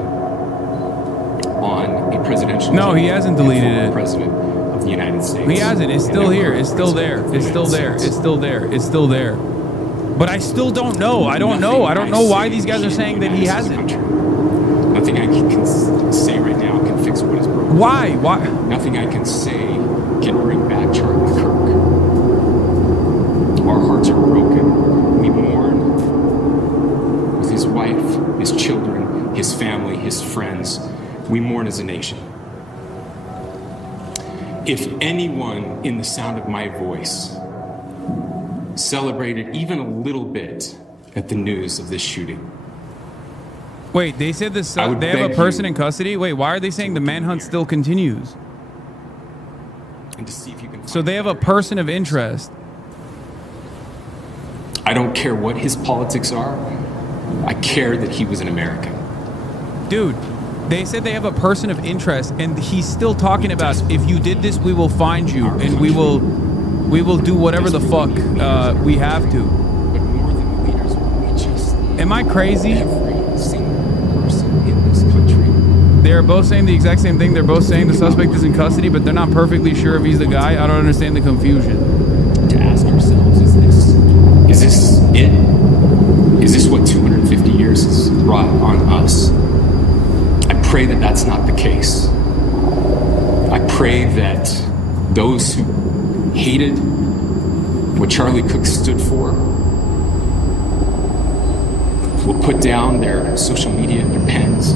on a presidential. No, he hasn't deleted it. President of the United States. He hasn't. It's still here. It's still there. It's still there. It's still there. It's still there. But I still don't know. I don't know. I don't know why these guys are saying that he hasn't. Nothing I can say right now can fix what is broken. Why? Why? Nothing I can say can bring back Charlie Kirk. Our hearts are broken. We mourn with his wife, his children, his family, his friends. We mourn as a nation. If anyone in the sound of my voice celebrated even a little bit at the news of this shooting. Wait, they said this. They have a person in custody. Wait, why are they saying the manhunt still continues? And to see if you can. So they have a person of interest. I don't care what his politics are. I care that he was an American. Dude, they said they have a person of interest, and he's still talking about, if you did this, we will find you, and we will do whatever the fuck we have to. But more than the leaders, we just am I crazy? Every single person in this country. They're both saying the exact same thing. They're both saying the suspect is in custody, but they're not perfectly sure if he's the guy. I don't understand the confusion. To ask ourselves, is this it? Is this what 250 years has brought on us? I pray that that's not the case. I pray that those who hated what Charlie Kirk stood for will put down their social media and their pens.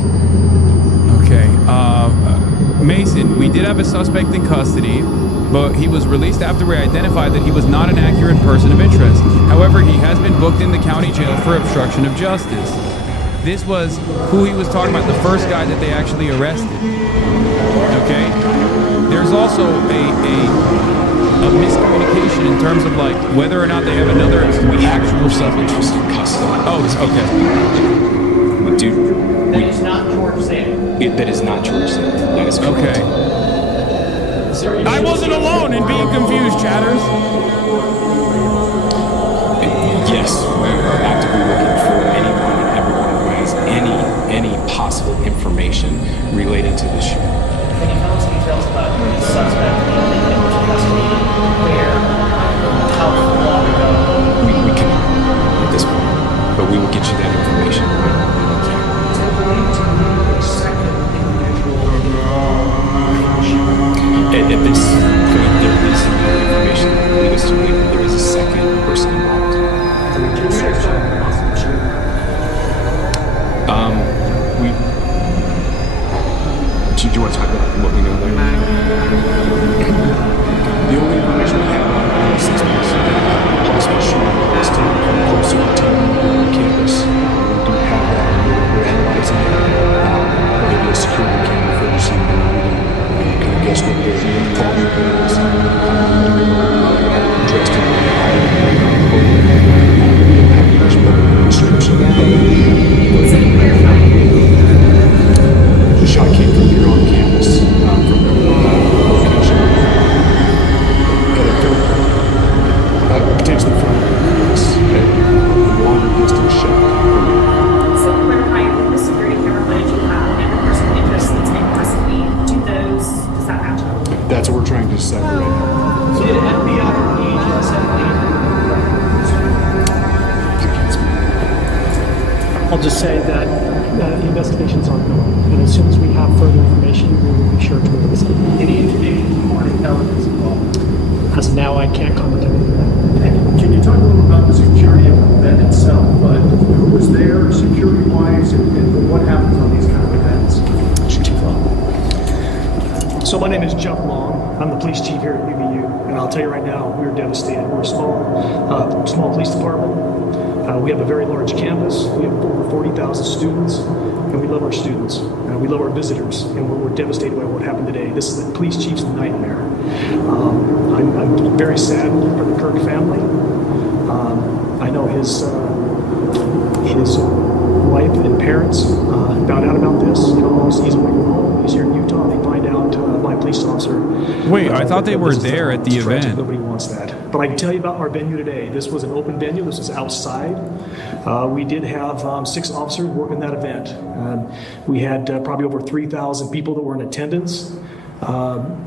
Okay, Mason, we did have a suspect in custody, but he was released after we identified that he was not an accurate person of interest. However, he has been booked in the county jail for obstruction of justice. This was who he was talking about, the first guy that they actually arrested. Okay? There's also a miscommunication in terms of like whether or not they have another actual suspect. Oh, okay. Dude, that is not George Zinn. That is not George Zinn. That is correct. Okay. I wasn't alone in being confused, chatters. Yes, we are actively looking for anyone and everyone who has any possible information relating to this shooting. Can you tell us details about the suspect? but we will get you that information when we can. At this point, there is no information that will lead us to believe that there is a second person involved. Do you want to talk about what we know there? The only information we have on the suspects is that possible shooting is to come closer to campus. We do have that. We're analyzing it. Maybe a security camera footage and we kind of guess what the quality of it is. Dressed in we don't have much better description. The shot came from here on campus, from the location. Potentially from us, a longer distance shot from here. So clarifying the security camera footage you have and the person of interest that's in custody, does that match up? That's what we're trying to decipher right now. So did FBI engage us I'll just say that the investigation's ongoing, and as soon as we have further information, we will be sure to release it. Any information or intelligence involved? As of now, I can't comment on that. Can you talk a little about the security of the event itself? Who was there, security-wise, and what happens on these kind of events? So my name is Jeff Long. I'm the police chief here at UVU, and I'll tell you right now, we're devastated. We're a small police department. We have a very large campus. We have over 40,000 students, and we love our students. We love our visitors, and we're devastated by what happened today. This is the police chief's nightmare. I'm very sad for the Kirk family. I know his wife and parents found out about this. He's away from home. He's here in Utah. They find out by a police officer. Wait, I thought they were there at the event. Nobody wants that. But I can tell you about our venue today. This was an open venue. This was outside. We did have 6 officers working that event. We had probably over 3,000 people that were in attendance.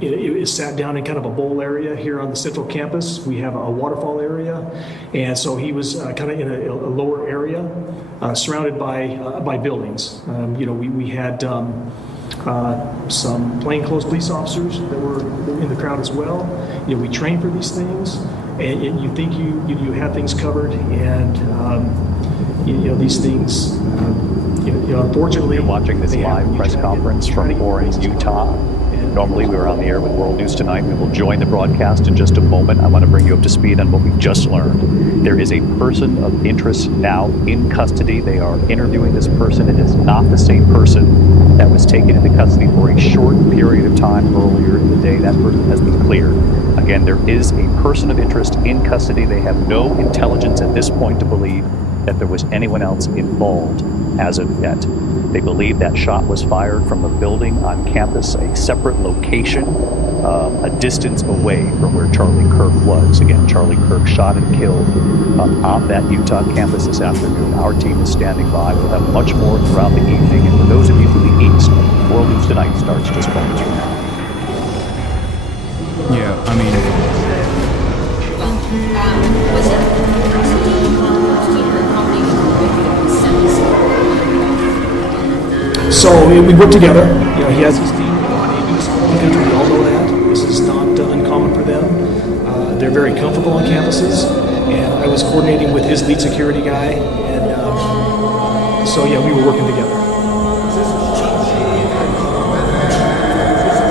It sat down in kind of a bowl area here on the central campus. We have a waterfall area, and so he was kind of in a lower area, surrounded by buildings. We had some plainclothes police officers that were in the crowd as well. We train for these things, and you think you have things covered, and these things. Unfortunately, you're watching this live press conference from Orange, Utah. Normally we were on the air with World News Tonight. We will join the broadcast in just a moment. I want to bring you up to speed on what we just learned. There is a person of interest now in custody. They are interviewing this person. It is not the same person that was taken into custody for a short period of time earlier in the day. That person has been cleared. Again, there is a person of interest in custody. They have no intelligence at this point to believe that there was anyone else involved as of yet. They believe that shot was fired from a building on campus, a separate location, a distance away from where Charlie Kirk was. Again, Charlie Kirk shot and killed on that Utah campus this afternoon. Our team is standing by. We'll have much more throughout the evening. And for those of you from the East, World News Tonight starts just moments from now. Yeah, I mean... So we work together. He has his team. They do this all over the country. We all know that. This is not uncommon for them. They're very comfortable on campuses, and I was coordinating with his lead security guy, and we were working together.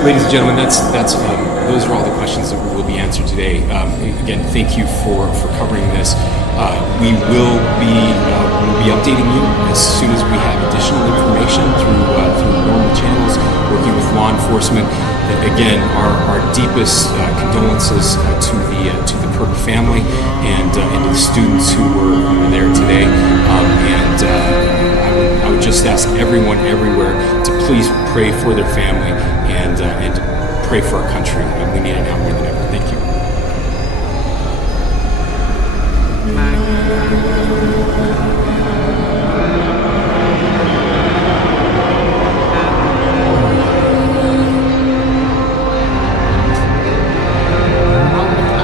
Ladies and gentlemen, those are all the questions that will be answered today. Again, thank you for covering this. We will be updating you as soon as we have additional information through normal channels, working with law enforcement. Again, our deepest condolences to the Kirk family and to the students who were there today. I would just ask everyone everywhere to please pray for their family and pray for our country. We need it now more than ever. Thank you.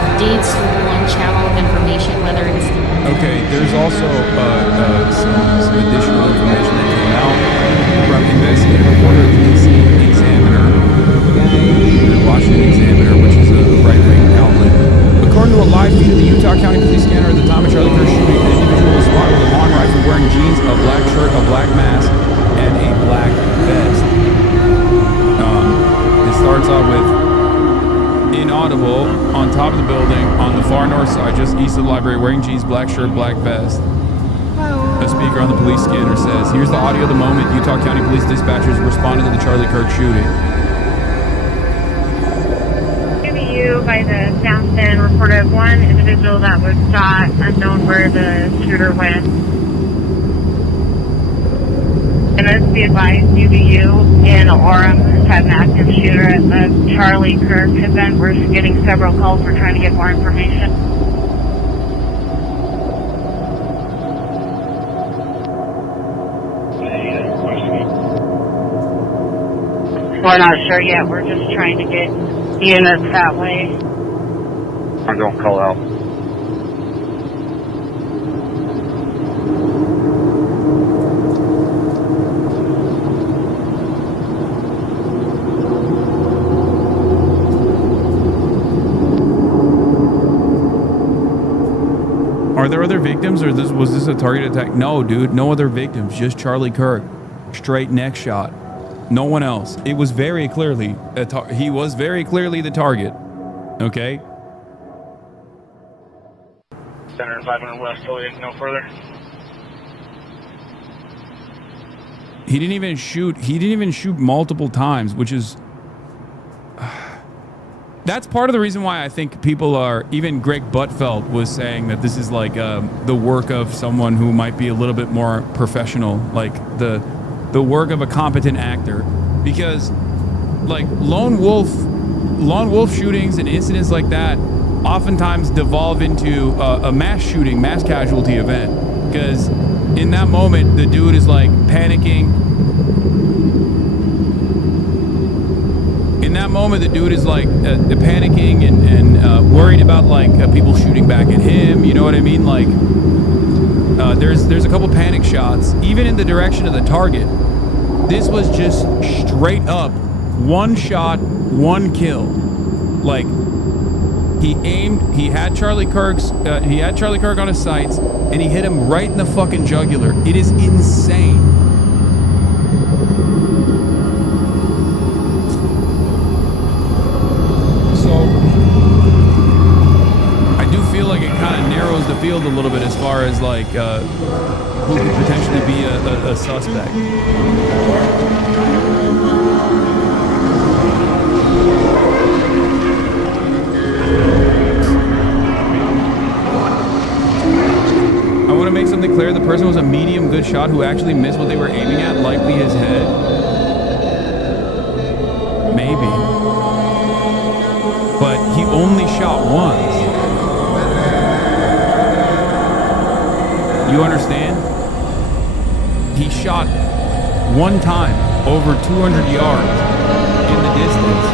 Updates through one channel of information, whether it's... Okay, there's also a black shirt, a black mask, and a black vest. It starts off with inaudible on top of the building on the far north side, just east of the library, wearing jeans, black shirt, black vest. A speaker on the police scanner says, "Here's the audio of the moment Utah County Police dispatchers responded to the Charlie Kirk shooting." UVU by the sound stand reported one individual that was shot, unknown where the shooter went. And let's be advised, UVU in Orem has an active shooter at the Charlie Kirk event. We're getting several calls. We're trying to get more information. We're not sure yet. We're just trying to get units that way. I'm going to call out. Are there other victims, or was this a target attack? No, dude, no other victims, just Charlie Kirk. Straight neck shot. No one else. It was very clearly, he was very clearly the target. Okay? Center and 500 West, no further. He didn't even shoot multiple times, which is... That's part of the reason why I think people are... Even Greg Buttfeld was saying that this is like the work of someone who might be a little bit more professional. Like the work of a competent actor, because like lone wolf shootings and incidents like that oftentimes devolve into a mass shooting, mass casualty event, because in that moment the dude is like panicking. In that moment the dude is like panicking and worried about like people shooting back at him, you know what I mean? Like there's a couple panic shots even in the direction of the target. This was just straight up one shot, one kill. Like he aimed, he had Charlie Kirk on his sights, and he hit him right in the fucking jugular. It is insane. So I do feel like it kind of narrows the field a little bit as far as like who could potentially be a suspect. I want to make something clear. The person was a medium good shot who actually missed what they were aiming at, likely his head. Maybe. But he only shot once. You understand? He shot one time over 200 yards in the distance.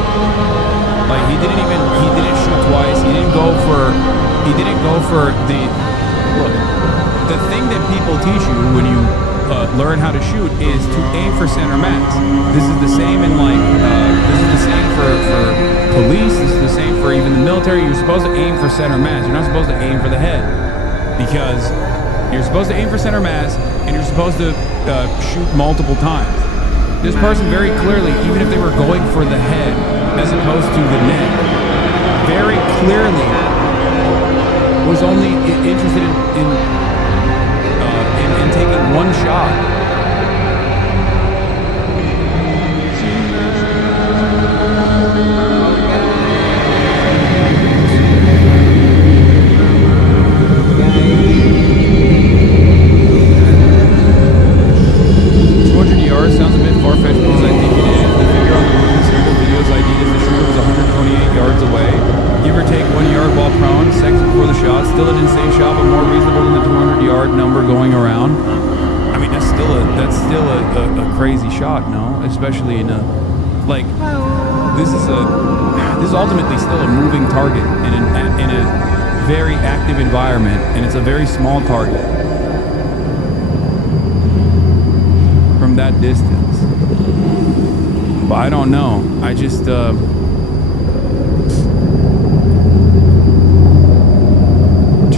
Like he didn't shoot twice. He didn't go for the look. The thing that people teach you when you learn how to shoot is to aim for center mass. This is the same in like this is the same for police. This is the same for even the military. You're supposed to aim for center mass. You're not supposed to aim for the head, because you're supposed to aim for center mass, and you're supposed to shoot multiple times. This person very clearly, even if they were going for the head as opposed to the neck, very clearly was only interested in taking one shot. Sounds a bit far-fetched because I think it is. The figure on the roof in several videos ID is the shooter was 128 yards away, give or take 1 yard while prone, seconds before the shot. Still an insane shot, but more reasonable than the 200-yard number going around. I mean, that's still a crazy shot, no? Especially in a like this is ultimately still a moving target in a very active environment, and it's a very small target. From that distance, but I don't know. I just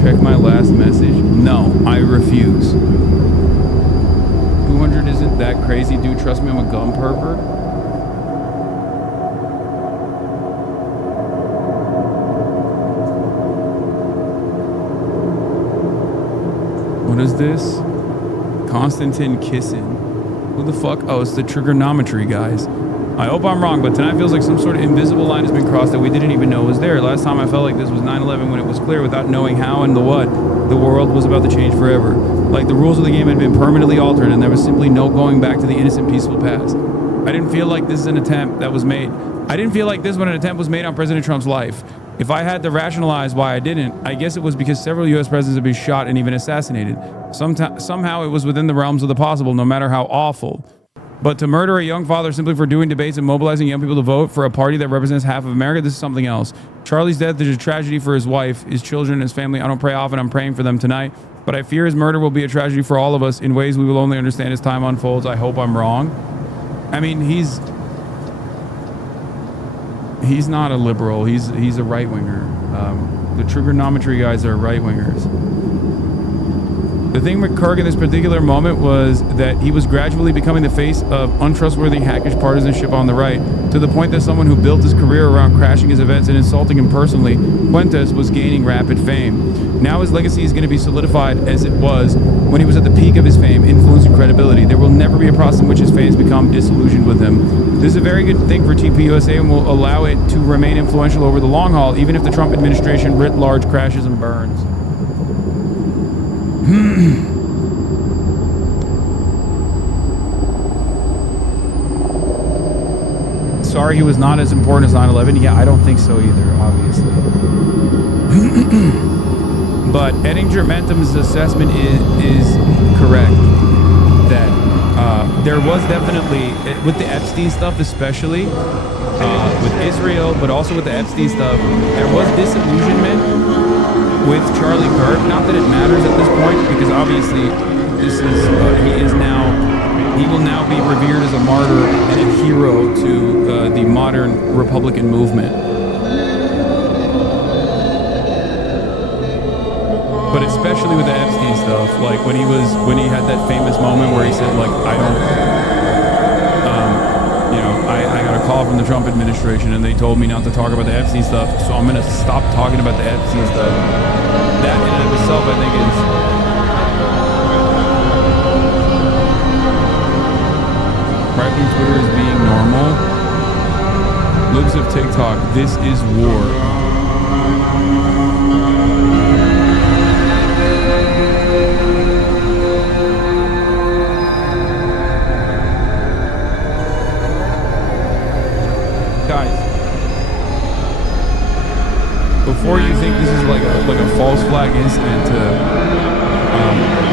check my last message. No, I refuse. that crazy, dude. Trust me, I'm a gum pervert. What is this? Konstantin Kissin. Who the fuck? Oh, it's the trigonometry guys. I hope I'm wrong, but tonight feels like some sort of invisible line has been crossed that we didn't even know was there. Last time I felt like this was 9/11 when it was clear without knowing how and the what. The world was about to change forever. Like the rules of the game had been permanently altered and there was simply no going back to the innocent, peaceful past. I didn't feel like this is an attempt that was made. I didn't feel like this when an attempt was made on President Trump's life. If I had to rationalize why I didn't, I guess it was because several U.S. presidents have been shot and even assassinated. Somehow it was within the realms of the possible, no matter how awful. But to murder a young father simply for doing debates and mobilizing young people to vote for a party that represents half of America, this is something else. Charlie's death is a tragedy for his wife, his children, his family. I don't pray often. I'm praying for them tonight. But I fear his murder will be a tragedy for all of us in ways we will only understand as time unfolds. I hope I'm wrong. I mean, he's not a liberal. He's a right-winger. The trigonometry guys are right-wingers. The thing with Kirk in this particular moment was that he was gradually becoming the face of untrustworthy hackish partisanship on the right, to the point that someone who built his career around crashing his events and insulting him personally, Fuentes, was gaining rapid fame. Now his legacy is going to be solidified as it was when he was at the peak of his fame, influence, and credibility. There will never be a process in which his fans become disillusioned with him. This is a very good thing for TPUSA and will allow it to remain influential over the long haul, even if the Trump administration writ large crashes and burns. Sorry he was not as important as 9/11. Yeah, I don't think so either, obviously. But Ettinger Mentum's assessment is correct. That there was definitely, with the Epstein stuff especially, with Israel, but also with the Epstein stuff, there was disillusionment with Charlie Kirk. Not that it matters at this point, because obviously this is he will now be revered as a martyr and a hero to the modern Republican movement. But especially with the Epstein stuff, like when he had that famous moment where he said, like, I got a call from the Trump administration and they told me not to talk about the Epstein stuff, so I'm gonna stop talking about the Epstein stuff. That in and of itself, I think, is right-wing Twitter is being normal. Libs of TikTok, this is war. Guys, before you think this is like a false flag incident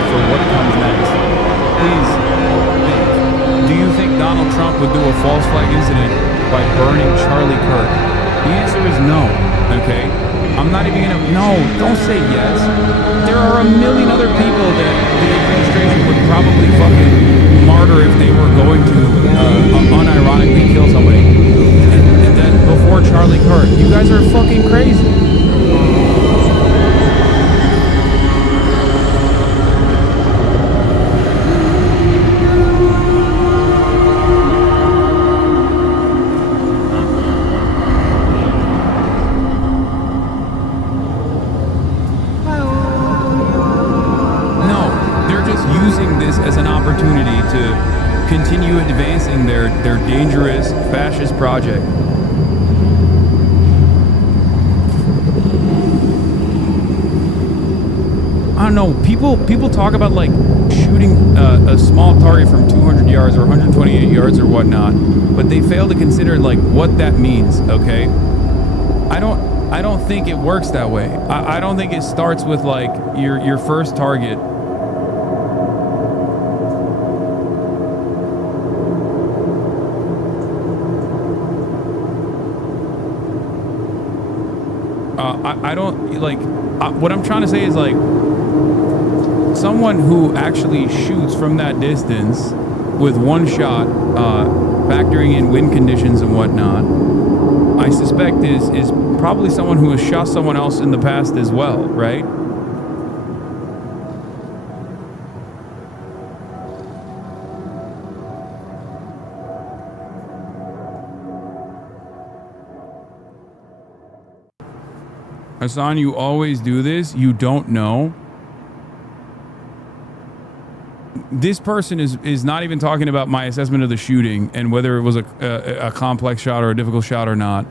for what comes next, please think. Do you think Donald Trump would do a false flag incident by burning Charlie Kirk? The answer is no, okay? I'm not even gonna, no, don't say yes. There are a million other people that the administration would probably fucking martyr if they were going to unironically kill somebody. And then before Charlie Kirk, you guys are fucking crazy. As an opportunity to continue advancing their dangerous fascist project. I don't know, people talk about like shooting a small target from 200 yards or 128 yards or whatnot, but they fail to consider like what that means, okay? I don't think it works that way. I don't think it starts with like your first target. I don't like what I'm trying to say is like someone who actually shoots from that distance with one shot, factoring in wind conditions and whatnot, I suspect is probably someone who has shot someone else in the past as well, right? Hasan, you always do this. You don't know. This person is not even talking about my assessment of the shooting and whether it was a complex shot or a difficult shot or not.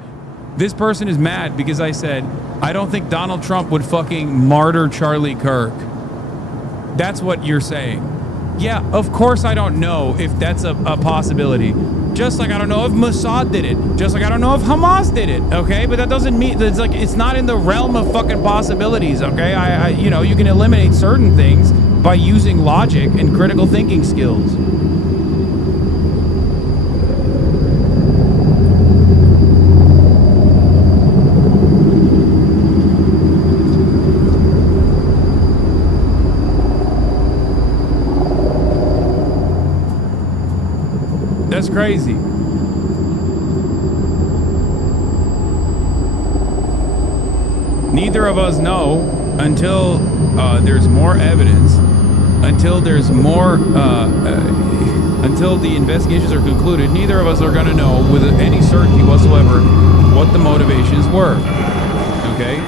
This person is mad because I said, I don't think Donald Trump would fucking martyr Charlie Kirk. That's what you're saying. Yeah, of course I don't know if that's a possibility. Just like I don't know if Mossad did it. Just like I don't know if Hamas did it. Okay, but that doesn't mean it's like it's not in the realm of fucking possibilities. Okay, I you know, you can eliminate certain things by using logic and critical thinking skills. That's crazy. Neither of us know until there's more evidence, until there's more, until the investigations are concluded. Neither of us are going to know with any certainty whatsoever what the motivations were. Okay?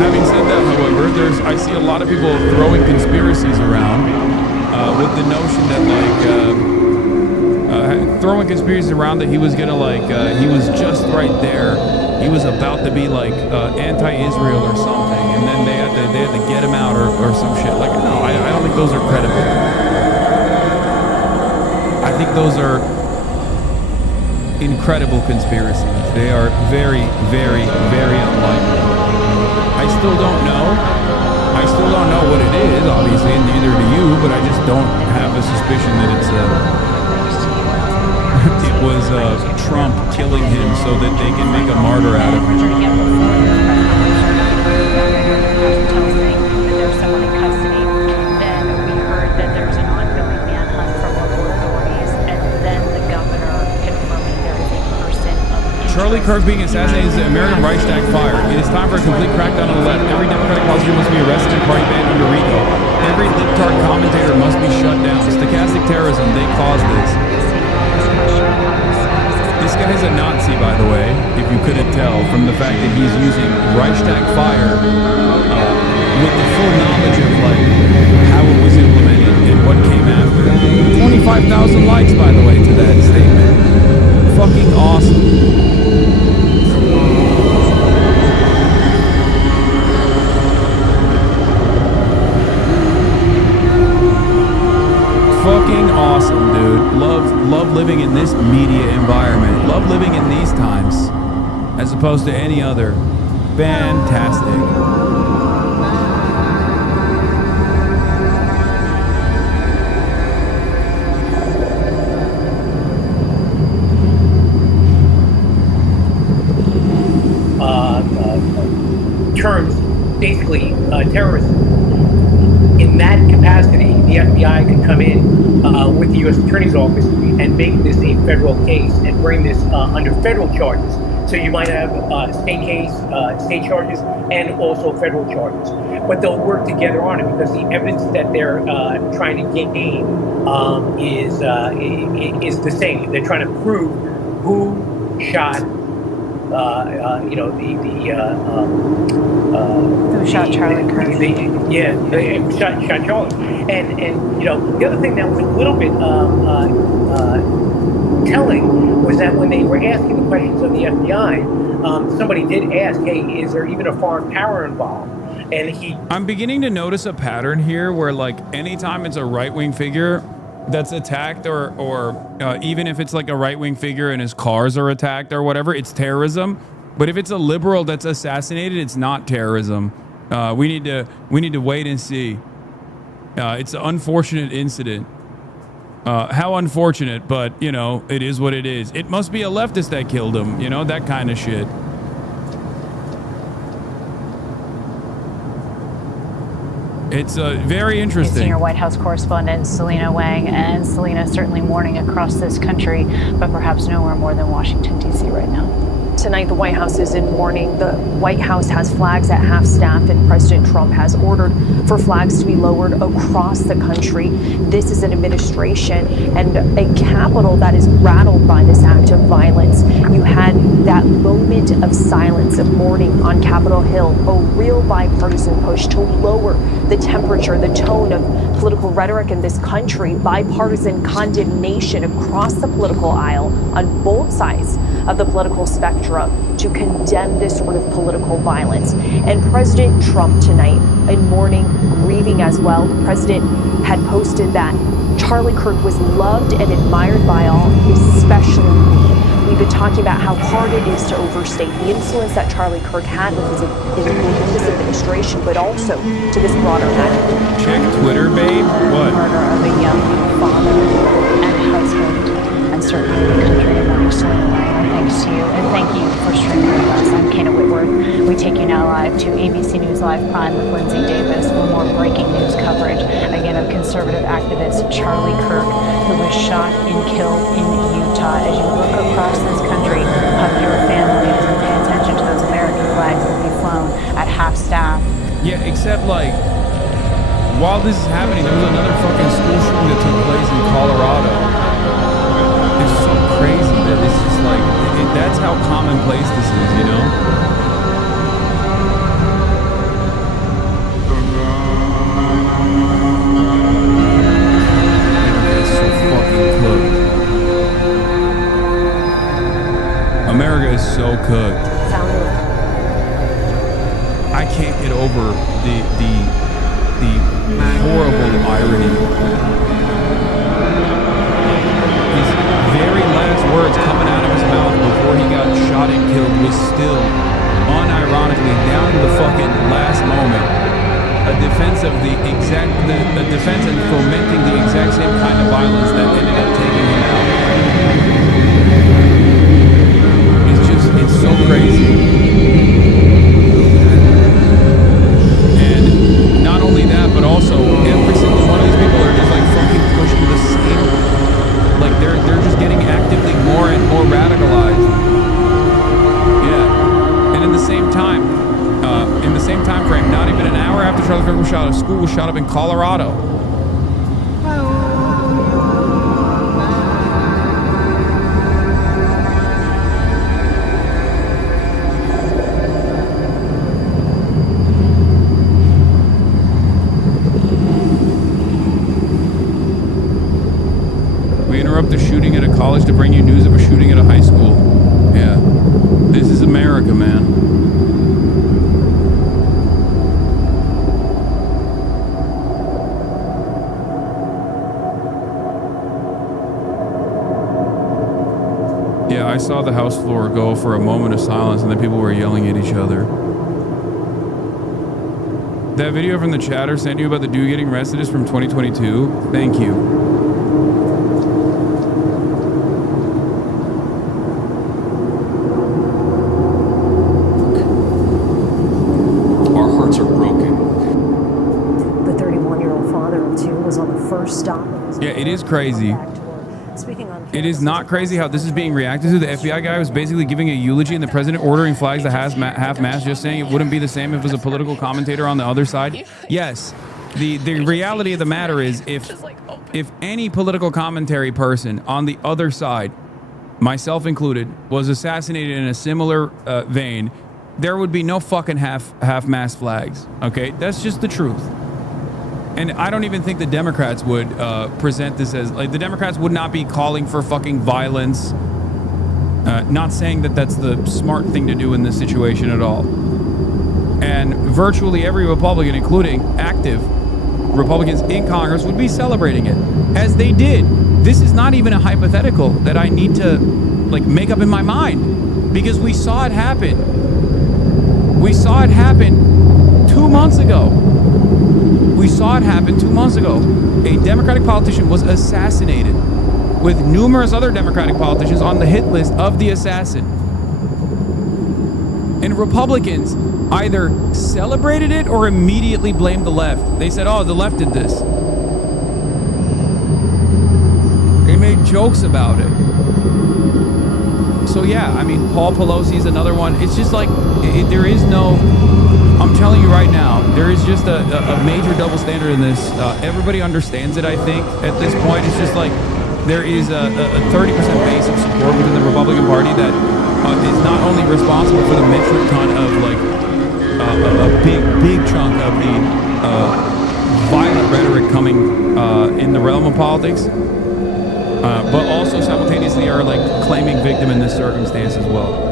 Having said that, however, I see a lot of people throwing conspiracies around with the notion that, like, throwing conspiracies around that he was gonna, like, he was just right there. He was about to be, like, anti-Israel or something, and then they had to get him out or some shit. Like, no, I don't think those are credible. I think those are incredible conspiracies. They are very, very, very unlikely. I still don't know. I still don't know what it is, obviously, and neither do you, but I just don't have a suspicion that it's it was Trump killing him so that they can make a martyr out of him. There's someone in custody. Then we heard that there's an ongoing manhunt from local authorities, and then the governor confirming there is a person of interest. Charlie Kirk being assassinated is the American Reichstag fired. It is time for a complete crackdown on the left. Every Democratic politician must be arrested and party banned under RICO. Every libtard commentator must be shut down. Stochastic terrorism, they caused this. This guy's a Nazi, by the way, if you couldn't tell from the fact that he's using Reichstag fire with the full knowledge of, like, how it was implemented and what came after. 25,000 likes, by the way, to that statement. Fucking awesome. Fucking awesome, dude. Love living in this media environment. Love living in these times as opposed to any other. Fantastic. Terms, basically, terrorism. In that capacity, the FBI could come in with the U.S. Attorney's Office and make this a federal case and bring this under federal charges. So you might have state case, state charges, and also federal charges. But they'll work together on it because the evidence that they're trying to gain is the same. They're trying to prove who shot. Who shot Charlie Kirk? Who shot Charlie. And you know, the other thing that was a little bit telling was that when they were asking the questions of the FBI, somebody did ask, "Hey, is there even a foreign power involved?" And I'm beginning to notice a pattern here where, like, anytime it's a right-wing figure that's attacked, or even if it's like a right-wing figure and his cars are attacked or whatever, it's terrorism. But if it's a liberal that's assassinated, it's not terrorism. We need to wait and see. It's an unfortunate incident. How unfortunate, but, you know, it is what it is. It must be a leftist that killed him, you know, that kind of shit. It's very interesting. Senior White House correspondent Selena Wang, and Selena certainly mourning across this country, but perhaps nowhere more than Washington, D.C. right now. Tonight, the White House is in mourning. The White House has flags at half staff, and President Trump has ordered for flags to be lowered across the country. This is an administration and a Capitol that is rattled by this act of violence. You had that moment of silence, of mourning on Capitol Hill, a real bipartisan push to lower the temperature, the tone of political rhetoric in this country, bipartisan condemnation across the political aisle on both sides of the political spectrum to condemn this sort of political violence. And President Trump tonight in mourning, grieving as well. The president had posted that Charlie Kirk was loved and admired by all, especially me. We've been talking about how hard it is to overstate the influence that Charlie Kirk had with this administration, but also to this broader matter. Check Twitter, babe. What? Murder of a young father and husband, and certainly the country of mourning. Selena Ryan, thanks to you, and thank you for streaming with us. I'm Kana Whitworth. We take you now live to ABC News Live Prime with Lindsay Davis for more breaking news coverage, again, of conservative activist Charlie Kirk, who was shot and killed in Utah. As you look across this country, hug your families and pay attention to those American flags that will be flown at half staff. Yeah, except like, while this is happening, there was another fucking school shooting that took place in Colorado. It's so crazy that it's just like, that's how commonplace this is, you know? It's so fucking cooked. America is so cooked. I can't get over the horrible irony. His very last words coming out of his mouth before he got shot and killed was still, unironically, down to the fucking last moment, a defense of the defense and fomenting the exact same kind of violence that ended up taking him out. It's so crazy. And not only that, but also every single one of these people are just like fucking pushed to the same, like they're just getting actively more and more radicalized. Yeah. And in the same time frame, not even an hour after Charlie Kirk was shot, a school was shot up in Colorado. The shooting at a college to bring you news of a shooting at a high school. Yeah. This is America, man. Yeah, I saw the House floor go for a moment of silence and then people were yelling at each other. That video from the chatter sent you about the dude getting arrested is from 2022. Thank you. Yeah, it is crazy. It is not crazy how this is being reacted to. The FBI guy was basically giving a eulogy and the president ordering flags to half-mast, just saying it wouldn't be the same if it was a political commentator on the other side. Yes, the reality of the matter is if any political commentary person on the other side, myself included, was assassinated in a similar vein, there would be no fucking half-mast flags, okay? That's just the truth. And I don't even think the Democrats would present this as, like, the Democrats would not be calling for fucking violence. Not saying that that's the smart thing to do in this situation at all. And virtually every Republican, including active Republicans in Congress, would be celebrating it, as they did. This is not even a hypothetical that I need to, like, make up in my mind, because we saw it happen. We saw it happen 2 months ago. We saw it happen 2 months ago. A Democratic politician was assassinated with numerous other Democratic politicians on the hit list of the assassin. And Republicans either celebrated it or immediately blamed the left. They said, oh, the left did this. They made jokes about it. So yeah, I mean, Paul Pelosi is another one. It's just like, there is no, I'm telling you right now, there is just a major double standard in this. Everybody understands it, I think, at this point. It's just like, there is a 30% base of support within the Republican Party that is not only responsible for the metric ton of like a big chunk of the violent rhetoric coming in the realm of politics, but also simultaneously are like claiming victim in this circumstance as well.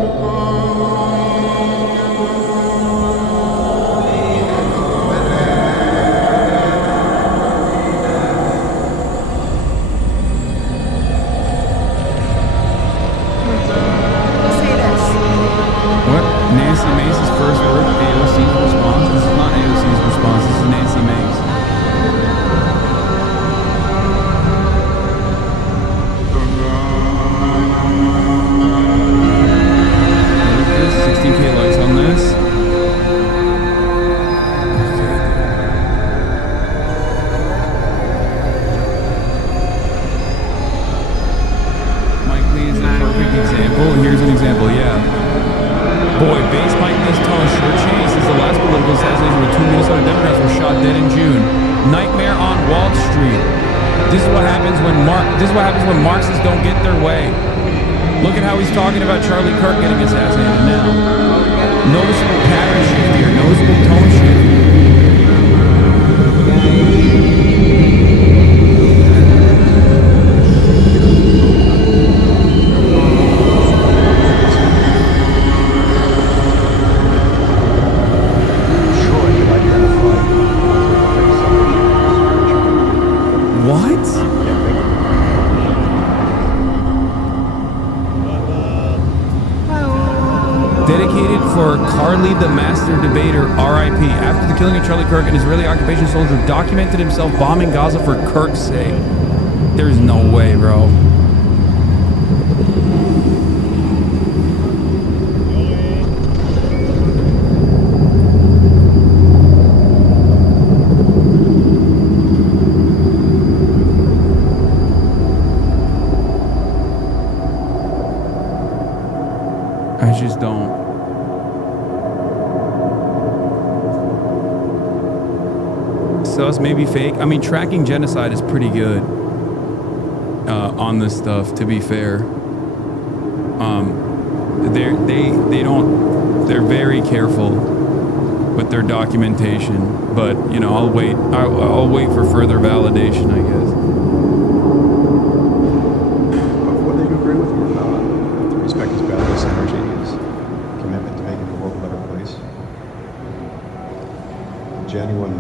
Nancy Mace's first word, AOC's response. This is not AOC's response, this is Nancy Mace. 16K likes on this. Mike Lee is a perfect example. Here's an example, yeah. Boy, base Mike Lee's tone sure changed since the last political assassination where 2 Minnesota Democrats were shot dead in June. Nightmare on Wall Street. This is what happens when Marxists don't get their way. Look at how he's talking about Charlie Kirk getting assassinated now. Noticeable pattern shift here, noticeable tone shift. Dedicated for Carly the Master Debater, R.I.P. After the killing of Charlie Kirk, an Israeli occupation soldier documented himself bombing Gaza for Kirk's sake. There's no way, bro. I just don't. Sus, maybe fake. I mean, tracking genocide is pretty good on this stuff, to be fair. They're very careful with their documentation, but you know, I'll wait for further validation, I guess. Whether you agree with me or not, to respect his boundless energy, his commitment to making the world a better place, genuine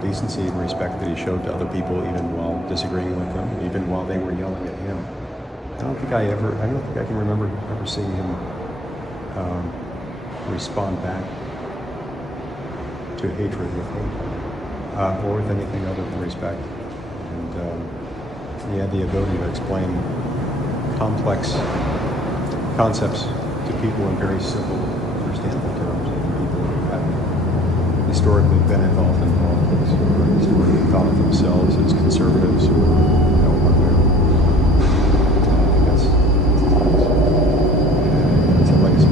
decency and respect that he showed to other people, even while disagreeing with them, even while they were yelling at him. I don't think I can remember ever seeing him respond back to hatred with hate, or with anything other than respect. And he had the ability to explain complex concepts to people in very simple, understandable terms. And people who have historically been involved in politics, or historically thought of themselves as conservatives, or one way or another. That's a legacy.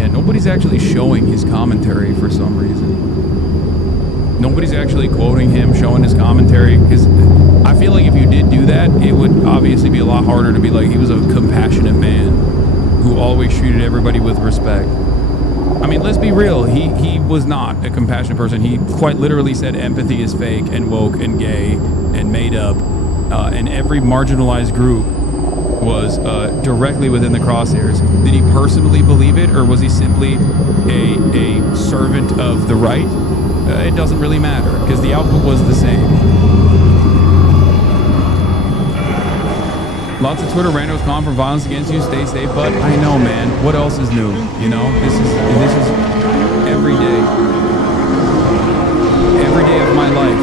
Yeah, nobody's actually showing his commentary for some reason. Nobody's actually quoting him, showing his commentary, because I feel like if you did do that, it would obviously be a lot harder to be like, he was a compassionate man who always treated everybody with respect. I mean, let's be real, he was not a compassionate person. He quite literally said empathy is fake and woke and gay and made up, and every marginalized group was directly within the crosshairs. Did he personally believe it, or was he simply a servant of the right? It doesn't really matter, because the output was the same. Lots of Twitter randos calling for violence against you. Stay safe, bud. I know, man. What else is new? You know, this is every day. Every day of my life.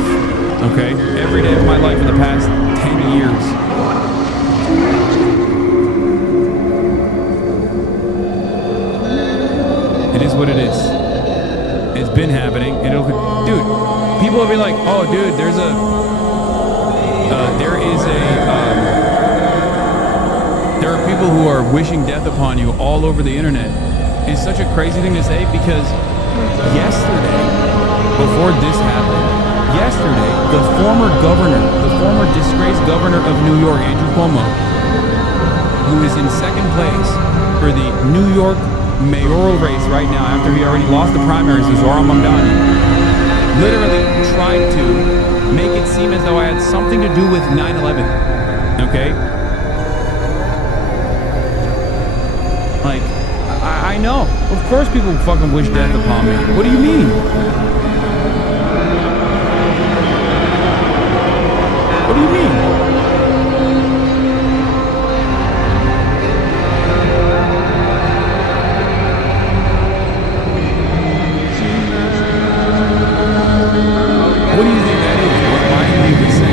Okay? Every day of my life for the past 10 years. It is what it is. It's been happening. Dude, people will be like, oh, dude, there is a There are people who are wishing death upon you all over the internet. It's such a crazy thing to say because yesterday, before this happened, the former disgraced governor of New York, Andrew Cuomo, who is in second place for the New York mayoral race right now after he already lost the primaries to Zohran Mamdani, literally tried to make it seem as though I had something to do with 9/11. Okay? Like, I know. Of course people fucking wish death upon me. What do you mean? What do you mean? What do you think that is? Why do you even say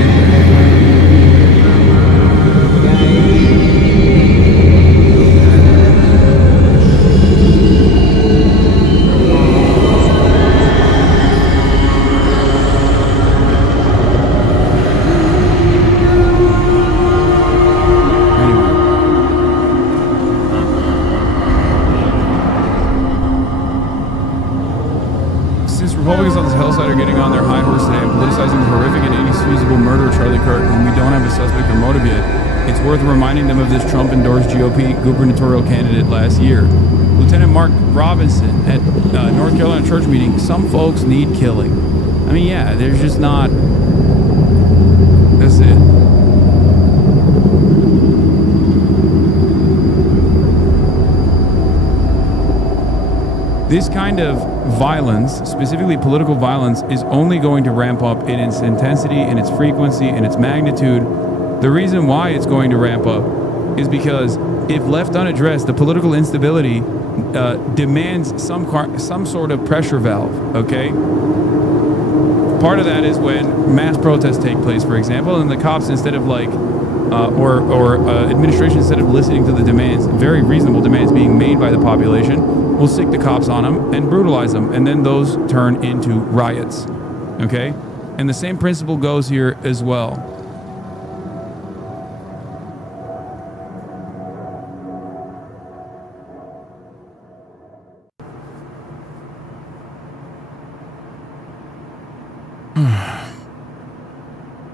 Republicans on this hellside are getting on their high horse today and politicizing the horrific and inexcusable murder of Charlie Kirk when we don't have a suspect or motive yet. It's worth reminding them of this Trump-endorsed GOP gubernatorial candidate last year. Lieutenant Mark Robinson at North Carolina church meeting, some folks need killing. I mean, yeah, there's just not... That's it. This kind of violence, specifically political violence, is only going to ramp up in its intensity, in its frequency, in its magnitude. The reason why it's going to ramp up is because if left unaddressed, the political instability demands some sort of pressure valve, okay? Part of that is when mass protests take place, for example, and the cops, instead of administration, instead of listening to the demands, very reasonable demands being made by the population, will stick the cops on them and brutalize them, and then those turn into riots, okay? And the same principle goes here as well.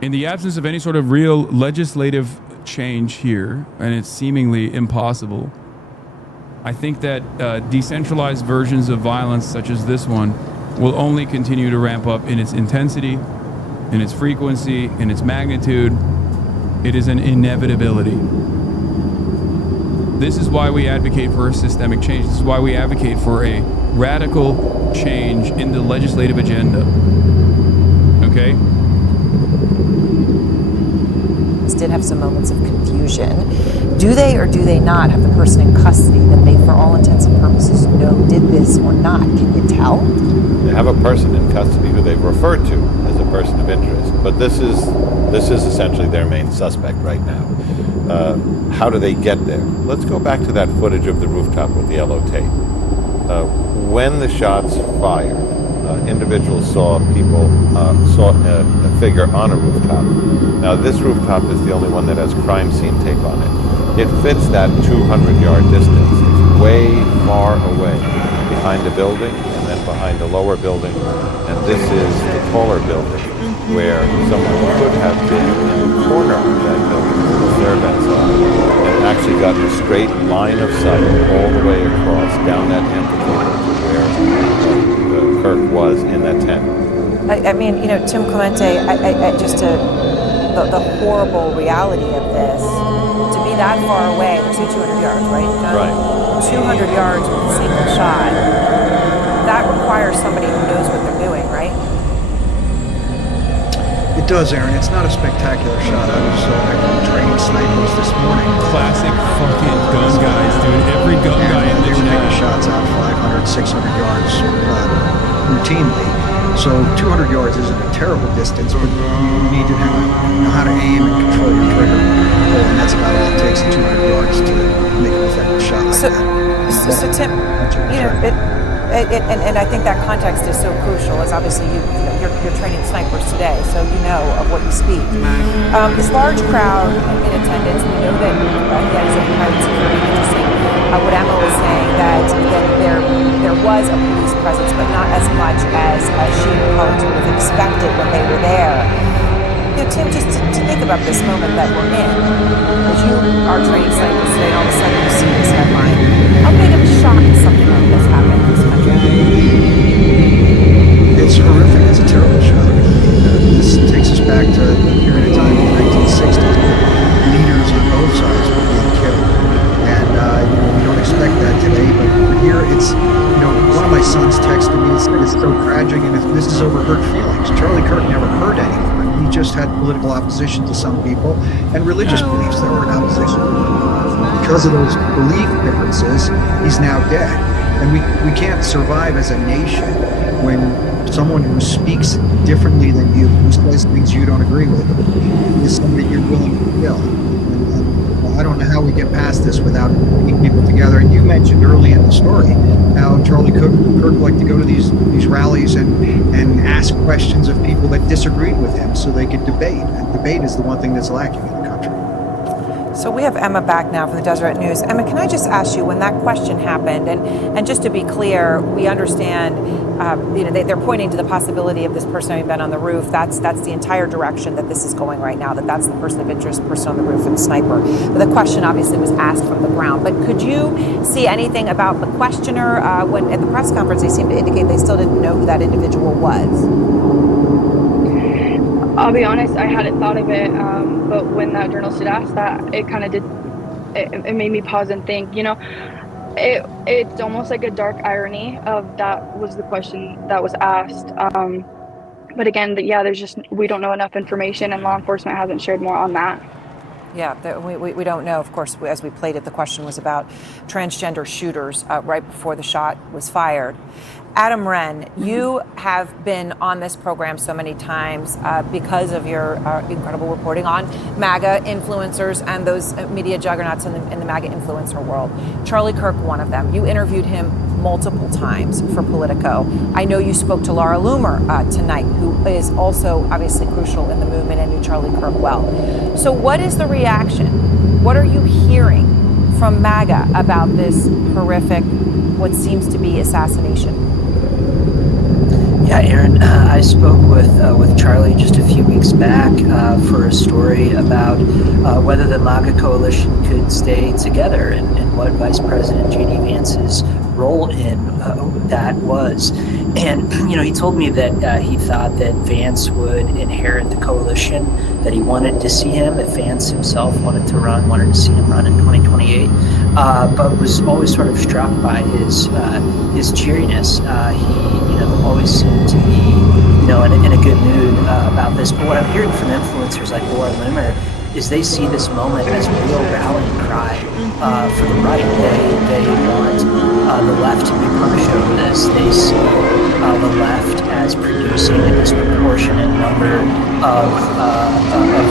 In the absence of any sort of real legislative change here, and it's seemingly impossible, I think that decentralized versions of violence such as this one will only continue to ramp up in its intensity, in its frequency, in its magnitude. It is an inevitability. This is why we advocate for a systemic change. This is why we advocate for a radical change in the legislative agenda. Okay? Did have some moments of confusion. Do they or do they not have the person in custody that they, for all intents and purposes, know did this or not? Can you tell? They have a person in custody who they've referred to as a person of interest, but this is essentially their main suspect right now. How do they get there? Let's go back to that footage of the rooftop with the yellow tape. When the shots fired, individuals saw a figure on a rooftop. Now this rooftop is the only one that has crime scene tape on it. It fits that 200-yard distance. It's way far away behind a building and then behind a lower building. And this is the taller building where someone could have been in the corner of that building with a flare vents on and actually got a straight line of sight all the way across down that amphitheater to where Kirk was in that tent. I mean, you know, Tim Clemente, the horrible reality of this, to be that far away, let's say 200 yards, right? Right. 200 yards with a single shot, that requires somebody who knows what they're doing, right? It does, Aaron. It's not a spectacular shot. I was training snipers this morning. Classic fucking gun guys, dude. Every gun guy in the they were taking shots out 500, 600 yards routinely. So 200 yards isn't a terrible distance, but you need to know how to aim and control your trigger pull, and that's about all it takes at 200 yards to make an effective shot like that. So Tim, you know, And I think that context is so crucial, as obviously you're training snipers today, so you know of what you speak. This large crowd in attendance, we know that he had his own private security. Interesting. What Emma was saying that there was a police presence, but not as much as she and colleagues would have expected when they were there. Tim, just to think about this moment that we're in, as you are training snipers today, and all of a sudden you see this headline, how big of a shock is something like this happening in this country? It's horrific. It's a terrible shock. This takes us back to a period of time in the 1960s. Leaders on both sides were being killed. And, we don't expect that today, but here it's, one of my sons texted me and said it's so tragic and this is over hurt feelings. Charlie Kirk never hurt anyone. He just had political opposition to some people and religious beliefs that were in opposition. Because of those belief differences, he's now dead. And we can't survive as a nation when someone who speaks differently than you, who says things you don't agree with, is somebody you're willing to kill. And I don't know how we get past this without bringing people together. And you mentioned early in the story how Charlie Kirk liked to go to these rallies and ask questions of people that disagreed with him so they could debate. And debate is the one thing that's lacking in the country. So we have Emma back now from the Deseret News. Emma, can I just ask you, when that question happened, and just to be clear, we understand, they're pointing to the possibility of this person having been on the roof. That's the entire direction that this is going right now, that's the person of interest, person on the roof, and sniper. But the question obviously was asked from the ground. But could you see anything about the questioner? When at the press conference, they seemed to indicate they still didn't know who that individual was. I'll be honest, I hadn't thought of it, but when that journalist did ask that, it kind of did, it made me pause and think, it's almost like a dark irony of that was the question that was asked. But again, we don't know enough information, and law enforcement hasn't shared more on that. Yeah, we don't know. Of course, as we played it, the question was about transgender shooters right before the shot was fired. Adam Wren, you have been on this program so many times because of your incredible reporting on MAGA influencers and those media juggernauts in the MAGA influencer world. Charlie Kirk, one of them. You interviewed him multiple times for Politico. I know you spoke to Laura Loomer tonight, who is also obviously crucial in the movement and knew Charlie Kirk well. So what is the reaction? What are you hearing from MAGA about this horrific, what seems to be assassination? Yeah, Aaron, I spoke with Charlie just a few weeks back for a story about whether the MAGA coalition could stay together and what Vice President J.D. Vance's role in that was. And, he told me that he thought that Vance would inherit the coalition, that he wanted to see him, if Vance himself wanted to see him run in 2028, but was always sort of struck by his cheeriness. He, always seemed to be, in a good mood about this. But what I'm hearing from influencers like Laura Loomer is they see this moment as a real rallying cry for the right. They want the left to be punished over this. They see the left as producing a disproportionate number of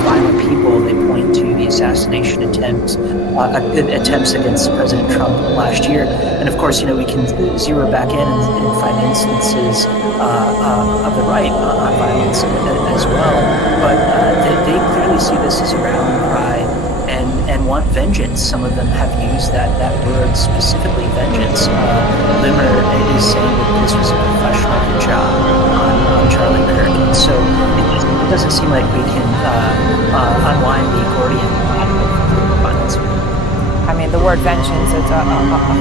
violent people. They point to the assassination attempts against President Trump last year. And of course, we can zero back in and find instances of the right on violence as well. But they clearly see this as a rallying cry and want vengeance. Some of them have used that word specifically, vengeance. Loomer is saying that this was a professional hit job on Charlie Kirk. And so it doesn't seem like we can unwind the accordion of violence. I mean, the word vengeance is a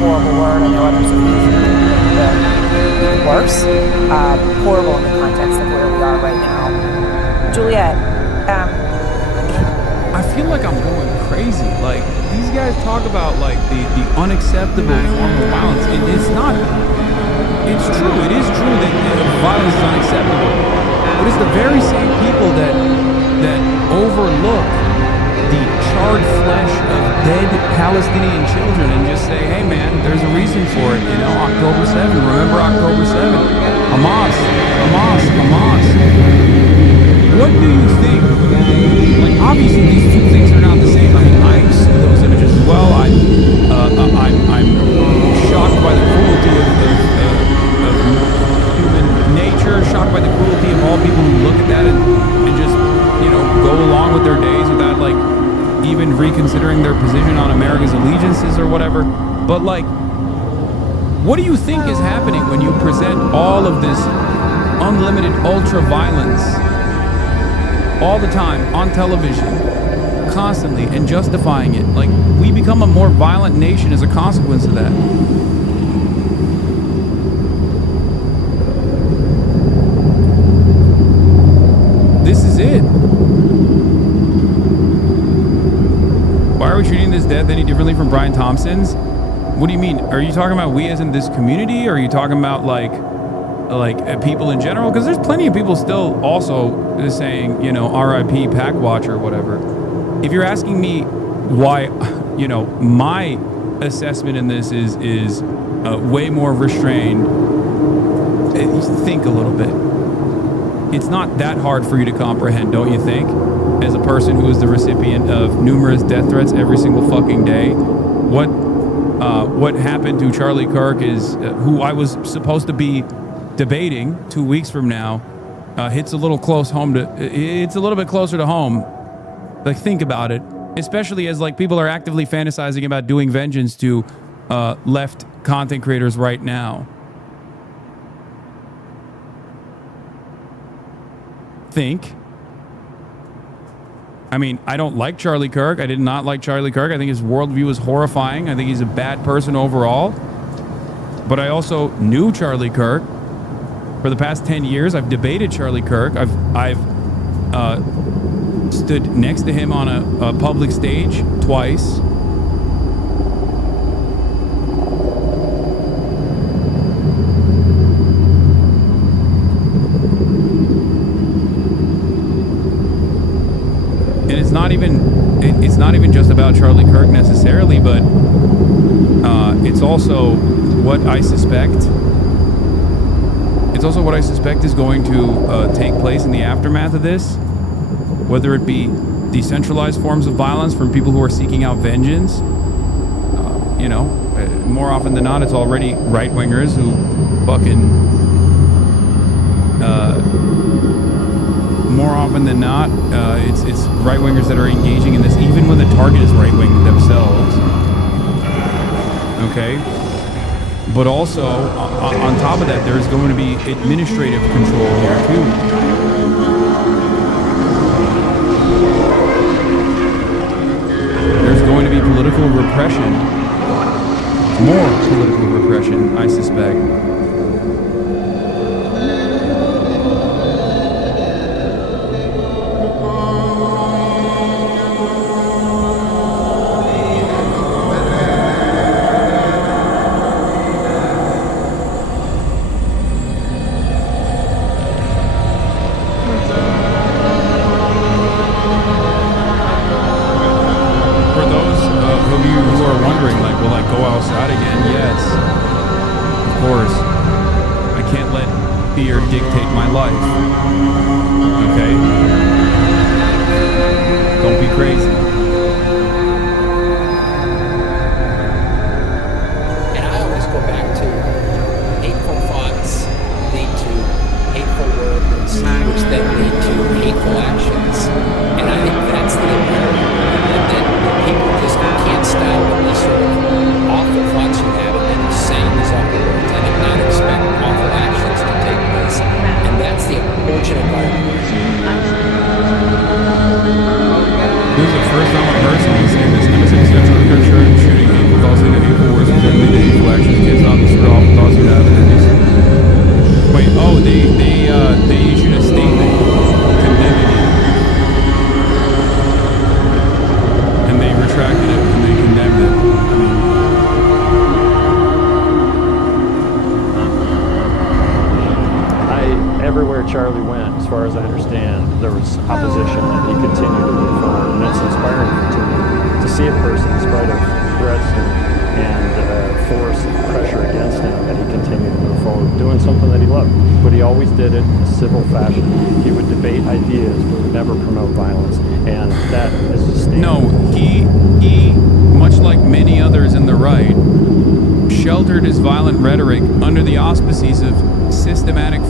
horrible word. I know others have used it worse. Horrible in the context of where we are right now. Juliet, I feel like I'm going crazy. Like, these guys talk about, like, the unacceptable form of violence. It's not. It's true. It is true that violence is unacceptable. But it's the very same people that overlook the charred flesh of dead Palestinian children and just say, hey, man, there's a reason for it. October 7. Remember October 7. Hamas. What do you think? Like, obviously, these two things are not the same. I mean, I see those images as well. I'm shocked by the cruelty of What do you think is happening when you present all of this unlimited ultra violence all the time on television, constantly, and justifying it? Like, we become a more violent nation as a consequence of that. This is it. Why are we treating this death any differently from Brian Thompson's? What do you mean? Are you talking about we as in this community, or are you talking about like people in general? Because there's plenty of people still also saying, you know, R.I.P. Packwatch or whatever. If you're asking me why, you know, my assessment in this is way more restrained, think a little bit. It's not that hard for you to comprehend, don't you think? As a person who is the recipient of numerous death threats every single fucking day, what happened to Charlie Kirk is, who I was supposed to be debating 2 weeks from now, hits a little close home to, it's a little bit closer to home. Like, think about it, especially as like people are actively fantasizing about doing vengeance to left content creators right now. Think. I mean, I don't like Charlie Kirk. I did not like Charlie Kirk. I think his worldview is horrifying. I think he's a bad person overall. But I also knew Charlie Kirk. For the past 10 years, I've debated Charlie Kirk. I've stood next to him on a public stage twice. And it's not even just about Charlie Kirk necessarily, but it's also what I suspect. It's also what I suspect is going to take place in the aftermath of this, whether it be decentralized forms of violence from people who are seeking out vengeance. You know, more often than not, it's already right-wingers who fucking. More often than not, it's right-wingers that are engaging in this, even when the target is right-wing themselves. Okay? But also, on top of that, there's going to be administrative control here, too. There's going to be political repression. More political repression, I suspect.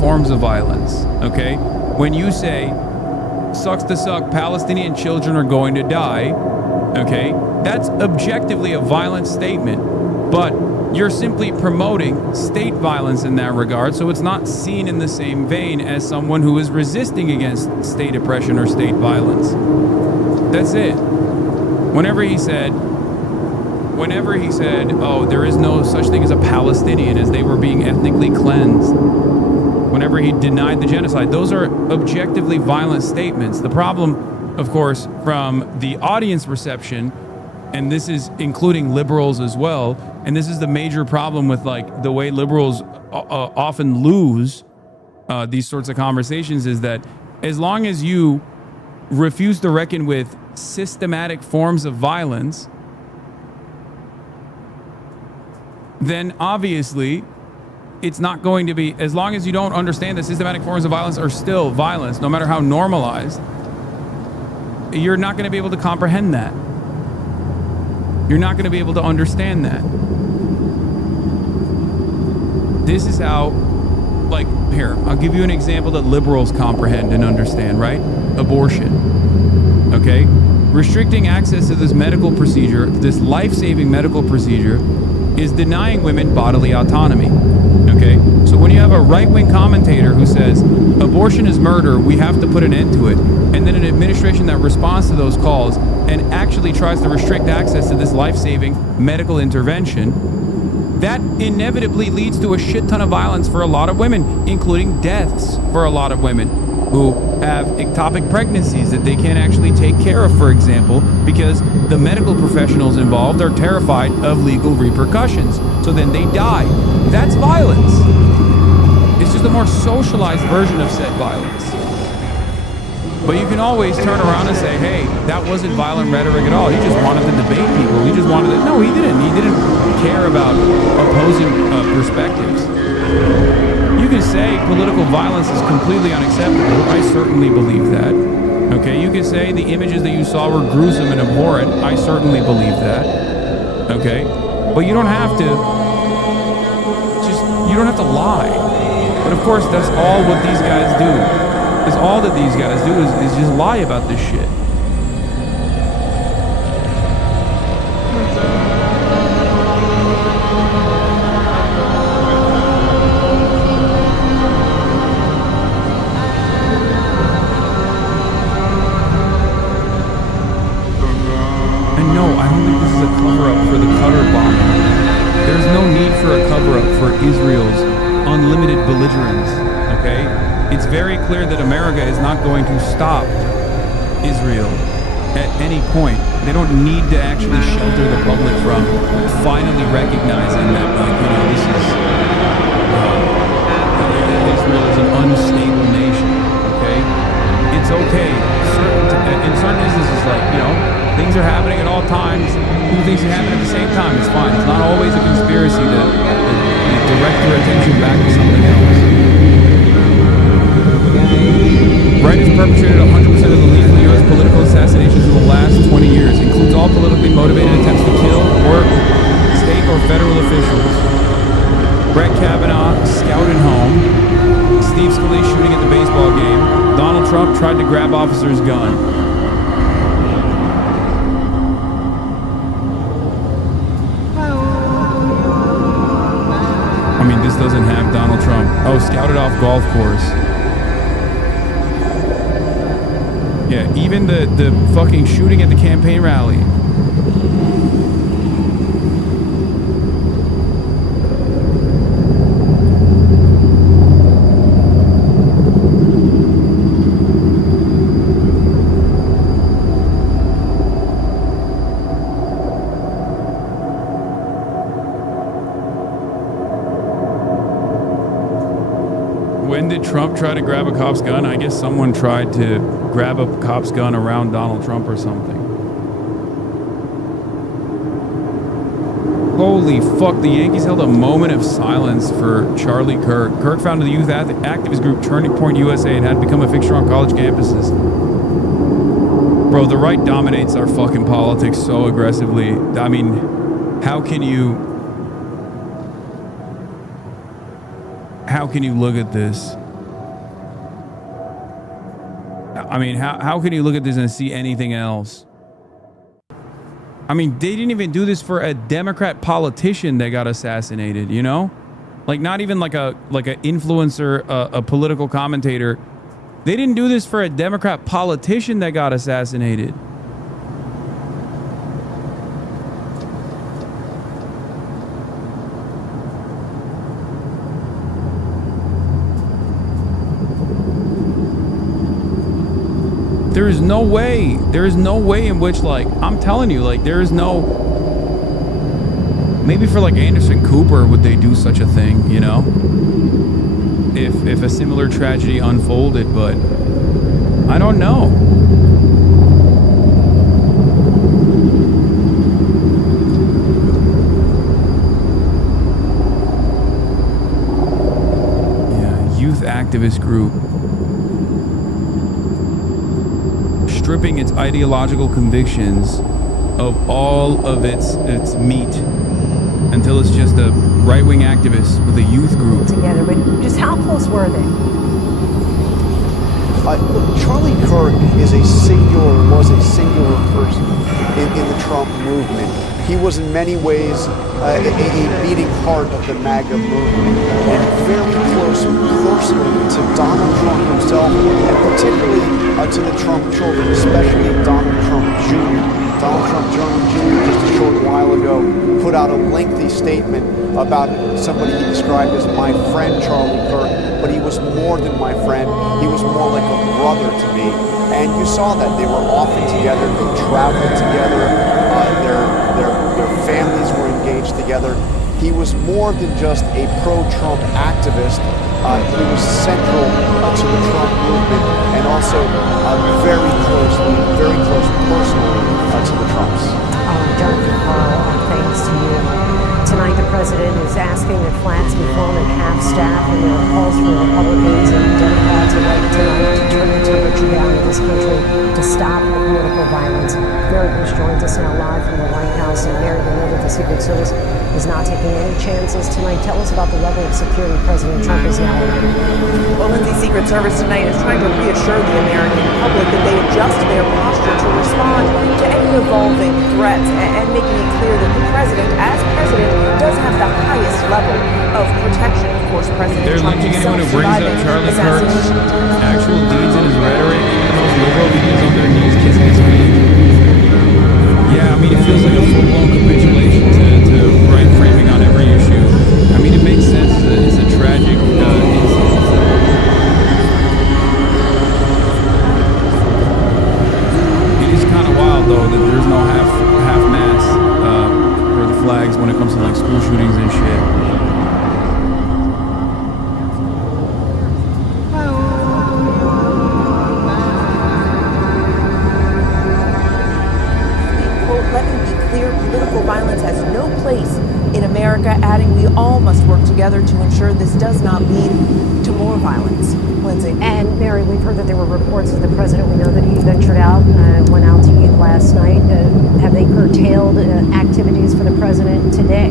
Forms of violence, okay? When you say, sucks to suck, Palestinian children are going to die, okay? That's objectively a violent statement, but You're simply promoting state violence in that regard, so it's not seen in the same vein as someone who is resisting against state oppression or state violence. That's it. Whenever he said, oh, there is no such thing as a Palestinian, as they were being ethnically cleansed, whenever he denied the genocide, those are objectively violent statements. The problem, of course, from the audience reception, and this is including liberals as well, and this is the major problem with like the way liberals often lose these sorts of conversations, is that as long as you refuse to reckon with systematic forms of violence, then obviously it's not going to be, as long as you don't understand that systematic forms of violence are still violence, no matter how normalized, you're not going to be able to comprehend that. You're not going to be able to understand that. This is how, like, here, I'll give you an example that liberals comprehend and understand, right? Abortion. Okay? Restricting access to this medical procedure, this life-saving medical procedure, is denying women bodily autonomy. Okay? So when you have a right-wing commentator who says, abortion is murder, we have to put an end to it, and then an administration that responds to those calls and actually tries to restrict access to this life-saving medical intervention, that inevitably leads to a shit ton of violence for a lot of women, including deaths for a lot of women who have ectopic pregnancies that they can't actually take care of, for example, because the medical professionals involved are terrified of legal repercussions. So then they die. That's violence. It's just a more socialized version of said violence. But you can always turn around and say, hey, that wasn't violent rhetoric at all. He just wanted to debate people. He just wanted to... No, he didn't. He didn't care about opposing perspectives. You can say political violence is completely unacceptable. I certainly believe that. Okay, you can say the images that you saw were gruesome and abhorrent. I certainly believe that. Okay, but you don't have to... you don't have to lie. But of course, that's all what these guys do. Because all that these guys do is just lie about this shit. And no, I don't think this is a cover-up for the Qatar bombing. There's no need for a cover-up for Israel's unlimited belligerence, okay? It's very clear that America is not going to stop Israel at any point. They don't need to actually shelter the public from finally recognizing that, like, you know, this is Israel is an unstable nation. Okay, it's okay. In certain instances, like, you know, things are happening at all times. Two things can happen at the same time. It's fine. It's not always a conspiracy to direct your attention back to something else. Right has perpetrated 100% of the lethal U.S. political assassinations in the last 20 years. Includes all politically motivated attempts to kill or state or federal officials. Brett Kavanaugh scouted home. Steve Scalise shooting at the baseball game. Donald Trump tried to grab officer's gun. I mean, this doesn't have Donald Trump. Oh, scouted off golf course. Yeah, even the fucking shooting at the campaign rally. When did Trump try to grab a cop's gun? I guess someone tried to grab a cop's gun around Donald Trump or something. Holy fuck, the Yankees held a moment of silence for Charlie Kirk. Kirk founded the youth activist group Turning Point USA and had become a fixture on college campuses. Bro, the right dominates our fucking politics so aggressively. I mean, how can you look at this? I mean, how can you look at this and see anything else? I mean, they didn't even do this for a Democrat politician that got assassinated, you know? Like, not even like a influencer, a political commentator. They didn't do this for a Democrat politician that got assassinated. There is no way in which, like, I'm telling you, like, there is no, maybe for like Anderson Cooper would they do such a thing, you know, if a similar tragedy unfolded, but I don't know. Yeah, youth activist group. Stripping its ideological convictions of all of its meat until it's just a right-wing activist with a youth group. Together, but just how close were they? Look, Charlie Kirk was a singular person in the Trump movement. He was in many ways a beating heart of the MAGA movement, and very close personally to Donald Trump himself, and particularly to the Trump children, especially Donald Trump Jr. Donald Trump Jr. just a short while ago put out a lengthy statement about somebody he described as my friend Charlie Kirk, but he was more than my friend. He was more like a brother to me. And you saw that. They were often together, they traveled together, their families were engaged together. He was more than just a pro-Trump activist. He was central to the Trump movement and also very close personally to the Trumps. Jonathan Carl, thanks to you. Tonight, the president is asking that flags be flown at half-staff, and there are calls for Republicans and Democrats alike tonight to turn the temperature down in this country to stop the political violence. Mary Bruce joins us now live from the White House. And Mary, we know that the Secret Service is not taking any chances tonight. Tell us about the level of security President Trump is now in. Well, Lindsay, Secret Service tonight is trying to reassure the American public that they adjust their posture to respond to any evolving threats, and making it clear that the president, as president, does have the highest level of protection. Of course, President They're Trump lynching anyone who brings up Charlie Kirk's assassination. actual deeds and his rhetoric. Even the most liberal leaders on their knees kissing his feet. Yeah, I mean, it feels like a full-blown capitulation to right framing on every issue. I mean, it makes sense. It's a tragic incident. It is kind of wild, though, that there's no half-mass for the flags when it comes to, like, school shootings and shit. Political violence has no place in America, adding we all must work together to ensure this does not lead to more violence. Lindsay. And Mary, we've heard that there were reports that the president, we know that he ventured out, went out to eat last night. Have they curtailed activities for the president today?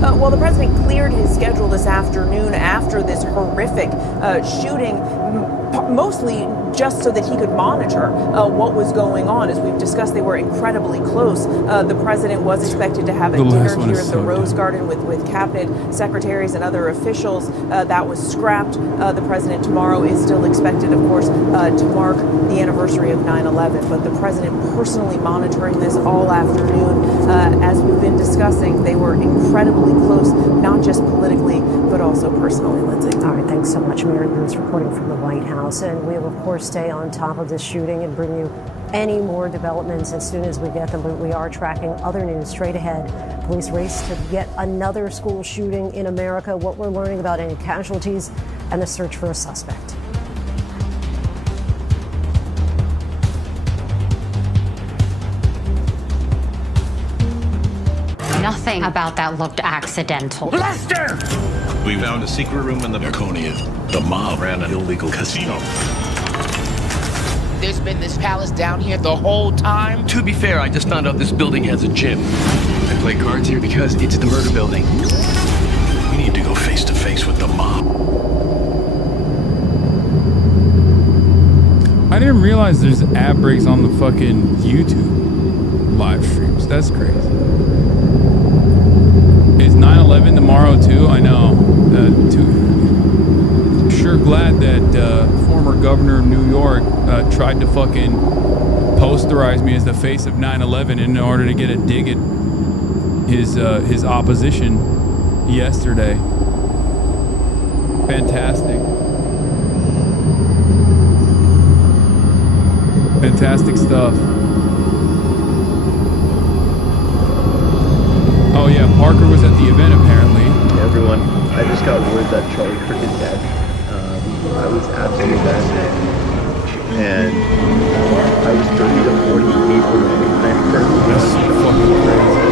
Well, the president cleared his schedule this afternoon after this horrific shooting, mostly just so that he could monitor what was going on. As we've discussed, they were incredibly close. The president was expected to have a dinner here at the Rose Garden with cabinet secretaries and other officials. That was scrapped. The president tomorrow is still expected, of course, to mark the anniversary of 9/11. But the president personally monitoring this all afternoon. As we've been discussing, they were incredibly close, not just politically, but also personally, Lindsay. All right, thanks so much, Mary Bruce, reporting from the White House. And we'll, of course, stay on top of this shooting and bring you any more developments as soon as we get them. But we are tracking other news straight ahead. Police race to yet another school shooting in America, what we're learning about any casualties, and the search for a suspect. Nothing about that looked accidental. Lester! We found a secret room in the Draconia. The mob ran an illegal casino. There's been this palace down here the whole time? To be fair, I just found out this building has a gym. I play cards here because it's the murder building. We need to go face to face with the mob. I didn't realize there's ad breaks on the fucking YouTube live streams. That's crazy. Is 9/11 tomorrow too? I know. Sure glad that former governor of New York tried to fucking posterize me as the face of 9/11 in order to get a dig at his opposition yesterday. Fantastic. Fantastic stuff. Oh yeah, Parker was at the event apparently. Hey everyone, I just got word that Charlie Kirk is dead. I was at the event and I was 30 to 40 feet away. I heard that's so fucking crazy.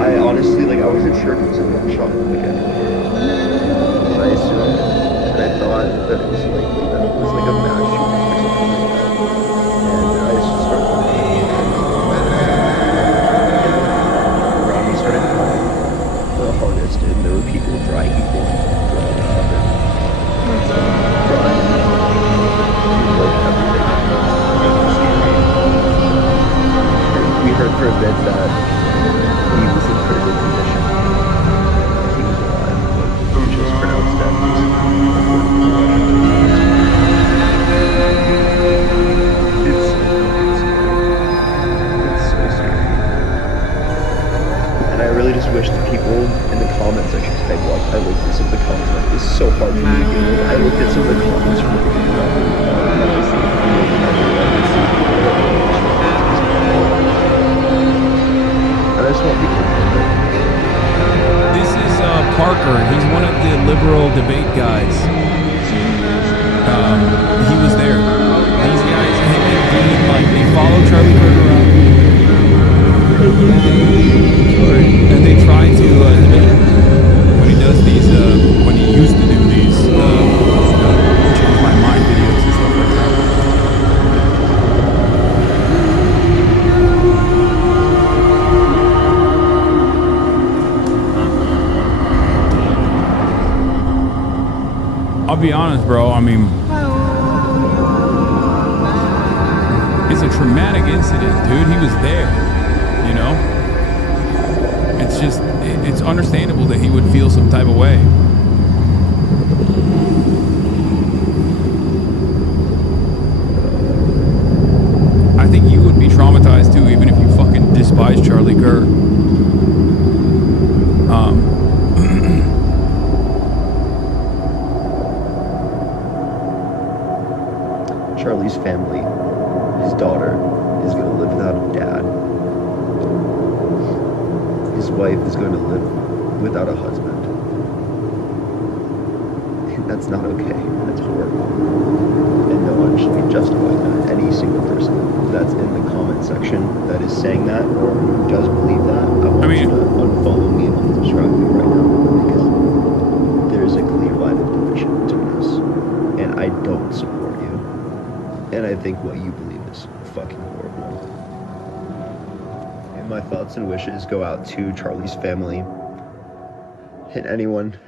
I honestly, like, I wasn't sure if it was a gunshot again. I assumed, and I thought that it was likely that it was like a mass shooting or something like that. And I just started around me started crying the hardest, and there were people dry heaving, throwing up, and crying, like everything. And we heard for a bit that he was in critical condition. He was alive, but he was just pronounced dead. It's so scary. And I really just wish the people in the comment section, because I looked at some of the comments, like, it's so hard for me to deal with. I looked at some of the comments from the beginning of Parker, he's one of the liberal debate guys. He was there. These guys, him and Dean, like, they follow Charlie Kirk around. And they try to debate him. When he does these, when he used to do these, change my mind videos and stuff like that. I'll be honest, bro. I mean, it's a traumatic incident, dude. He was there, you know? It's just, it's understandable that he would feel some type of way. I think you would be traumatized too, even if you fucking despise Charlie Kirk. Charlie's family, his daughter, is going to live without a dad. His wife is going to live without a husband. And that's not okay. That's horrible. And no one should be justifying that. Any single person that's in the comment section that is saying that or who does believe that, I want you to unfollow me and unsubscribe me right now, because there is a clear line of division between us. And I don't support. And I think what you believe is fucking horrible. And my thoughts and wishes go out to Charlie's family and anyone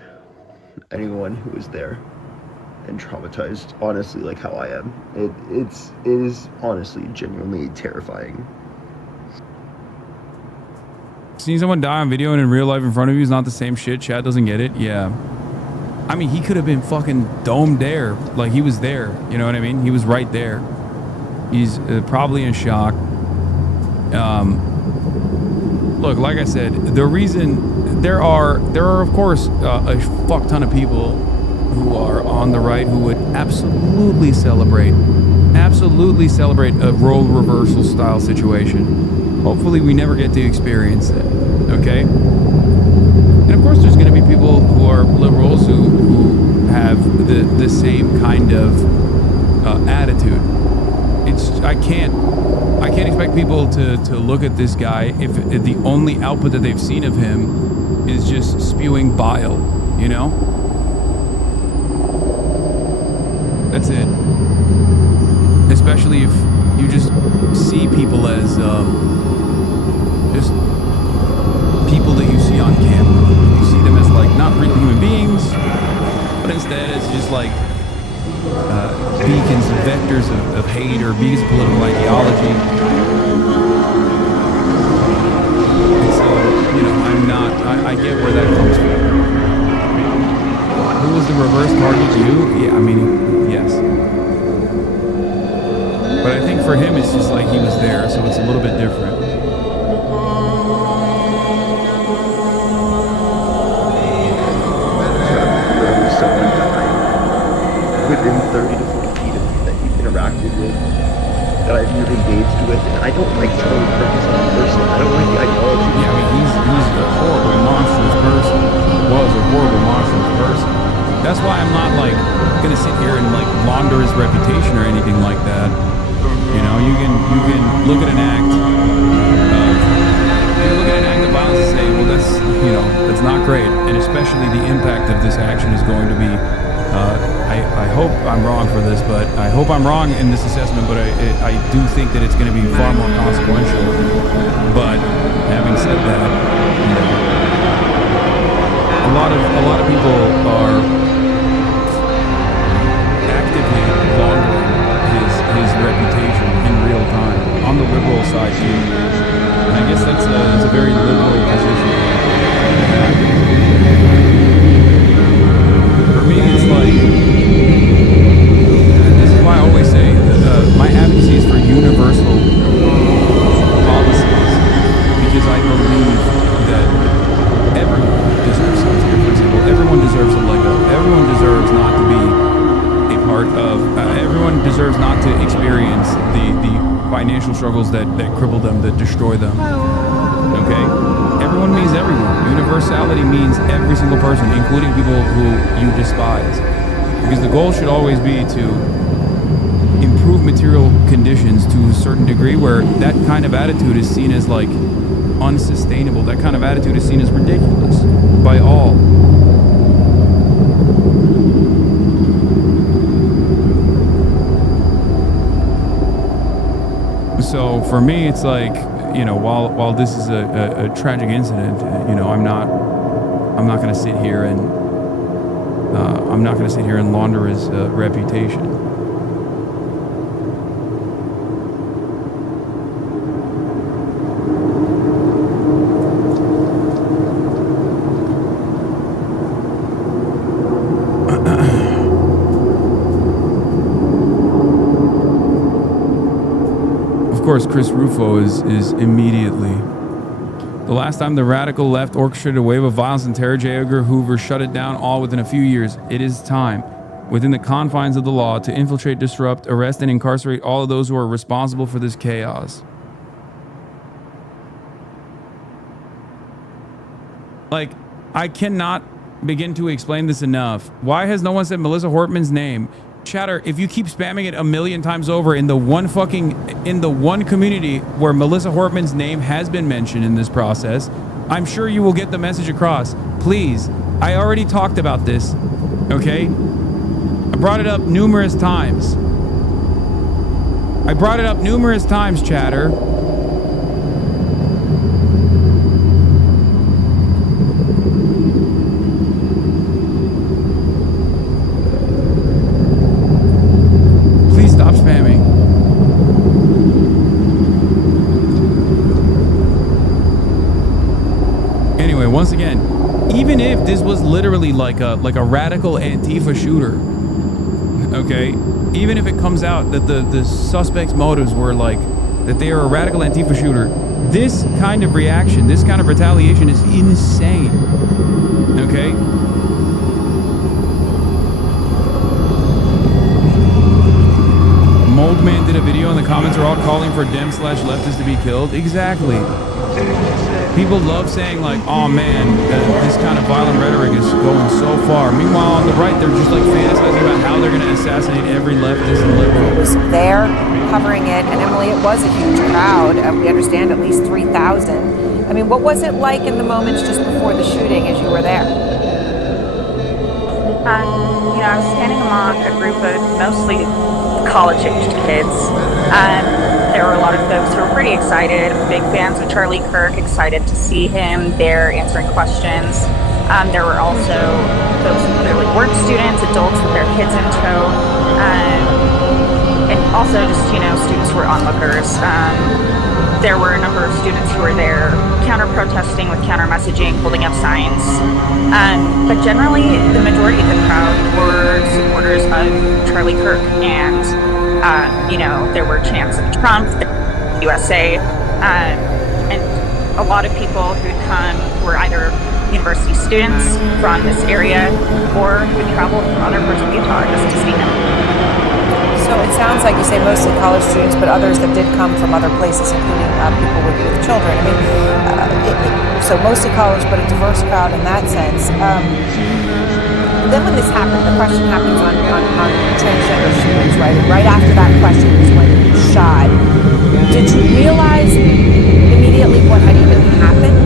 who was there and traumatized, honestly, like how I am. It is honestly, genuinely terrifying. Seeing someone die on video and in real life in front of you is not the same shit. Chad doesn't get it. Yeah. I mean, he could have been fucking domed there. Like, he was there. You know what I mean? He was right there. He's probably in shock. Look, like I said, the reason there are of course a fuck ton of people who are on the right who would absolutely celebrate a role reversal style situation. Hopefully we never get to experience it. Okay? And of course there's going to be people who are liberals who have the same kind of attitude. I can't expect people to look at this guy if the only output that they've seen of him is just spewing bile, you know? That's it. Especially if you just see people as just people that you see on camera. You see them as like not real human beings, but instead it's just like beacons of hate or because of political ideology. And so, you know, I'm not, I get where that comes from. Who was the reverse target? You? Yeah, I mean, yes. But I think for him, it's just like he was there, so it's a little bit different. Someone died within 30 to 40 feet of me that he interacted with, that I've really engaged with, and I don't like Charlie Kirk as a person. I don't like the ideology. Yeah, I mean, he's a horrible, monstrous person. Was a horrible, monstrous person. That's why I'm not like gonna sit here and like launder his reputation or anything like that. You know, you can look at an act of violence and say, well, that's, you know, that's not great, and especially the impact of this action is going to be. I hope I'm wrong for this, but I hope I'm wrong in this assessment. But I do think that it's going to be far more consequential. But having said that, you know, a lot of people are actively laundering his reputation in real time on the liberal side too. And I guess that's a very liberal position. For me, it's like, this is why I always say my advocacy is for universal policies, because I believe that everyone deserves something. For example, everyone deserves a leg up. Everyone deserves not to be a part of, everyone deserves not to experience the financial struggles that cripple them, that destroy them. Okay? Everyone means everyone. Universality means every single person, including people who you despise. Because the goal should always be to improve material conditions to a certain degree where that kind of attitude is seen as like unsustainable. That kind of attitude is seen as ridiculous by all. So for me, it's like, you know, while this is a tragic incident, you know, I'm not going to sit here and launder his reputation. Of course, Chris Rufo is immediately. The last time the radical left orchestrated a wave of violence and terror, J. Edgar Hoover shut it down all within a few years. It is time, within the confines of the law, to infiltrate, disrupt, arrest, and incarcerate all of those who are responsible for this chaos. Like, I cannot begin to explain this enough. Why has no one said Melissa Hortman's name? Chatter, if you keep spamming it a million times over in the one community where Melissa Hortman's name has been mentioned in this process, I'm sure you will get the message across. Please, I already talked about this, okay? I brought it up numerous times. Chatter. Stop spamming. Anyway, once again, even if this was literally like a radical Antifa shooter, okay, even if it comes out that the suspect's motives were like that they are a radical Antifa shooter, this kind of reaction, this kind of retaliation is insane. Okay. Moldman did a video and the comments are all calling for Dem/leftists to be killed. Exactly. People love saying like, oh man, this kind of violent rhetoric is going so far. Meanwhile, on the right, they're just like fantasizing about how they're going to assassinate every leftist and liberal. It was there, covering it, and Emily, it was a huge crowd. We understand at least 3,000. I mean, what was it like in the moments just before the shooting as you were there? I was standing among a group of mostly college-aged kids. There were a lot of folks who were pretty excited, big fans of Charlie Kirk, excited to see him there answering questions. There were also folks who clearly weren't students, adults with their kids in tow. And also just, students were onlookers. There were a number of students who were there counter-protesting with counter-messaging, holding up signs. But generally, the majority of the crowd were supporters of Charlie Kirk. And, there were chants of Trump, USA, and a lot of people who'd come were either university students from this area or who traveled from other parts of Utah just to see him. So it sounds like you say mostly college students, but others that did come from other places, including people with children. I mean, so mostly college, but a diverse crowd in that sense. Then when this happened, the question happens on transgender shootings, right? And right after that question is when he was shot. Did you realize immediately what had even happened?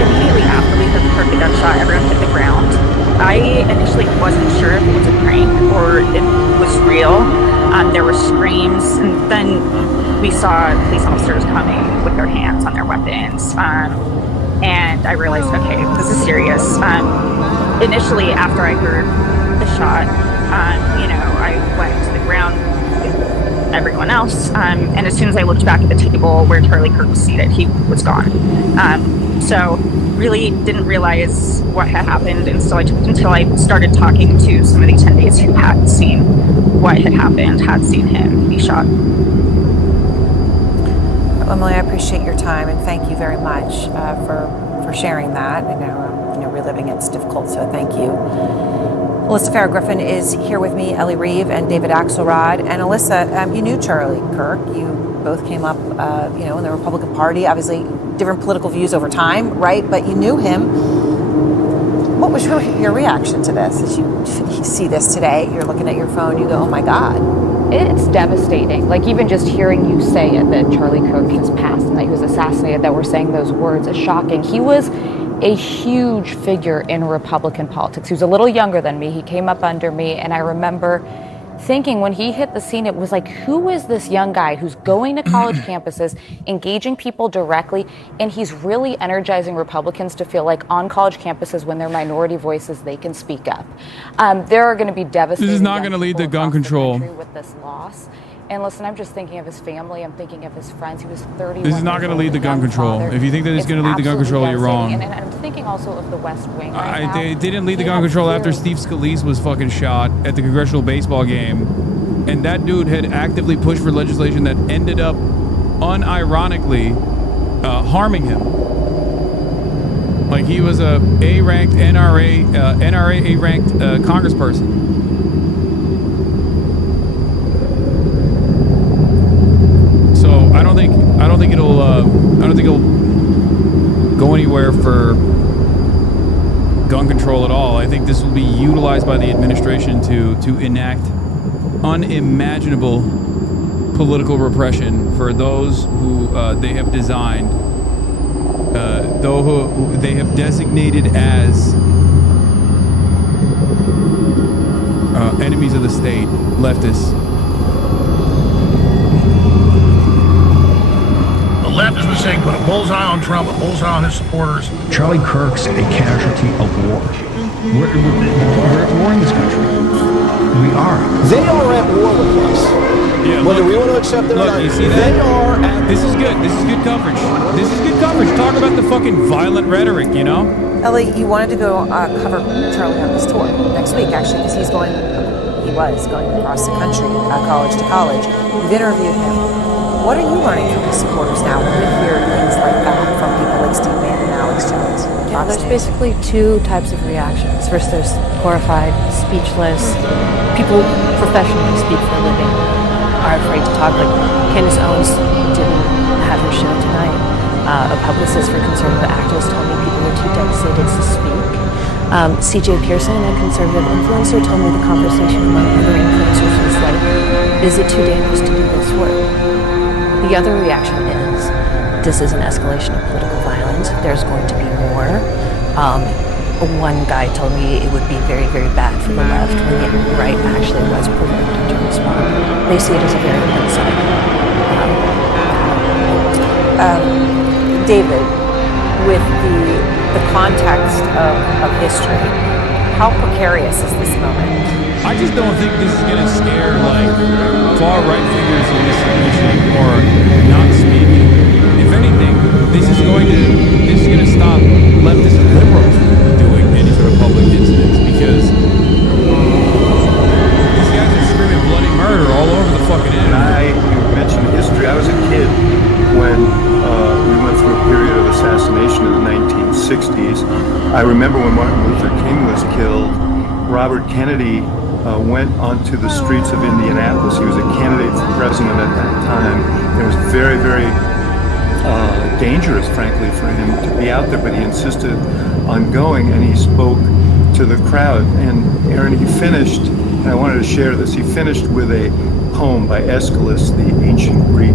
Immediately after we heard the gunshot, everyone hit the ground. I initially wasn't sure if it was a prank or if it was real. There were screams, and then we saw police officers coming with their hands on their weapons. And I realized, okay, this is serious. Initially, after I heard the shot, I went to the ground with everyone else. And as soon as I looked back at the table where Charlie Kirk was seated, he was gone. So really didn't realize what had happened until I started talking to some of the attendees who had seen what had happened, had seen him be shot. Emily, I appreciate your time and thank you very much for sharing that. I know, reliving it's difficult, so thank you. Alyssa Farrah-Griffin is here with me, Ellie Reeve and David Axelrod. And Alyssa, you knew Charlie Kirk. You both came up, in the Republican Party, obviously different political views over time, right? But you knew him. What was your reaction to this as you see this today? You're looking at your phone, you go, oh my God. It's devastating. Like even just hearing you say it, that Charlie Kirk has passed and that he was assassinated, that we're saying those words is shocking. He was a huge figure in Republican politics. He was a little younger than me. He came up under me, and I remember thinking when he hit the scene, it was like, who is this young guy who's going to college campuses, engaging people directly, and he's really energizing Republicans to feel like on college campuses when they're minority voices, they can speak up. There are going to be devastating. This is not going to lead to gun control. With this loss. And listen, I'm just thinking of his family. I'm thinking of his friends. He was 31. This is not going to lead to gun control. If you think that it's going to lead to gun control, you're wrong. And I'm thinking also of the West Wing right now. They didn't lead to gun control after Steve Scalise was fucking shot at the congressional baseball game. And that dude had actively pushed for legislation that ended up unironically harming him. Like he was a A-ranked NRA A-ranked congressperson. I don't think it'll go anywhere for gun control at all. I think this will be utilized by the administration to enact unimaginable political repression for those who they have designed, who they have designated as enemies of the state, leftists. The left has been saying put a bullseye on Trump, a bullseye on his supporters. Charlie Kirk's a casualty of war. We're at war in this country. We are. They are at war with us. Yeah, whether we want to accept it or not, you see that? they are at This is good. This is good coverage. This is good coverage. Talk about the fucking violent rhetoric, you know? Ellie, you wanted to go cover Charlie on this tour next week, actually, because he was going across the country, college to college. You've interviewed him. What are you learning from his supporters now when we hear things like that from people like Steve Bannon and Alex Jones? Yeah, there's basically two types of reactions. First, there's horrified, speechless. People professionally speak for a living are afraid to talk. Like Candace Owens didn't have her show tonight. A publicist for conservative activists told me people were too devastated to speak. CJ Pearson, a conservative influencer, told me the conversation among other influencers was like, is it too dangerous to do this work? The other reaction is, this is an escalation of political violence. There's going to be more. One guy told me it would be very, very bad for the left when the right actually was provoked to respond. They see it as a very one-sided. David, with the context of history, how precarious is this moment? I just don't think this is going to scare like far right figures in this nation or not speaking. If anything, this is going to stop leftists and liberals from doing any sort of public incidents because these guys are screaming bloody murder all over the fucking internet. You mentioned history. I was a kid when we went through a period of assassination in the 1960s. I remember when Martin Luther King was killed, Robert Kennedy went onto the streets of Indianapolis. He was a candidate for president at that time. It was very, very dangerous, frankly, for him to be out there, but he insisted on going, and he spoke to the crowd. And Aaron, he finished, and I wanted to share this, he finished with a poem by Aeschylus, the ancient Greek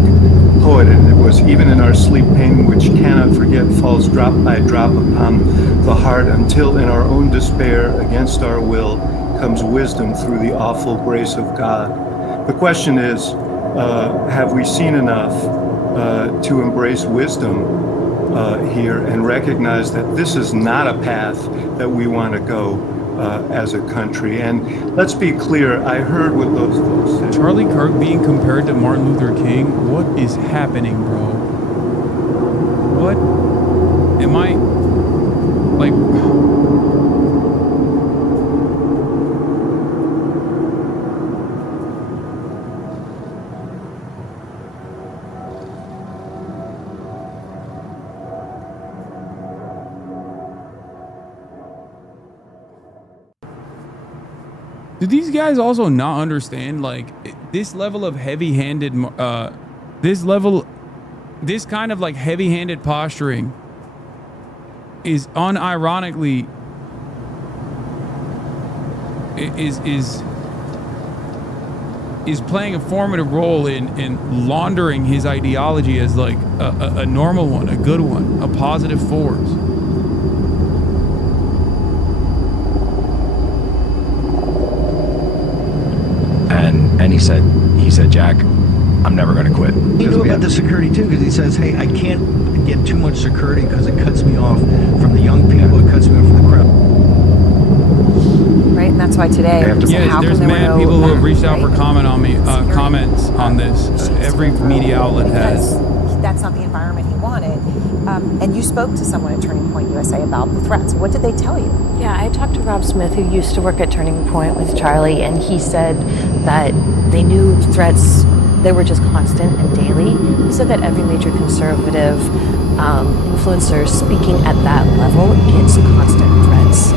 poet, and it was, even in our sleep pain which cannot forget falls drop by drop upon the heart until in our own despair against our will comes wisdom through the awful grace of God. The question is, have we seen enough to embrace wisdom here and recognize that this is not a path that we want to go as a country? And let's be clear, I heard what those folks said. Charlie Kirk being compared to Martin Luther King? What is happening, bro? What am I, like... Do these guys also not understand, like, this level of heavy-handed, this kind of, like, heavy-handed posturing is unironically, is playing a formative role in laundering his ideology as, like, a normal one, a good one, a positive force. And he said, Jack, I'm never going to quit. He knew about the security too, because he says, hey, I can't get too much security because it cuts me off from the young people, it cuts me off from the crowd. Right, and that's why today, there's mad people who have reached out for comments on this. Every media outlet has. That's not the environment he wanted. And you spoke to someone at Turning Point USA about the threats. What did they tell you? Yeah, I talked to Rob Smith, who used to work at Turning Point with Charlie, and he said that they knew threats, they were just constant and daily. He said that every major conservative influencer speaking at that level gets constant threats.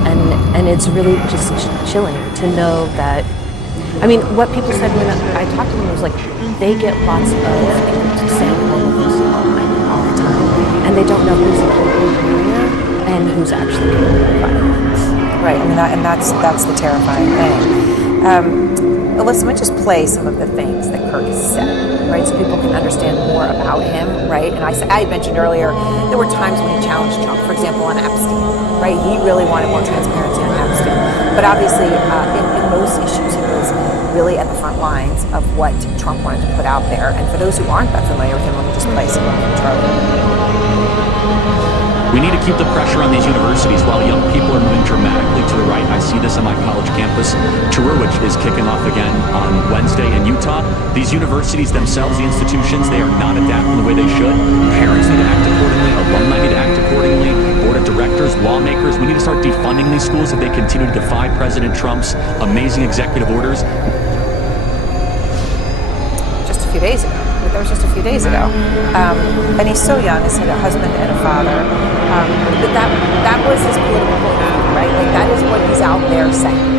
And it's really just chilling to know that, I mean, what people said when I talked to them was like, they get lots of saying horrible things online all the time, and they don't know who's here and who's actually doing violence. Right, I mean, and that's the terrifying thing. Listen, let me just play some of the things that Kirk has said, right, so people can understand more about him, right? And I mentioned earlier, there were times when he challenged Trump, for example, on Epstein, right? He really wanted more transparency on Epstein. But obviously, in most issues, he was really at the front lines of what Trump wanted to put out there. And for those who aren't that familiar with him, let me just play some of it, Charlie. We need to keep the pressure on these universities while young people are moving dramatically to the right. I see this on my college campus tour, which is kicking off again on Wednesday in Utah. These universities themselves, the institutions, they are not adapting the way they should. Parents need to act accordingly. Alumni need to act accordingly. Board of directors, lawmakers, we need to start defunding these schools if they continue to defy President Trump's amazing executive orders. Just a few days ago. That was just a few days ago. And he's so young, he's a husband and a father. But that was his political point, right? Like, that is what he's out there saying.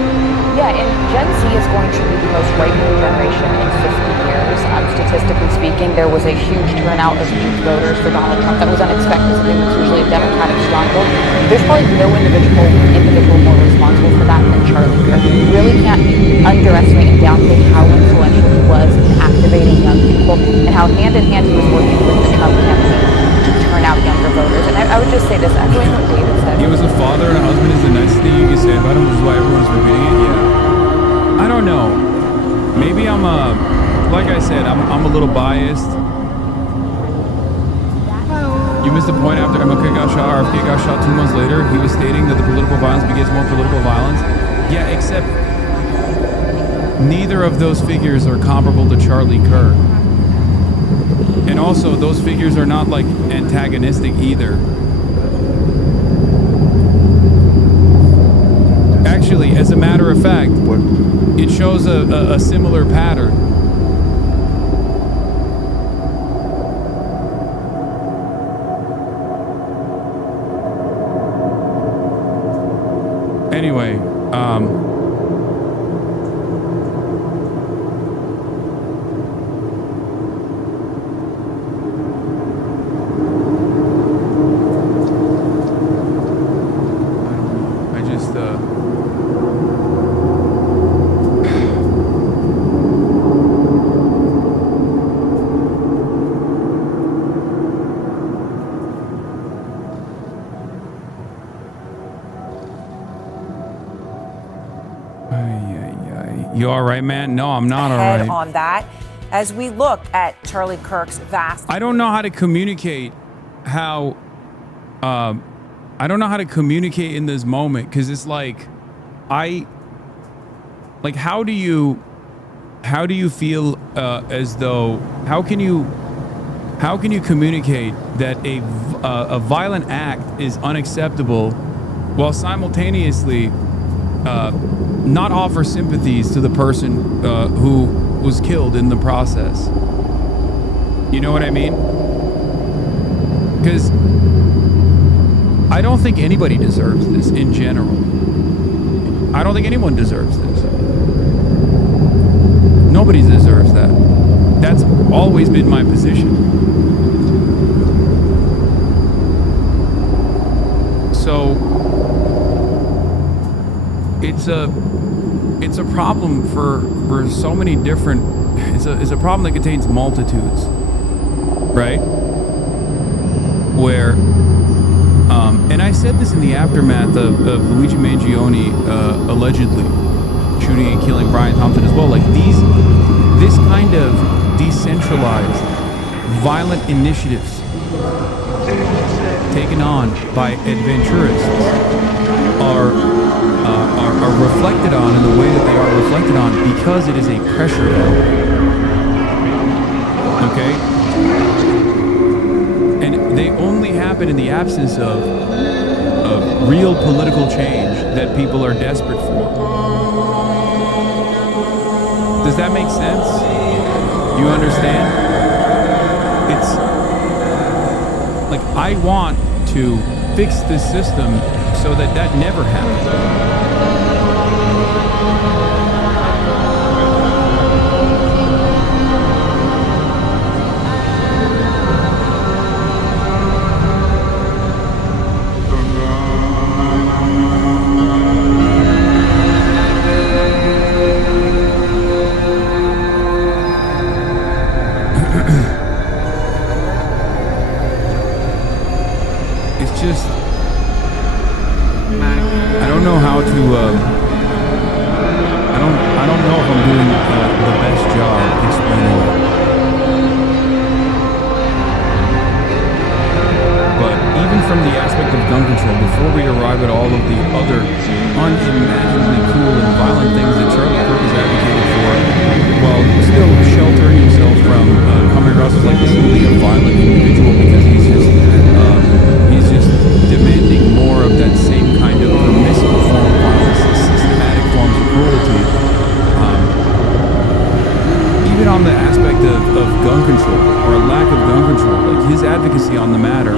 Yeah, and Gen Z is going to be the most right-wing generation in 50 years. Statistically speaking, there was a huge turnout of youth voters for Donald Trump. That was unexpected. Something that's usually a Democratic stronghold. There's probably no individual more responsible for that than Charlie Kirk. You really can't underestimate and downplay how influential he was in activating young people and how hand-in-hand he was working with the Trump campaign to turn out younger voters. And I would just say this, echoing what David said. He was a father and a husband is the nicest thing you can say about him, which is why everyone's repeating it. Yeah. I don't know. Maybe I'm like I said, I'm a little biased. You missed the point after MLK got shot, RFK got shot 2 months later. He was stating that the political violence begets more political violence. Yeah, except neither of those figures are comparable to Charlie Kirk. And also, those figures are not like antagonistic either. Actually, as a matter of fact, it shows a similar pattern. Anyway, you all right, man? No, I'm not all Head right. on that. As we look at Charlie Kirk's vast... I don't know how to communicate how... I don't know how to communicate in this moment, because it's like... Like, how do you feel as though... How can you communicate that a violent act is unacceptable while simultaneously not offer sympathies to the person who was killed in the process? You know what I mean? Because I don't think anybody deserves this in general. I don't think anyone deserves this. Nobody deserves that. That's always been my position. So it's a problem for so many different. It's a problem that contains multitudes, right? Where, and I said this in the aftermath of Luigi Mangione allegedly shooting and killing Brian Thompson as well. Like this kind of decentralized, violent initiatives taken on by adventurists are reflected on in the way that they are reflected on because it is a pressure valve. Okay? And they only happen in the absence of real political change that people are desperate for. Does that make sense? You understand? It's like I want to fix this system so that never happens. It's just I don't know how to I don't know if I'm doing the best job explaining it. But even from the aspect of gun control, before we arrive at all of the other unimaginably cool and violent things that Charlie Kirk has advocated for, while still sheltering himself from coming across as like this really a violent individual because he's just demanding more of that same kind of permissible form of violence, systematic forms of cruelty. Even on the aspect of gun control, or a lack of gun control, like his advocacy on the matter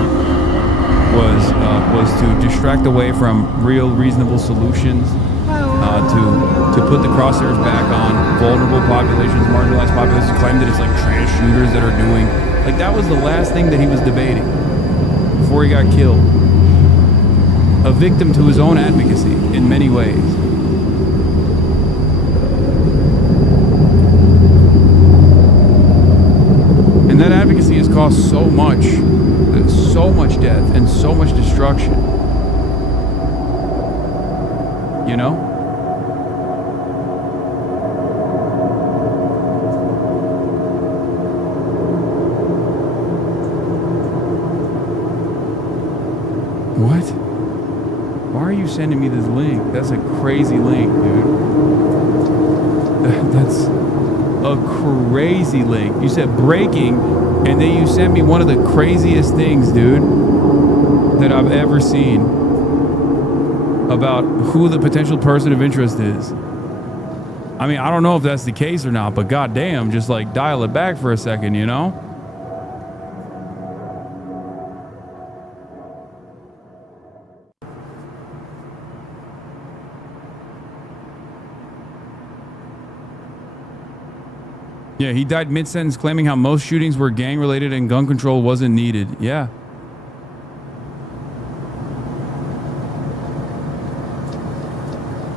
was to distract away from real reasonable solutions, to put the crosshairs back on vulnerable populations, marginalized populations, claim that it's like trans shooters that are doing, like that was the last thing that he was debating before he got killed. A victim to his own advocacy in many ways. And that advocacy has caused so much death and so much destruction. You know? What? Why are you sending me this link? That's a crazy link, dude. That's a crazy link. You said breaking, and then you sent me one of the craziest things, dude, that I've ever seen about who the potential person of interest is. I mean, I don't know if that's the case or not, but goddamn, just like dial it back for a second, you know? Yeah, he died mid-sentence claiming how most shootings were gang-related and gun control wasn't needed. Yeah.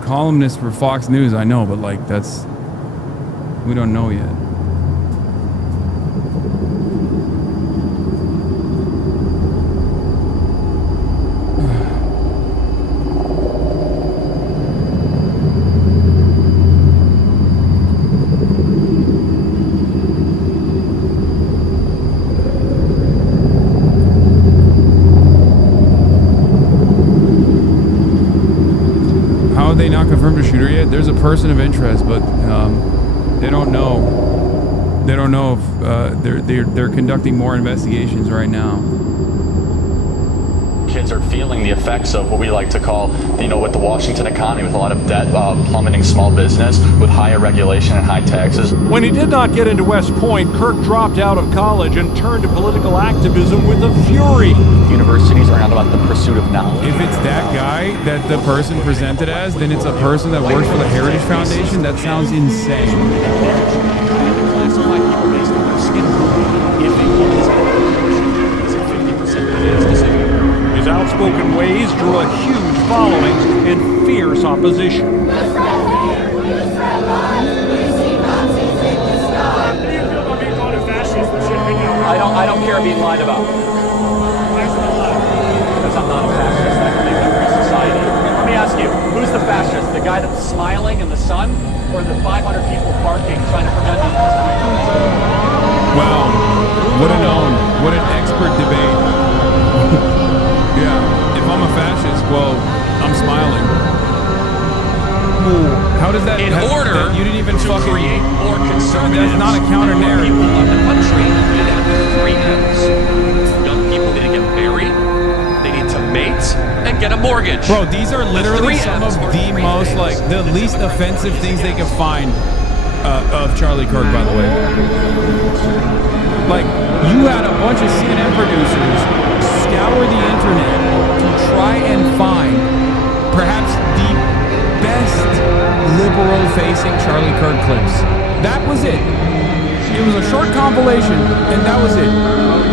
Columnist for Fox News, I know, but like that's... we don't know yet. They not confirmed a shooter yet. There's a person of interest, but they don't know. They don't know if they're conducting more investigations right now. Kids are feeling the effects of what we like to call, you know, with the Washington economy, with a lot of debt, plummeting small business, with higher regulation and high taxes. When he did not get into West Point, Kirk dropped out of college and turned to political activism with a fury. Universities are not about the pursuit of knowledge. If it's that guy that the person presented as, then it's a person that works for the Heritage Foundation. That sounds insane. His outspoken ways drew a huge following and fierce opposition. I don't care being lied about. Because I'm not a fascist. I believe in a free society. Let me ask you, who's the fascist? The guy that's smiling in the sun, or the 500 people barking trying to prevent you? Wow, what an expert debate. Yeah, if I'm a fascist, well, I'm smiling. How does that... In order you didn't even to create more conservatives, that's not a counter narrative. People of the country need to have 3 M's. Young people need to get married, they need to mate, and get a mortgage. Bro, these are literally some of the most, like, the least offensive things they can find of Charlie Kirk, by the way. Like, you had a bunch of CNN producers scour the internet to try and find perhaps the best liberal-facing Charlie Kirk clips. That was it. It was a short compilation, and that was it.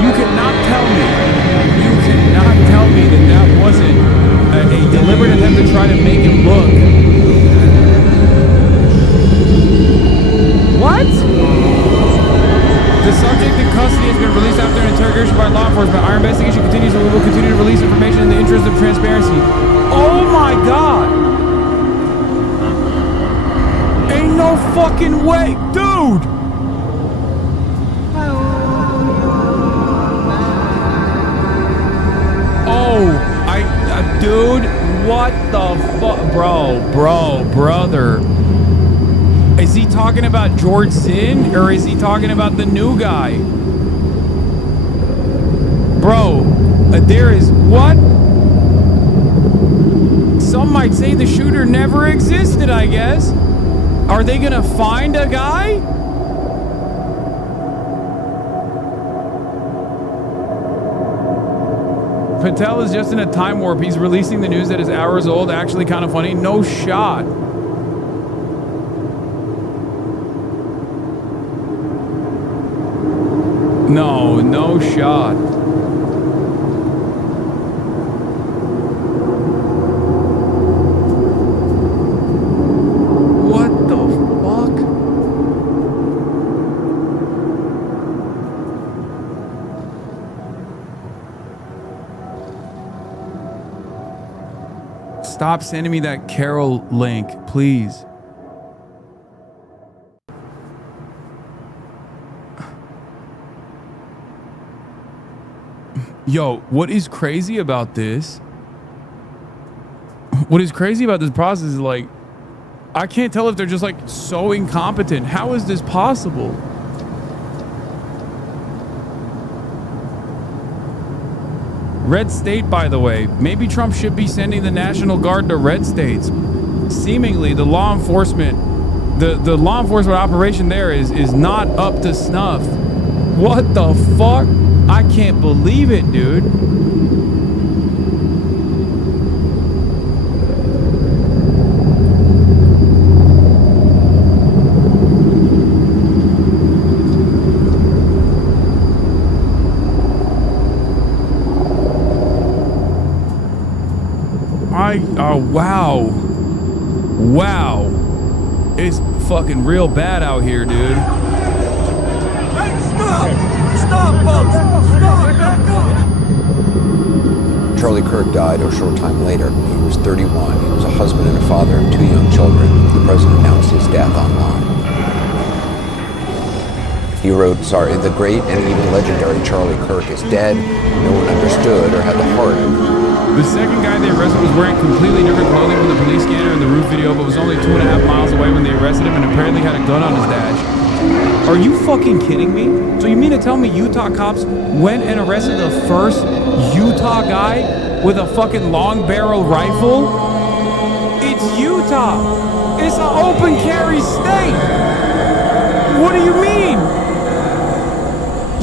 You cannot tell me that that wasn't a deliberate attempt to try to make him look. What? The subject in custody has been released after an interrogation by law enforcement. Our investigation continues, and we will continue to release information in the interest of transparency. Oh my God! Ain't no fucking way, dude! Dude, what the fuck? Brother. Is he talking about George Zinn, or is he talking about the new guy? Bro, there is what? Some might say the shooter never existed, I guess. Are they gonna find a guy? Patel is just in a time warp. He's releasing the news that is hours old. Actually kind of funny. No shot. No shot. What the fuck? Stop sending me that Carol link, please. Yo, what is crazy about this? What is crazy about this process is, like, I can't tell if they're just like so incompetent. How is this possible? Red state, by the way. Maybe Trump should be sending the National Guard to red states. Seemingly, the law enforcement, the law enforcement operation there is not up to snuff. What the fuck? I can't believe it, dude. Wow. Wow. It's fucking real bad out here, dude. Hey, stop! Stop, folks! Stop! Back up! Charlie Kirk died a short time later. He was 31. He was a husband and a father of 2 young children. The president announced his death online. He wrote, the great and even legendary Charlie Kirk is dead. No one understood or had the heart. The second guy they arrested was wearing completely different clothing from the police scanner in the roof video, but was only 2.5 miles away when they arrested him and apparently had a gun on his dash. Are you fucking kidding me? So you mean to tell me Utah cops went and arrested the first Utah guy with a fucking long barrel rifle? It's Utah. It's an open carry state. What do you mean?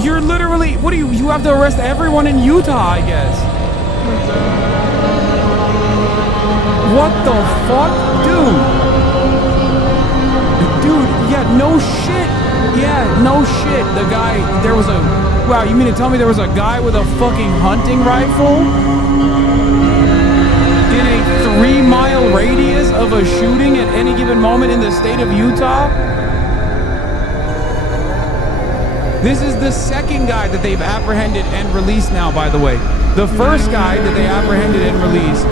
You're literally, you have to arrest everyone in Utah, I guess. What the fuck? Dude, yeah, no shit. Yeah, no shit. The guy, wow, you mean to tell me there was a guy with a fucking hunting rifle? In a 3-mile radius of a shooting at any given moment in the state of Utah? This is the second guy that they've apprehended and released now, by the way. The first guy that they apprehended and released,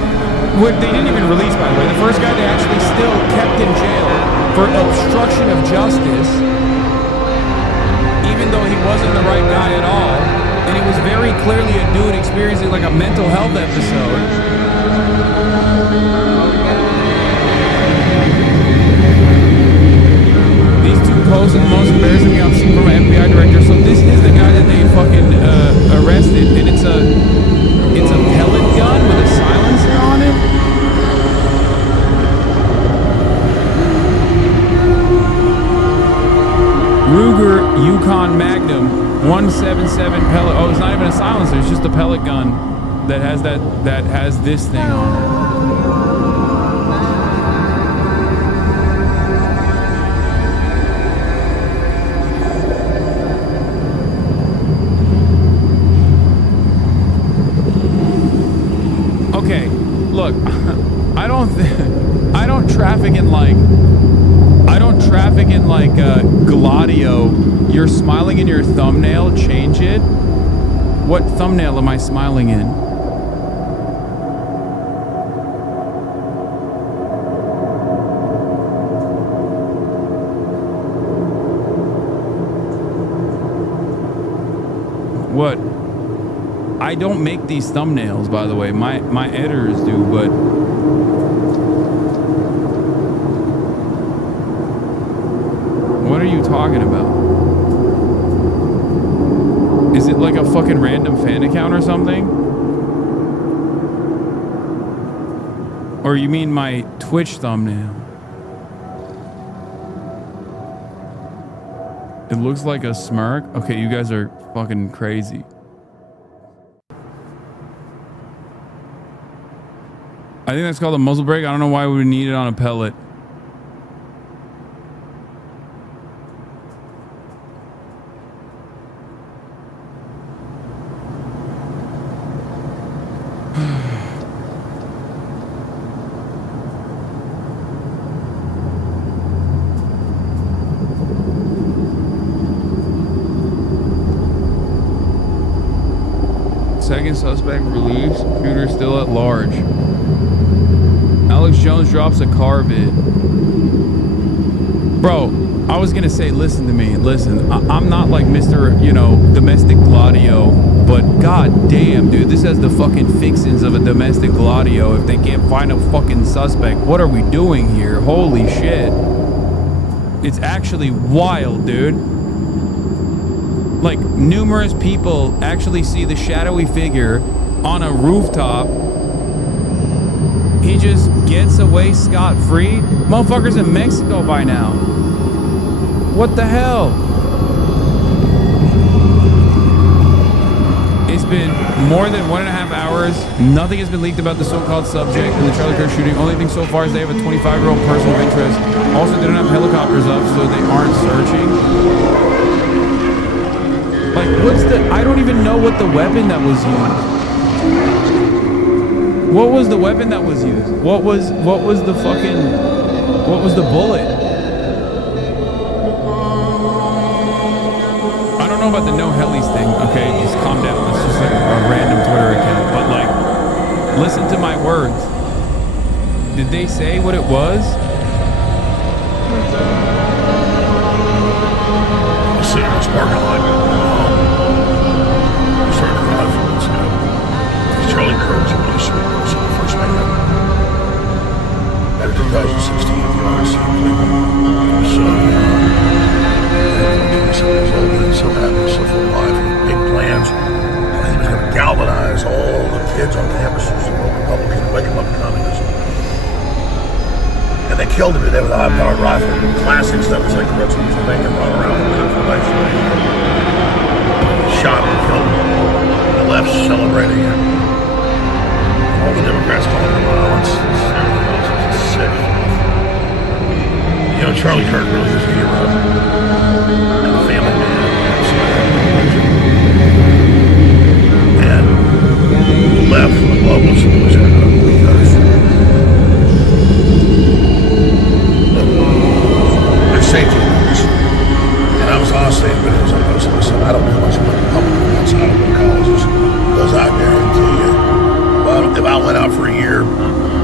they didn't even release, by the way. The first guy they actually still kept in jail for obstruction of justice, even though he wasn't the right guy at all. And he was very clearly a dude experiencing like a mental health episode. These two posts are the most embarrassing thing I've seen from an FBI director. So this is the guy that they fucking arrested, and it's a pellet gun with a silencer on it. Ruger Yukon Magnum 177 pellet. Oh, it's not even a silencer. It's just a pellet gun that has this thing on it. Okay, look, I don't traffic in like Gladio. You're smiling in your thumbnail, change it. What thumbnail am I smiling in? What? I don't make these thumbnails, by the way. My editors do, but what are you talking about? Is it like a fucking random fan account or something? Or you mean my Twitch thumbnail? It looks like a smirk. Okay, you guys are fucking crazy. I think that's called a muzzle brake. I don't know why we would need it on a pellet. Second suspect released. Shooter still at large. Alex Jones drops a car bid. Bro, I was gonna say, listen to me. Listen, I'm not like Mr. Domestic Gladio, but god damn, dude, this has the fucking fixins of a domestic Gladio if they can't find a fucking suspect. What are we doing here? Holy shit. It's actually wild, dude. Like, numerous people actually see the shadowy figure on a rooftop. He just gets away scot-free. Motherfucker's in Mexico by now. What the hell? It's been more than 1.5 hours. Nothing has been leaked about the so-called subject in the Charlie Kirk shooting. Only thing so far is they have a 25-year-old person of interest. Also, they don't have helicopters up, so they aren't searching. Like, what's the... I don't even know what the weapon that was used. What was the weapon that was used? What was the fucking... What was the bullet? I don't know about the no helis thing. Okay, just calm down. It's just like a random Twitter account. But like, listen to my words. Did they say what it was? I was sitting in this parking lot. I started to realize what it's Charlie Kirk was a really sweet person when I first met him. At a 2016 URC Cleveland. So so happy, so full of life, big plans. He was going to galvanize all the kids on campuses and go Republican and wake them up to communism. And they killed him today with a high-powered rifle. Classic stuff. It's like Brooks used to make him run around with a life. Shot him and killed him. The left's celebrating it. All the Democrats calling him violence. It's sick. You know, Charlie Kirk really is a hero. And a family man. And left from the globalists was because their safety rules. And I was honestly in videos I posted. I said, I don't know much about Republican outside of what colleges. Because I guarantee you, well, if I went out for a year,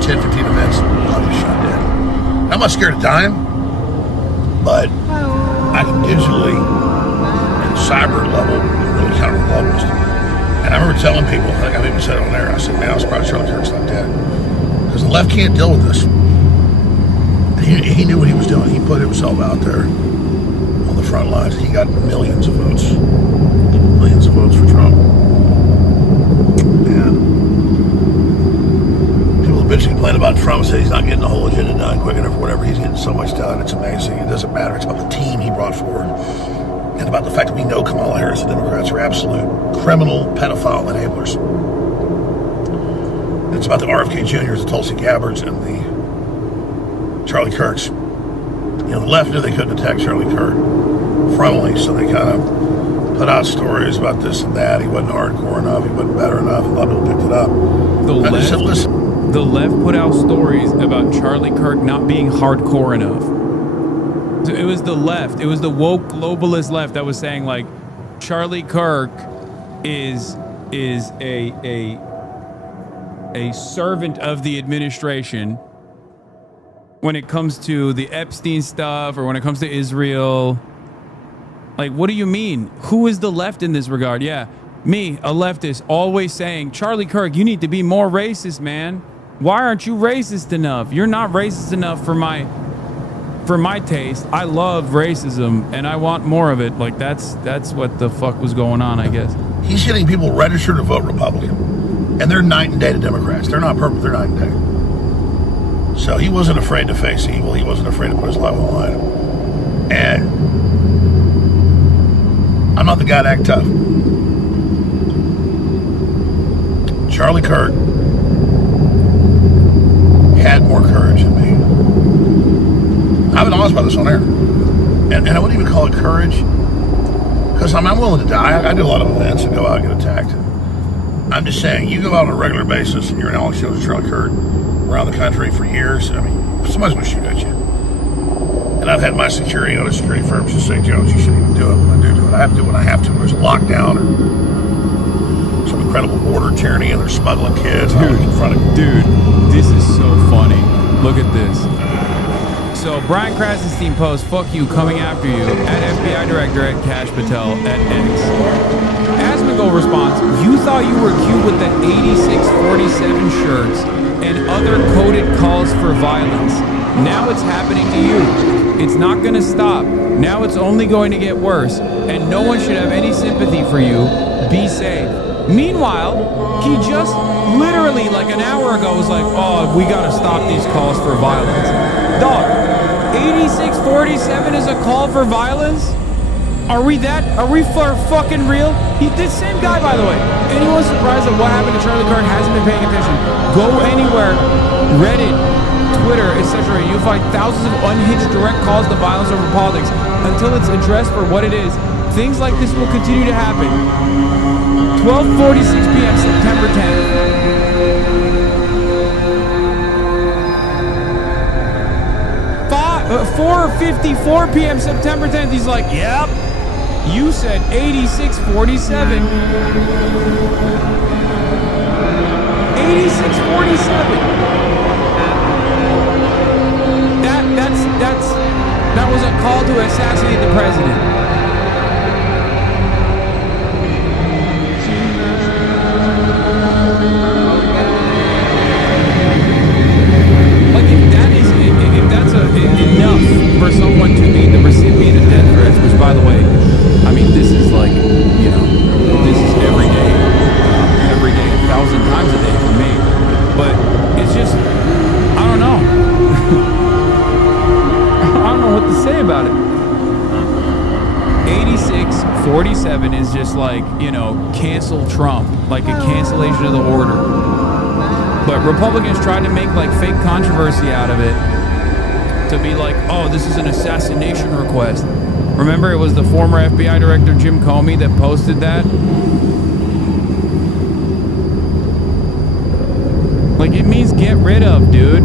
10, 15 events, I'll be shot dead. I'm not scared of dying, but I can digitally and cyber level really counter globalist. And I remember telling people, I think I even said it on there, I said, man, I was surprised Charlie Kirk's not dead. Because the left can't deal with this. He knew what he was doing. He put himself out there on the front lines. He got millions of votes. Millions of votes for Trump. And people bitching, complain about Trump, say he's not getting the whole agenda done quick enough or whatever. He's getting so much done. It's amazing. It doesn't matter. It's about the team he brought forward. And about the fact that we know Kamala Harris and Democrats are absolute criminal pedophile enablers. It's about the RFK Juniors, the Tulsi Gabbards, and the Charlie Kirks. You know, the left knew they couldn't attack Charlie Kirk frontally, so they kind of put out stories about this and that. He wasn't hardcore enough. He wasn't better enough. A lot of people picked it up. The left put out stories about Charlie Kirk not being hardcore enough. So it was the left. It was the woke globalist left that was saying like Charlie Kirk is a servant of the administration when it comes to the Epstein stuff or when it comes to Israel. Like, what do you mean? Who is the left in this regard? Yeah, me, a leftist, always saying, Charlie Kirk, you need to be more racist, man. Why aren't you racist enough? You're not racist enough for my taste. I love racism and I want more of it. Like, that's what the fuck was going on, I guess. He's getting people registered to vote Republican. And they're night and day to Democrats. They're not purple, they're night and day. So he wasn't afraid to face evil. He wasn't afraid to put his life on the line. And I'm not the guy to act tough. Charlie Kirk had more courage than me. I've been honest about this on air. And I wouldn't even call it courage. Because I'm willing to die. I do a lot of events and go out and get attacked. I'm just saying, you go out on a regular basis and you're an Alex Jones, Charlie Kirk around the country for years. I mean, somebody's going to shoot at you. And I've had my security and other security firms just say, Jones, you shouldn't even do it. When I do it, I have to do it when I have to. When there's a lockdown or some incredible border tyranny and they're smuggling kids. Dude, this is so funny. Look at this. So Brian Krasenstein posts, fuck you, coming after you, at FBI Director at Cash Patel at X. Asmongold responds, You thought you were cute with the 8647 shirts and other coded calls for violence. Now it's happening to you. It's not going to stop. Now it's only going to get worse, and no one should have any sympathy for you. Be safe. Meanwhile, he just literally like an hour ago was like, oh, we got to stop these calls for violence. Dog, 8647 is a call for violence? Are we for fucking real? This same guy, by the way. Anyone surprised at what happened to Charlie Kirk hasn't been paying attention? Go anywhere, Reddit, Twitter, etc. You'll find thousands of unhinged direct calls to violence over politics. Until it's addressed for what it is, things like this will continue to happen. 12:46 p.m. September 10th. 4:54 p.m. September 10th. He's like, yep. You said 8647. 8647. That was a call to assassinate the president. Like if that's enough for someone to be the recipient of death threats, which by the way, I mean, this is like, you know, this is every day, 1,000 times a day for me. But it's just, I don't know. I don't know what to say about it. 8647 is just like, you know, cancel Trump, like a cancellation of the order. But Republicans tried to make like fake controversy out of it to be like, oh, this is an assassination request. Remember, it was the former FBI director Jim Comey that posted that? Like, it means get rid of, dude.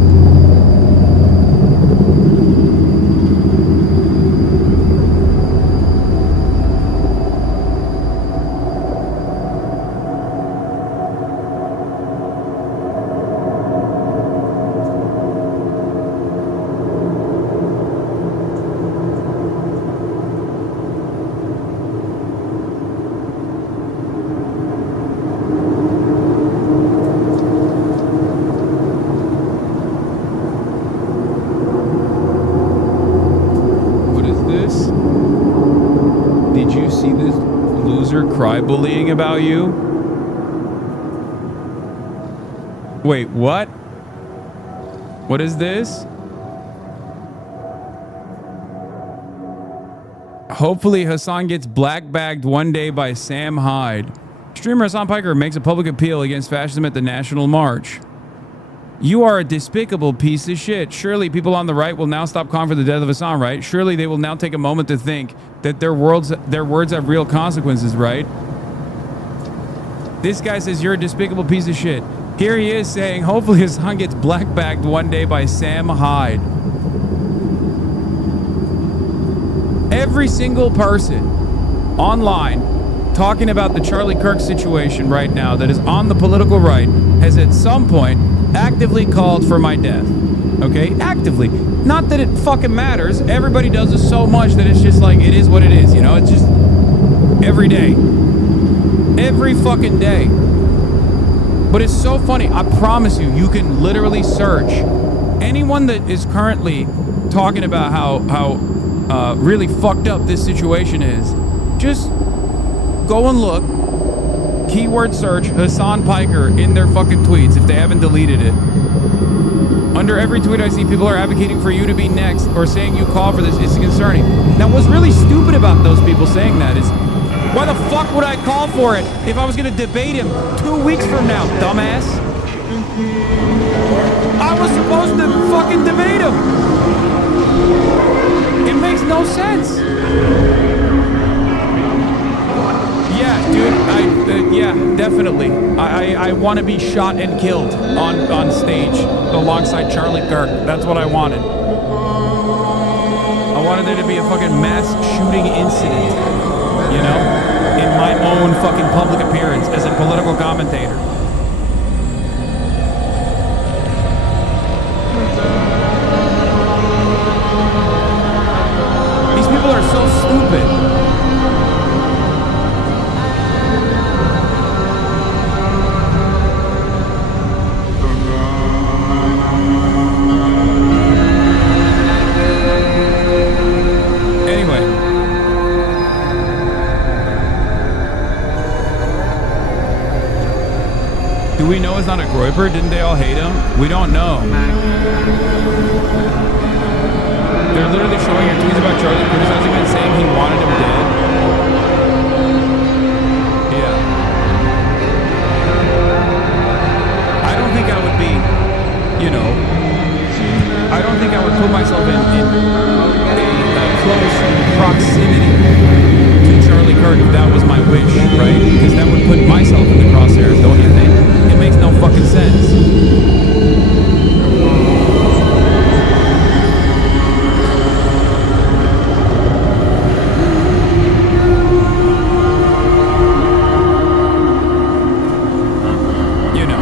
Bullying about you? Wait, what? What is this? Hopefully Hasan gets black bagged one day by Sam Hyde. Streamer Hasan Piker makes a public appeal against fascism at the National March. You are a despicable piece of shit. Surely people on the right will now stop calling for the death of Hasan, right? Surely they will now take a moment to think that their words have real consequences, right? This guy says you're a despicable piece of shit. Here he is saying, hopefully Hasan gets black bagged one day by Sam Hyde. Every single person online talking about the Charlie Kirk situation right now that is on the political right has at some point actively called for my death. Okay? Actively. Not that it fucking matters. Everybody does this so much that it's just like, it is what it is, you know? It's just every day. Every fucking day. But it's so funny. I promise you, you can literally search anyone that is currently talking about how really fucked up this situation is. Just go and look. Keyword search Hasan Piker in their fucking tweets if they haven't deleted it. Under every tweet I see, people are advocating for you to be next or saying you call for this. It's concerning. Now, what's really stupid about those people saying that is, why the fuck would I call for it if I was going to debate him 2 weeks from now, dumbass? I was supposed to fucking debate him. It makes no sense. Yeah, dude, yeah, definitely. I want to be shot and killed on stage alongside Charlie Kirk. That's what I wanted. I wanted there to be a fucking mass shooting incident, you know, in my own fucking public appearance as a political commentator. These people are so stupid. Do we know it's not a Groyper? Didn't they all hate him? We don't know. They're literally showing your tweets about Charlie criticizing him and saying he wanted him dead. Yeah. I don't think I would be, you know, I don't think I would put myself in a close proximity to Charlie Kirk if that was my wish, right? Because that would put myself in the crosshairs, don't you think? It makes no fucking sense. You know,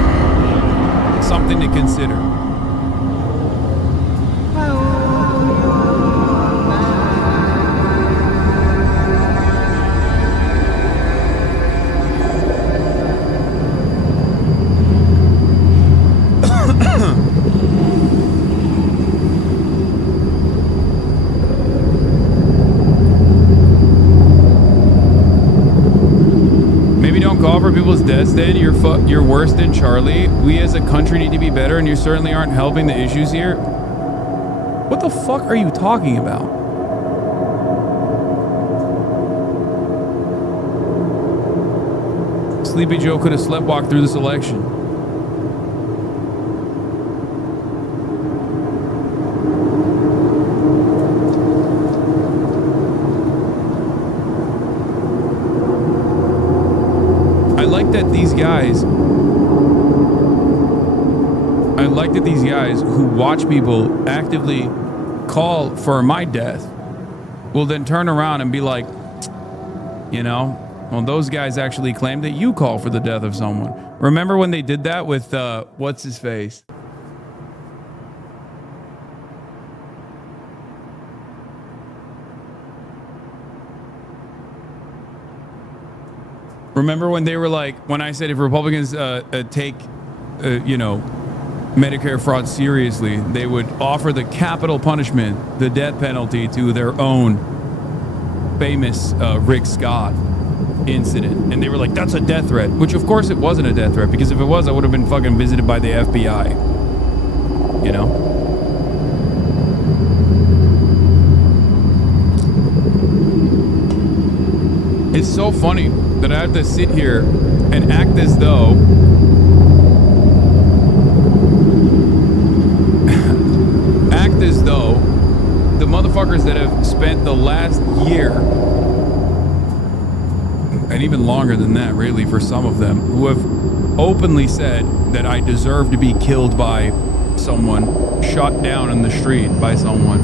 something to consider. For people's deaths, then you're worse than Charlie. We as a country need to be better, and you certainly aren't helping the issues here. What the fuck are you talking about? Sleepy Joe could have sleptwalked through this election. I like that these guys who watch people actively call for my death will then turn around and be like, you know, well, those guys actually claim that you call for the death of someone. Remember when they did that with, what's his face? Remember when they were like, when I said if Republicans take, you know, Medicare fraud seriously, they would offer the capital punishment, the death penalty, to their own famous Rick Scott incident. And they were like, that's a death threat, which of course it wasn't a death threat, because if it was, I would have been fucking visited by the FBI, you know? It's so funny that I have to sit here and act as though the motherfuckers that have spent the last year, and even longer than that really for some of them, who have openly said that I deserve to be killed by someone, shot down in the street by someone,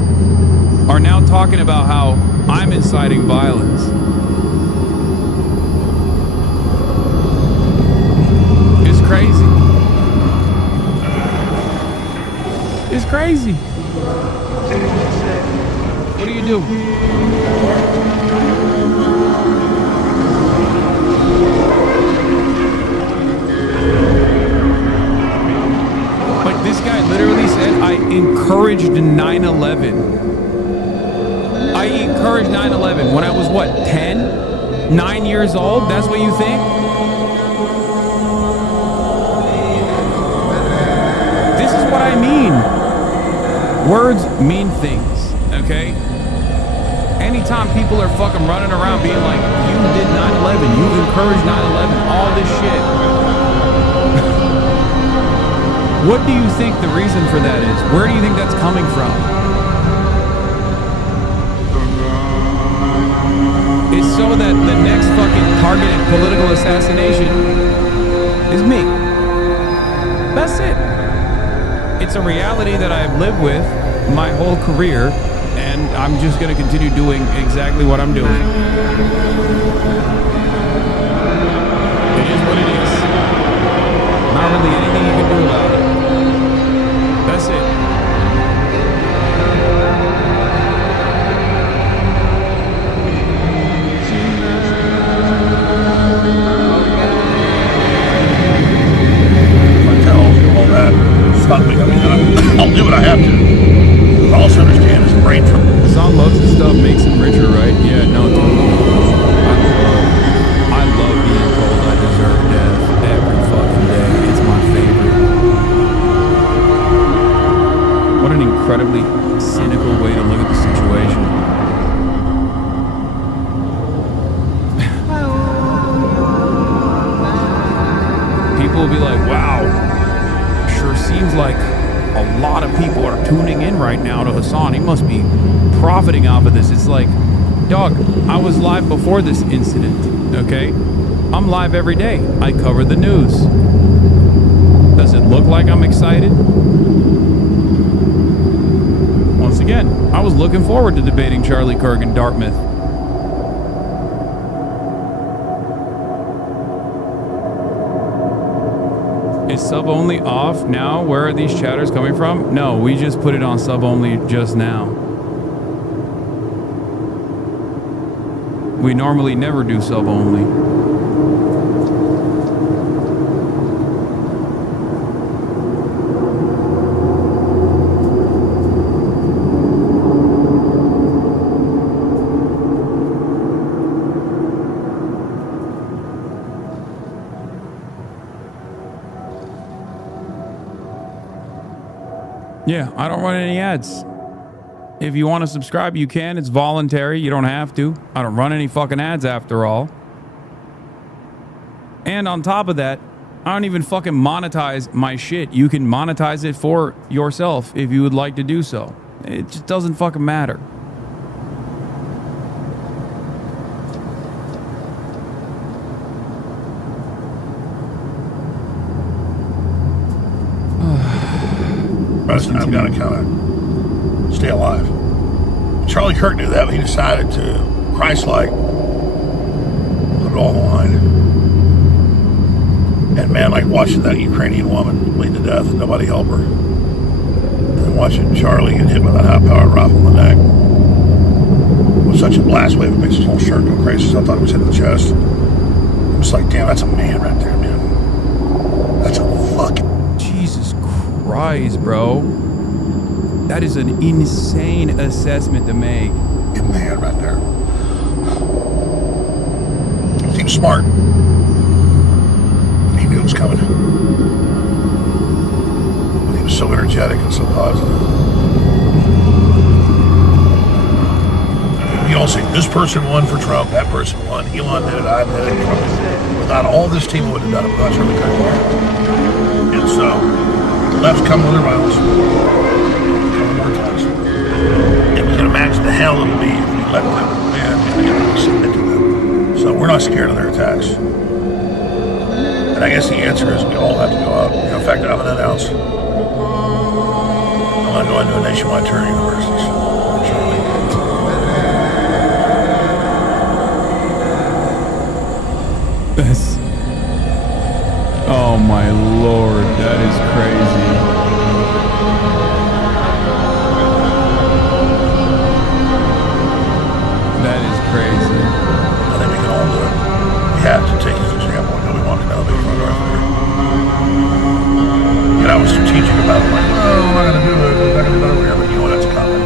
are now talking about how I'm inciting violence. It's crazy. It's crazy. What do you do? Like, this guy literally said I encouraged 9/11. I encouraged 9/11 when I was what, 10? 9 years old? That's what you think? This is what I mean. Words mean things, okay? Anytime people are fucking running around being like, you did 9/11, you encouraged 9/11, all this shit. What do you think the reason for that is? Where do you think that's coming from? It's so that the next fucking targeted political assassination is me. That's it. It's a reality that I've lived with my whole career, and I'm just going to continue doing exactly what I'm doing. It is what it is. Not really anything you can do about it. That's it. Stop me. I mean, I'll do what I have to. But also understand his brain. Hasan loves this stuff, makes him richer, right? Yeah, no, totally. incredibly cynical way to look at the situation. People will be like, wow, sure seems like a lot of people are tuning in right now to Hasan. He must be profiting off of this. It's like, dog, I was live before this incident, okay? I'm live every day. I cover the news. Does it look like I'm excited? Once again, I was looking forward to debating Charlie Kirk in Dartmouth. Is sub only off now? Where are these chatters coming from? No, we just put it on sub only just now. We normally never do sub only. Yeah, I don't run any ads. If you want to subscribe, you can. It's voluntary. You don't have to. I don't run any fucking ads after all. And on top of that, I don't even fucking monetize my shit. You can monetize it for yourself if you would like to do so. It just doesn't fucking matter. I've got to kind of stay alive. Charlie Kirk knew that, but he decided to, Christ-like, put it all on the line. And man, like watching that Ukrainian woman bleed to death, nobody help her. And then watching Charlie get hit with a high-powered rifle in the neck was such a blast wave, it makes his whole shirt go crazy. So I thought it was hit in the chest. I'm just like, damn, that's a man right there, man. That's a fucking... Jesus Christ, bro. That is an insane assessment to make. Good man right there. He was smart. He knew it was coming. But he was so energetic and so positive. You all see, this person won for Trump, that person won, Elon did it, I did it, Trump did it. Without all this team, would have done it without Charlie Kirk. And so, the left's come with their violence. More times. And we can imagine the hell it'll be if we let them win and submit to them. So we're not scared of their attacks. And I guess the answer is we all have to go out. You know, in fact, I'm going to announce I'm going to go into a nationwide tour of universities. Charlie. That's... Oh my lord, that is crazy. That is crazy. I think we can all do it. We have to take his example and we walk down the big front door. And I was strategic about it, like, oh, I'm not going to do it. I'm not going to do it over here, but you know that's coming.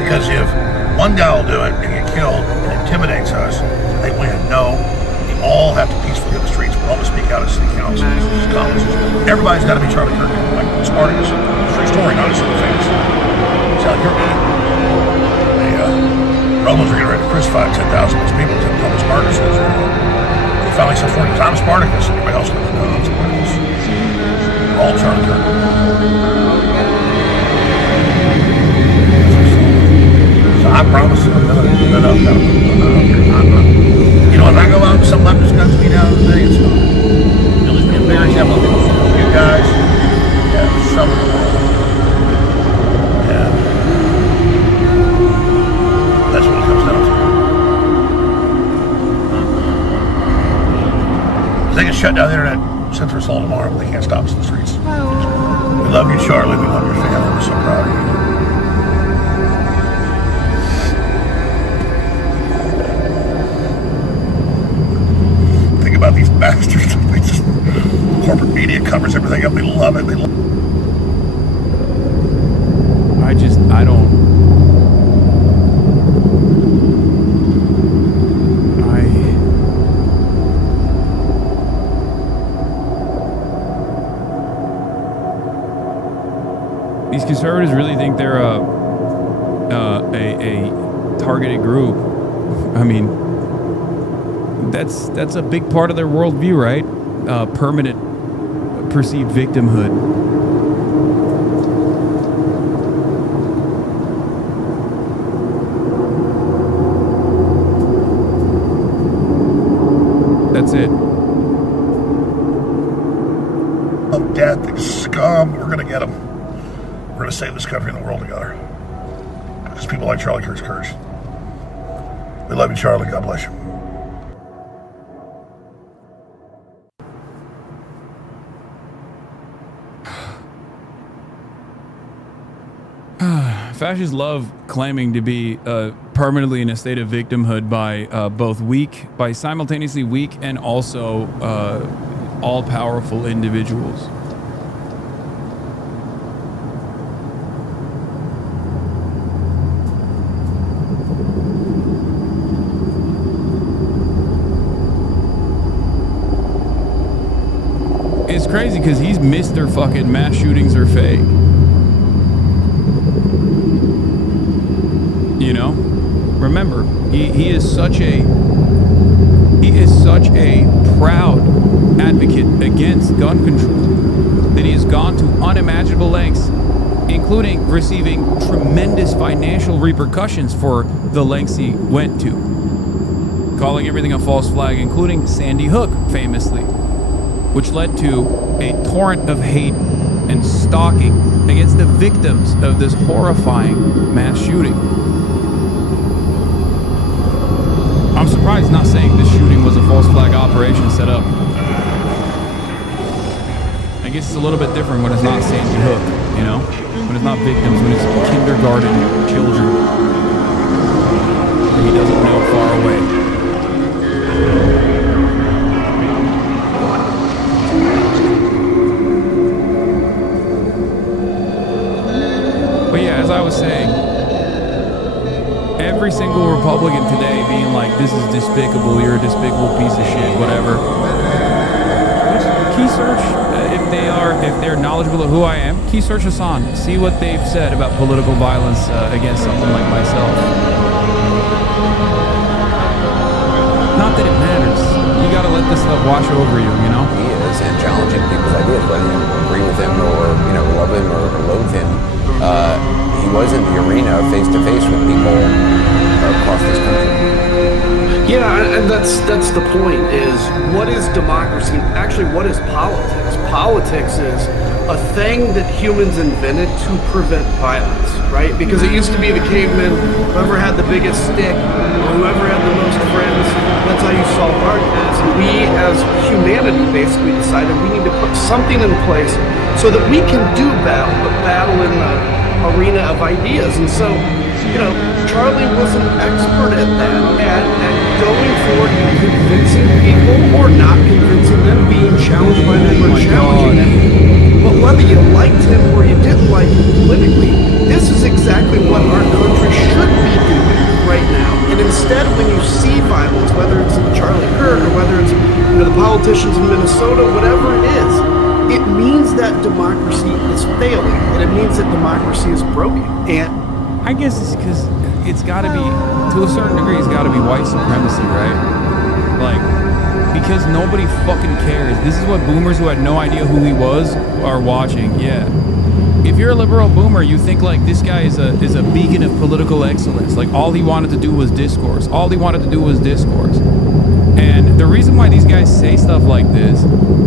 Because if one guy will do it and get killed and intimidates us, they win. No, we all have to peacefully hit the streets. We all have to speak out at city councils, colleges. Everybody's got to be Charlie Kirk, like Spartacus. True story, not as famous. Charlie Kirk. Romans were getting ready to crucify 10,000 of these people to become Spartacus. He finally said, "For I'm Spartacus," and everybody else goes, "No, I'm Spartacus." We're all Charlie Kirk. So I promise you, you know, if I go out and some leftist guns me down today, it's not. You'll just be embarrassed. I'm looking for you guys. Yeah, some of them. Yeah. That's what it comes down to. They can shut down the internet since we're sold tomorrow, but they can't stop us in the streets. We love you, Charlie. We love your family. We're so proud of you. Think about these bastards. They just, corporate media covers everything up. They love it. I don't. these conservatives really think they're a targeted group. I mean, that's a big part of their worldview, right? Permanent perceived victimhood. That's it. Of death and scum, we're gonna get them. We're gonna save this country and the world together. Because people like Charlie Kirk's courage. We love you, Charlie. God bless you. Fascists love claiming to be permanently in a state of victimhood by by simultaneously weak and also all-powerful individuals. It's crazy because he's Mr. fucking mass shootings are fake. You know, remember, he is such a proud advocate against gun control that he has gone to unimaginable lengths, including receiving tremendous financial repercussions for the lengths he went to, calling everything a false flag, including Sandy Hook, famously, which led to a torrent of hate and stalking against the victims of this horrifying mass shooting. I'm surprised not saying this shooting was a false flag operation set up. I guess it's a little bit different when it's not Sandy Hook, you know? When it's not victims, when it's kindergarten children that he doesn't know far away. But yeah, as I was saying, every single Republican today being like, this is despicable, you're a despicable piece of shit, whatever. Just key search, if they're knowledgeable of who I am, key search Hasan. See what they've said about political violence against someone like myself. Not that it matters. You gotta let this stuff wash over you, you know? He is, and challenging people's ideas, whether you agree with him or, love him or loathe him. He was in the arena face-to-face with people across this country. Yeah, and that's the point, is what is democracy? Actually, what is politics? Politics is a thing that humans invented to prevent violence, right? Because it used to be the cavemen, whoever had the biggest stick, or whoever had the most friends, that's how you solve arguments. And we, as humanity, basically decided we need to put something in place so that we can do battle, but battle in the arena of ideas. And so, Charlie was an expert at that, at going forward and convincing people or not convincing them, being challenged by them or challenging them. But whether you liked him or you didn't like him politically, this is exactly what our country should be doing right now. And instead, when you see violence, whether it's Charlie Kirk or whether it's the politicians in Minnesota, whatever it is, it means that democracy is failing, and it means that democracy is broken. And I guess it's because it's got to be, to a certain degree, it's got to be white supremacy, right? Like, because nobody fucking cares. This is what boomers who had no idea who he was are watching. Yeah. If you're a liberal boomer, you think like this guy is a beacon of political excellence. Like all he wanted to do was discourse. All he wanted to do was discourse. And the reason why these guys say stuff like this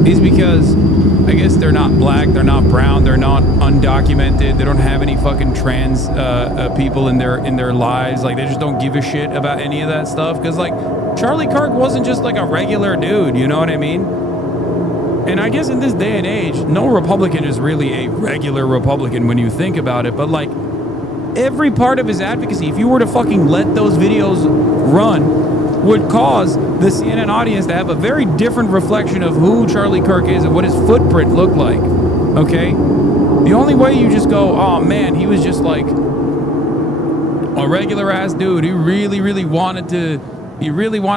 is because I guess they're not black, they're not brown, they're not undocumented, they don't have any fucking trans people in their lives. Like they just don't give a shit about any of that stuff. Because like Charlie Kirk wasn't just like a regular dude, you know what I mean? And I guess in this day and age, no Republican is really a regular Republican when you think about it. But like every part of his advocacy, if you were to fucking let those videos run, would cause the CNN audience to have a very different reflection of who Charlie Kirk is and what his footprint looked like, okay? The only way you just go, oh man, he was just like a regular ass dude. He really wanted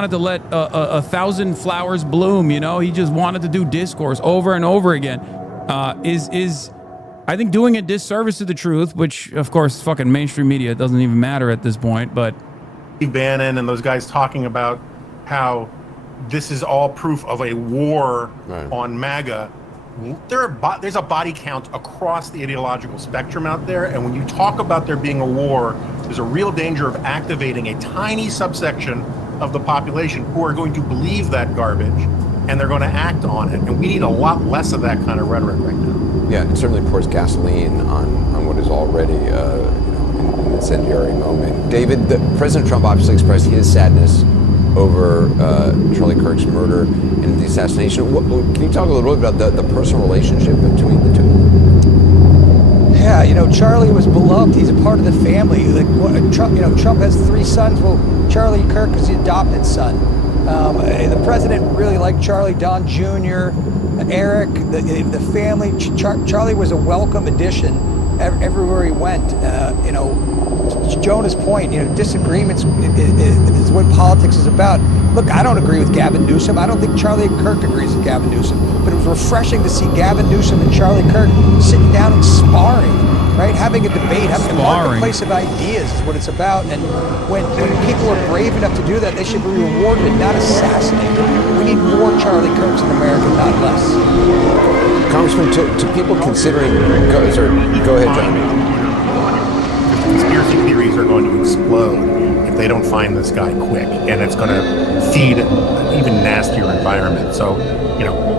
to let a thousand flowers bloom, you know? He just wanted to do discourse over and over again, is I think doing a disservice to the truth, which of course fucking mainstream media, it doesn't even matter at this point, but Steve Bannon and those guys talking about how this is all proof of a war on MAGA. There's a body count across the ideological spectrum out there, and when you talk about there being a war, there's a real danger of activating a tiny subsection of the population who are going to believe that garbage, and they're going to act on it. And we need a lot less of that kind of rhetoric right now. Yeah, it certainly pours gasoline on what is already an incendiary moment. David, President Trump obviously expressed his sadness over Charlie Kirk's murder and the assassination. Can you talk a little bit about the personal relationship between the two? Yeah, Charlie was beloved. He's a part of the family. Trump has 3 sons. Well, Charlie Kirk was the adopted son. The president really liked Charlie, Don Jr., Eric, the family. Charlie was a welcome addition everywhere he went. Jonah's point, disagreements is what politics is about. Look, I don't agree with Gavin Newsom. I don't think Charlie Kirk agrees with Gavin Newsom. But it was refreshing to see Gavin Newsom and Charlie Kirk sitting down and sparring, right? Having a debate, having a marketplace of ideas is what it's about. And when people are brave enough to do that, they should be rewarded, not assassinated. We need more Charlie Kirks in America, not less. Congressman, to people considering, go ahead, John. Conspiracy theories are going to explode if they don't find this guy quick, and it's going to feed an even nastier environment. So,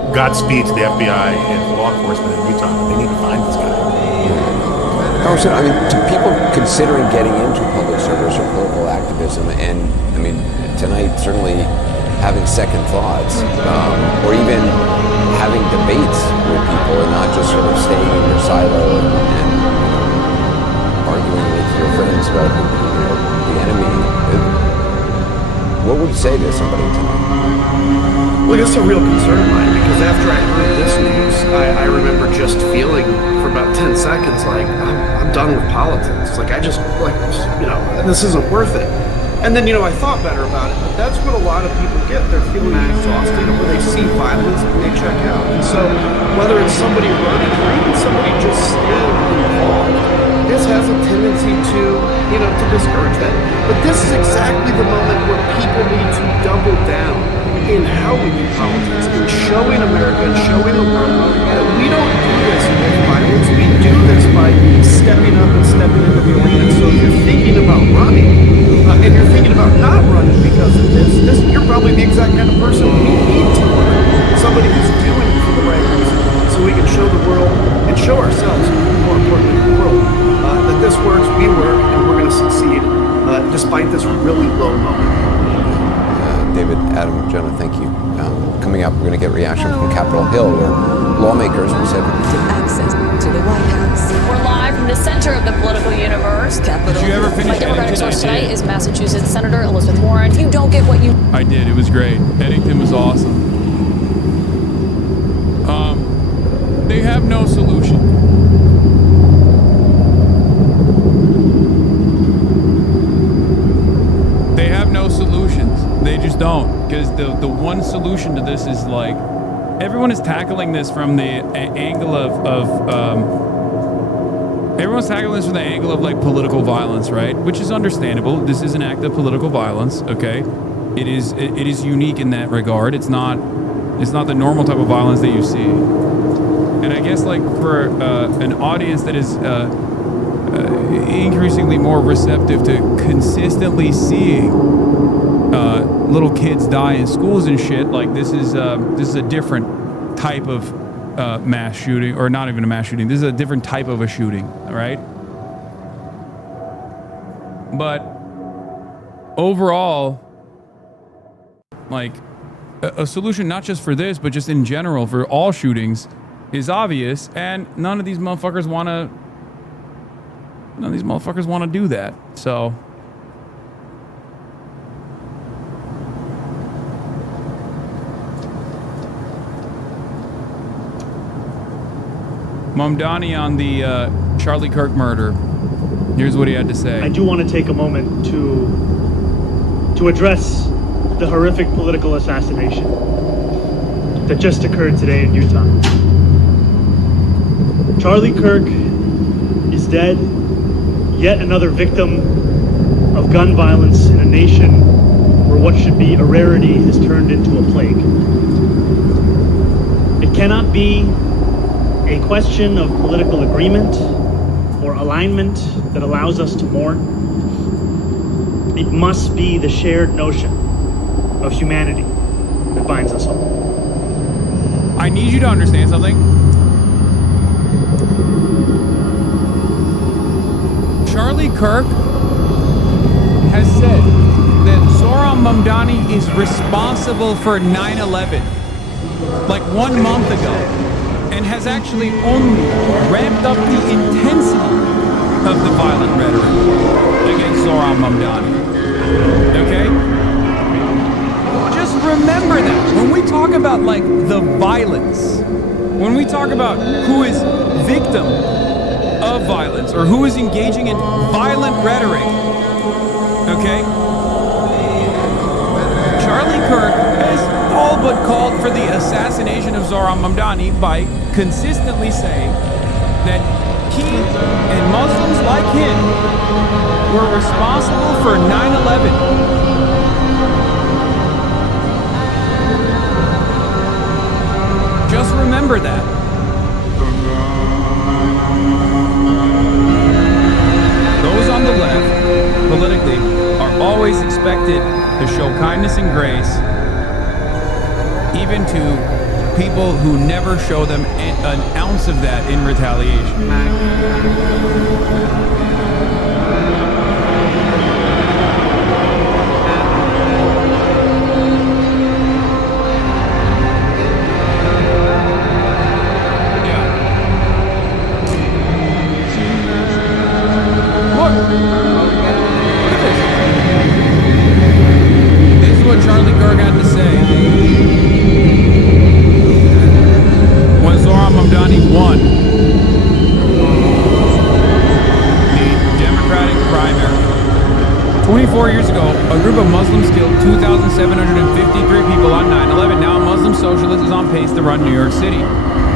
Godspeed to the FBI and law enforcement in Utah. They need to find this guy. Congressman, to people considering getting into public service or political activism, and tonight certainly having second thoughts, or even having debates with people and not just sort of staying in your silo and arguing with your friends about the enemy. What would you say to somebody tonight? Well, it's a real concern of mine, because after I heard this news, I remember just feeling for about 10 seconds like I'm done with politics. This isn't worth it. And then, I thought better about it, but that's what a lot of people get. They're feeling exhausted, or they see violence and they check out. And so, whether it's somebody running or even somebody just staying involved, this has a tendency to discourage that. But this is exactly the moment where people need to double down in how we do politics, in showing America and showing the world that we don't do this with violence. We do this by stepping up and stepping into the arena. So if you're thinking about running, and you're thinking about not running because of this, you're probably the exact kind of person we need to run. Somebody who's doing it for the right reason, so we can show the world and show ourselves, more importantly, the world, that this works, we work, and we're going to succeed despite this really low moment. David, Adam, Jonah, thank you. Coming up, we're going to get reaction from Capitol Hill, where lawmakers, we said, access to the White House. We're live from the center of the political universe. Did you ever finish My Democratic Eddington? source tonight is Massachusetts Senator Elizabeth Warren. If you don't get what you... I did. It was great. Eddington was awesome. They have no solution. They have no solutions. They just don't. Because the one solution to this is everyone is tackling this from the angle everyone's tackling this from the angle of political violence, right? Which is understandable. This is an act of political violence, okay? It is unique in that regard. It's not the normal type of violence that you see. And I guess for an audience that is increasingly more receptive to consistently seeing little kids die in schools and shit, this is a different type of mass shooting, or not even a mass shooting. This is a different type of a shooting, all right? But overall, a solution not just for this, but just in general for all shootings is obvious, and none of these motherfuckers want to do that. So Mamdani on the Charlie Kirk murder. Here's what he had to say. I do want to take a moment to address the horrific political assassination that just occurred today in Utah. Charlie Kirk is dead. Yet another victim of gun violence in a nation where what should be a rarity has turned into a plague. It cannot be a question of political agreement or alignment that allows us to mourn. It must be the shared notion of humanity that binds us all. I need you to understand something. Charlie Kirk has said that Zohran Mamdani is responsible for 9/11 like 1 month ago, and has actually only ramped up the intensity of the violent rhetoric against Zohran Mamdani. Okay? Just remember that. When we talk about like the violence, when we talk about who is victim of violence or who is engaging in violent rhetoric, okay? Charlie Kirk has all but called for the assassination of Zohran Mamdani by consistently saying that he and Muslims like him were responsible for 9/11. Just remember that. Those on the left, politically, are always expected to show kindness and grace, even to people who never show them an ounce of that in retaliation. This is what Charlie Kirk had to say when Zohran Mamdani won the Democratic primary. 24 years ago, a group of Muslims killed 2,753 people on 9/11. Now a Muslim socialist is on pace to run New York City.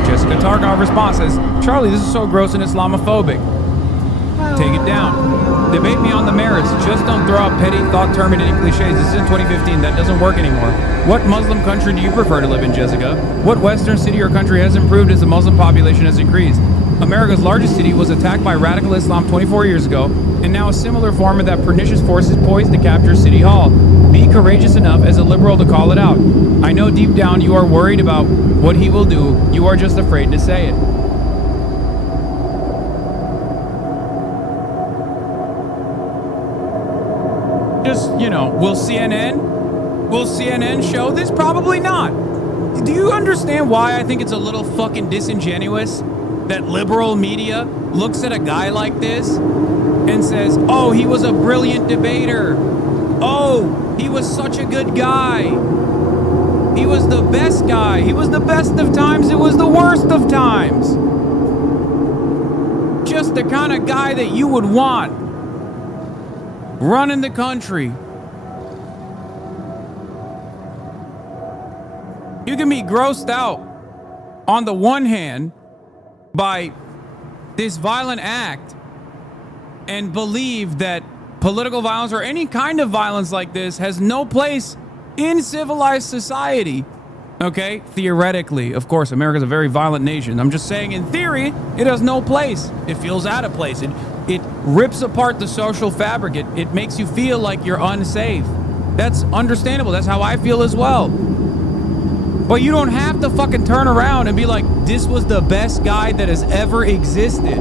Jessica Tarkov responds says, Charlie, this is so gross and Islamophobic. Take it down. Debate me on the merits. Just don't throw out petty, thought-terminating cliches. This is in 2015. That doesn't work anymore. What Muslim country do you prefer to live in, Jessica? What Western city or country has improved as the Muslim population has increased? America's largest city was attacked by radical Islam 24 years ago, and now a similar form of that pernicious force is poised to capture City Hall. Be courageous enough as a liberal to call it out. I know deep down you are worried about what he will do. You are just afraid to say it. Just, you know, will CNN show this? Probably not. Do you understand why I think it's a little fucking disingenuous that liberal media looks at a guy like this and says, oh, he was a brilliant debater. Oh, he was such a good guy. He was the best guy. He was the best of times. It was the worst of times. Just the kind of guy that you would want running the country. You can be grossed out on the one hand by this violent act and believe that political violence or any kind of violence like this has no place in civilized society. Okay? Theoretically, of course, America's a very violent nation. I'm just saying, in theory, it has no place. It feels out of place. It rips apart the social fabric. It makes you feel like you're unsafe. That's understandable. That's how I feel as well. But you don't have to fucking turn around and be like, this was the best guy that has ever existed.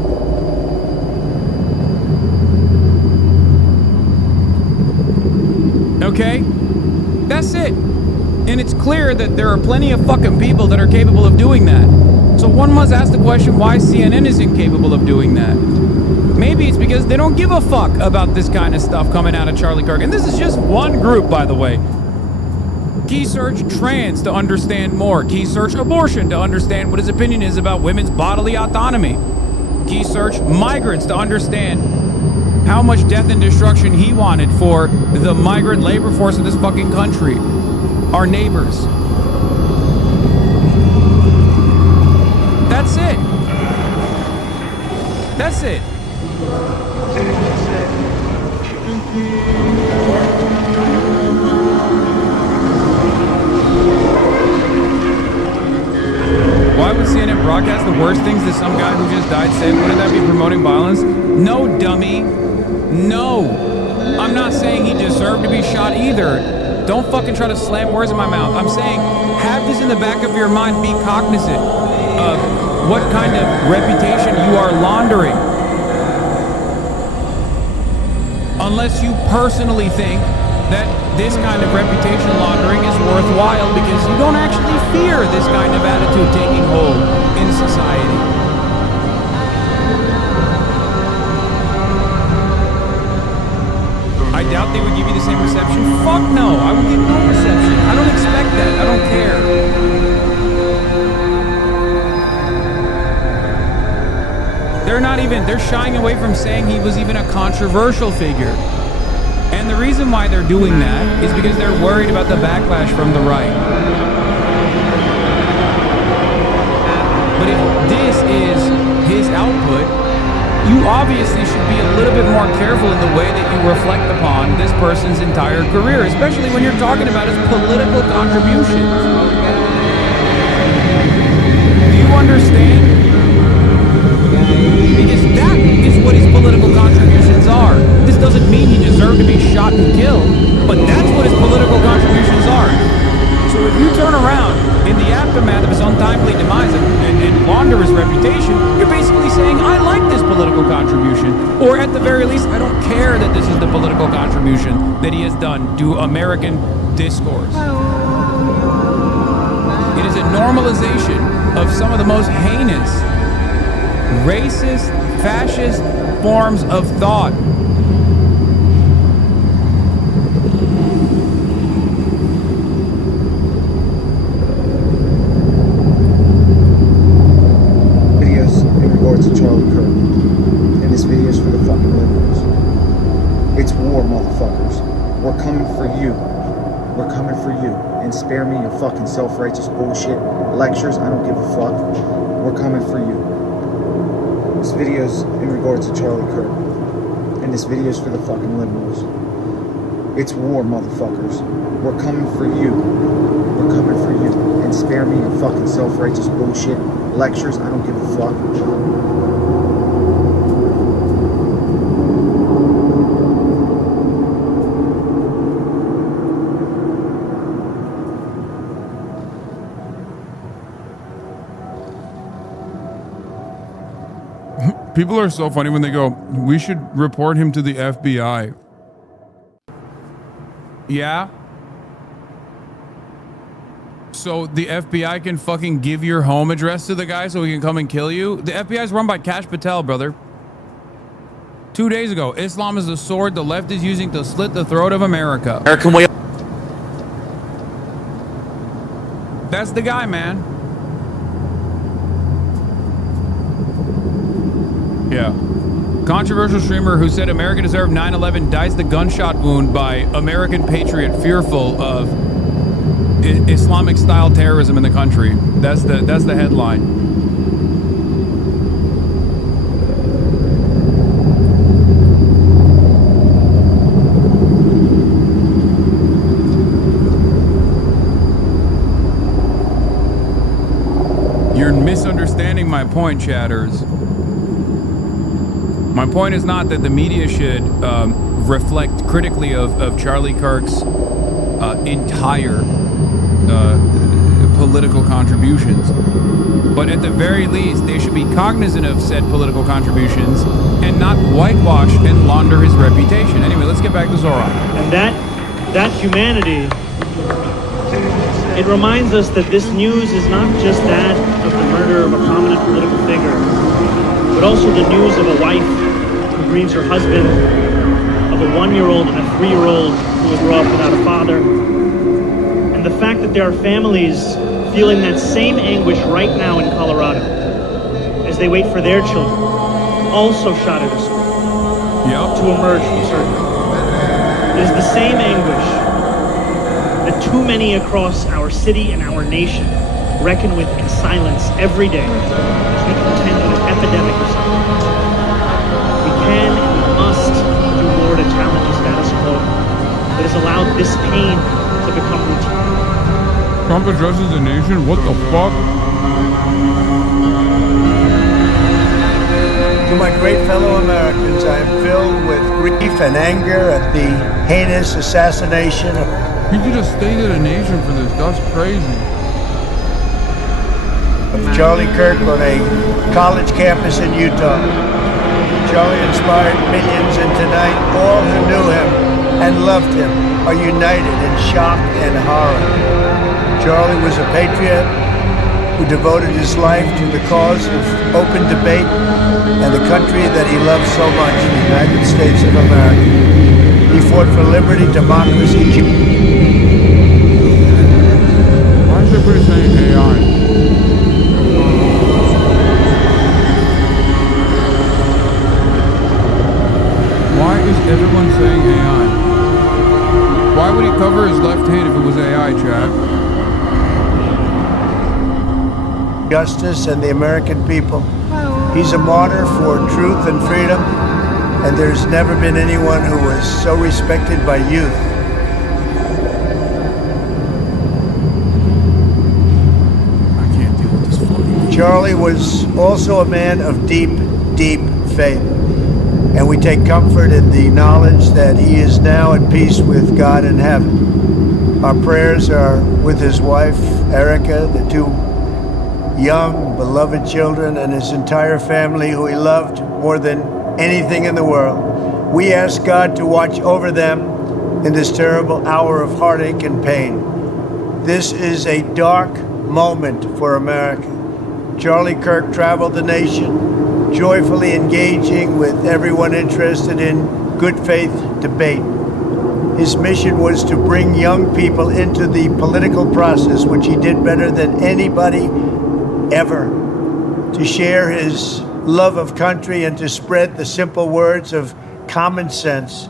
Okay? That's it. And it's clear that there are plenty of fucking people that are capable of doing that. So one must ask the question why CNN is incapable of doing that. Maybe it's because they don't give a fuck about this kind of stuff coming out of Charlie Kirk. And this is just one group, by the way. Key search trans to understand more. Key search abortion to understand what his opinion is about women's bodily autonomy. Key search migrants to understand how much death and destruction he wanted for the migrant labor force of this fucking country. Our neighbors. That's it. Press it. Why would CNN broadcast the worst things that some guy who just died said? Wouldn't that be promoting violence? No, dummy. No. I'm not saying he deserved to be shot either. Don't fucking try to slam words in my mouth. I'm saying have this in the back of your mind. Be cognizant of what kind of reputation you are laundering. Unless you personally think that this kind of reputation laundering is worthwhile because you don't actually fear this kind of attitude taking hold in society. I doubt they would give you the same reception. Fuck no, I would get no reception. I don't expect that. I don't care. They're shying away from saying he was even a controversial figure. And the reason why they're doing that is because they're worried about the backlash from the right. But if this is his output, you obviously should be a little bit more careful in the way that you reflect upon this person's entire career, especially when you're talking about his political contributions. Do you understand? Because that is what his political contributions are. This doesn't mean he deserved to be shot and killed, but that's what his political contributions are. So if you turn around in the aftermath of his untimely demise and launder his reputation, you're basically saying, I like this political contribution. Or at the very least, I don't care that this is the political contribution that he has done to American discourse. It is a normalization of some of the most heinous, racist, fascist forms of thought. Videos in regards to Charlie Kirk, and this video's for the fucking liberals. It's war, motherfuckers. We're coming for you. We're coming for you. And spare me your fucking self-righteous bullshit lectures. I don't give a fuck. We're coming for you. This video's in regards to Charlie Kirk, and this video's for the fucking liberals. It's war, motherfuckers. We're coming for you. We're coming for you. And spare me your fucking self-righteous bullshit lectures. I don't give a fuck. People are so funny when they go, we should report him to the FBI. Yeah? So the FBI can fucking give your home address to the guy so he can come and kill you? The FBI is run by Kash Patel, brother. 2 days ago, Islam is the sword the left is using to slit the throat of America. American way. That's the guy, man. Yeah. Controversial streamer who said America deserved 9/11 dies the gunshot wound by American patriot fearful of Islamic style terrorism in the country. That's the headline. You're misunderstanding my point, chatters. My point is not that the media should reflect critically of Charlie Kirk's entire political contributions. But at the very least, they should be cognizant of said political contributions and not whitewash and launder his reputation. Anyway, let's get back to Zoran. And that humanity, it reminds us that this news is not just that of the murder of a prominent political figure, but also the news of a wife who grieves her husband, of a 1-year-old and a 3-year-old who will grow up without a father, and the fact that there are families feeling that same anguish right now in Colorado as they wait for their children, also shot at a school, to emerge from surgery. It is the same anguish that too many across our city and our nation reckon with in silence every day as we contend with an epidemic of suffering. to challenge the status quo that has allowed this pain to become routine. Trump addresses the nation? What the fuck? To my great fellow Americans, I am filled with grief and anger at the heinous assassination of... He could have State of the Nation for this. That's crazy. ...of Charlie Kirk on a college campus in Utah. Charlie inspired millions, and tonight all who knew him and loved him are united in shock and horror. Charlie was a patriot who devoted his life to the cause of open debate and the country that he loved so much, the United States of America. He fought for liberty, democracy. Why is everybody saying AI? Why is everyone saying AI? Why would he cover his left hand if it was AI, Chad? Justice and the American people. He's a martyr for truth and freedom, and there's never been anyone who was so respected by youth. I can't deal with this fucking... Charlie was also a man of deep, deep faith, and we take comfort in the knowledge that he is now at peace with God in heaven. Our prayers are with his wife, Erica, the two young, beloved children, and his entire family who he loved more than anything in the world. We ask God to watch over them in this terrible hour of heartache and pain. This is a dark moment for America. Charlie Kirk traveled the nation, joyfully engaging with everyone interested in good faith debate. His mission was to bring young people into the political process, which he did better than anybody ever, to share his love of country and to spread the simple words of common sense.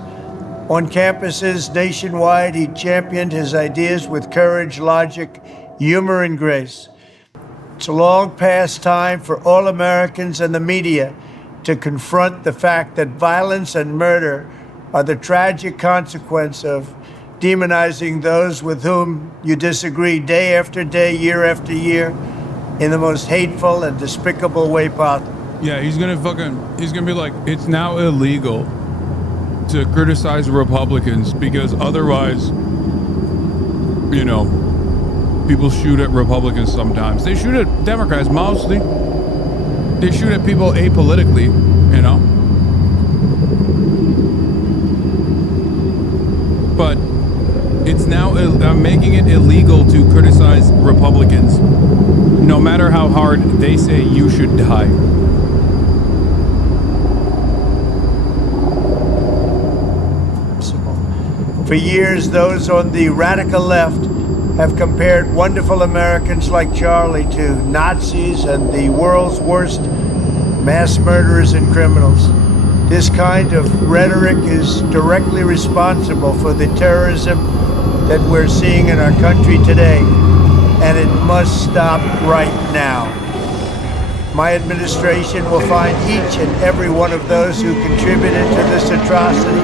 On campuses nationwide, he championed his ideas with courage, logic, humor, and grace. It's a long past time for all Americans and the media to confront the fact that violence and murder are the tragic consequence of demonizing those with whom you disagree day after day, year after year, in the most hateful and despicable way possible. Yeah, he's gonna be like, it's now illegal to criticize Republicans because otherwise, you know, people shoot at Republicans sometimes. They shoot at Democrats mostly. They shoot at people apolitically, you know. But it's now, I'm making it illegal to criticize Republicans, no matter how hard they say you should die. For years, those on the radical left have compared wonderful Americans like Charlie to Nazis and the world's worst mass murderers and criminals. This kind of rhetoric is directly responsible for the terrorism that we're seeing in our country today, and it must stop right now. My administration will find each and every one of those who contributed to this atrocity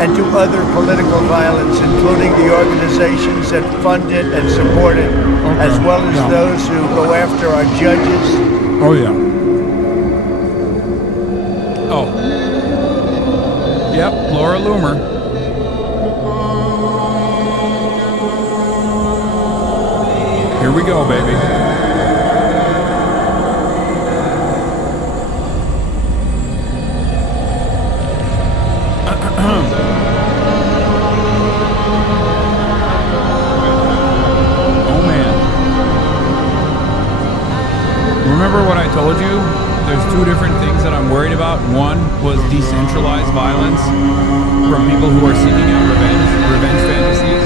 and to other political violence, including the organizations that fund it and support it, as well as those who go after our judges. Oh, yeah. Oh. Yep, Laura Loomer. Here we go, baby. Remember what I told you? There's two different things that I'm worried about. One was decentralized violence from people who are seeking out revenge fantasies.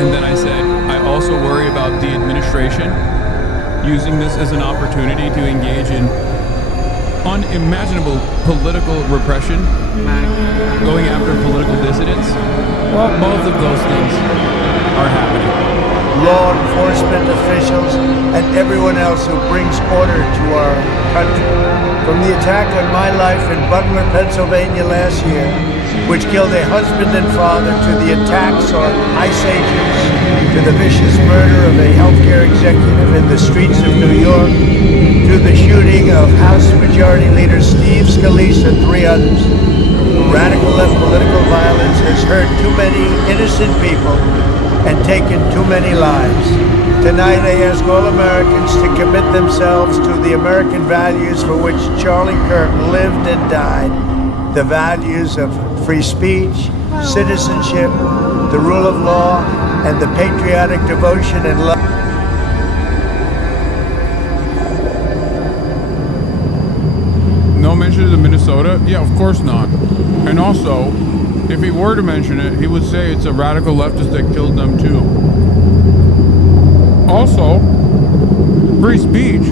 And then I said, I also worry about the administration using this as an opportunity to engage in unimaginable political repression, going after political dissidents. Well, both of those things are happening. Law enforcement officials, and everyone else who brings order to our country. From the attack on my life in Butler, Pennsylvania last year, which killed a husband and father, to the attacks on ICE agents, to the vicious murder of a healthcare executive in the streets of New York, to the shooting of House Majority Leader Steve Scalise and 3 others. Radical left political violence has hurt too many innocent people and taken too many lives. Tonight I ask all Americans to commit themselves to the American values for which Charlie Kirk lived and died. The values of free speech, citizenship, the rule of law, and the patriotic devotion and love. No mention of Minnesota? Yeah, of course not. And also, if he were to mention it, he would say it's a radical leftist that killed them too. Also, free speech.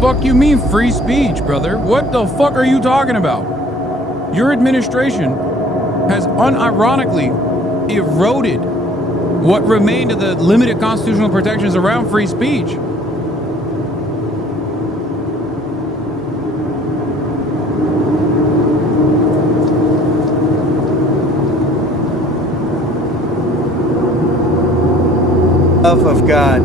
Fuck you mean free speech, brother? What the fuck are you talking about? Your administration has unironically eroded what remained of the limited constitutional protections around free speech. Love of God.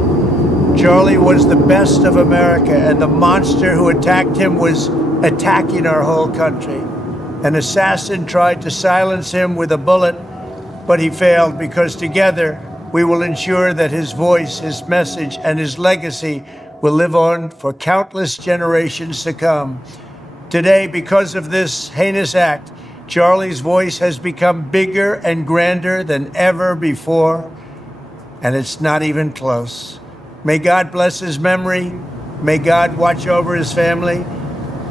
Charlie was the best of America, and the monster who attacked him was attacking our whole country. An assassin tried to silence him with a bullet, but he failed, because together we will ensure that his voice, his message, and his legacy will live on for countless generations to come. Today, because of this heinous act, Charlie's voice has become bigger and grander than ever before, and it's not even close. May God bless his memory, may God watch over his family,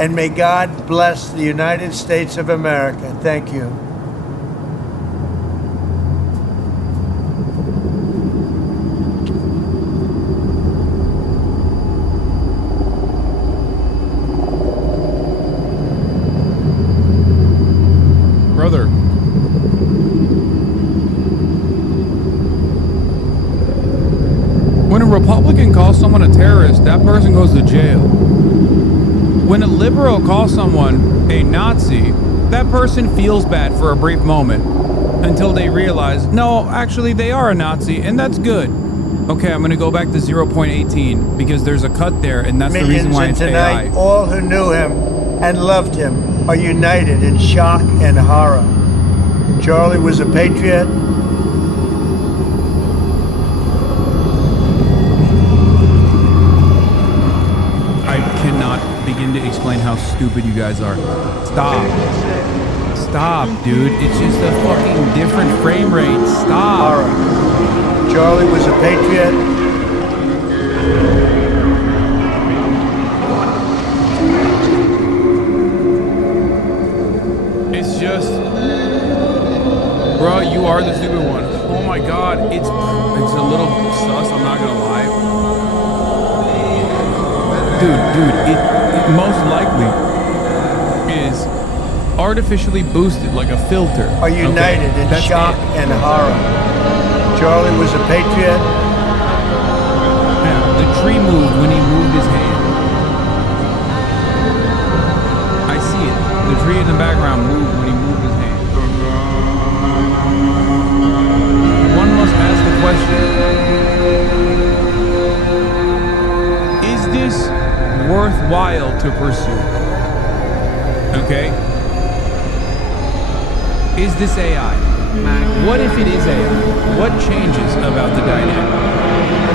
and may God bless the United States of America. Thank you. Brother. When a Republican calls someone a terrorist, that person goes to jail. When a liberal calls someone a Nazi, that person feels bad for a brief moment until they realize, no, actually they are a Nazi, and that's good. Okay, I'm going to go back to 0.18 because there's a cut there, and that's the reason why it's tonight, AI. all who knew him and loved him are united in shock and horror. Charlie was a patriot. Begin to explain how stupid you guys are. Stop. Stop, dude. It's just a fucking different frame rate. Stop. Charlie was a patriot. It's just, bro, you are the stupid one. Oh my god, it's a little sus, I'm not gonna lie. Dude, it most likely is artificially boosted like a filter. Are united in shock and horror. Charlie was a patriot. Yeah, the tree moved when he moved his hand. I see it. The tree in the background moved when he moved his hand. One must ask the question, is this worthwhile to pursue? Okay? Is this AI? What if it is AI? What changes about the dynamic?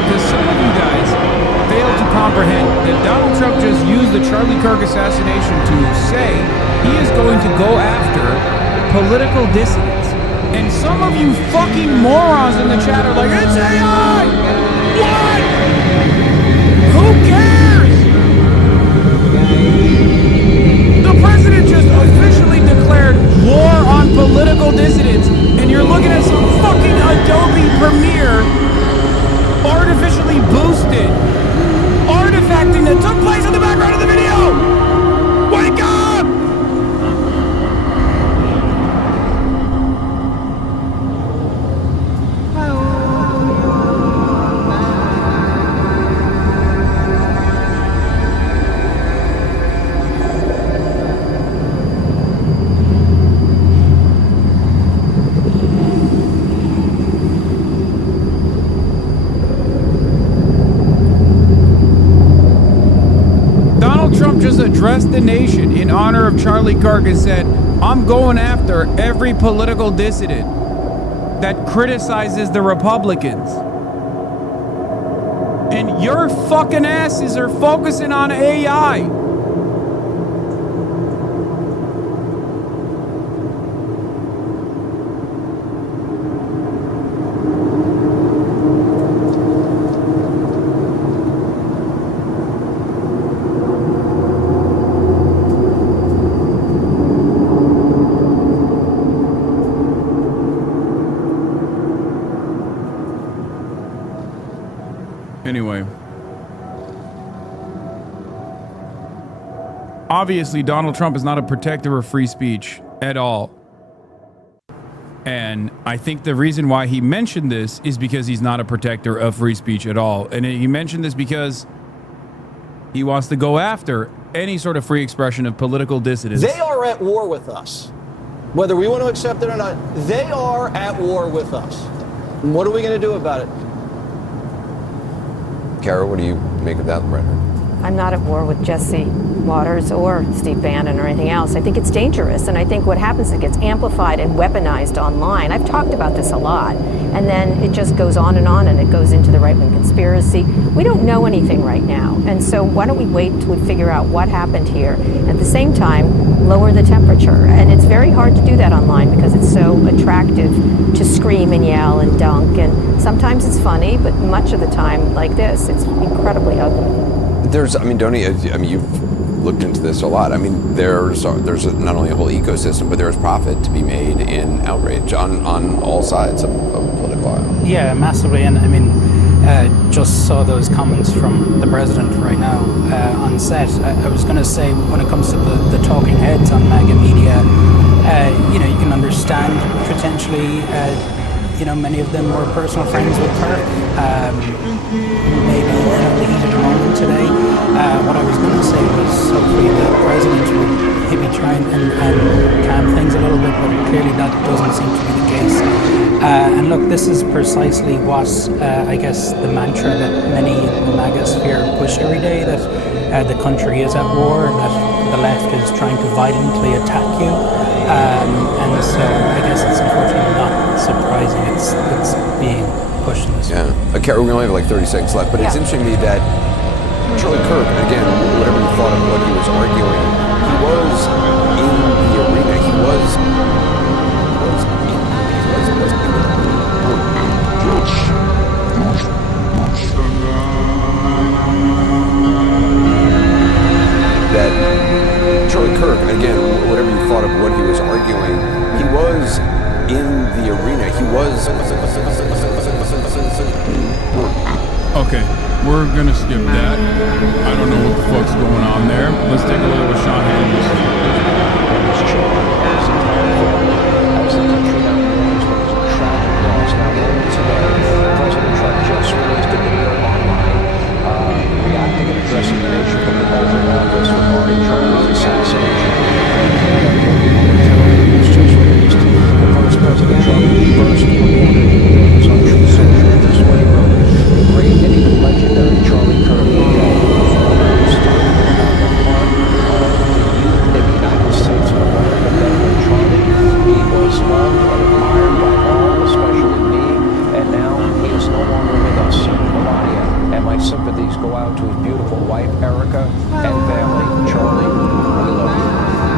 Because some of you guys fail to comprehend that Donald Trump just used the Charlie Kirk assassination to say he is going to go after political dissidents. And some of you fucking morons in the chat are like, it's AI! What? Who cares? The president just officially declared war on political dissidents, and you're looking at some fucking Adobe Premiere artificially boosted artifacting that took place in the background of the video! Wake up! Trump just addressed the nation in honor of Charlie Kirk and said, I'm going after every political dissident that criticizes the Republicans. And your fucking asses are focusing on AI. Anyway, obviously Donald Trump is not a protector of free speech at all. And I think the reason why he mentioned this is because he's not a protector of free speech at all. And he mentioned this because he wants to go after any sort of free expression of political dissidents. They are at war with us. Whether we want to accept it or not, they are at war with us. And what are we going to do about it? Kara, what do you make of that rhetoric? I'm not at war with Jesse Waters or Steve Bannon or anything else. I think it's dangerous, and I think what happens is it gets amplified and weaponized online. I've talked about this a lot, and then it just goes on, and it goes into the right-wing conspiracy. We don't know anything right now, and so why don't we wait until we figure out what happened here? At the same time, lower the temperature, and it's very hard to do that online because it's so attractive to scream and yell and dunk, and sometimes it's funny, but much of the time, like this, it's incredibly ugly. There's, I mean, Donnie, I mean, you've looked into this a lot. I mean, there's not only a whole ecosystem, but there's profit to be made in outrage on all sides of political aisle. Yeah, massively. And I mean, just saw those comments from the president right now on set. I was going to say, when it comes to the talking heads on MAGA media, you know, you can understand potentially, you know, many of them were personal friends with Kirk. Maybe in a heated moment today. What I was going to say was hopefully the president would maybe try and calm things a little bit, but clearly that doesn't seem to be the case. And look, this is precisely what I guess the mantra that many in the MAGA sphere push every day, that the country is at war, that the left is trying to violently attack you. And so I guess it's unfortunately not surprising it's being pushed in this way. Yeah. Kara, we only have like 30 seconds left, but it's interesting to me that Charlie Kirk, again, whatever you thought of what he was arguing, he was in the arena. He was that Charlie Kirk, again, whatever you thought of what he was arguing, he was in the arena. He was. Okay, we're gonna skip that. I don't know what the fuck's going on there. Let's take a look at what Sean handles. As the country now mourns what is a tragic loss. Now, moments ago, President Trump just released a video online reacting and addressing the nation from the Oval Office regarding Charlie's assassination. Momentarily, it was just released. The Vice President Trump first reported his untrue social. This is what he wrote. The great and even legendary Charlie Kirk in the United States of America, veteran Charlie. He was loved and admired by all, especially me, and now he is no longer with us. Melania, and my sympathies go out to his beautiful wife, Erica, and family. Charlie, we love you.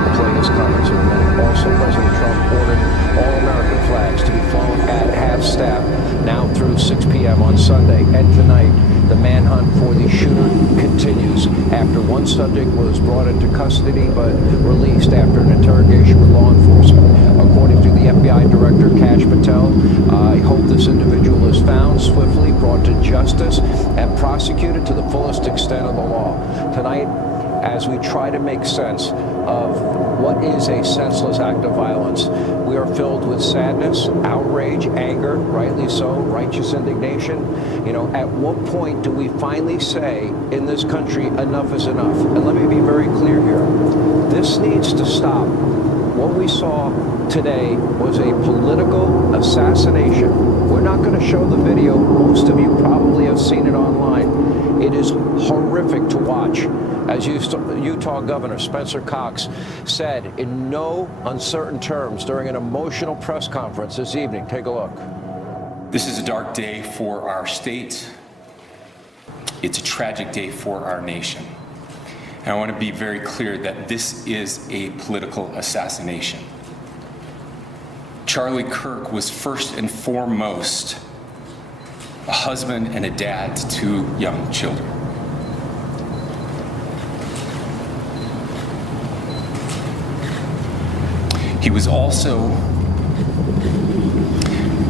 We'll play his comments in a minute. Also, President Trump ordered all American flags to be flown at half-staff now through 6 p.m. on Sunday. And tonight, the manhunt for the shooter continues after one subject was brought into custody but released after an interrogation with law enforcement. According to the FBI Director, Kash Patel, I hope this individual is found swiftly, brought to justice, and prosecuted to the fullest extent of the law. Tonight, as we try to make sense of what is a senseless act of violence, we are filled with sadness, outrage, anger, rightly so, righteous indignation. You know, at what point do we finally say in this country, enough is enough? And let me be very clear here. This needs to stop. What we saw today was a political assassination. We're not going to show the video. Most of you probably have seen it online. It is horrific to watch as Utah Governor Spencer Cox said in no uncertain terms during an emotional press conference this evening. Take a look. This is a dark day for our state. It's a tragic day for our nation. And I want to be very clear that this is a political assassination. Charlie Kirk was first and foremost a husband and a dad to 2 young children. He was also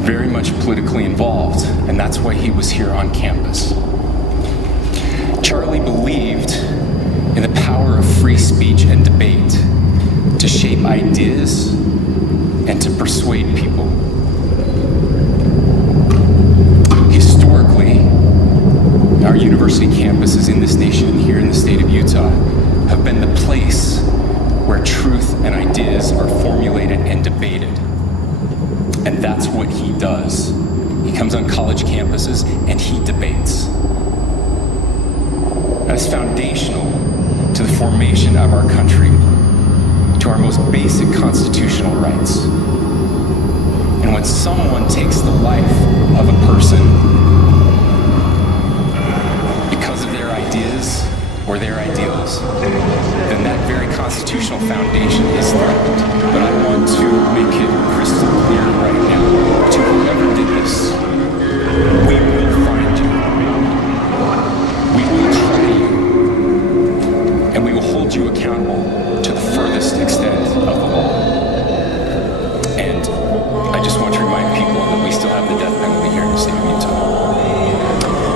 very much politically involved, and that's why he was here on campus. Charlie believed in the power of free speech and debate to shape ideas and to persuade people. Historically, our university campuses in this nation and here in the state of Utah have been the place where truth and ideas are formulated and debated. And that's what he does. He comes on college campuses and he debates. That is foundational to the formation of our country, to our most basic constitutional rights. And when someone takes the life of a person because of their ideas or their ideals, then that very constitutional foundation is threatened. But I want to make it crystal clear right now to whoever did this, we will find you. We will try you. And we will hold you accountable to the furthest extent of the law. And I just want to remind people that we still have the death penalty here in the state of Utah.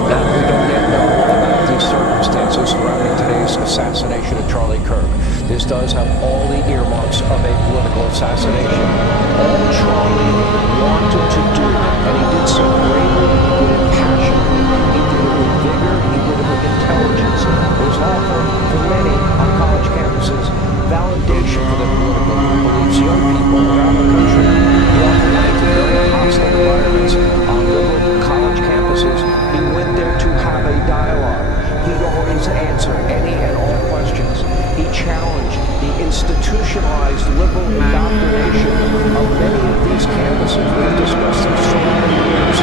Now, we don't yet know about these circumstances surrounding today's assassination of Charlie Kirk. This does have all the earmarks of a political assassination. All Charlie wanted to do, and he did so bravely, he did it passionately, he did it with vigor, he did it with intelligence. There's often, for many on college campuses, validation for their political beliefs. Young people around the country, he often went into very hostile environments on liberal college campuses. He went there to have a dialogue. He'd always answer any and all questions. He challenged the institutionalized liberal indoctrination of many of these campuses. We've discussed this so many years.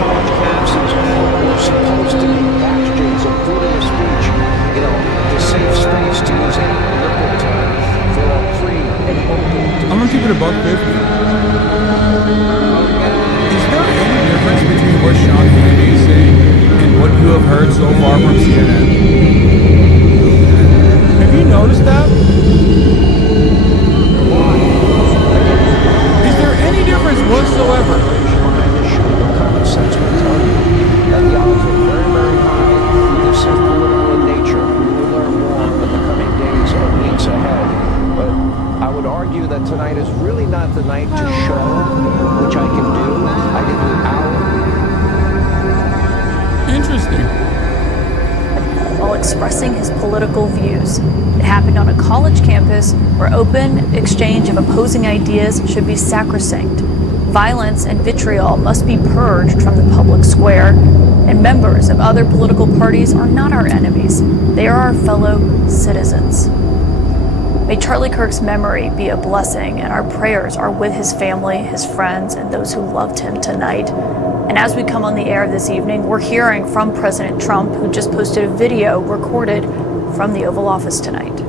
College campuses were supposed to be bastions of freedom of speech, the safe space, to use any liberal term, for free and open. I'm gonna keep it above 50. Is there any difference between what Sean Hannity is saying and what you have heard so far from CNN? Have you noticed that? Is there any difference whatsoever? Common sense will tell you that the odds are very, very high. This is political in nature. We will learn more in the coming days and weeks ahead. But I would argue that tonight is really not the night to show, which I can do. I can do our. Interesting. While expressing his political views. It happened on a college campus where open exchange of opposing ideas should be sacrosanct. Violence and vitriol must be purged from the public square, and members of other political parties are not our enemies. They are our fellow citizens. May Charlie Kirk's memory be a blessing, and our prayers are with his family, his friends, and those who loved him tonight. And as we come on the air this evening, we're hearing from President Trump, who just posted a video recorded from the Oval Office tonight.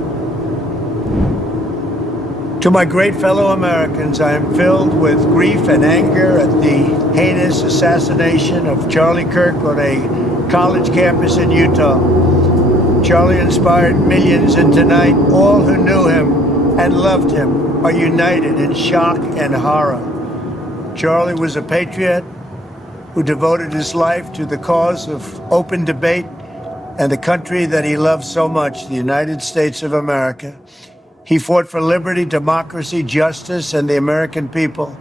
To my great fellow Americans, I am filled with grief and anger at the heinous assassination of Charlie Kirk on a college campus in Utah. Charlie inspired millions, and tonight all who knew him and loved him are united in shock and horror. Charlie was a patriot who devoted his life to the cause of open debate and the country that he loved so much, the United States of America. He fought for liberty, democracy, justice, and the American people.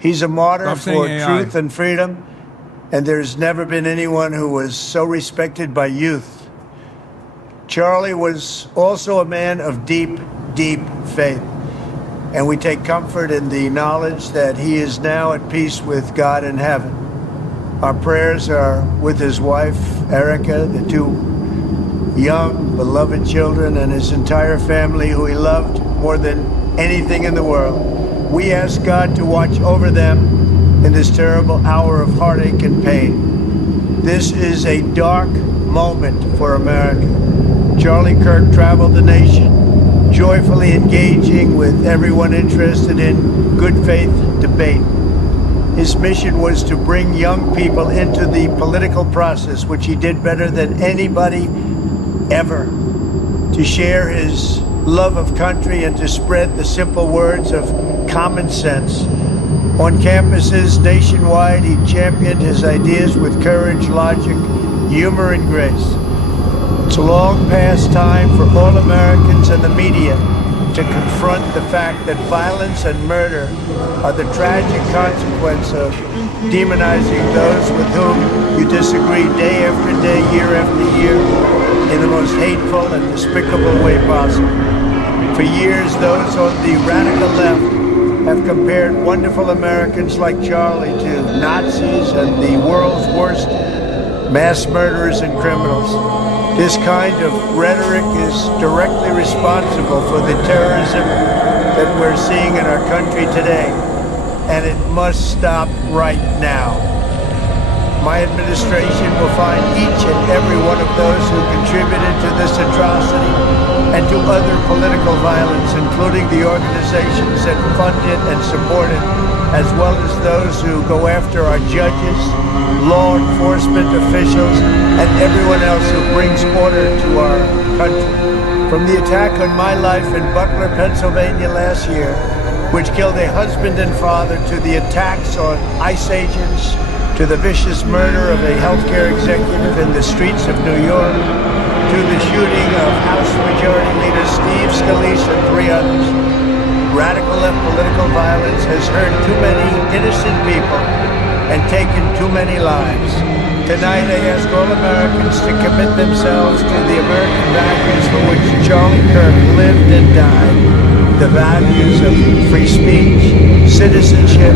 He's a martyr for truth and freedom, and there's never been anyone who was so respected by youth. Charlie was also a man of deep, deep faith, and we take comfort in the knowledge that he is now at peace with God in heaven. Our prayers are with his wife, Erica, the two young, beloved children and his entire family who he loved more than anything in the world. We ask God to watch over them in this terrible hour of heartache and pain. This is a dark moment for America. Charlie Kirk traveled the nation, joyfully engaging with everyone interested in good faith debate. His mission was to bring young people into the political process, which he did better than anybody ever, to share his love of country and to spread the simple words of common sense. On campuses nationwide, he championed his ideas with courage, logic, humor, and grace. It's long past time for all Americans and the media to confront the fact that violence and murder are the tragic consequence of demonizing those with whom you disagree day after day, year after year, in the most hateful and despicable way possible. For years, those on the radical left have compared wonderful Americans like Charlie to Nazis and the world's worst mass murderers and criminals. This kind of rhetoric is directly responsible for the terrorism that we're seeing in our country today, and it must stop right now. My administration will find each and every one of those who contributed to this atrocity and to other political violence, including the organizations that fund it and support it, as well as those who go after our judges, law enforcement officials, and everyone else who brings order to our country. From the attack on my life in Butler, Pennsylvania last year, which killed a husband and father, to the attacks on ICE agents, to the vicious murder of a healthcare executive in the streets of New York, to the shooting of House Majority Leader Steve Scalise and 3 others. Radical left political violence has hurt too many innocent people and taken too many lives. Tonight I ask all Americans to commit themselves to the American values for which Charlie Kirk lived and died. The values of free speech, citizenship,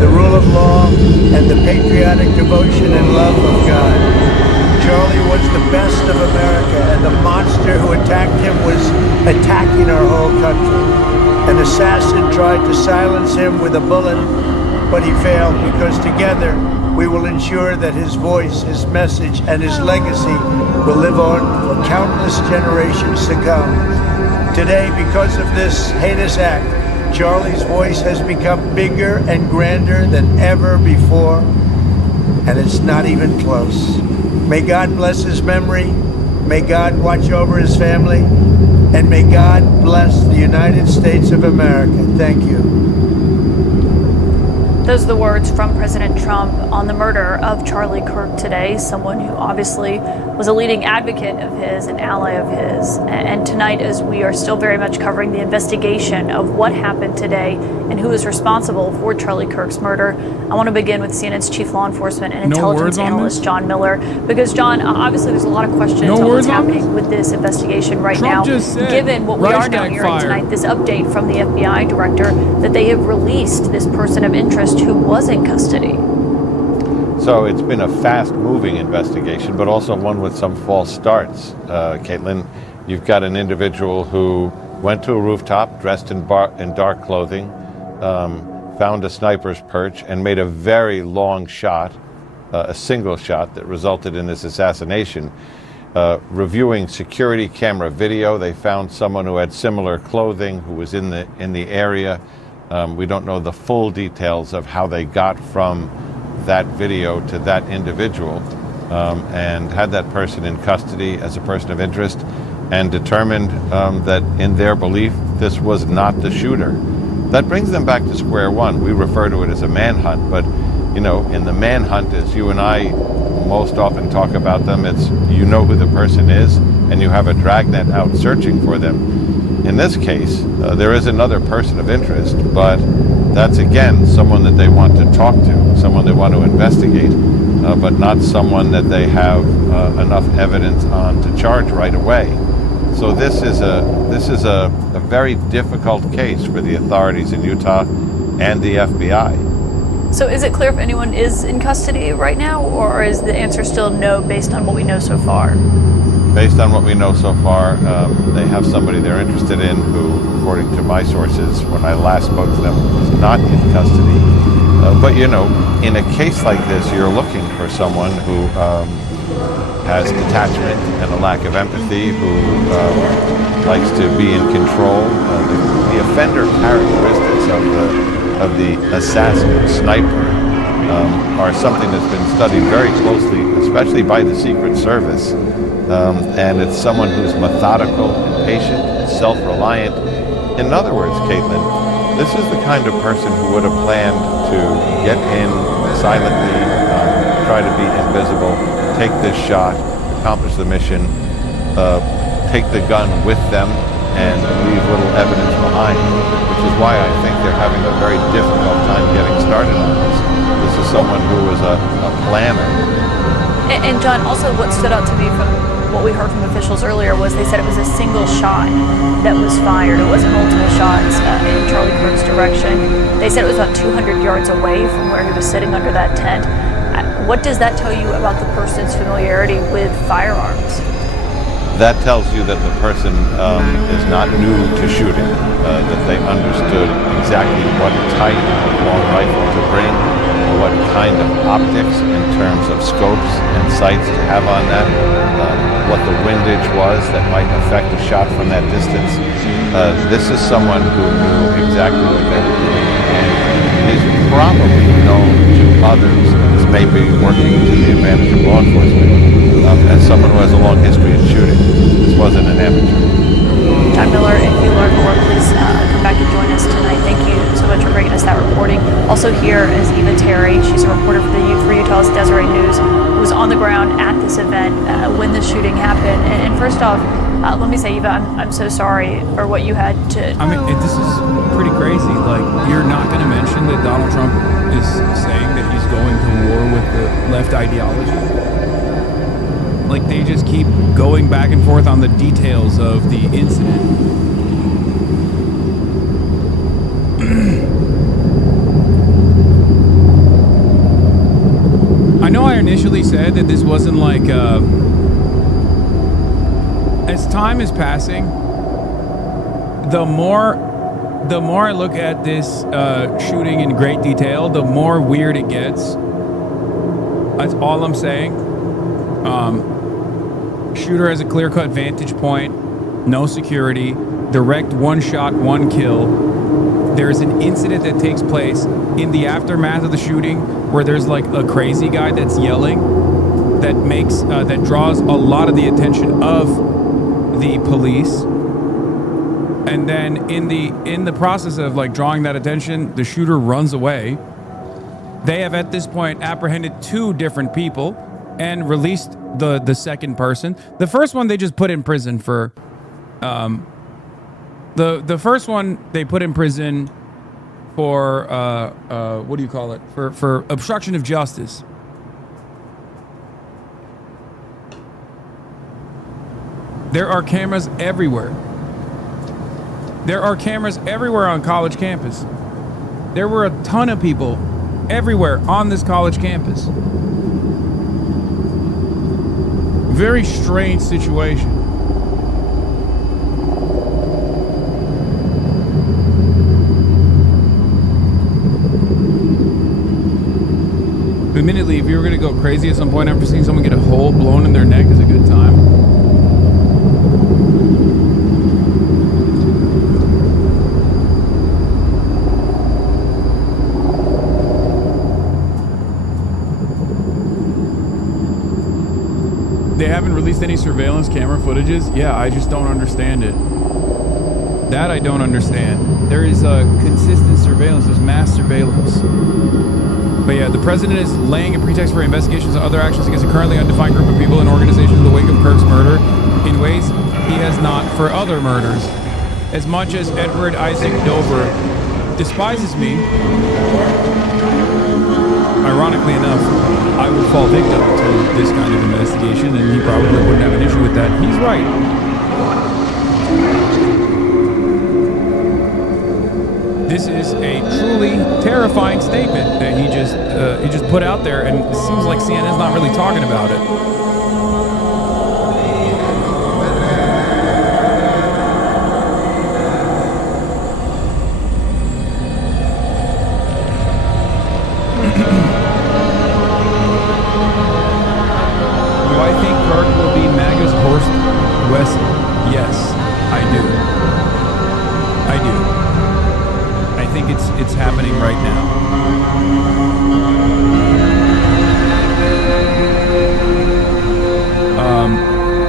the rule of law, and the patriotic devotion and love of God. Charlie was the best of America, and the monster who attacked him was attacking our whole country. An assassin tried to silence him with a bullet, but he failed, because together we will ensure that his voice, his message, and his legacy will live on for countless generations to come. Today, because of this heinous act, Charlie's voice has become bigger and grander than ever before, and it's not even close. May God bless his memory, may God watch over his family, and may God bless the United States of America. Thank you. Those are the words from President Trump on the murder of Charlie Kirk today, someone who obviously was a leading advocate of his, an ally of his. And tonight, as we are still very much covering the investigation of what happened today and who is responsible for Charlie Kirk's murder, I want to begin with CNN's chief law enforcement and intelligence analyst, John Miller. Because, John, obviously there's a lot of questions on what's happening with this investigation right now. Given what we are now hearing tonight, this update from the FBI director that they have released this person of interest who was in custody. So it's been a fast-moving investigation, but also one with some false starts. Caitlin, you've got an individual who went to a rooftop dressed in dark clothing, found a sniper's perch, and made a very long shot, a single shot that resulted in this assassination. Reviewing security camera video, they found someone who had similar clothing, who was in the area. We don't know the full details of how they got from that video to that individual, and had that person in custody as a person of interest, and determined that in their belief this was not the shooter. That brings them back to square one. We refer to it as a manhunt, but you know, in the manhunt, as you and I most often talk about them, it's you know who the person is and you have a dragnet out searching for them. In this case, there is another person of interest, but that's again someone that they want to talk to, someone they want to investigate, but not someone that they have enough evidence on to charge right away. So this is a very difficult case for the authorities in Utah and the FBI. So is it clear if anyone is in custody right now, or is the answer still no based on what we know so far? based on what we know so far, they have somebody they're interested in who, according to my sources, when I last spoke to them, was not in custody. But you know, in a case like this, you're looking for someone who has detachment and a lack of empathy, who likes to be in control. The offender characteristics of the assassin sniper are something that's been studied very closely, especially by the Secret Service. And it's someone who's methodical, impatient, self-reliant. In other words, Caitlin, this is the kind of person who would have planned to get in silently, try to be invisible, take this shot, accomplish the mission, take the gun with them, and leave little evidence behind, which is why I think they're having a very difficult time getting started on this. This is someone who is a planner. And John, also what stood out to me from what we heard from officials earlier was they said it was a single shot that was fired. It wasn't multiple shots in Charlie Kirk's direction. They said it was about 200 yards away from where he was sitting under that tent. What does that tell you about the person's familiarity with firearms? That tells you that the person is not new to shooting, that they understood exactly what type of long rifle to bring, what kind of optics in terms of scopes and sights to have on that, what the windage was that might affect a shot from that distance. This is someone who knew exactly what they were doing and is probably known to others. This may be working to the advantage of law enforcement. As someone who has a long history in shooting, this wasn't an amateur. John Miller, if you learn more, please come back and join us tonight. Thank you so much for bringing us that reporting. Also here is Eva Terry. She's a reporter for Utah's Deseret News, who was on the ground at this event when the shooting happened. And first off, let me say, Eva, I'm so sorry for what you had to... I mean, this is pretty crazy. Like, you're not going to mention that Donald Trump is saying that he's going to war with the left ideology? Like, they just keep going back and forth on the details of the incident. I know I initially said that this wasn't like, as time is passing, the more I look at this shooting in great detail, the more weird it gets. That's all I'm saying. Shooter has a clear-cut vantage point, no security, direct one shot, one kill. There's an incident that takes place in the aftermath of the shooting where there's like a crazy guy that's yelling that makes that draws a lot of the attention of the police. And then in the process of like drawing that attention, the shooter runs away. They have at this point apprehended 2 different people and released the second person. The first one they just put in prison for the first one they put in prison for what do you call it? For obstruction of justice. There are cameras everywhere. There are cameras everywhere on college campus. There were a ton of people everywhere on this college campus. Very strange situation. Admittedly, if you were going to go crazy at some point after seeing someone get a hole blown in their neck is a good time. They haven't released any surveillance camera footages? Yeah, I just don't understand it. That I don't understand. There is a consistent surveillance. There's mass surveillance. But yeah, the president is laying a pretext for investigations and other actions against a currently undefined group of people and organizations in the wake of Kirk's murder in ways he has not for other murders. As much as Edward Isaac Dover despises me, ironically enough, I would fall victim to this kind of investigation, and he probably wouldn't have an issue with that. He's right. This is a truly terrifying statement that he just put out there, and it seems like CNN's not really talking about it. I think Kirk will be MAGA's Horst Wessel? Yes, I do. I do. I think it's happening right now.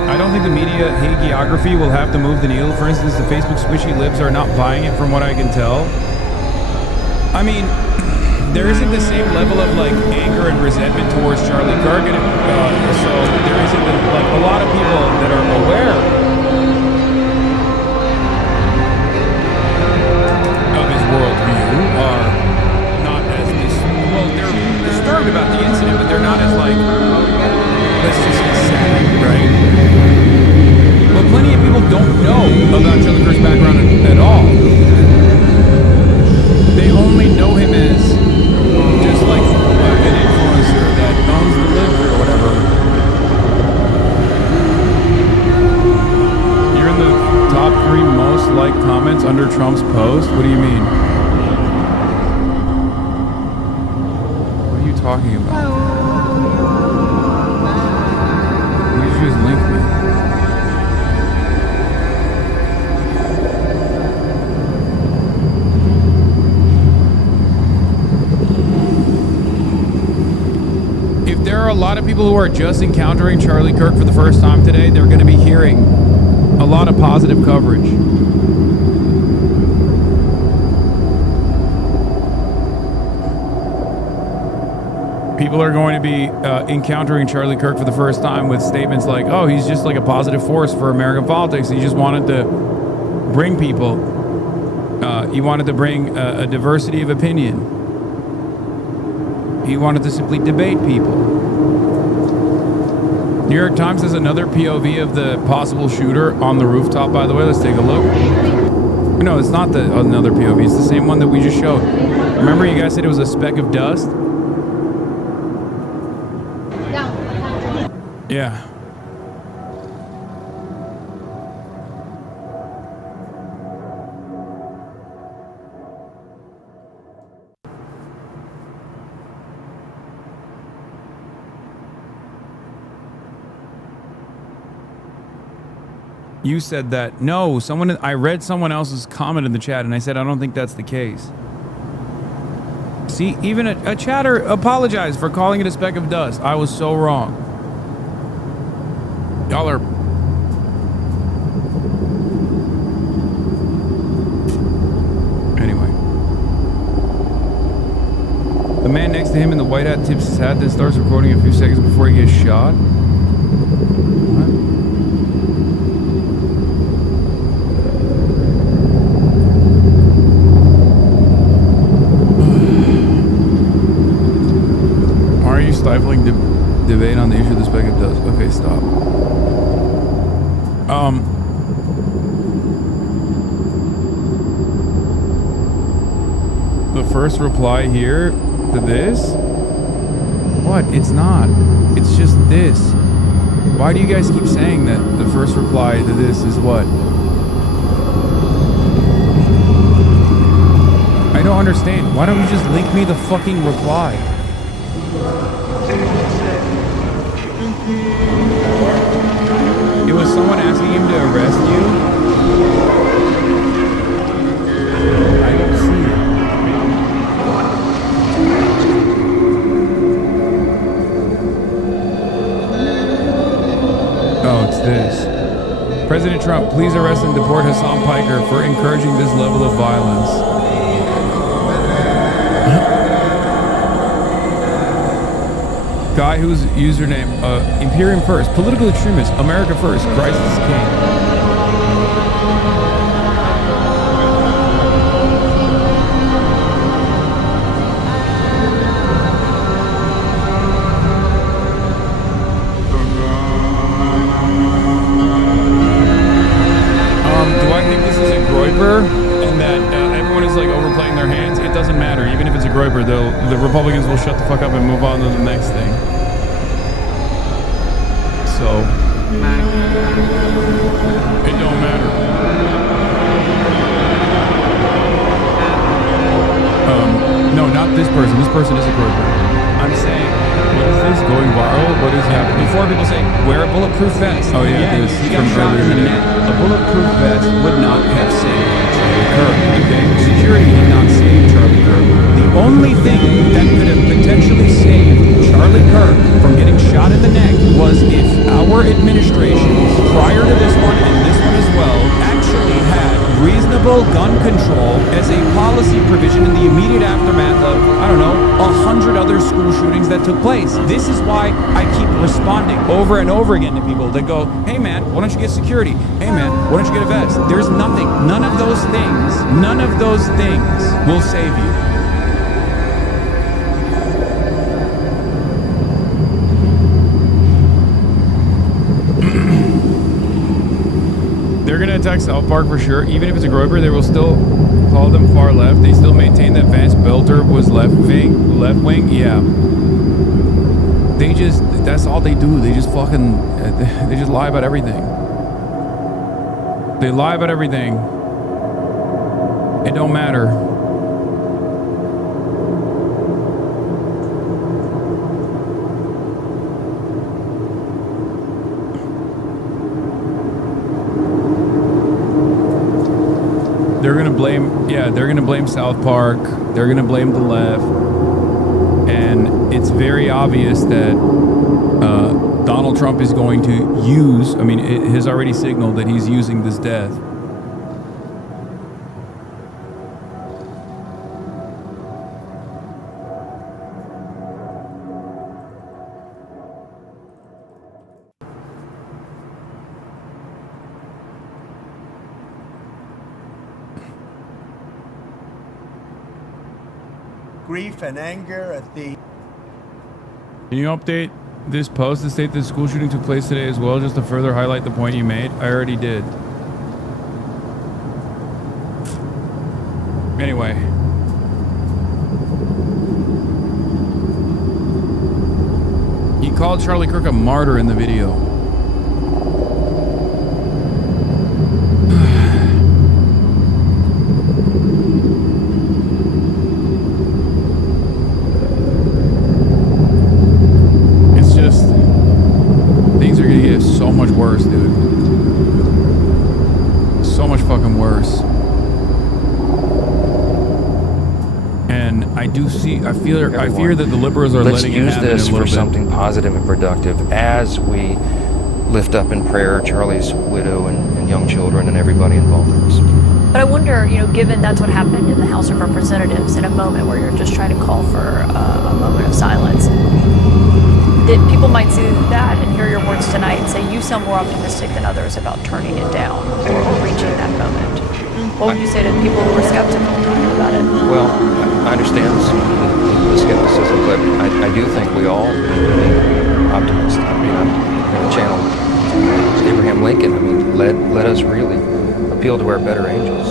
I don't think the media hagiography will have to move the needle. For instance, the Facebook squishy libs are not buying it from what I can tell. I mean, there isn't the same level of like anger and resentment towards Charlie Kirk, and so there isn't like a lot of people that are aware of his worldview are not as well. They're disturbed about the incident, but they're not as like, let's just get sad, right? But plenty of people don't know about Charlie Kirk's background at all. They only know him as just like an influencer that owns the libs or whatever. You're in the top 3 most liked comments under Trump's post? What do you mean? What are you talking about? Why did you just link me? There are a lot of people who are just encountering Charlie Kirk for the first time today. They're going to be hearing a lot of positive coverage. People are going to be encountering Charlie Kirk for the first time with statements like, oh, he's just like a positive force for American politics. He just wanted to bring people. He wanted to bring a diversity of opinion. He wanted to simply debate people. New York Times has another POV of the possible shooter on the rooftop, by the way. Let's take a look. No, it's not another POV. It's the same one that we just showed. Remember you guys said it was a speck of dust? Yeah. You said that. No, I read someone else's comment in the chat and I said I don't think that's the case. See, even a chatter apologized for calling it a speck of dust. I was so wrong. Y'all are... Anyway. The man next to him in the white hat tips his hat, then starts recording a few seconds before he gets shot. What? Why are you stifling debate on the issue of the speck of dust? Okay, stop. The first reply here to this? What? It's not. It's just this. Why do you guys keep saying that the first reply to this is what? I don't understand. Why don't you just link me the fucking reply? It was someone asking him to arrest you? I don't see it. Oh, it's this. President Trump, please arrest and deport Hassan Piker for encouraging this level of violence. Guy whose username, Imperium First, Political Extremist, America First, Christ is King. Do I think this is a groiper and that everyone is like overplaying their hands? It doesn't matter. Even if it's a groiper, the Republicans will shut the fuck up and move on to the next thing. So, it don't matter. No, not this person. This person is a groiper. I'm saying, what is this? this going viral? What is happening? Before people say, wear a bulletproof vest. Oh yeah, this he got from shot earlier in the today. neck. A bulletproof vest would not have saved Charlie Kirk. Okay? Security did not save Charlie Kirk. The only thing that could have potentially saved Charlie Kirk from getting shot in the neck was if our administrations, prior to this one and this one as well, actually had reasonable gun control as a policy provision in the immediate aftermath of, I don't know, 100 other school shootings that took place. This is why I keep responding over and over again to people that go, hey man, why don't you get security? Hey man, why don't you get a vest? There's nothing, none of those things will save you. They're going to attack South Park for sure. Even if it's a Grover, they will still call them far left. They still maintain that Vance Belter was left wing. Yeah. They just, that's all they do. They just fucking, they just lie about everything. They lie about everything. It don't matter. They're gonna blame, they're gonna blame South Park. They're gonna blame the left, and it's very obvious that Donald Trump is going to use. I mean, it has already signaled that he's using this death. Grief and anger at the... Can you update this post to state that the school shooting took place today as well, just to further highlight the point you made? I already did. Anyway. He called Charlie Kirk a martyr in the video. So much worse, dude. So much fucking worse. And I do see, I fear that the liberals are letting it happen. Let's use this for something positive and productive as we lift up in prayer Charlie's widow and young children and everybody involved in this. But I wonder, given that's what happened in the House of Representatives, in a moment where you're just trying to call for a moment of silence, that people might see that and hear your words tonight and say you sound more optimistic than others about turning it down or reaching that moment. What would you say to people who are skeptical about it? Well, I understand the skepticism, but I do think we all need optimists. I mean, I'm going to channel Abraham Lincoln. I mean, let us really appeal to our better angels.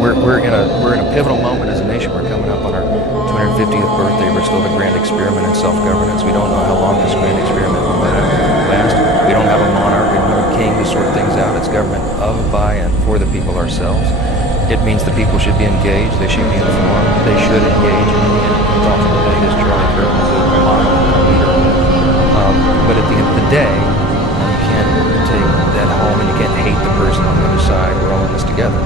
We're in a pivotal moment as a nation. We're coming up on our 250th birthday. We're still the grand experiment in self-governance. We don't know how long this grand experiment will last. We don't have a monarch. We don't have a king to sort things out. It's government of, by, and for the people ourselves. It means the people should be engaged. They should be informed. They should engage in thoughtful debate, as Charlie Kirk was a model and a leader. But at the end of the day, you can't take that home and you can't hate the person on the other side. We're all in this together.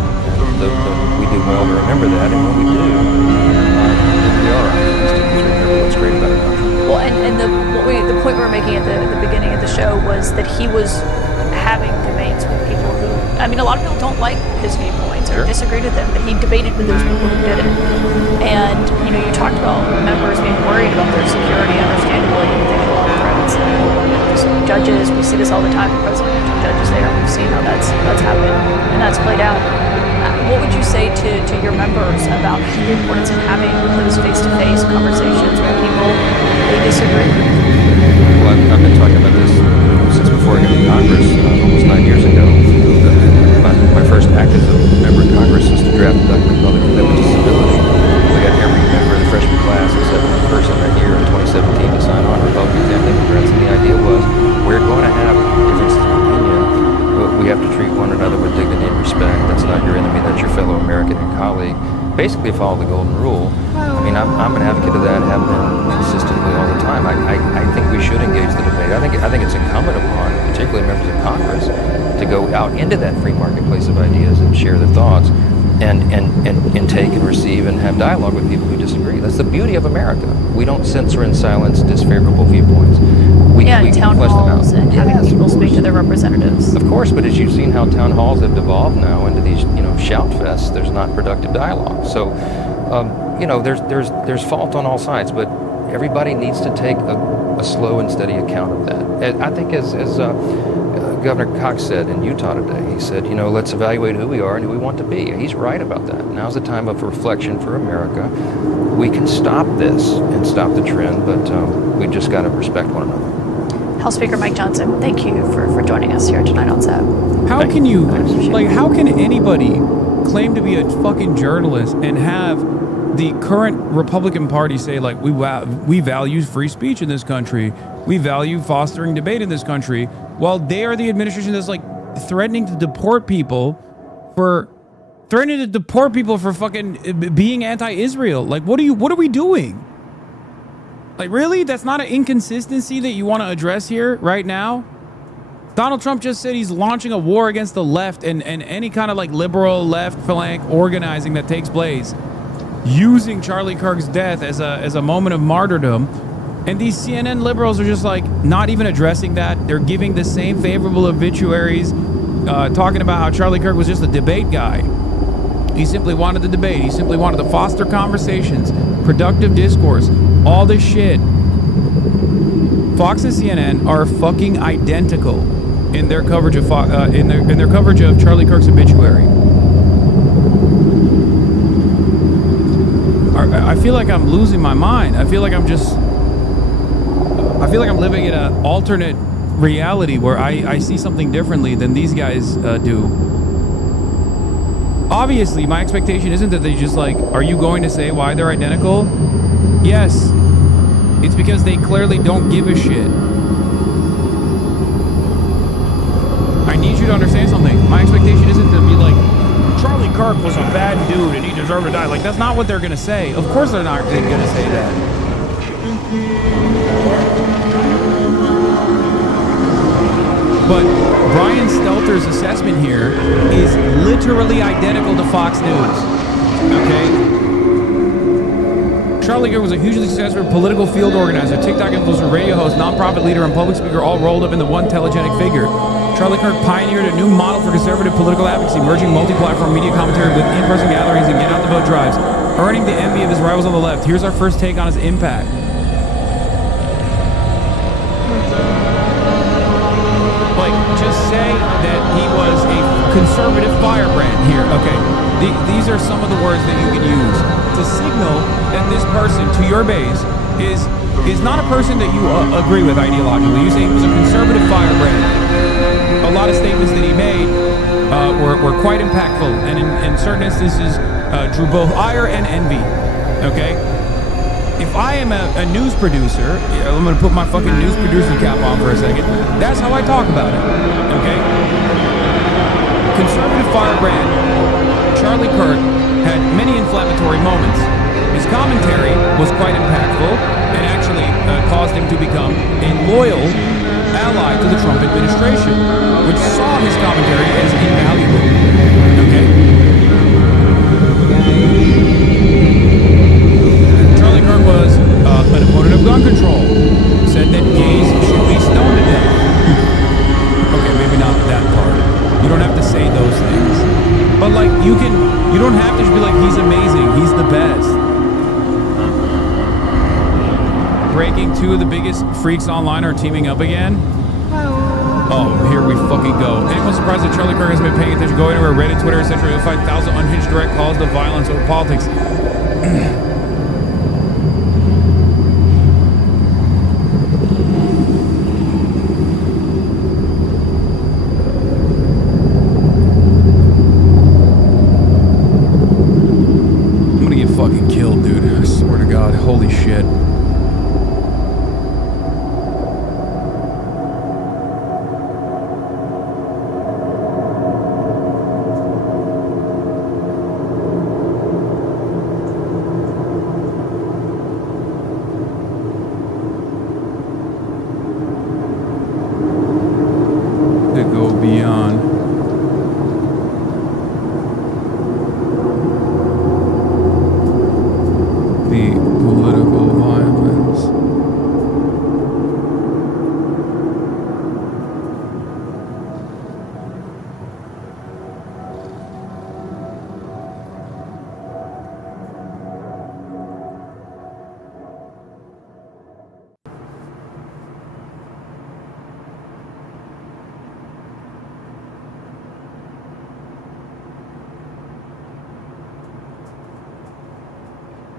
We do well to remember that, and when we do, we are optimistic because we remember what's great about our country. Well, and the point we were making at the beginning of the show was that he was having debates with people who, I mean, a lot of people don't like his viewpoints or disagreed with them, but he debated with those people who did it. And, you talked about members being worried about their security, understandably, and thinking about threats. Judges, we see this all the time, presidential judges there, we've seen how that's happened, and that's played out. What would you say to your members about the importance of having those face-to-face conversations with people they disagree with? Well, I've been talking about this since before I got to Congress, almost 9 years ago. My first act as a member of Congress was to draft a document called the Commitment to Civility. We got every member of the freshman class except one person that year in 2017 to sign on, Republicans and Democrats, and the idea was we're going to have differences of opinion, but we have to treat one another with dignity and respect. That's not your enemy, that's your fellow American and colleague. Basically follow the golden rule. mean, I'm an advocate of that, have been consistently all the time. I think we should engage the debate. I think it's incumbent upon, particularly members of Congress, to go out into that free marketplace of ideas and share their thoughts, and take and receive and have dialogue with people who disagree. That's the beauty of America. We don't censor and silence disfavorable viewpoints. We town flesh them out. halls and having people speak to their representatives. Of course, but as you've seen how town halls have devolved now into these, shout fests, there's not productive dialogue. So, there's fault on all sides, but everybody needs to take a slow and steady account of that. I think as Governor Cox said in Utah today, he said, let's evaluate who we are and who we want to be. He's right about that. Now's the time of reflection for America. We can stop this and stop the trend, but we just got to respect one another. House Speaker Mike Johnson, thank you for joining us here tonight on SAP. How can you, how can anybody claim to be a fucking journalist and have the current Republican Party say, we value free speech in this country, we value fostering debate in this country, while they are the administration that's threatening to deport people for fucking being anti-Israel? What are we doing? Really? That's not an inconsistency that you want to address here right now? Donald Trump just said he's launching a war against the left and any kind of liberal left flank organizing that takes place, using Charlie Kirk's death as a moment of martyrdom. And these CNN liberals are just not even addressing that. They're giving the same favorable obituaries, talking about how Charlie Kirk was just a debate guy. He simply wanted the debate. He simply wanted to foster conversations, productive discourse, all this shit. Fox and CNN are fucking identical in their coverage of in their coverage of Charlie Kirk's obituary. I feel like I'm losing my mind. I feel like I'm living in an alternate reality where I see something differently than these guys do. Obviously, my expectation isn't that they just are you going to say why they're identical? Yes. It's because they clearly don't give a shit. I need you to understand something. My expectation isn't to be Charlie Kirk was a bad dude and he deserved to die. That's not what they're going to say. Of course they're not going to say that. But Brian Stelter's assessment here is literally identical to Fox News. Okay? Charlie Kirk was a hugely successful political field organizer, TikTok influencer, radio host, nonprofit leader, and public speaker, all rolled up into one telegenic figure. Charlie Kirk pioneered a new model for conservative political advocacy, merging multi-platform media commentary with in-person gatherings and get-out-the-vote drives, earning the envy of his rivals on the left. Here's our first take on his impact. Just say that he was a conservative firebrand here. Okay, these are some of the words that you can use to signal that this person, to your base, is not a person that you agree with ideologically. You say he was a conservative firebrand. A lot of statements that he made were quite impactful, and in certain instances drew both ire and envy. Okay? If I am a news producer, I'm going to put my fucking news producer cap on for a second. That's how I talk about it. Okay? Conservative firebrand Charlie Kirk had many inflammatory moments. His commentary was quite impactful and actually caused him to become a loyal ally to the Trump administration, which saw his commentary as invaluable. Okay? Charlie Kirk was an opponent of gun control, said that gays should be stoned to death. Okay, maybe not that part. You don't have to say those things. But you don't have to just be he's amazing, he's the best. Breaking, two of the biggest freaks online are teaming up again. Oh, here we fucking go. Anyone surprised that Charlie Kirk hasn't been paying attention? Go anywhere, Reddit, Twitter, etc. You'll find 1,000 unhinged direct calls to violence over politics. I'm gonna get fucking killed, dude. I swear to God. Holy shit.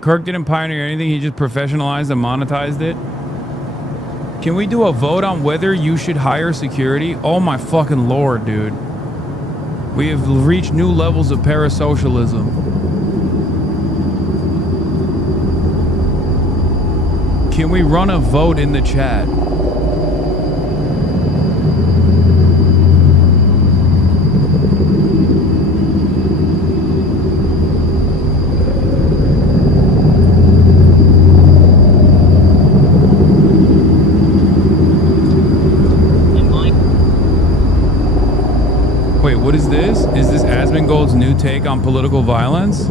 Kirk didn't pioneer anything. He just professionalized and monetized it. Can we do a vote on whether you should hire security? Oh my fucking lord, dude. We have reached new levels of parasocialism. Can we run a vote in the chat? Wait, what is this? Is this Asmongold's new take on political violence?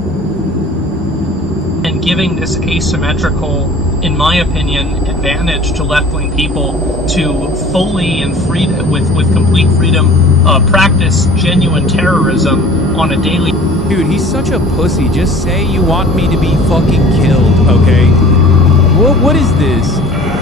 And giving this asymmetrical, in my opinion, advantage to left-wing people to fully and with complete freedom practice genuine terrorism on a daily. Dude, he's such a pussy. Just say you want me to be fucking killed, okay? What is this?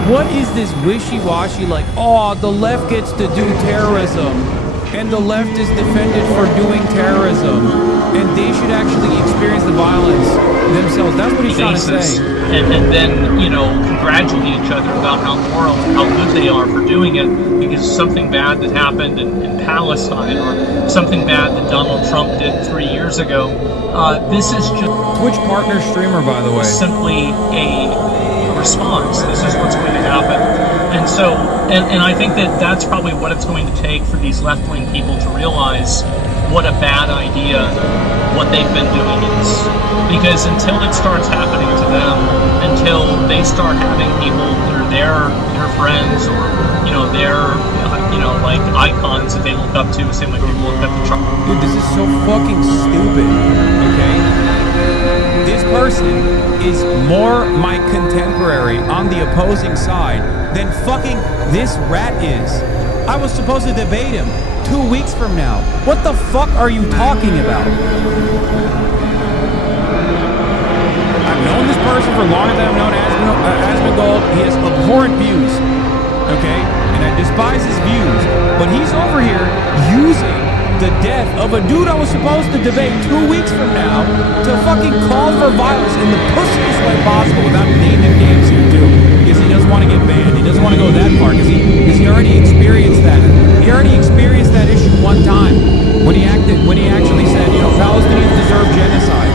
What is this wishy-washy like, oh, the left gets to do terrorism and the left is defended for doing terrorism and they should actually experience the violence themselves. That's what he's trying to say. And then, you know, congratulate each other about how moral and how good they are for doing it because something bad that happened in Palestine or something bad that Donald Trump did 3 years ago. This is just Twitch partner streamer, by the way. Simply a response. This is what's going to happen. And so, and I think that that's probably what it's going to take for these left-wing people to realize what a bad idea what they've been doing is. Because until it starts happening to them, until they start having people that are their friends or, you know, their, you know, like icons that they look up to, same like people look up to Trump. Dude, this is so fucking stupid, okay? This person is more my contemporary on the opposing side than fucking this rat is. I was supposed to debate him 2 weeks from now. What the fuck are you talking about? I've known this person for longer than I've known Asmongold. He has abhorrent views, okay? And I despise his views. But he's over here using the death of a dude I was supposed to debate 2 weeks from now to fucking call for violence in the pussiest way possible without naming names here too. Because he doesn't want to get banned. He doesn't want to go that far because he already experienced that. He already experienced that issue one time when he actually said, you know, Palestinians deserve genocide.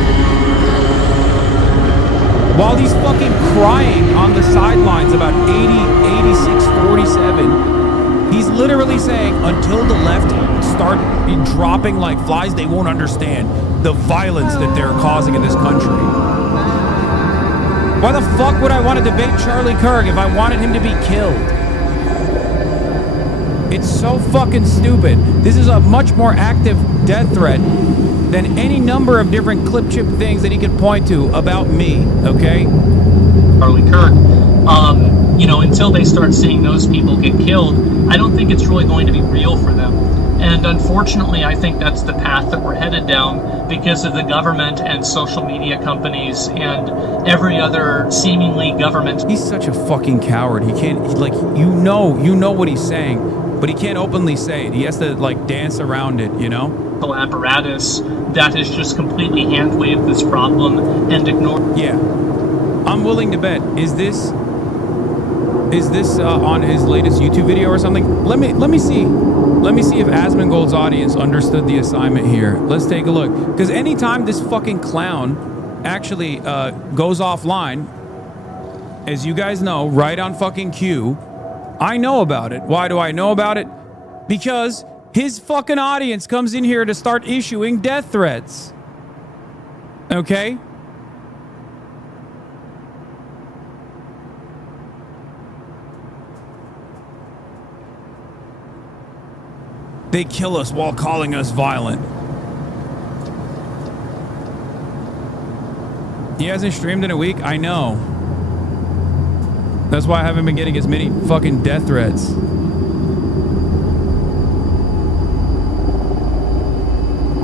While he's fucking crying on the sidelines about 86-47, he's literally saying until the left start dropping like flies, they won't understand the violence that they're causing in this country. Why the fuck would I want to debate Charlie Kirk if I wanted him to be killed? It's so fucking stupid. This is a much more active death threat than any number of different clip chip things that he could point to about me, okay? Charlie Kirk, you know, until they start seeing those people get killed, I don't think it's really going to be real for them. And unfortunately, I think that's the path that we're headed down because of the government and social media companies and every other seemingly government. He's such a fucking coward. He can't, like, you know what he's saying, but he can't openly say it. He has to, like, dance around it, you know? Apparatus that has just completely hand-waved this problem and ignored. Yeah. I'm willing to bet. Is this on his latest YouTube video or something? Let me see. Let me see if Asmongold's audience understood the assignment here. Let's take a look. Because anytime this fucking clown actually goes offline, as you guys know, right on fucking cue, I know about it. Why do I know about it? Because his fucking audience comes in here to start issuing death threats. Okay? They kill us while calling us violent. He hasn't streamed in a week? I know. That's why I haven't been getting as many fucking death threats.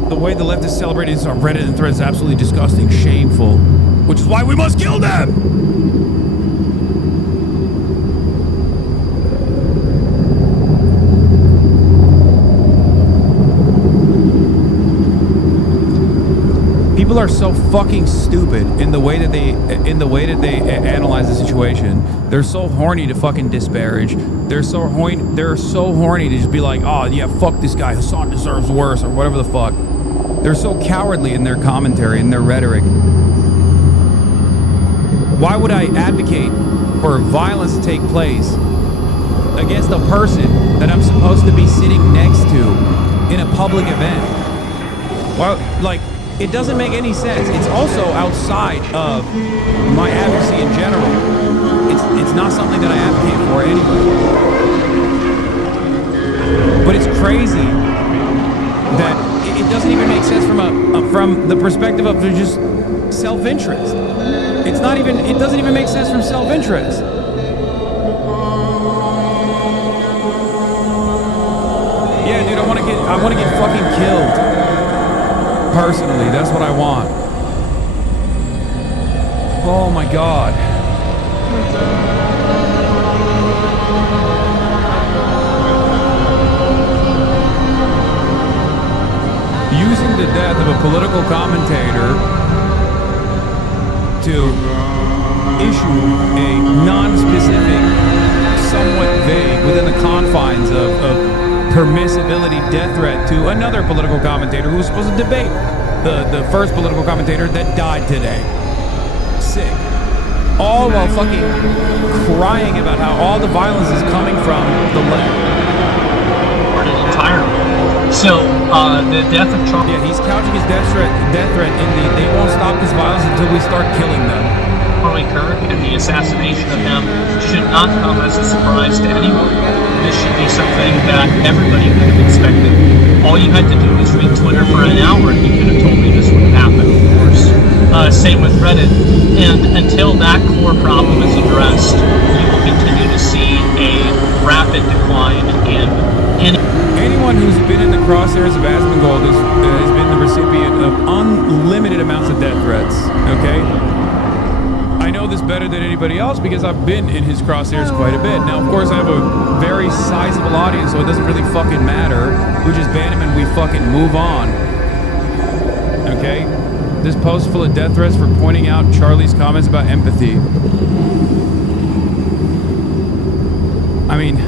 The way the left is celebrating this on Reddit and threads is absolutely disgusting, shameful. Which is why we must kill them! People people are so fucking stupid in the way that they analyze the situation. They're so horny to fucking disparage. They're so horny to just be like, oh yeah, fuck this guy. Hasan deserves worse or whatever the fuck. They're so cowardly in their commentary and their rhetoric. Why would I advocate for violence to take place against a person that I'm supposed to be sitting next to in a public event? Well, like, it doesn't make any sense. It's also outside of my advocacy in general. It's not something that I advocate for anyway. But it's crazy that it doesn't even make sense from the perspective of just self-interest. It doesn't even make sense from self-interest. Yeah, dude, I want to get fucking killed. Personally, that's what I want. Oh my god. Using the death of a political commentator to issue a non-specific, somewhat vague, within the confines of permissibility death threat to another political commentator who was supposed to debate the first political commentator that died today. Sick. All while fucking crying about how all the violence is coming from the left. Entirely. So, the death of Charlie... Yeah, he's couching his death threat in the they won't stop this violence until we start killing them. Charlie Kirk and the assassination of him should not come as a surprise to anyone. This should be something that everybody could have expected. All you had to do was read Twitter for an hour and you could have told me this would have happened, of course. Same with Reddit. And until that core problem is addressed, you will continue to see a rapid decline in anyone who's been in the crosshairs of Asmongold has been the recipient of unlimited amounts of death threats, okay? I know this better than anybody else because I've been in his crosshairs quite a bit. Now, of course, I have a very sizable audience, so it doesn't really fucking matter. We just ban him and we fucking move on. Okay? This post full of death threats for pointing out Charlie's comments about empathy. I mean...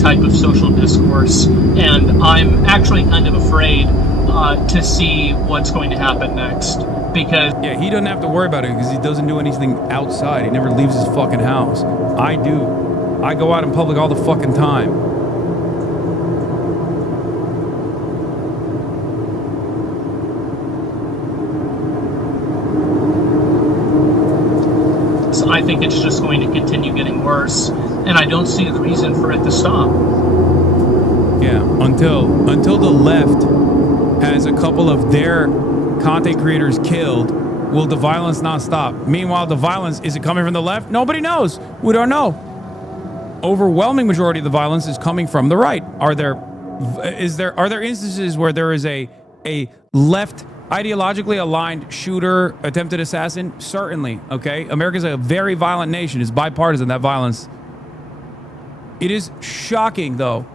type of social discourse, and I'm actually kind of afraid to see what's going to happen next, because yeah, he doesn't have to worry about it because he doesn't do anything outside. He never leaves his fucking house. I do. I go out in public all the fucking time. So I think it's just going to continue getting worse, and I don't see the reason for it to stop. Yeah, until the left has a couple of their content creators killed, will the violence not stop? Meanwhile, the violence, is it coming from the left? Nobody knows. We don't know. Overwhelming majority of the violence is coming from the right. Are there instances where there is a left ideologically aligned shooter, attempted assassin? Certainly, okay? America's a very violent nation. It's bipartisan, that violence. It is shocking, though,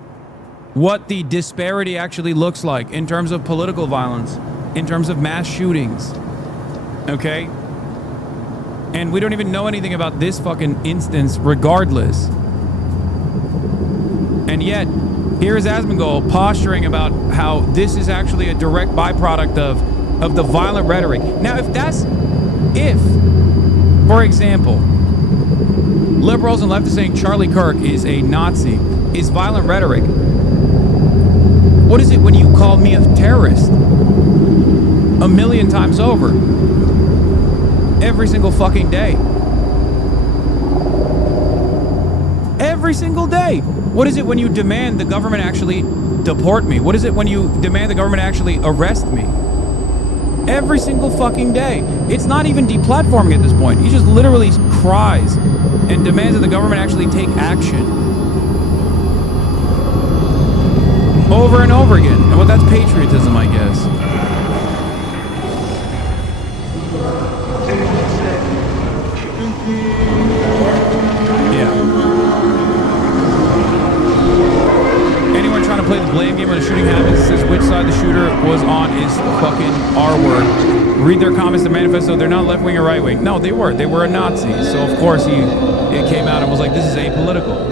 what the disparity actually looks like in terms of political violence, in terms of mass shootings, okay? And we don't even know anything about this fucking instance regardless. And yet, here is Asmongold posturing about how this is actually a direct byproduct of the violent rhetoric. Now, if, for example, liberals and leftists saying Charlie Kirk is a Nazi, is violent rhetoric, what is it when you call me a terrorist? 1,000,000 times over. Every single fucking day. Every single day. What is it when you demand the government actually deport me? What is it when you demand the government actually arrest me? Every single fucking day. It's not even deplatforming at this point. He just literally cries and demands that the government actually take action. Over and over again. And well, that's patriotism, I guess. Yeah. Anyone trying to play the blame game or the is fucking R-word. Read their comments, their manifesto. They're not left wing or right wing. No, they were. They were a Nazi. So of course it came out and was like, this is apolitical.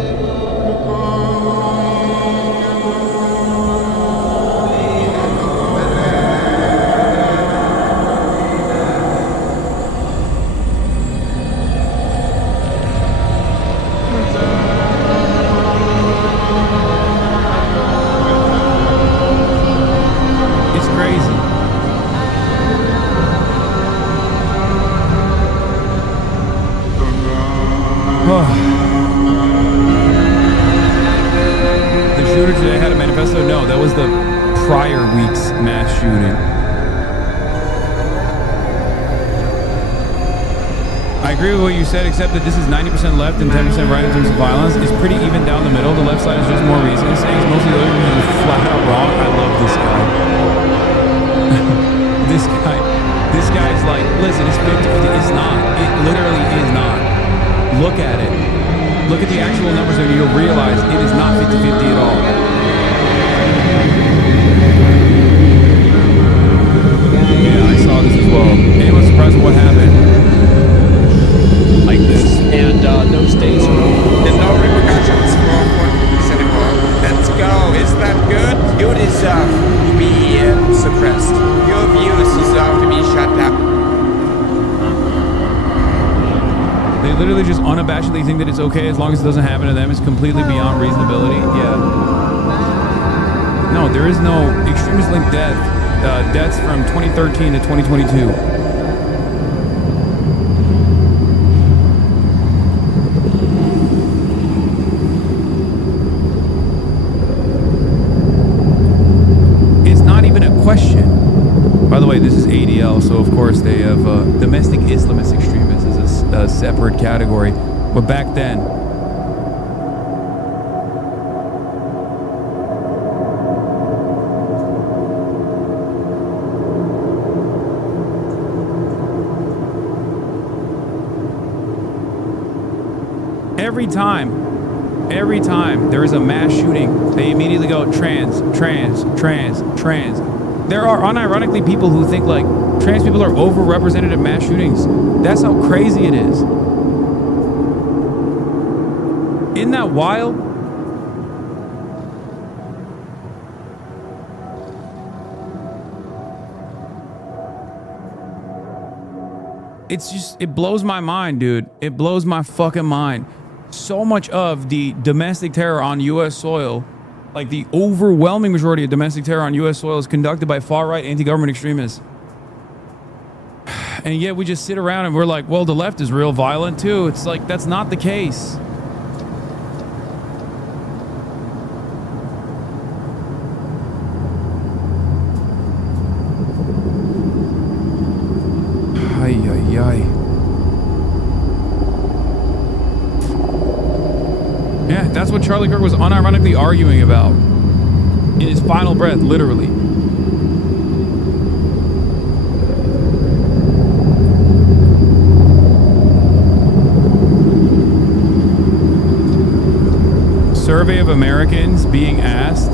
The shooter today had a manifesto? No, that was the prior week's mass shooting. I agree with what you said, except that this is 90% left and 10% right in terms of violence. It's pretty even down the middle. The left side is just more recent. It's saying mostly the other is flat out wrong. I love this guy. This guy's like, listen, it's 50-50. It's not. It literally is not. Look at it. Look at the actual numbers and you'll realize it is not 50-50 at all. Yeah, I saw this as well. Anyone surprised with what happened? Like this. And those days are over. There's no repercussions for police anymore. Let's go. Isn't that good? You deserve to be suppressed. Your views deserve to be shut down. They literally just unabashedly think that it's okay as long as it doesn't happen to them. It's completely beyond reasonability. Yeah. No, there is no extremist linked deaths from 2013 to 2022. It's not even a question. By the way, this is ADL, so of course they have domestic Islamist extremists as a separate category. But back then, every time there is a mass shooting, they immediately go trans. There are unironically people who think like trans people are overrepresented in mass shootings. That's how crazy it is. Isn't that wild? It's just, it blows my mind, dude. It blows my fucking mind. So much of the domestic terror on U.S. soil, like the overwhelming majority of domestic terror on U.S. soil, is conducted by far-right anti-government extremists. And yet we just sit around and we're like, well, the left is real violent too. It's like, that's not the case. Ay, ay, ay. Yeah, that's what Charlie Kirk was unironically arguing about in his final breath, literally. Survey of Americans being asked,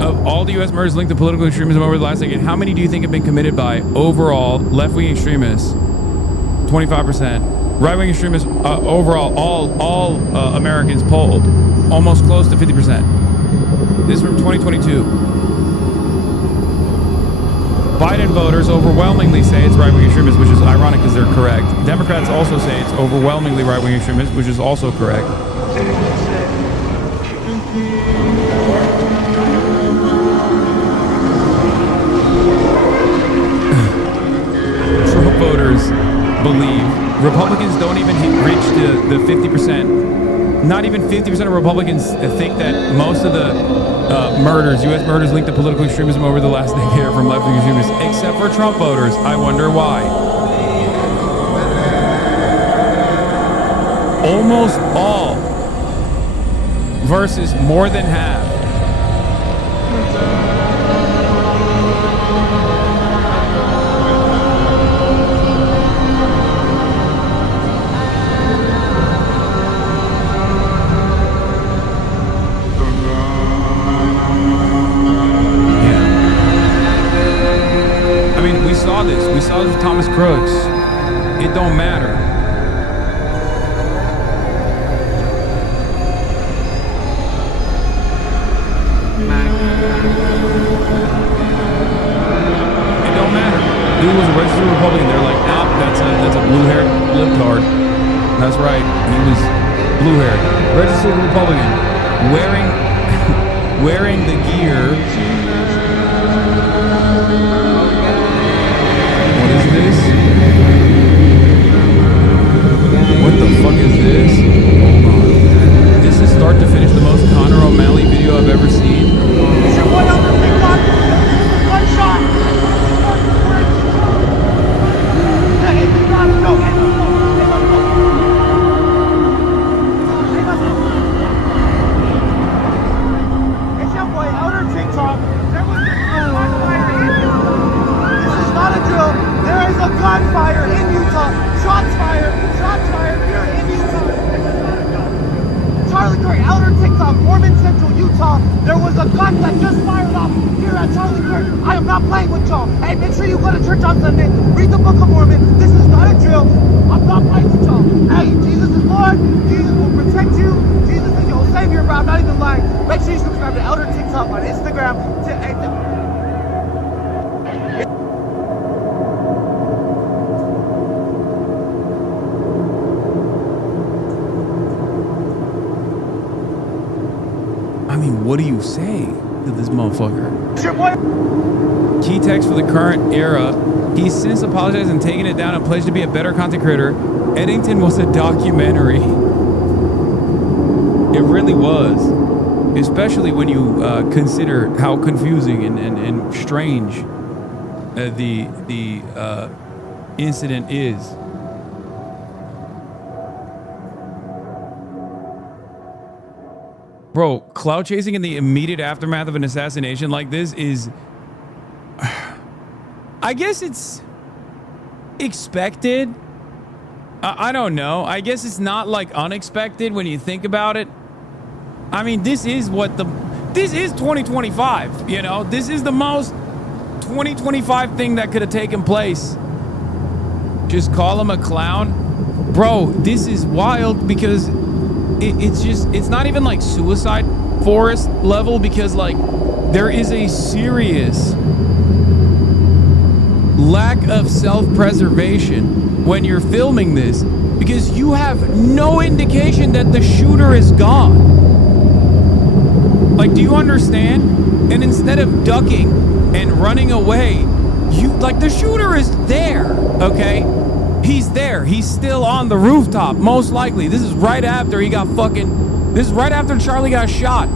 of all the U.S. murders linked to political extremism over the last decade, how many do you think have been committed by overall left-wing extremists? 25%. Right-wing extremists, overall, all Americans polled, almost close to 50%. This is from 2022. Biden voters overwhelmingly say it's right-wing extremists, which is ironic because they're correct. Democrats also say it's overwhelmingly right-wing extremists, which is also correct. Trump voters believe Republicans don't even reach the 50%. Not even 50% of Republicans think that most of the murders, U.S. murders linked to political extremism over the last decade are from left-wing extremists, except for Trump voters. I wonder why. Almost all versus more than half. Yeah. dude was a registered Republican. They're like, nope, that's a blue-haired libtard. That's right. He was blue-haired, registered Republican, wearing the gear. What is this? What the fuck is this? Hold on. This is start to finish the most Conor O'Malley video I've ever seen. Is your boy on the TikTok? One shot. Hey, it's not go. It's your boy Elder TikTok. There was a gunfire in Utah. This is not a drill. There is a gunfire in Utah. Shots fired here in Utah. Charlie Kirk, Elder TikTok, Mormon Central, Utah. There was a gun that just fired off here at Charlie Kirk. I am not playing with y'all. Hey, make sure you go to church on Sunday. Read the Book of Mormon. This is not a drill. I'm not playing with y'all. Hey, Jesus is Lord. Jesus will protect you. Jesus is your Savior, bro. I'm not even lying. Make sure you subscribe to Elder TikTok on Instagram. I mean, what do you say to this motherfucker? Key text for the current era. He's since apologized and taken it down and pledged to be a better content creator. Eddington was a documentary. It really was. Especially when you consider how confusing and strange the incident is. Bro, cloud chasing in the immediate aftermath of an assassination like this is... I guess it's expected. I don't know. I guess it's not like unexpected when you think about it. I mean, this is 2025, you know? This is the most 2025 thing that could have taken place. Just call him a clown. Bro, this is wild because... It's not even like suicide forest level because like there is a serious lack of self-preservation when you're filming this because you have no indication that the shooter is gone. Like, do you understand? And instead of ducking and running away, the shooter is there, okay? He's there. He's still on the rooftop, most likely. This is right after this is right after Charlie got shot.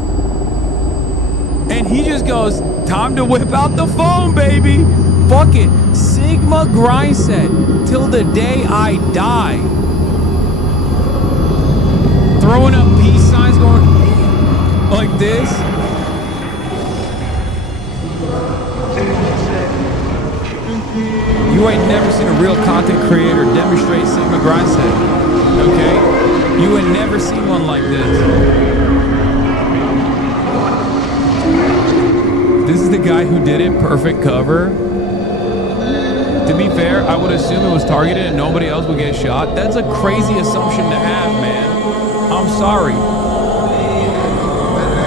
And he just goes, time to whip out the phone, baby. Fuck it. Sigma grind set till the day I die. Throwing up peace signs going like this. You ain't never seen a real content creator demonstrate Sigma grind set, okay? You ain't never seen one like this. This is the guy who did it, perfect cover. To be fair, I would assume it was targeted and nobody else would get shot. That's a crazy assumption to have, man. I'm sorry.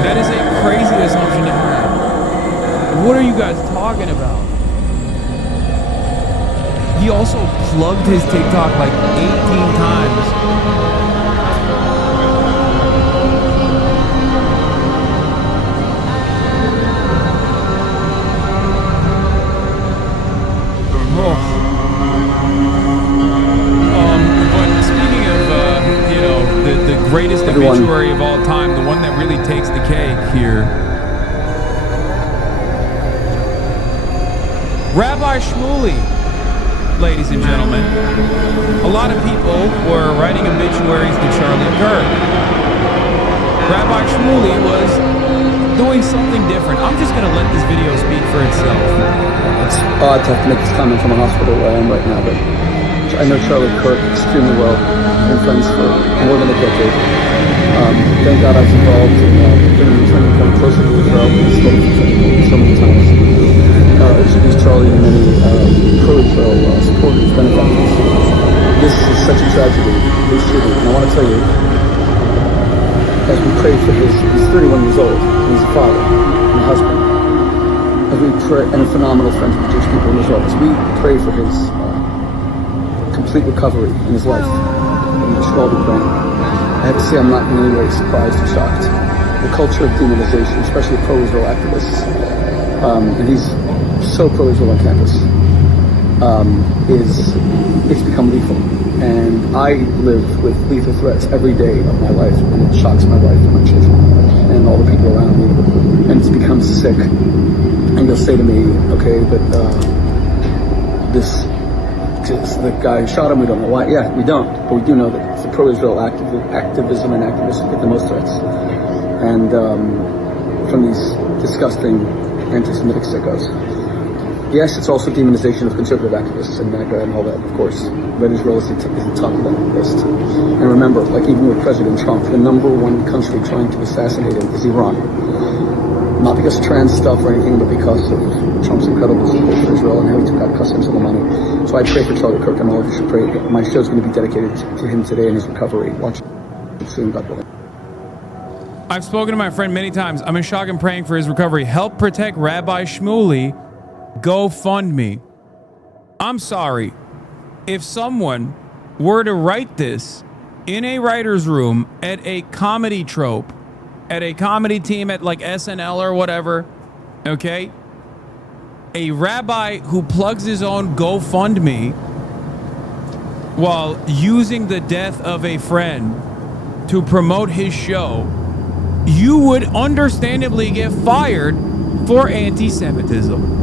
That is a crazy assumption to have. What are you guys talking about? He also plugged his TikTok like 18 times. But speaking of, the greatest obituary of all time, the one that really takes the cake here. Rabbi Shmuley. Ladies and gentlemen, a lot of people were writing obituaries to Charlie Kirk. Rabbi Shmuley was doing something different. I'm just going to let this video speak for itself. It's odd to have to make this comment from a hospital where I am right now, but I know Charlie Kirk extremely well. We've been friends for more than a decade. Thank God I was involved in bringing the turning point closer to Israel. We've spoken so many times. Introduced Charlie to many pro-Israel supporters, benefactors. This is such a tragedy, this shooting. And I want to tell you, as we pray for he's 31 years old, and he's a father and a husband. As as we pray, and a phenomenal friend to the Jewish people in Israel, as we pray for his complete recovery in his life, and we should all be praying. I have to say I'm not in any way surprised or shocked. The culture of demonization, especially pro-Israel activists, and he's so pro-Israel on campus, it's become lethal. And I live with lethal threats every day of my life, and it shocks my wife and my children and all the people around me. And it's become sick. And you'll say to me, okay, but the guy who shot him, we don't know why. Yeah, we don't, but we do know that it's the pro-Israel activism and activists who get the most threats. And from these disgusting anti-Semitic sickos. Yes, it's also demonization of conservative activists and MAGA and all that, of course. But Israel is the top of that list. And remember, like even with President Trump, the number one country trying to assassinate him is Iran. Not because of trans stuff or anything, but because of Trump's incredible support for Israel and how he took out customs of the money. So I pray for Charlie Kirk, and all of you should pray. My show's going to be dedicated to him today and his recovery. Watch it soon, God willing. I've spoken to my friend many times. I'm in shock and praying for his recovery. Help protect Rabbi Shmuley. GoFundMe. I'm sorry. If someone were to write this in a writer's room at a comedy trope, at a comedy team at like SNL or whatever, okay? A rabbi who plugs his own GoFundMe while using the death of a friend to promote his show, you would understandably get fired for anti-Semitism.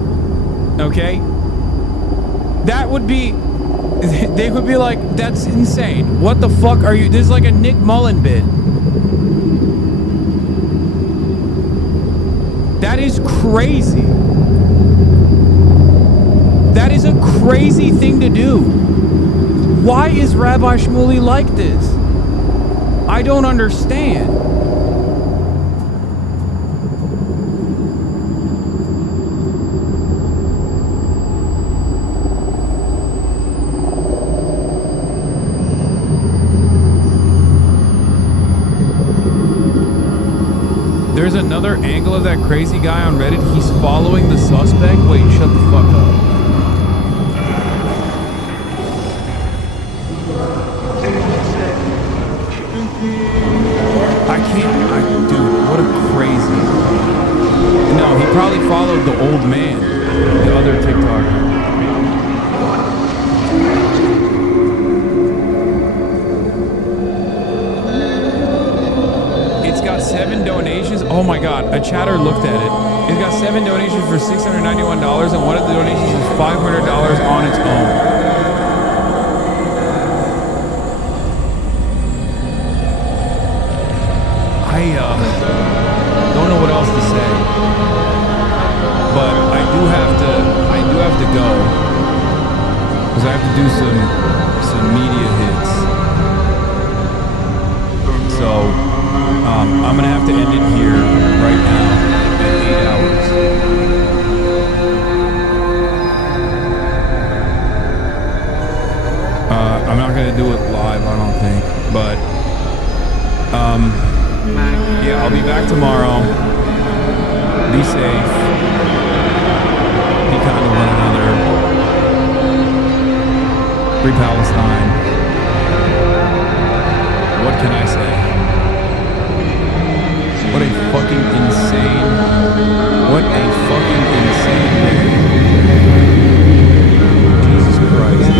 Okay? That would be, they would be like, that's insane. What the fuck are you? This is like a Nick Mullen bit. That is crazy. That is a crazy thing to do. Why is Rabbi Shmuley like this? I don't understand. There's another angle of that crazy guy on Reddit. He's following the suspect. Wait, shut the fuck up. Dude, what a crazy. No, he probably followed the old man, the other TikToker. It's got 7 donations. Oh my god, a chatter looked at it. It's got 7 donations for $691, and one of the donations is $500 on its own. I don't know what else to say, but I do have to go because I have to do some media hits. So I'm gonna have to end it here right now at 8 hours. I'm not gonna do it live, I don't think, but yeah, I'll be back tomorrow. Be safe. Be kind to one another. Free Palestine. What can I say? What a fucking insane. What a fucking insane man. Jesus Christ.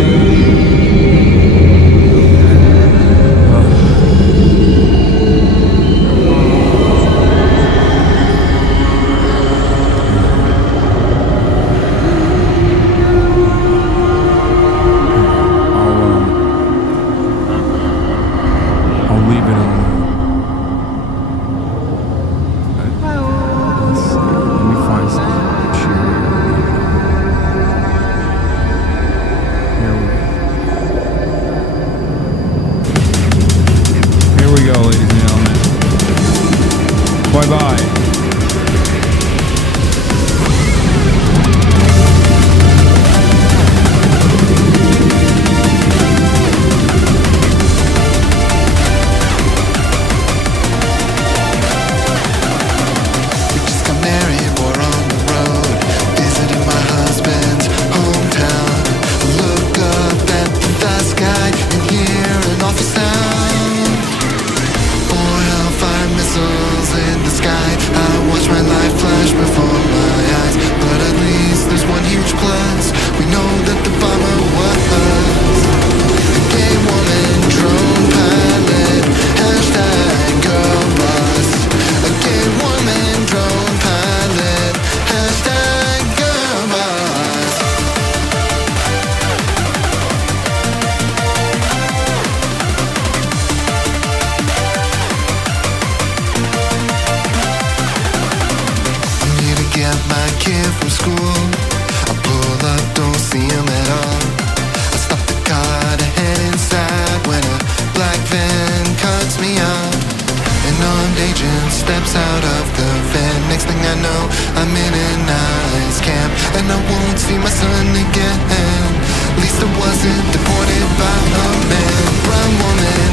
sky. I watch my life flash before my eyes, but at least there's one huge plus. We know that the bomber was a gay woman, drone pilot, hashtag girl boss. A gay woman, drone pilot, hashtag girl boss. I'm here to get my kid from school. I pull up, don't see him at all. I stop the car to head inside when a black van cuts me off. An armed agent steps out of the van. Next thing I know, I'm in an ICE camp, and I won't see my son again. At least I wasn't deported by a man. Brown woman,